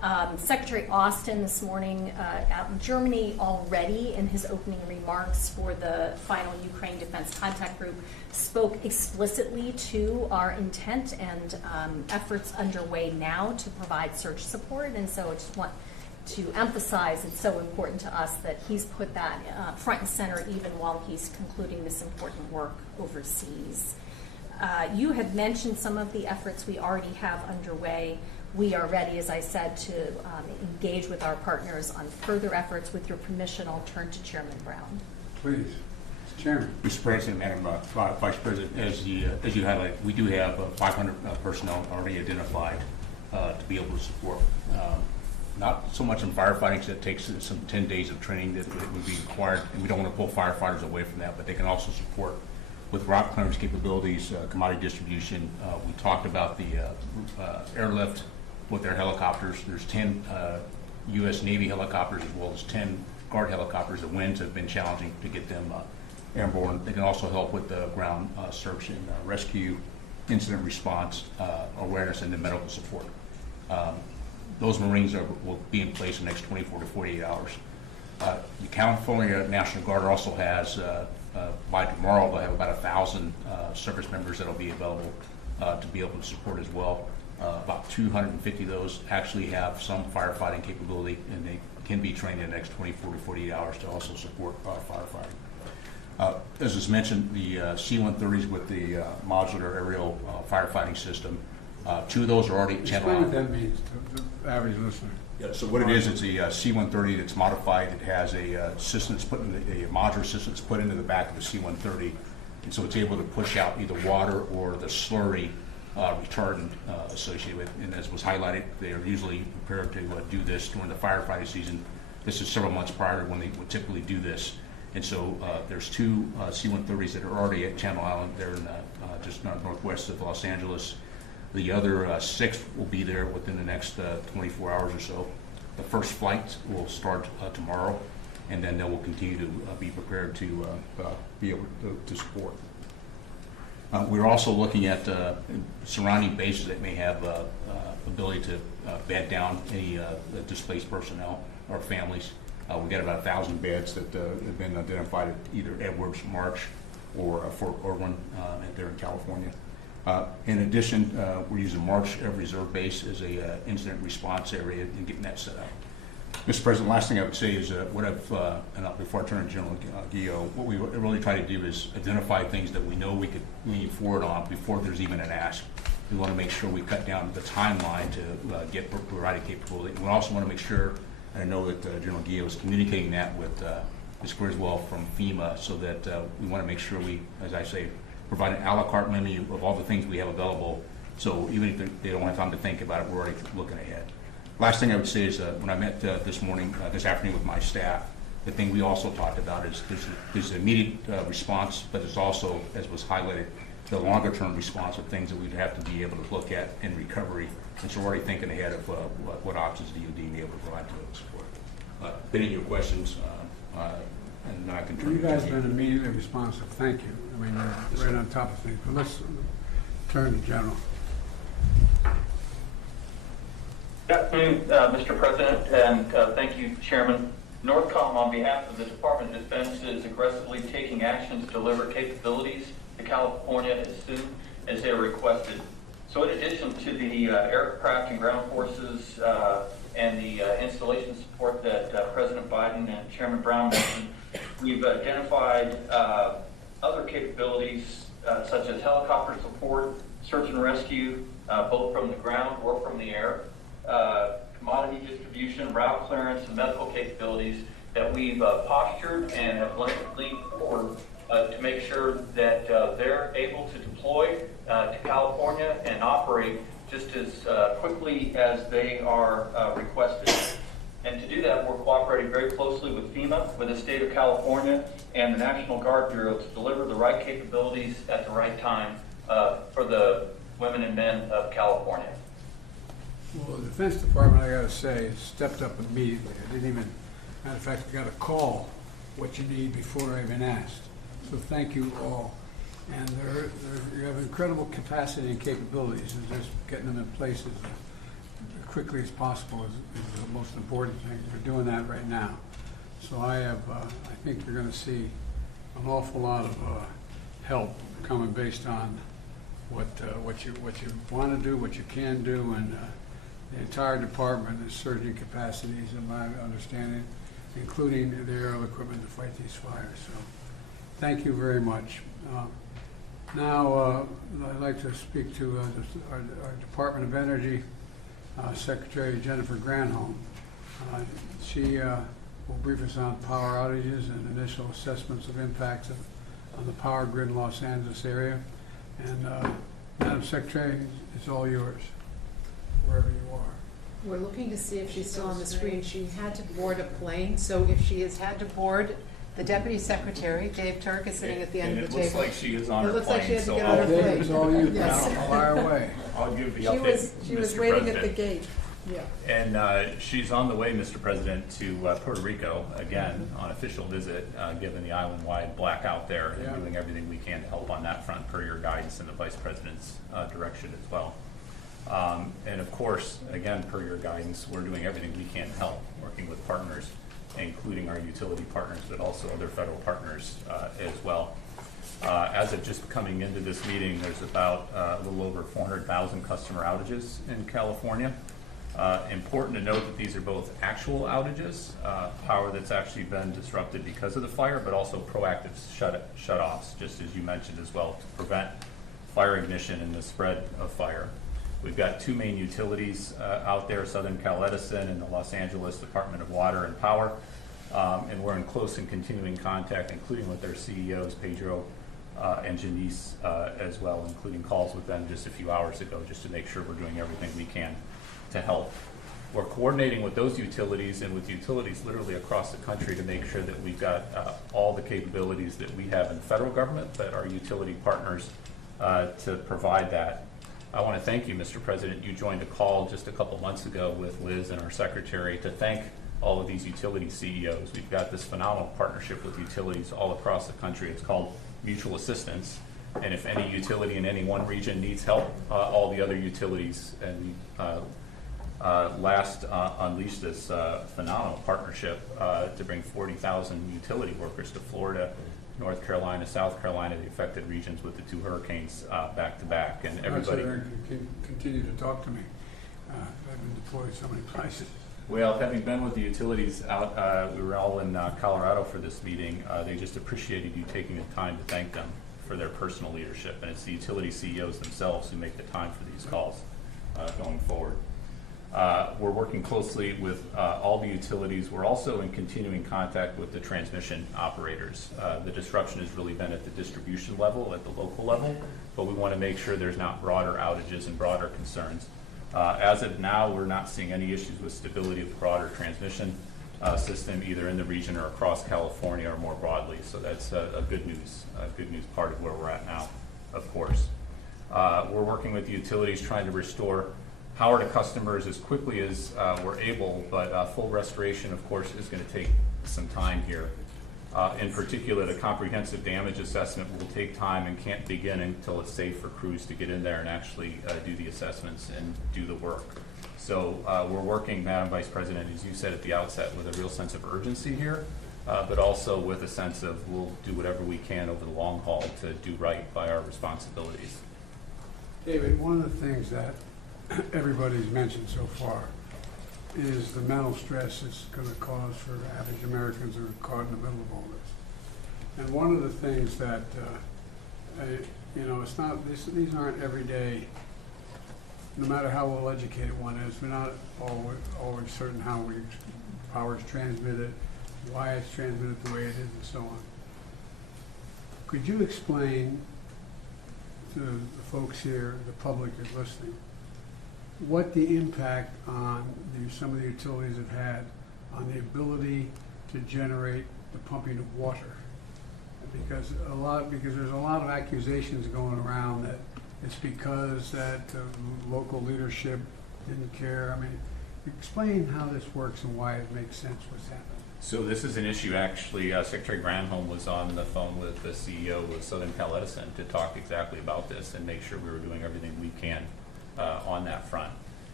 Secretary Austin this morning out in Germany already in his opening remarks for the final Ukraine Defense Contact Group spoke explicitly to our intent and efforts underway now to provide search support. And so I just want to emphasize it's so important to us that he's put that front and center even while he's concluding this important work overseas. You had mentioned some of the efforts we already have underway. We are ready, as I said, to engage with our partners on further efforts. With your permission, I'll turn to Chairman Brown. Please. Mr. Chairman. Mr. President, Madam Vice President, as you highlighted, we do have 500 personnel already identified to be able to support. Not so much in firefighting, because it takes some 10 days of training that would be required, and we don't want to pull firefighters away from that, but they can also support with rock clearance capabilities, commodity distribution. We talked about the airlift with their helicopters. There's 10 U.S. Navy helicopters as well as 10 Guard helicopters. The winds have been challenging to get them airborne. They can also help with the ground search and rescue, incident response, awareness, and the medical support. Those Marines will be in place in the next 24 to 48 hours. The California National Guard also has, by tomorrow, they'll have about 1,000 service members that will be available to be able to support as well. About 250 of those actually have some firefighting capability, and they can be trained in the next 24 to 48 hours to also support firefighting. As was mentioned, the C-130s with the modular aerial firefighting system, 2 of those are already channel Explain what that means to the average listener. Yeah, so what it is, it's a C-130 that's modified. It has a system that's put in a modular system that's put into the back of the C-130, and so it's able to push out either water or the slurry retardant associated with. And as was highlighted, they are usually prepared to do this during the firefighting season. This is several months prior to when they would typically do this. And so there's 2 C-130s that are already at Channel Island. They're in just northwest of Los Angeles. The other 6 will be there within the next 24 hours or so. The first flight will start tomorrow, and then they will continue to be prepared to be able to support. We're also looking at surrounding bases that may have ability to bed down any displaced personnel or families. We've got about 1,000 beds that have been identified at either Edwards, March, or Fort Irwin there in California. In addition, we're using March Reserve Base as a incident response area and getting that set up. Mr. President, last thing I would say is what I've, before I turn to General Guillot, what we really try to do is identify things that we know we could lean forward on before there's even an ask. We want to make sure we cut down the timeline to get provided capability. We also want to make sure, and I know that General Guillot is communicating that with Ms. Griswold from FEMA, so that we want to make sure we, as I say, provide an a la carte menu of all the things we have available. So even if they don't have time to think about it, we're already looking ahead. Last thing I would say is when I met this afternoon with my staff, the thing we also talked about is there's immediate response, but there's also, as was highlighted, the longer term response of things that we'd have to be able to look at in recovery. And so we're already thinking ahead of what options DOD may be able to provide to support. Any of your questions, and I can turn You to guys have been immediately responsive. Thank you. I mean, you're right on top of things. But let's turn to General. Good afternoon, Mr. President, and thank you, Chairman. Northcom, on behalf of the Department of Defense, is aggressively taking action to deliver capabilities to California as soon as they are requested. So in addition to the aircraft and ground forces and the installation support that President Biden and Chairman Brown mentioned, we've identified other capabilities such as helicopter support, search and rescue, both from the ground or from the air, commodity distribution, route clearance, and medical capabilities that we've postured and have leaned forward to make sure that they're able to deploy to California and operate just as quickly as they are requested. And to do that, we're cooperating very closely with FEMA, with the state of California, and the National Guard Bureau to deliver the right capabilities at the right time for the women and men of California. Well, the Defense Department, I got to say, has stepped up immediately. I didn't even, matter of fact, I got a call what you need before I even asked. So thank you all. And you have incredible capacity and capabilities, and just getting them in places quickly as possible is the most important thing. We're doing that right now. So I think you're going to see an awful lot of help coming based on what you want to do, what you can do, and the entire department is surging capacities, in my understanding, including the aerial equipment to fight these fires. So thank you very much. Now I'd like to speak to our Department of Energy Secretary Jennifer Granholm. She will brief us on power outages and initial assessments of impacts on the power grid in Los Angeles area. And Madam Secretary, it's all yours, wherever you are. We're looking to see if she's still on the screen. She had to board a plane, so if she has had to board, the Deputy Secretary, Dave Turk, is sitting at the end of the table. It looks like she is on her plane. It looks like she had to so get on her Dave, plane. it's all you. Yes. Now, fire away. I'll give the update, She was Mr. waiting at President. the gate. Yeah. And she's on the way, Mr. President, to Puerto Rico, again, on official visit, given the island-wide blackout there, and doing everything we can to help on that front per your guidance and the Vice President's direction as well. And of course, again, per your guidance, we're doing everything we can to help, working with partners, including our utility partners, but also other federal partners as well. As of just coming into this meeting, there's about a little over 400,000 customer outages in California. Important to note that these are both actual outages, power that's actually been disrupted because of the fire, but also proactive shut-offs, just as you mentioned as well, to prevent fire ignition and the spread of fire. We've got two main utilities out there, Southern Cal Edison and the Los Angeles Department of Water and Power, and we're in close and continuing contact, including with their CEOs, Pedro and Janice as well, including calls with them just a few hours ago, just to make sure we're doing everything we can to help. We're coordinating with those utilities and with utilities literally across the country to make sure that we've got all the capabilities that we have in federal government, but our utility partners to provide that. I want to thank you, Mr. President. You joined a call just a couple months ago with Liz and our secretary to thank all of these utility CEOs. We've got this phenomenal partnership with utilities all across the country. It's called mutual assistance. And if any utility in any one region needs help, all the other utilities, and we last unleashed this phenomenal partnership to bring 40,000 utility workers to Florida, North Carolina, South Carolina, the affected regions with the two hurricanes back to back, and everybody. Continue to talk to me. I've been deployed so many places. Well, having been with the utilities out, we were all in Colorado for this meeting. They just appreciated you taking the time to thank them for their personal leadership, and it's the utility CEOs themselves who make the time for these calls going forward. We're working closely with all the utilities. We're also in continuing contact with the transmission operators. The disruption has really been at the distribution level, at the local level, but we want to make sure there's not broader outages and broader concerns. As of now, we're not seeing any issues with stability of the broader transmission system, either in the region or across California or more broadly. So that's a good news part of where we're at now, of course. We're working with the utilities trying to restore power to customers as quickly as we're able, but full restoration, of course, is going to take some time here. In particular, the comprehensive damage assessment will take time and can't begin until it's safe for crews to get in there and actually do the assessments and do the work. So we're working, Madam Vice President, as you said at the outset, with a real sense of urgency here, but also with a sense of we'll do whatever we can over the long haul to do right by our responsibilities. David, one of the things that everybody's mentioned so far is the mental stress it's going to cause for average Americans who are caught in the middle of all this. And one of the things that, it's not, these aren't everyday, no matter how well educated one is, we're not always certain how power is transmitted, why it's transmitted the way it is, and so on. Could you explain to the folks here, the public is listening, what the impact on some of the utilities have had on the ability to generate the pumping of water? Because there's a lot of accusations going around that it's because that local leadership didn't care. I mean, explain how this works and why it makes sense what's happening. So this is an issue, actually, Secretary Granholm was on the phone with the CEO of Southern Cal Edison to talk exactly about this and make sure we were doing everything we can on that front.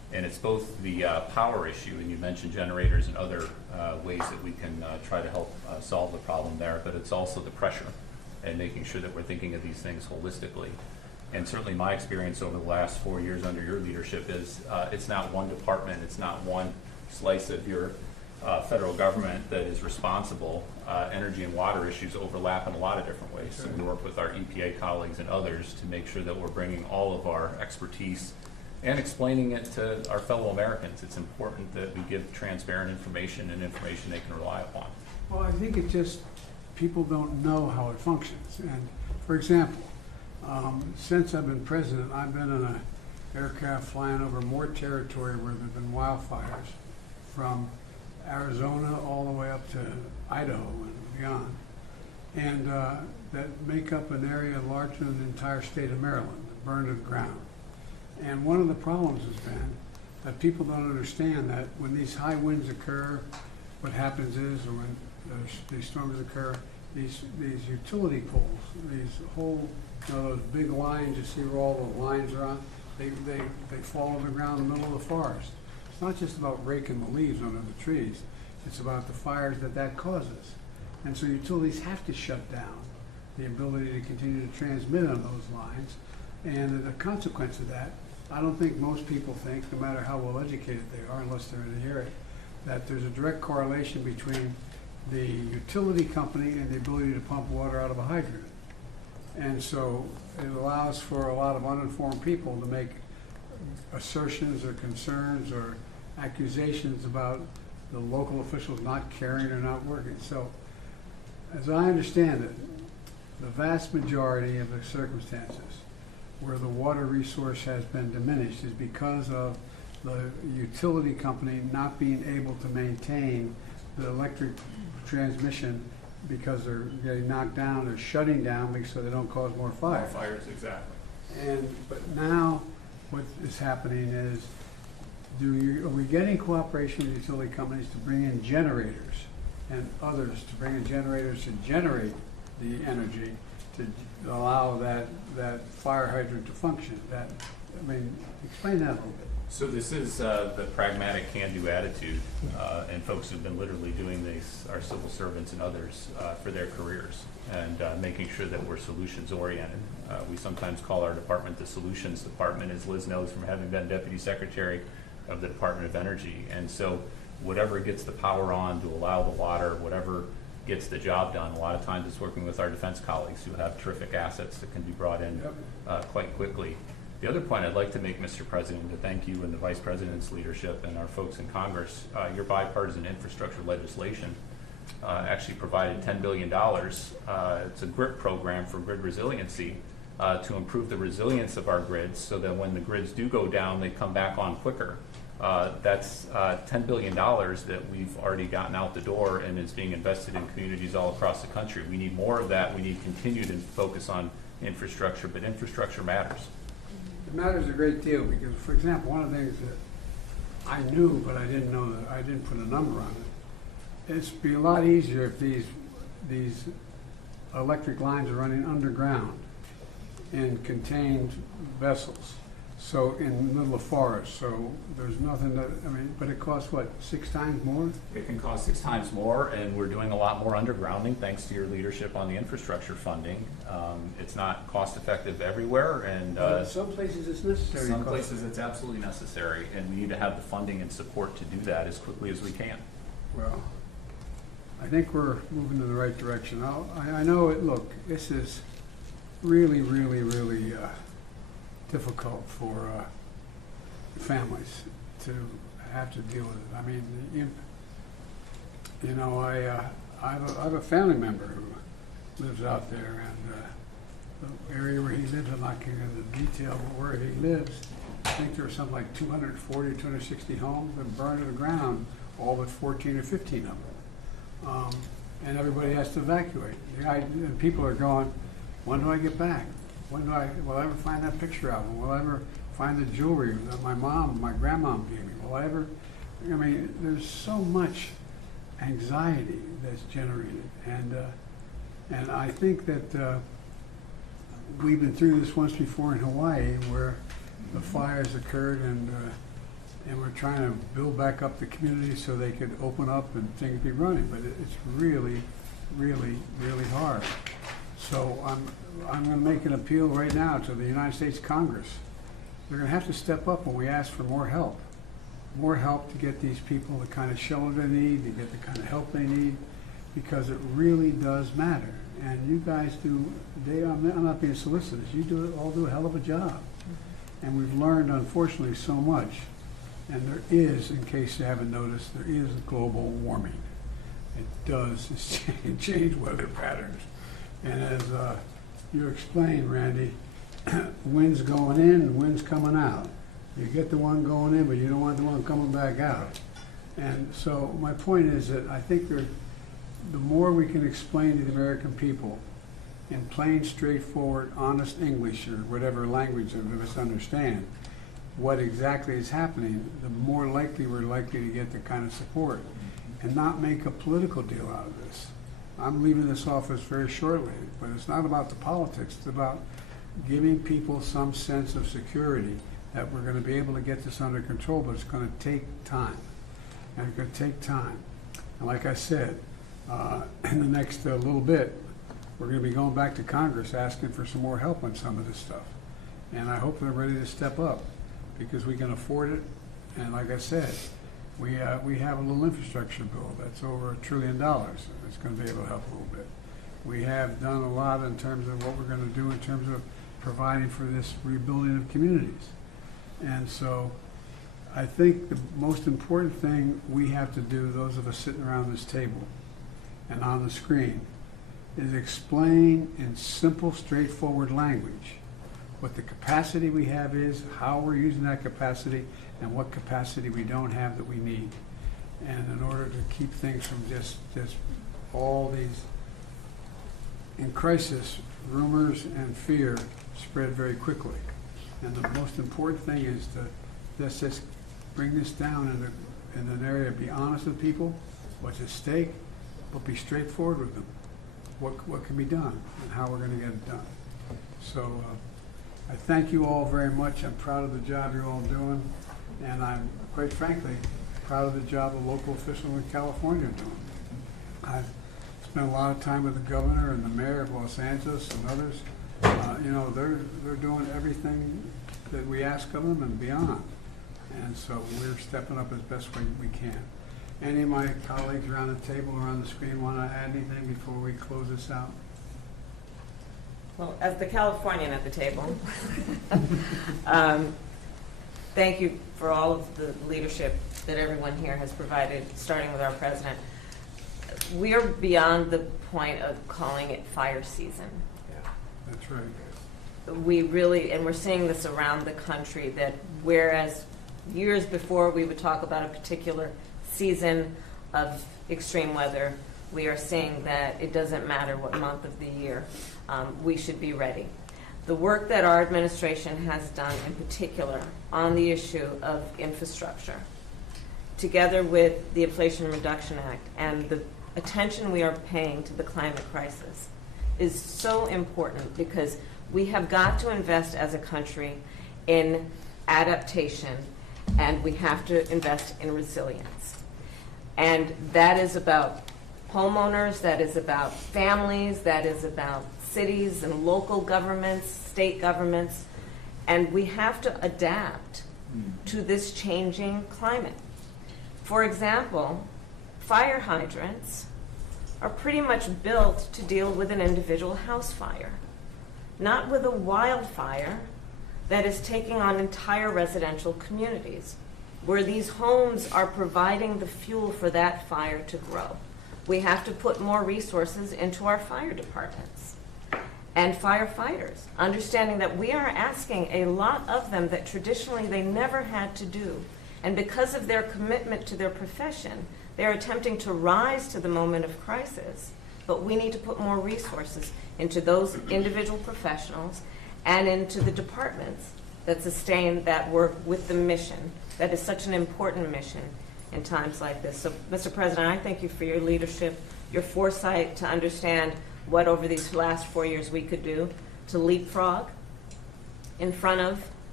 And it's both the power issue, and you mentioned generators and other ways that we can try to help solve the problem there, but it's also the pressure and making sure that we're thinking of these things holistically. And certainly my experience over the last 4 years under your leadership is it's not one department, it's not one slice of your federal government that is responsible. Energy and water issues overlap in a lot of different ways. So we work with our EPA colleagues and others to make sure that we're bringing all of our expertise and explaining it to our fellow Americans. It's important that we give transparent information and information they can rely upon. Well, I think it just, people don't know how it functions. And for example, since I've been president, I've been in an aircraft flying over more territory where there have been wildfires, from Arizona all the way up to Idaho and beyond, and that make up an area larger than the entire state of Maryland, burned to the ground. And one of the problems has been that people don't understand that when these high winds occur, what happens is, or when these storms occur, these utility poles, these whole, those big lines, you see where all the lines are on, they fall to the ground in the middle of the forest. It's not just about raking the leaves under the trees, it's about the fires that causes. And so utilities have to shut down the ability to continue to transmit on those lines. And the consequence of that, I don't think most people think, no matter how well educated they are, unless they're in the area, that there's a direct correlation between the utility company and the ability to pump water out of a hydrant. And so it allows for a lot of uninformed people to make assertions or concerns or accusations about the local officials not caring or not working. So as I understand it, the vast majority of the circumstances where the water resource has been diminished is because of the utility company not being able to maintain the electric transmission because they're getting knocked down or shutting down so they don't cause more fires. Fires, exactly. But now what is happening is, are we getting cooperation with utility companies to bring in generators and others to bring in generators to generate the energy to allow that fire hydrant to function? Explain that a little bit. So this is the pragmatic can-do attitude, and folks who've been literally doing this, our civil servants and others, for their careers, and making sure that we're solutions-oriented. We sometimes call our department the solutions department, as Liz knows from having been Deputy Secretary of the Department of Energy. And so whatever gets the power on to allow the water, whatever gets the job done, a lot of times it's working with our defense colleagues who have terrific assets that can be brought in quite quickly. The other point I'd like to make, Mr. President, to thank you and the Vice President's leadership and our folks in Congress, your bipartisan infrastructure legislation actually provided $10 billion. It's a GRIP program for grid resiliency to improve the resilience of our grids so that when the grids do go down, they come back on quicker. That's $10 billion that we've already gotten out the door and is being invested in communities all across the country. We need more of that. We need continued focus on infrastructure, but infrastructure matters. It matters a great deal because, for example, one of the things that I knew but I didn't know, that I didn't put a number on it, it'd be a lot easier if these electric lines are running underground in contained vessels. So in the middle of forest, so there's nothing that, but it costs what, 6 times more? It can cost 6 times more, and we're doing a lot more undergrounding thanks to your leadership on the infrastructure funding. It's not cost effective everywhere, and some places it's necessary. Some places it's absolutely necessary, and we need to have the funding and support to do that as quickly as we can. Well, I think we're moving in the right direction. I know it. Look, this is really, really, really difficult for families to have to deal with it. I mean, I have a family member who lives out there, and the area where he lives, I'm not getting into detail, but where he lives, I think there were something like 240 or 260 homes that burned to the ground, all but 14 or 15 of them. And everybody has to evacuate. And people are going, when do I get back? Will I ever find that picture album? Will I ever find the jewelry that my grandmom gave me? Will I ever, there's so much anxiety that's generated. And I think that we've been through this once before in Hawaii where the fires occurred and we're trying to build back up the community so they could open up and things be running, but it's really, really, really hard. So I'm going to make an appeal right now to the United States Congress. They're going to have to step up when we ask for more help to get these people the kind of shelter they need, to get the kind of help they need, because it really does matter. And you guys do, I'm not being solicitous, you all do a hell of a job. And we've learned, unfortunately, so much. And there is, in case you haven't noticed, there is global warming. It does change weather patterns. And as you explained, Randy, wind's going in, wind's coming out. You get the one going in, but you don't want the one coming back out. And so my point is that I think the more we can explain to the American people in plain, straightforward, honest English or whatever language of us understand what exactly is happening, the more likely we're likely to get the kind of support and not make a political deal out of this. I'm leaving this office very shortly, but it's not about the politics. It's about giving people some sense of security that we're going to be able to get this under control, but it's going to take time. And it's going to take time. And like I said, in the next little bit, we're going to be going back to Congress asking for some more help on some of this stuff. And I hope they're ready to step up because we can afford it. And like I said, we have a little infrastructure bill that's over $1 trillion. It's going to be able to help a little bit. We have done a lot in terms of what we're going to do in terms of providing for this rebuilding of communities. And so I think the most important thing we have to do, those of us sitting around this table and on the screen, is explain in simple, straightforward language what the capacity we have is, how we're using that capacity, and what capacity we don't have that we need. And in order to keep things from just all these, in crisis, rumors and fear spread very quickly. And the most important thing is to just bring this down in an area, be honest with people, what's at stake, but be straightforward with them. What can be done and how we're going to get it done. So I thank you all very much. I'm proud of the job you're all doing. And I'm, quite frankly, proud of the job of local officials in California are doing. I've spent a lot of time with the governor and the mayor of Los Angeles and others. You know, they're doing everything that we ask of them and beyond. And so we're stepping up as best we can. Any of my colleagues around the table or on the screen want to add anything before we close this out? Well, as the Californian at the table, thank you for all of the leadership that everyone here has provided, starting with our president. We are beyond the point of calling it fire season. Yeah, that's right. We really, and we're seeing this around the country, that whereas years before we would talk about a particular season of extreme weather, we are seeing that it doesn't matter what month of the year, we should be ready. The work that our administration has done in particular on the issue of infrastructure, together with the Inflation Reduction Act and the attention we are paying to the climate crisis, is so important because we have got to invest as a country in adaptation, and we have to invest in resilience. And that is about homeowners, that is about families, that is about cities and local governments, state governments, and we have to adapt to this changing climate. For example, fire hydrants are pretty much built to deal with an individual house fire, not with a wildfire that is taking on entire residential communities, where these homes are providing the fuel for that fire to grow. We have to put more resources into our fire departments and firefighters, understanding that we are asking a lot of them that traditionally they never had to do. And because of their commitment to their profession, they're attempting to rise to the moment of crisis. But we need to put more resources into those individual professionals and into the departments that sustain that work with the mission. That is such an important mission in times like this. So, Mr. President, I thank you for your leadership, your foresight to understand what over these last 4 years we could do to leapfrog in front of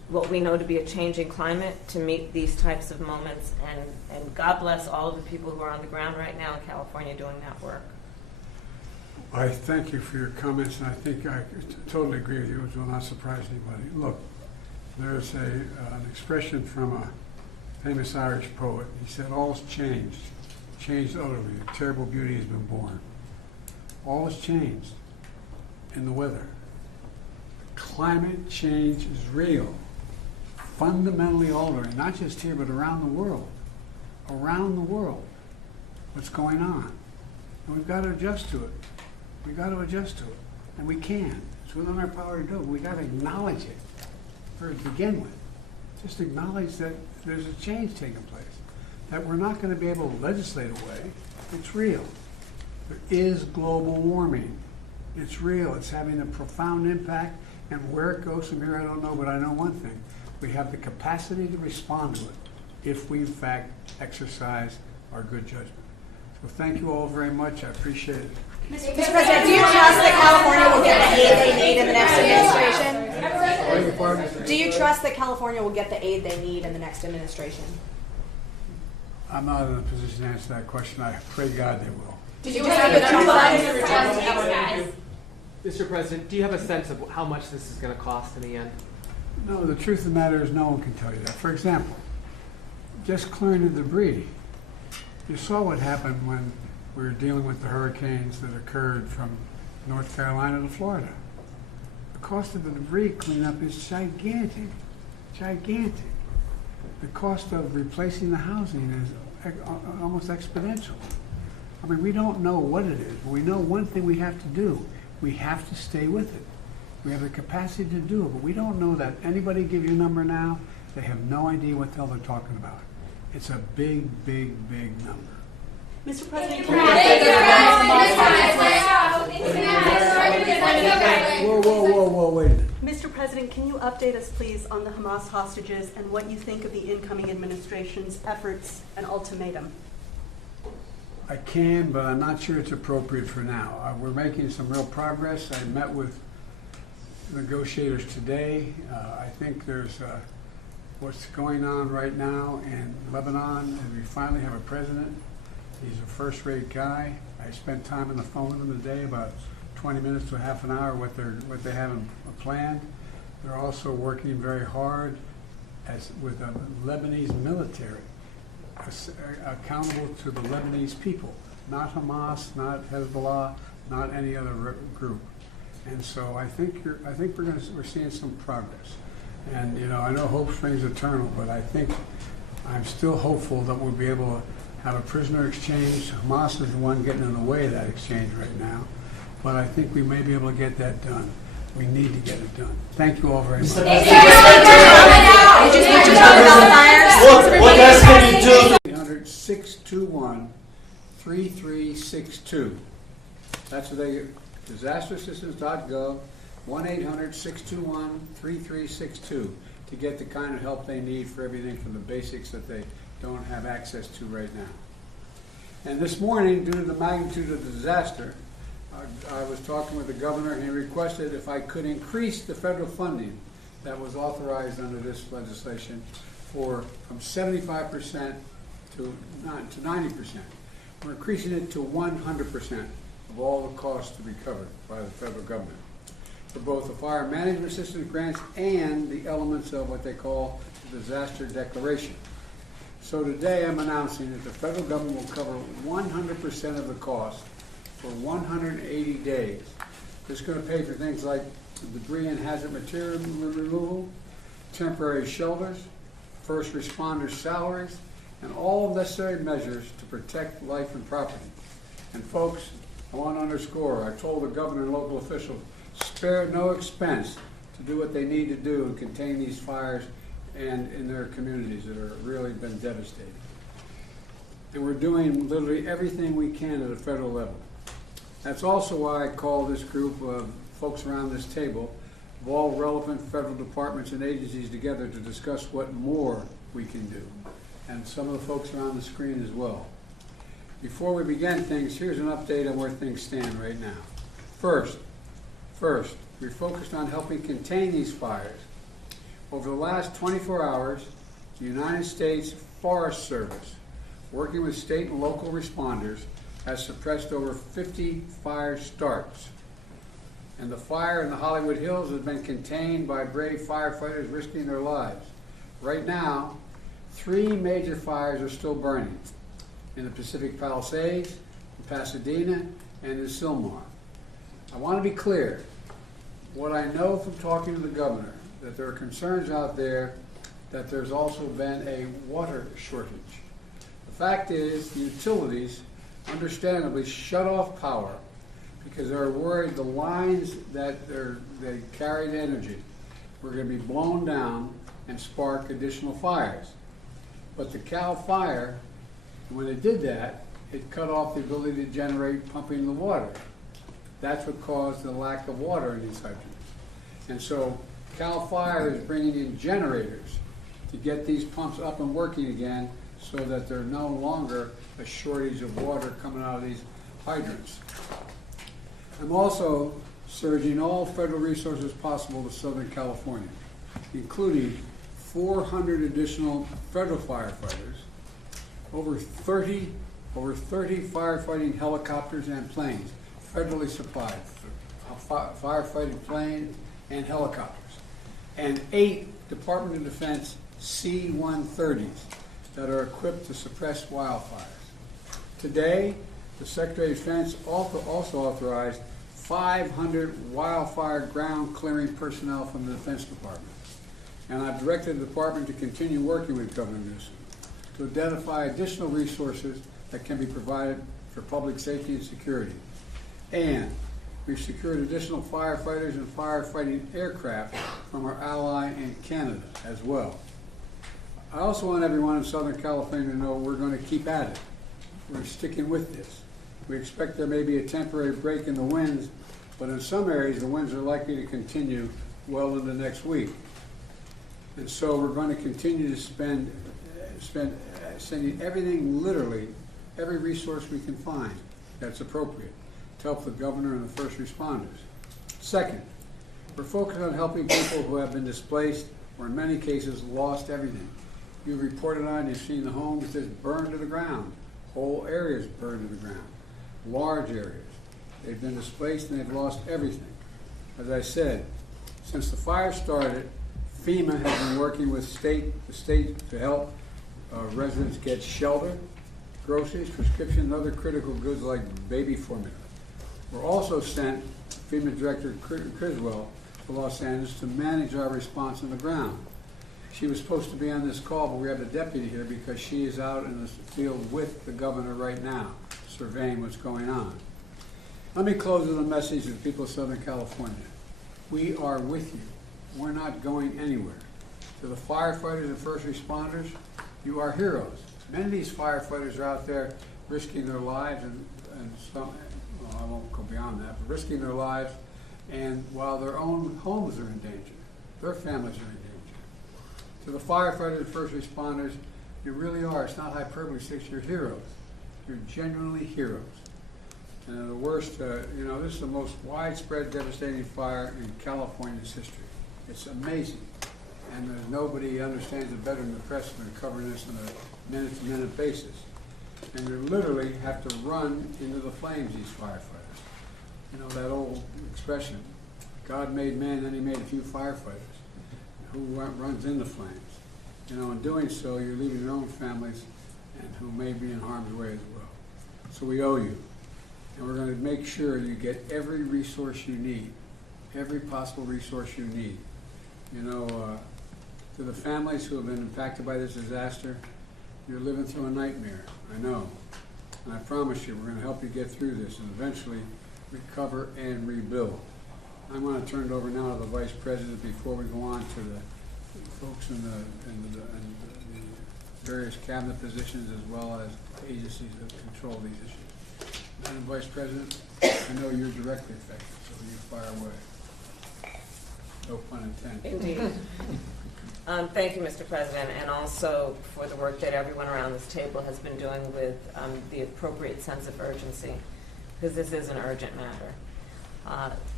what we know to be a changing climate to meet these types of moments. And God bless all of the people who are on the ground right now in California doing that work. I thank you for your comments, and I think I totally agree with you, which will not surprise anybody. Look, there's an expression from a famous Irish poet. He said, all's changed utterly. A terrible beauty has been born. All has changed in the weather. Climate change is real, fundamentally altering, not just here, but around the world. Around the world, what's going on. And we've got to adjust to it. We've got to adjust to it. And we can. It's within our power to do it. We've got to acknowledge it to begin with. Just acknowledge that there's a change taking place, that we're not going to be able to legislate away. It's real. There is global warming. It's real. It's having a profound impact. And where it goes from here, I don't know, but I know one thing. We have the capacity to respond to it if we, in fact, exercise our good judgment. So thank you all very much. I appreciate it. Mr. President, do you trust that California will get the aid they need in the next administration? Do you trust that California will get the aid they need in the next administration? I'm not in a position to answer that question. I pray God they will. Did you just have a Trump Mr. President, do you have a sense of how much this is going to cost in the end? No, the truth of the matter is no one can tell you that. For example, just clearing the debris. You saw what happened when we were dealing with the hurricanes that occurred from North Carolina to Florida. The cost of the debris cleanup is gigantic, gigantic. The cost of replacing the housing is almost exponential. I mean, we don't know what it is, but we know one thing we have to do. We have to stay with it. We have the capacity to do it, but we don't know that. Anybody give you a number now, they have no idea what the hell they're talking about. It's a big, big, big number. Mr. President, Whoa, wait a minute. Mr. President, can you update us, please, on the Hamas hostages and what you think of the incoming administration's efforts and ultimatum? I can, but I'm not sure it's appropriate for now. We're making some real progress. I met with negotiators today. I think there's what's going on right now in Lebanon, and we finally have a president. He's a first-rate guy. I spent time on the phone with him today, about 20 minutes to half an hour, what they have planned. They're also working very hard with the Lebanese military, accountable to the Lebanese people, not Hamas, not Hezbollah, not any other group. And so I think we're seeing some progress. And you know, I know hope springs eternal, but I'm still hopeful that we'll be able to have a prisoner exchange. Hamas is the one getting in the way of that exchange right now, but I think we may be able to get that done. We need to get it done. Thank you all very much. Did you speak to talk about the fires? What else can you do? 800-621-3362. That's what they disasterassistance.gov, 1-800-621-3362 to get the kind of help they need for everything from the basics that they don't have access to right now. And this morning, due to the magnitude of the disaster, I was talking with the governor, and he requested if I could increase the federal funding that was authorized under this legislation from 75% to 90%. We're increasing it to 100% of all the costs to be covered by the federal government for both the fire management assistance grants and the elements of what they call the disaster declaration. So today I'm announcing that the federal government will cover 100% of the cost for 180 days. It's going to pay for things like debris and hazard material removal, temporary shelters, first responders' salaries, and all necessary measures to protect life and property. And folks, I want to underscore, I told the governor and local officials, spare no expense to do what they need to do and contain these fires and in their communities that are really been devastating. And we're doing literally everything we can at a federal level. That's also why I call this group of folks around this table of all relevant federal departments and agencies together to discuss what more we can do. And some of the folks are on the screen as well. Before we begin things, here's an update on where things stand right now. First, we're focused on helping contain these fires. Over the last 24 hours, the United States Forest Service, working with state and local responders, has suppressed over 50 fire starts. And the fire in the Hollywood Hills has been contained by brave firefighters risking their lives. Right now, 3 major fires are still burning in the Pacific Palisades, in Pasadena, and in Sylmar. I want to be clear. What I know from talking to the governor, that there are concerns out there that there's also been a water shortage. The fact is, the utilities understandably shut off power because they're worried the lines that they carried energy were going to be blown down and spark additional fires. But the Cal Fire, when they did that, it cut off the ability to generate pumping the water. That's what caused the lack of water in these hydrants. And so Cal Fire is bringing in generators to get these pumps up and working again so that there's no longer a shortage of water coming out of these hydrants. I'm also surging all federal resources possible to Southern California, including 400 additional federal firefighters, over 30 firefighting helicopters and planes, federally supplied, firefighting planes and helicopters, and 8 Department of Defense C-130s that are equipped to suppress wildfires. Today, the Secretary of Defense also authorized 500 wildfire ground clearing personnel from the Defense Department. And I've directed the department to continue working with Governor Newsom to identify additional resources that can be provided for public safety and security. And we've secured additional firefighters and firefighting aircraft from our ally in Canada as well. I also want everyone in Southern California to know we're going to keep at it. We're sticking with this. We expect there may be a temporary break in the winds, but in some areas the winds are likely to continue well into next week. And so we're going to continue to sending everything, literally, every resource we can find that's appropriate to help the governor and the first responders. Second, we're focused on helping people who have been displaced or in many cases lost everything. You've reported on, you've seen the homes just burned to the ground, whole areas burned to the ground, large areas. They've been displaced and they've lost everything. As I said, since the fire started, FEMA has been working with the state to help residents get shelter, groceries, prescription, and other critical goods like baby formula. We're also sent FEMA Director Criswell to Los Angeles to manage our response on the ground. She was supposed to be on this call, but we have the deputy here because she is out in the field with the governor right now, surveying what's going on. Let me close with a message to the people of Southern California. We are with you. We're not going anywhere. To the firefighters and first responders, you are heroes. Many of these firefighters are out there risking their lives and some, well, I won't go beyond that, but risking their lives, and while their own homes are in danger, their families are in danger. To the firefighters and first responders, you really are. It's not hyperbole, you're heroes. You're genuinely heroes. And the worst, this is the most widespread, devastating fire in California's history. It's amazing. And there's nobody understands it better than the press, and they're covering this on a minute-to-minute basis. And you literally have to run into the flames, these firefighters. You know, that old expression, God made man, then he made a few firefighters. Who runs into flames? You know, in doing so, you're leaving your own families and who may be in harm's way as well. So we owe you. And we're going to make sure you get every resource you need, every possible resource you need. You know, to the families who have been impacted by this disaster, you're living through a nightmare, I know. And I promise you, we're going to help you get through this and eventually recover and rebuild. I'm going to turn it over now to the Vice President before we go on to the folks in the various cabinet positions as well as agencies that control these issues. Madam Vice President, I know you're directly affected, so you fire away. No pun intended. Indeed. Thank you, Mr. President, and also for the work that everyone around this table has been doing with the appropriate sense of urgency, because this is an urgent matter.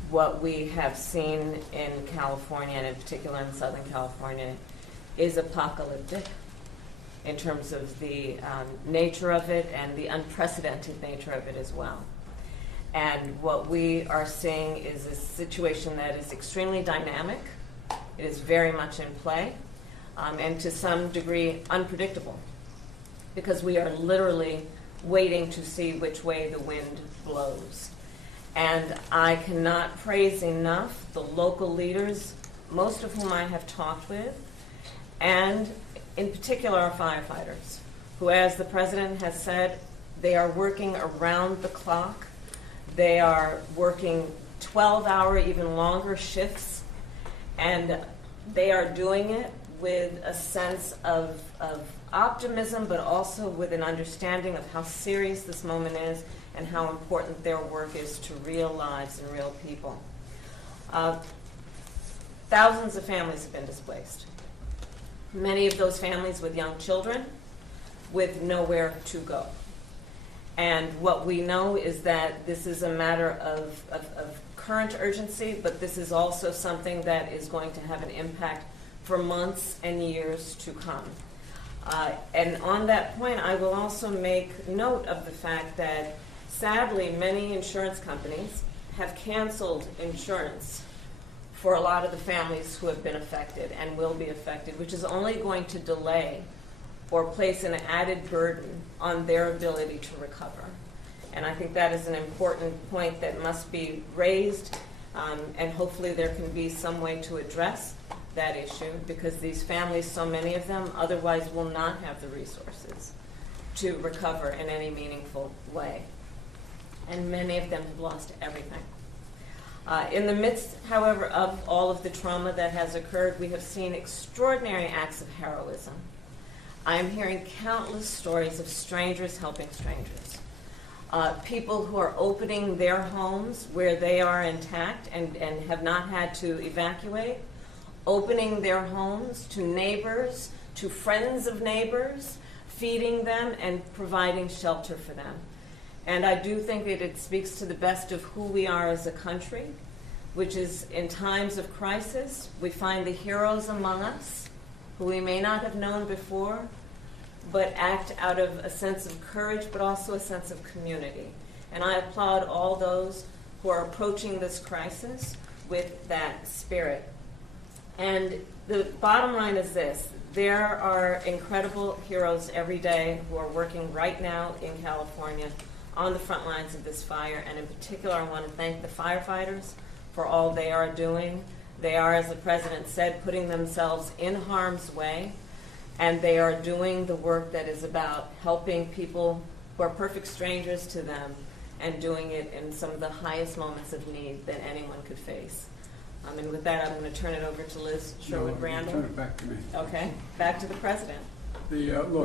what we have seen in California, and in particular in Southern California, is apocalyptic in terms of the nature of it and the unprecedented nature of it as well. And what we are seeing is a situation that is extremely dynamic. It is very much in play, and to some degree unpredictable, because we are literally waiting to see which way the wind blows. And I cannot praise enough the local leaders, most of whom I have talked with, and in particular our firefighters, who, as the President has said, they are working around the clock. They are working 12-hour, even longer shifts, and they are doing it with a sense of optimism, but also with an understanding of how serious this moment is and how important their work is to real lives and real people. Thousands of families have been displaced. Many of those families with young children with nowhere to go. And what we know is that this is a matter of current urgency, but this is also something that is going to have an impact for months and years to come. And on that point, I will also make note of the fact that sadly many insurance companies have canceled insurance for a lot of the families who have been affected and will be affected, which is only going to delay or place an added burden on their ability to recover. And I think that is an important point that must be raised, and hopefully there can be some way to address that issue, because these families, so many of them, otherwise will not have the resources to recover in any meaningful way. And many of them have lost everything. In the midst, however, of all of the trauma that has occurred, we have seen extraordinary acts of heroism. I am hearing countless stories of strangers helping strangers. People who are opening their homes where they are intact and have not had to evacuate, opening their homes to neighbors, to friends of neighbors, feeding them and providing shelter for them. And I do think that it speaks to the best of who we are as a country, which is in times of crisis, we find the heroes among us who we may not have known before, but act out of a sense of courage, but also a sense of community. And I applaud all those who are approaching this crisis with that spirit. And the bottom line is this: there are incredible heroes every day who are working right now in California on the front lines of this fire, and in particular I want to thank the firefighters for all they are doing. They are, as the President said, putting themselves in harm's way, and they are doing the work that is about helping people who are perfect strangers to them, and doing it in some of the highest moments of need that anyone could face. And with that, I'm going to turn it over to Liz Sherwood-Randall. Turn it back to me. Okay, back to the President. Look,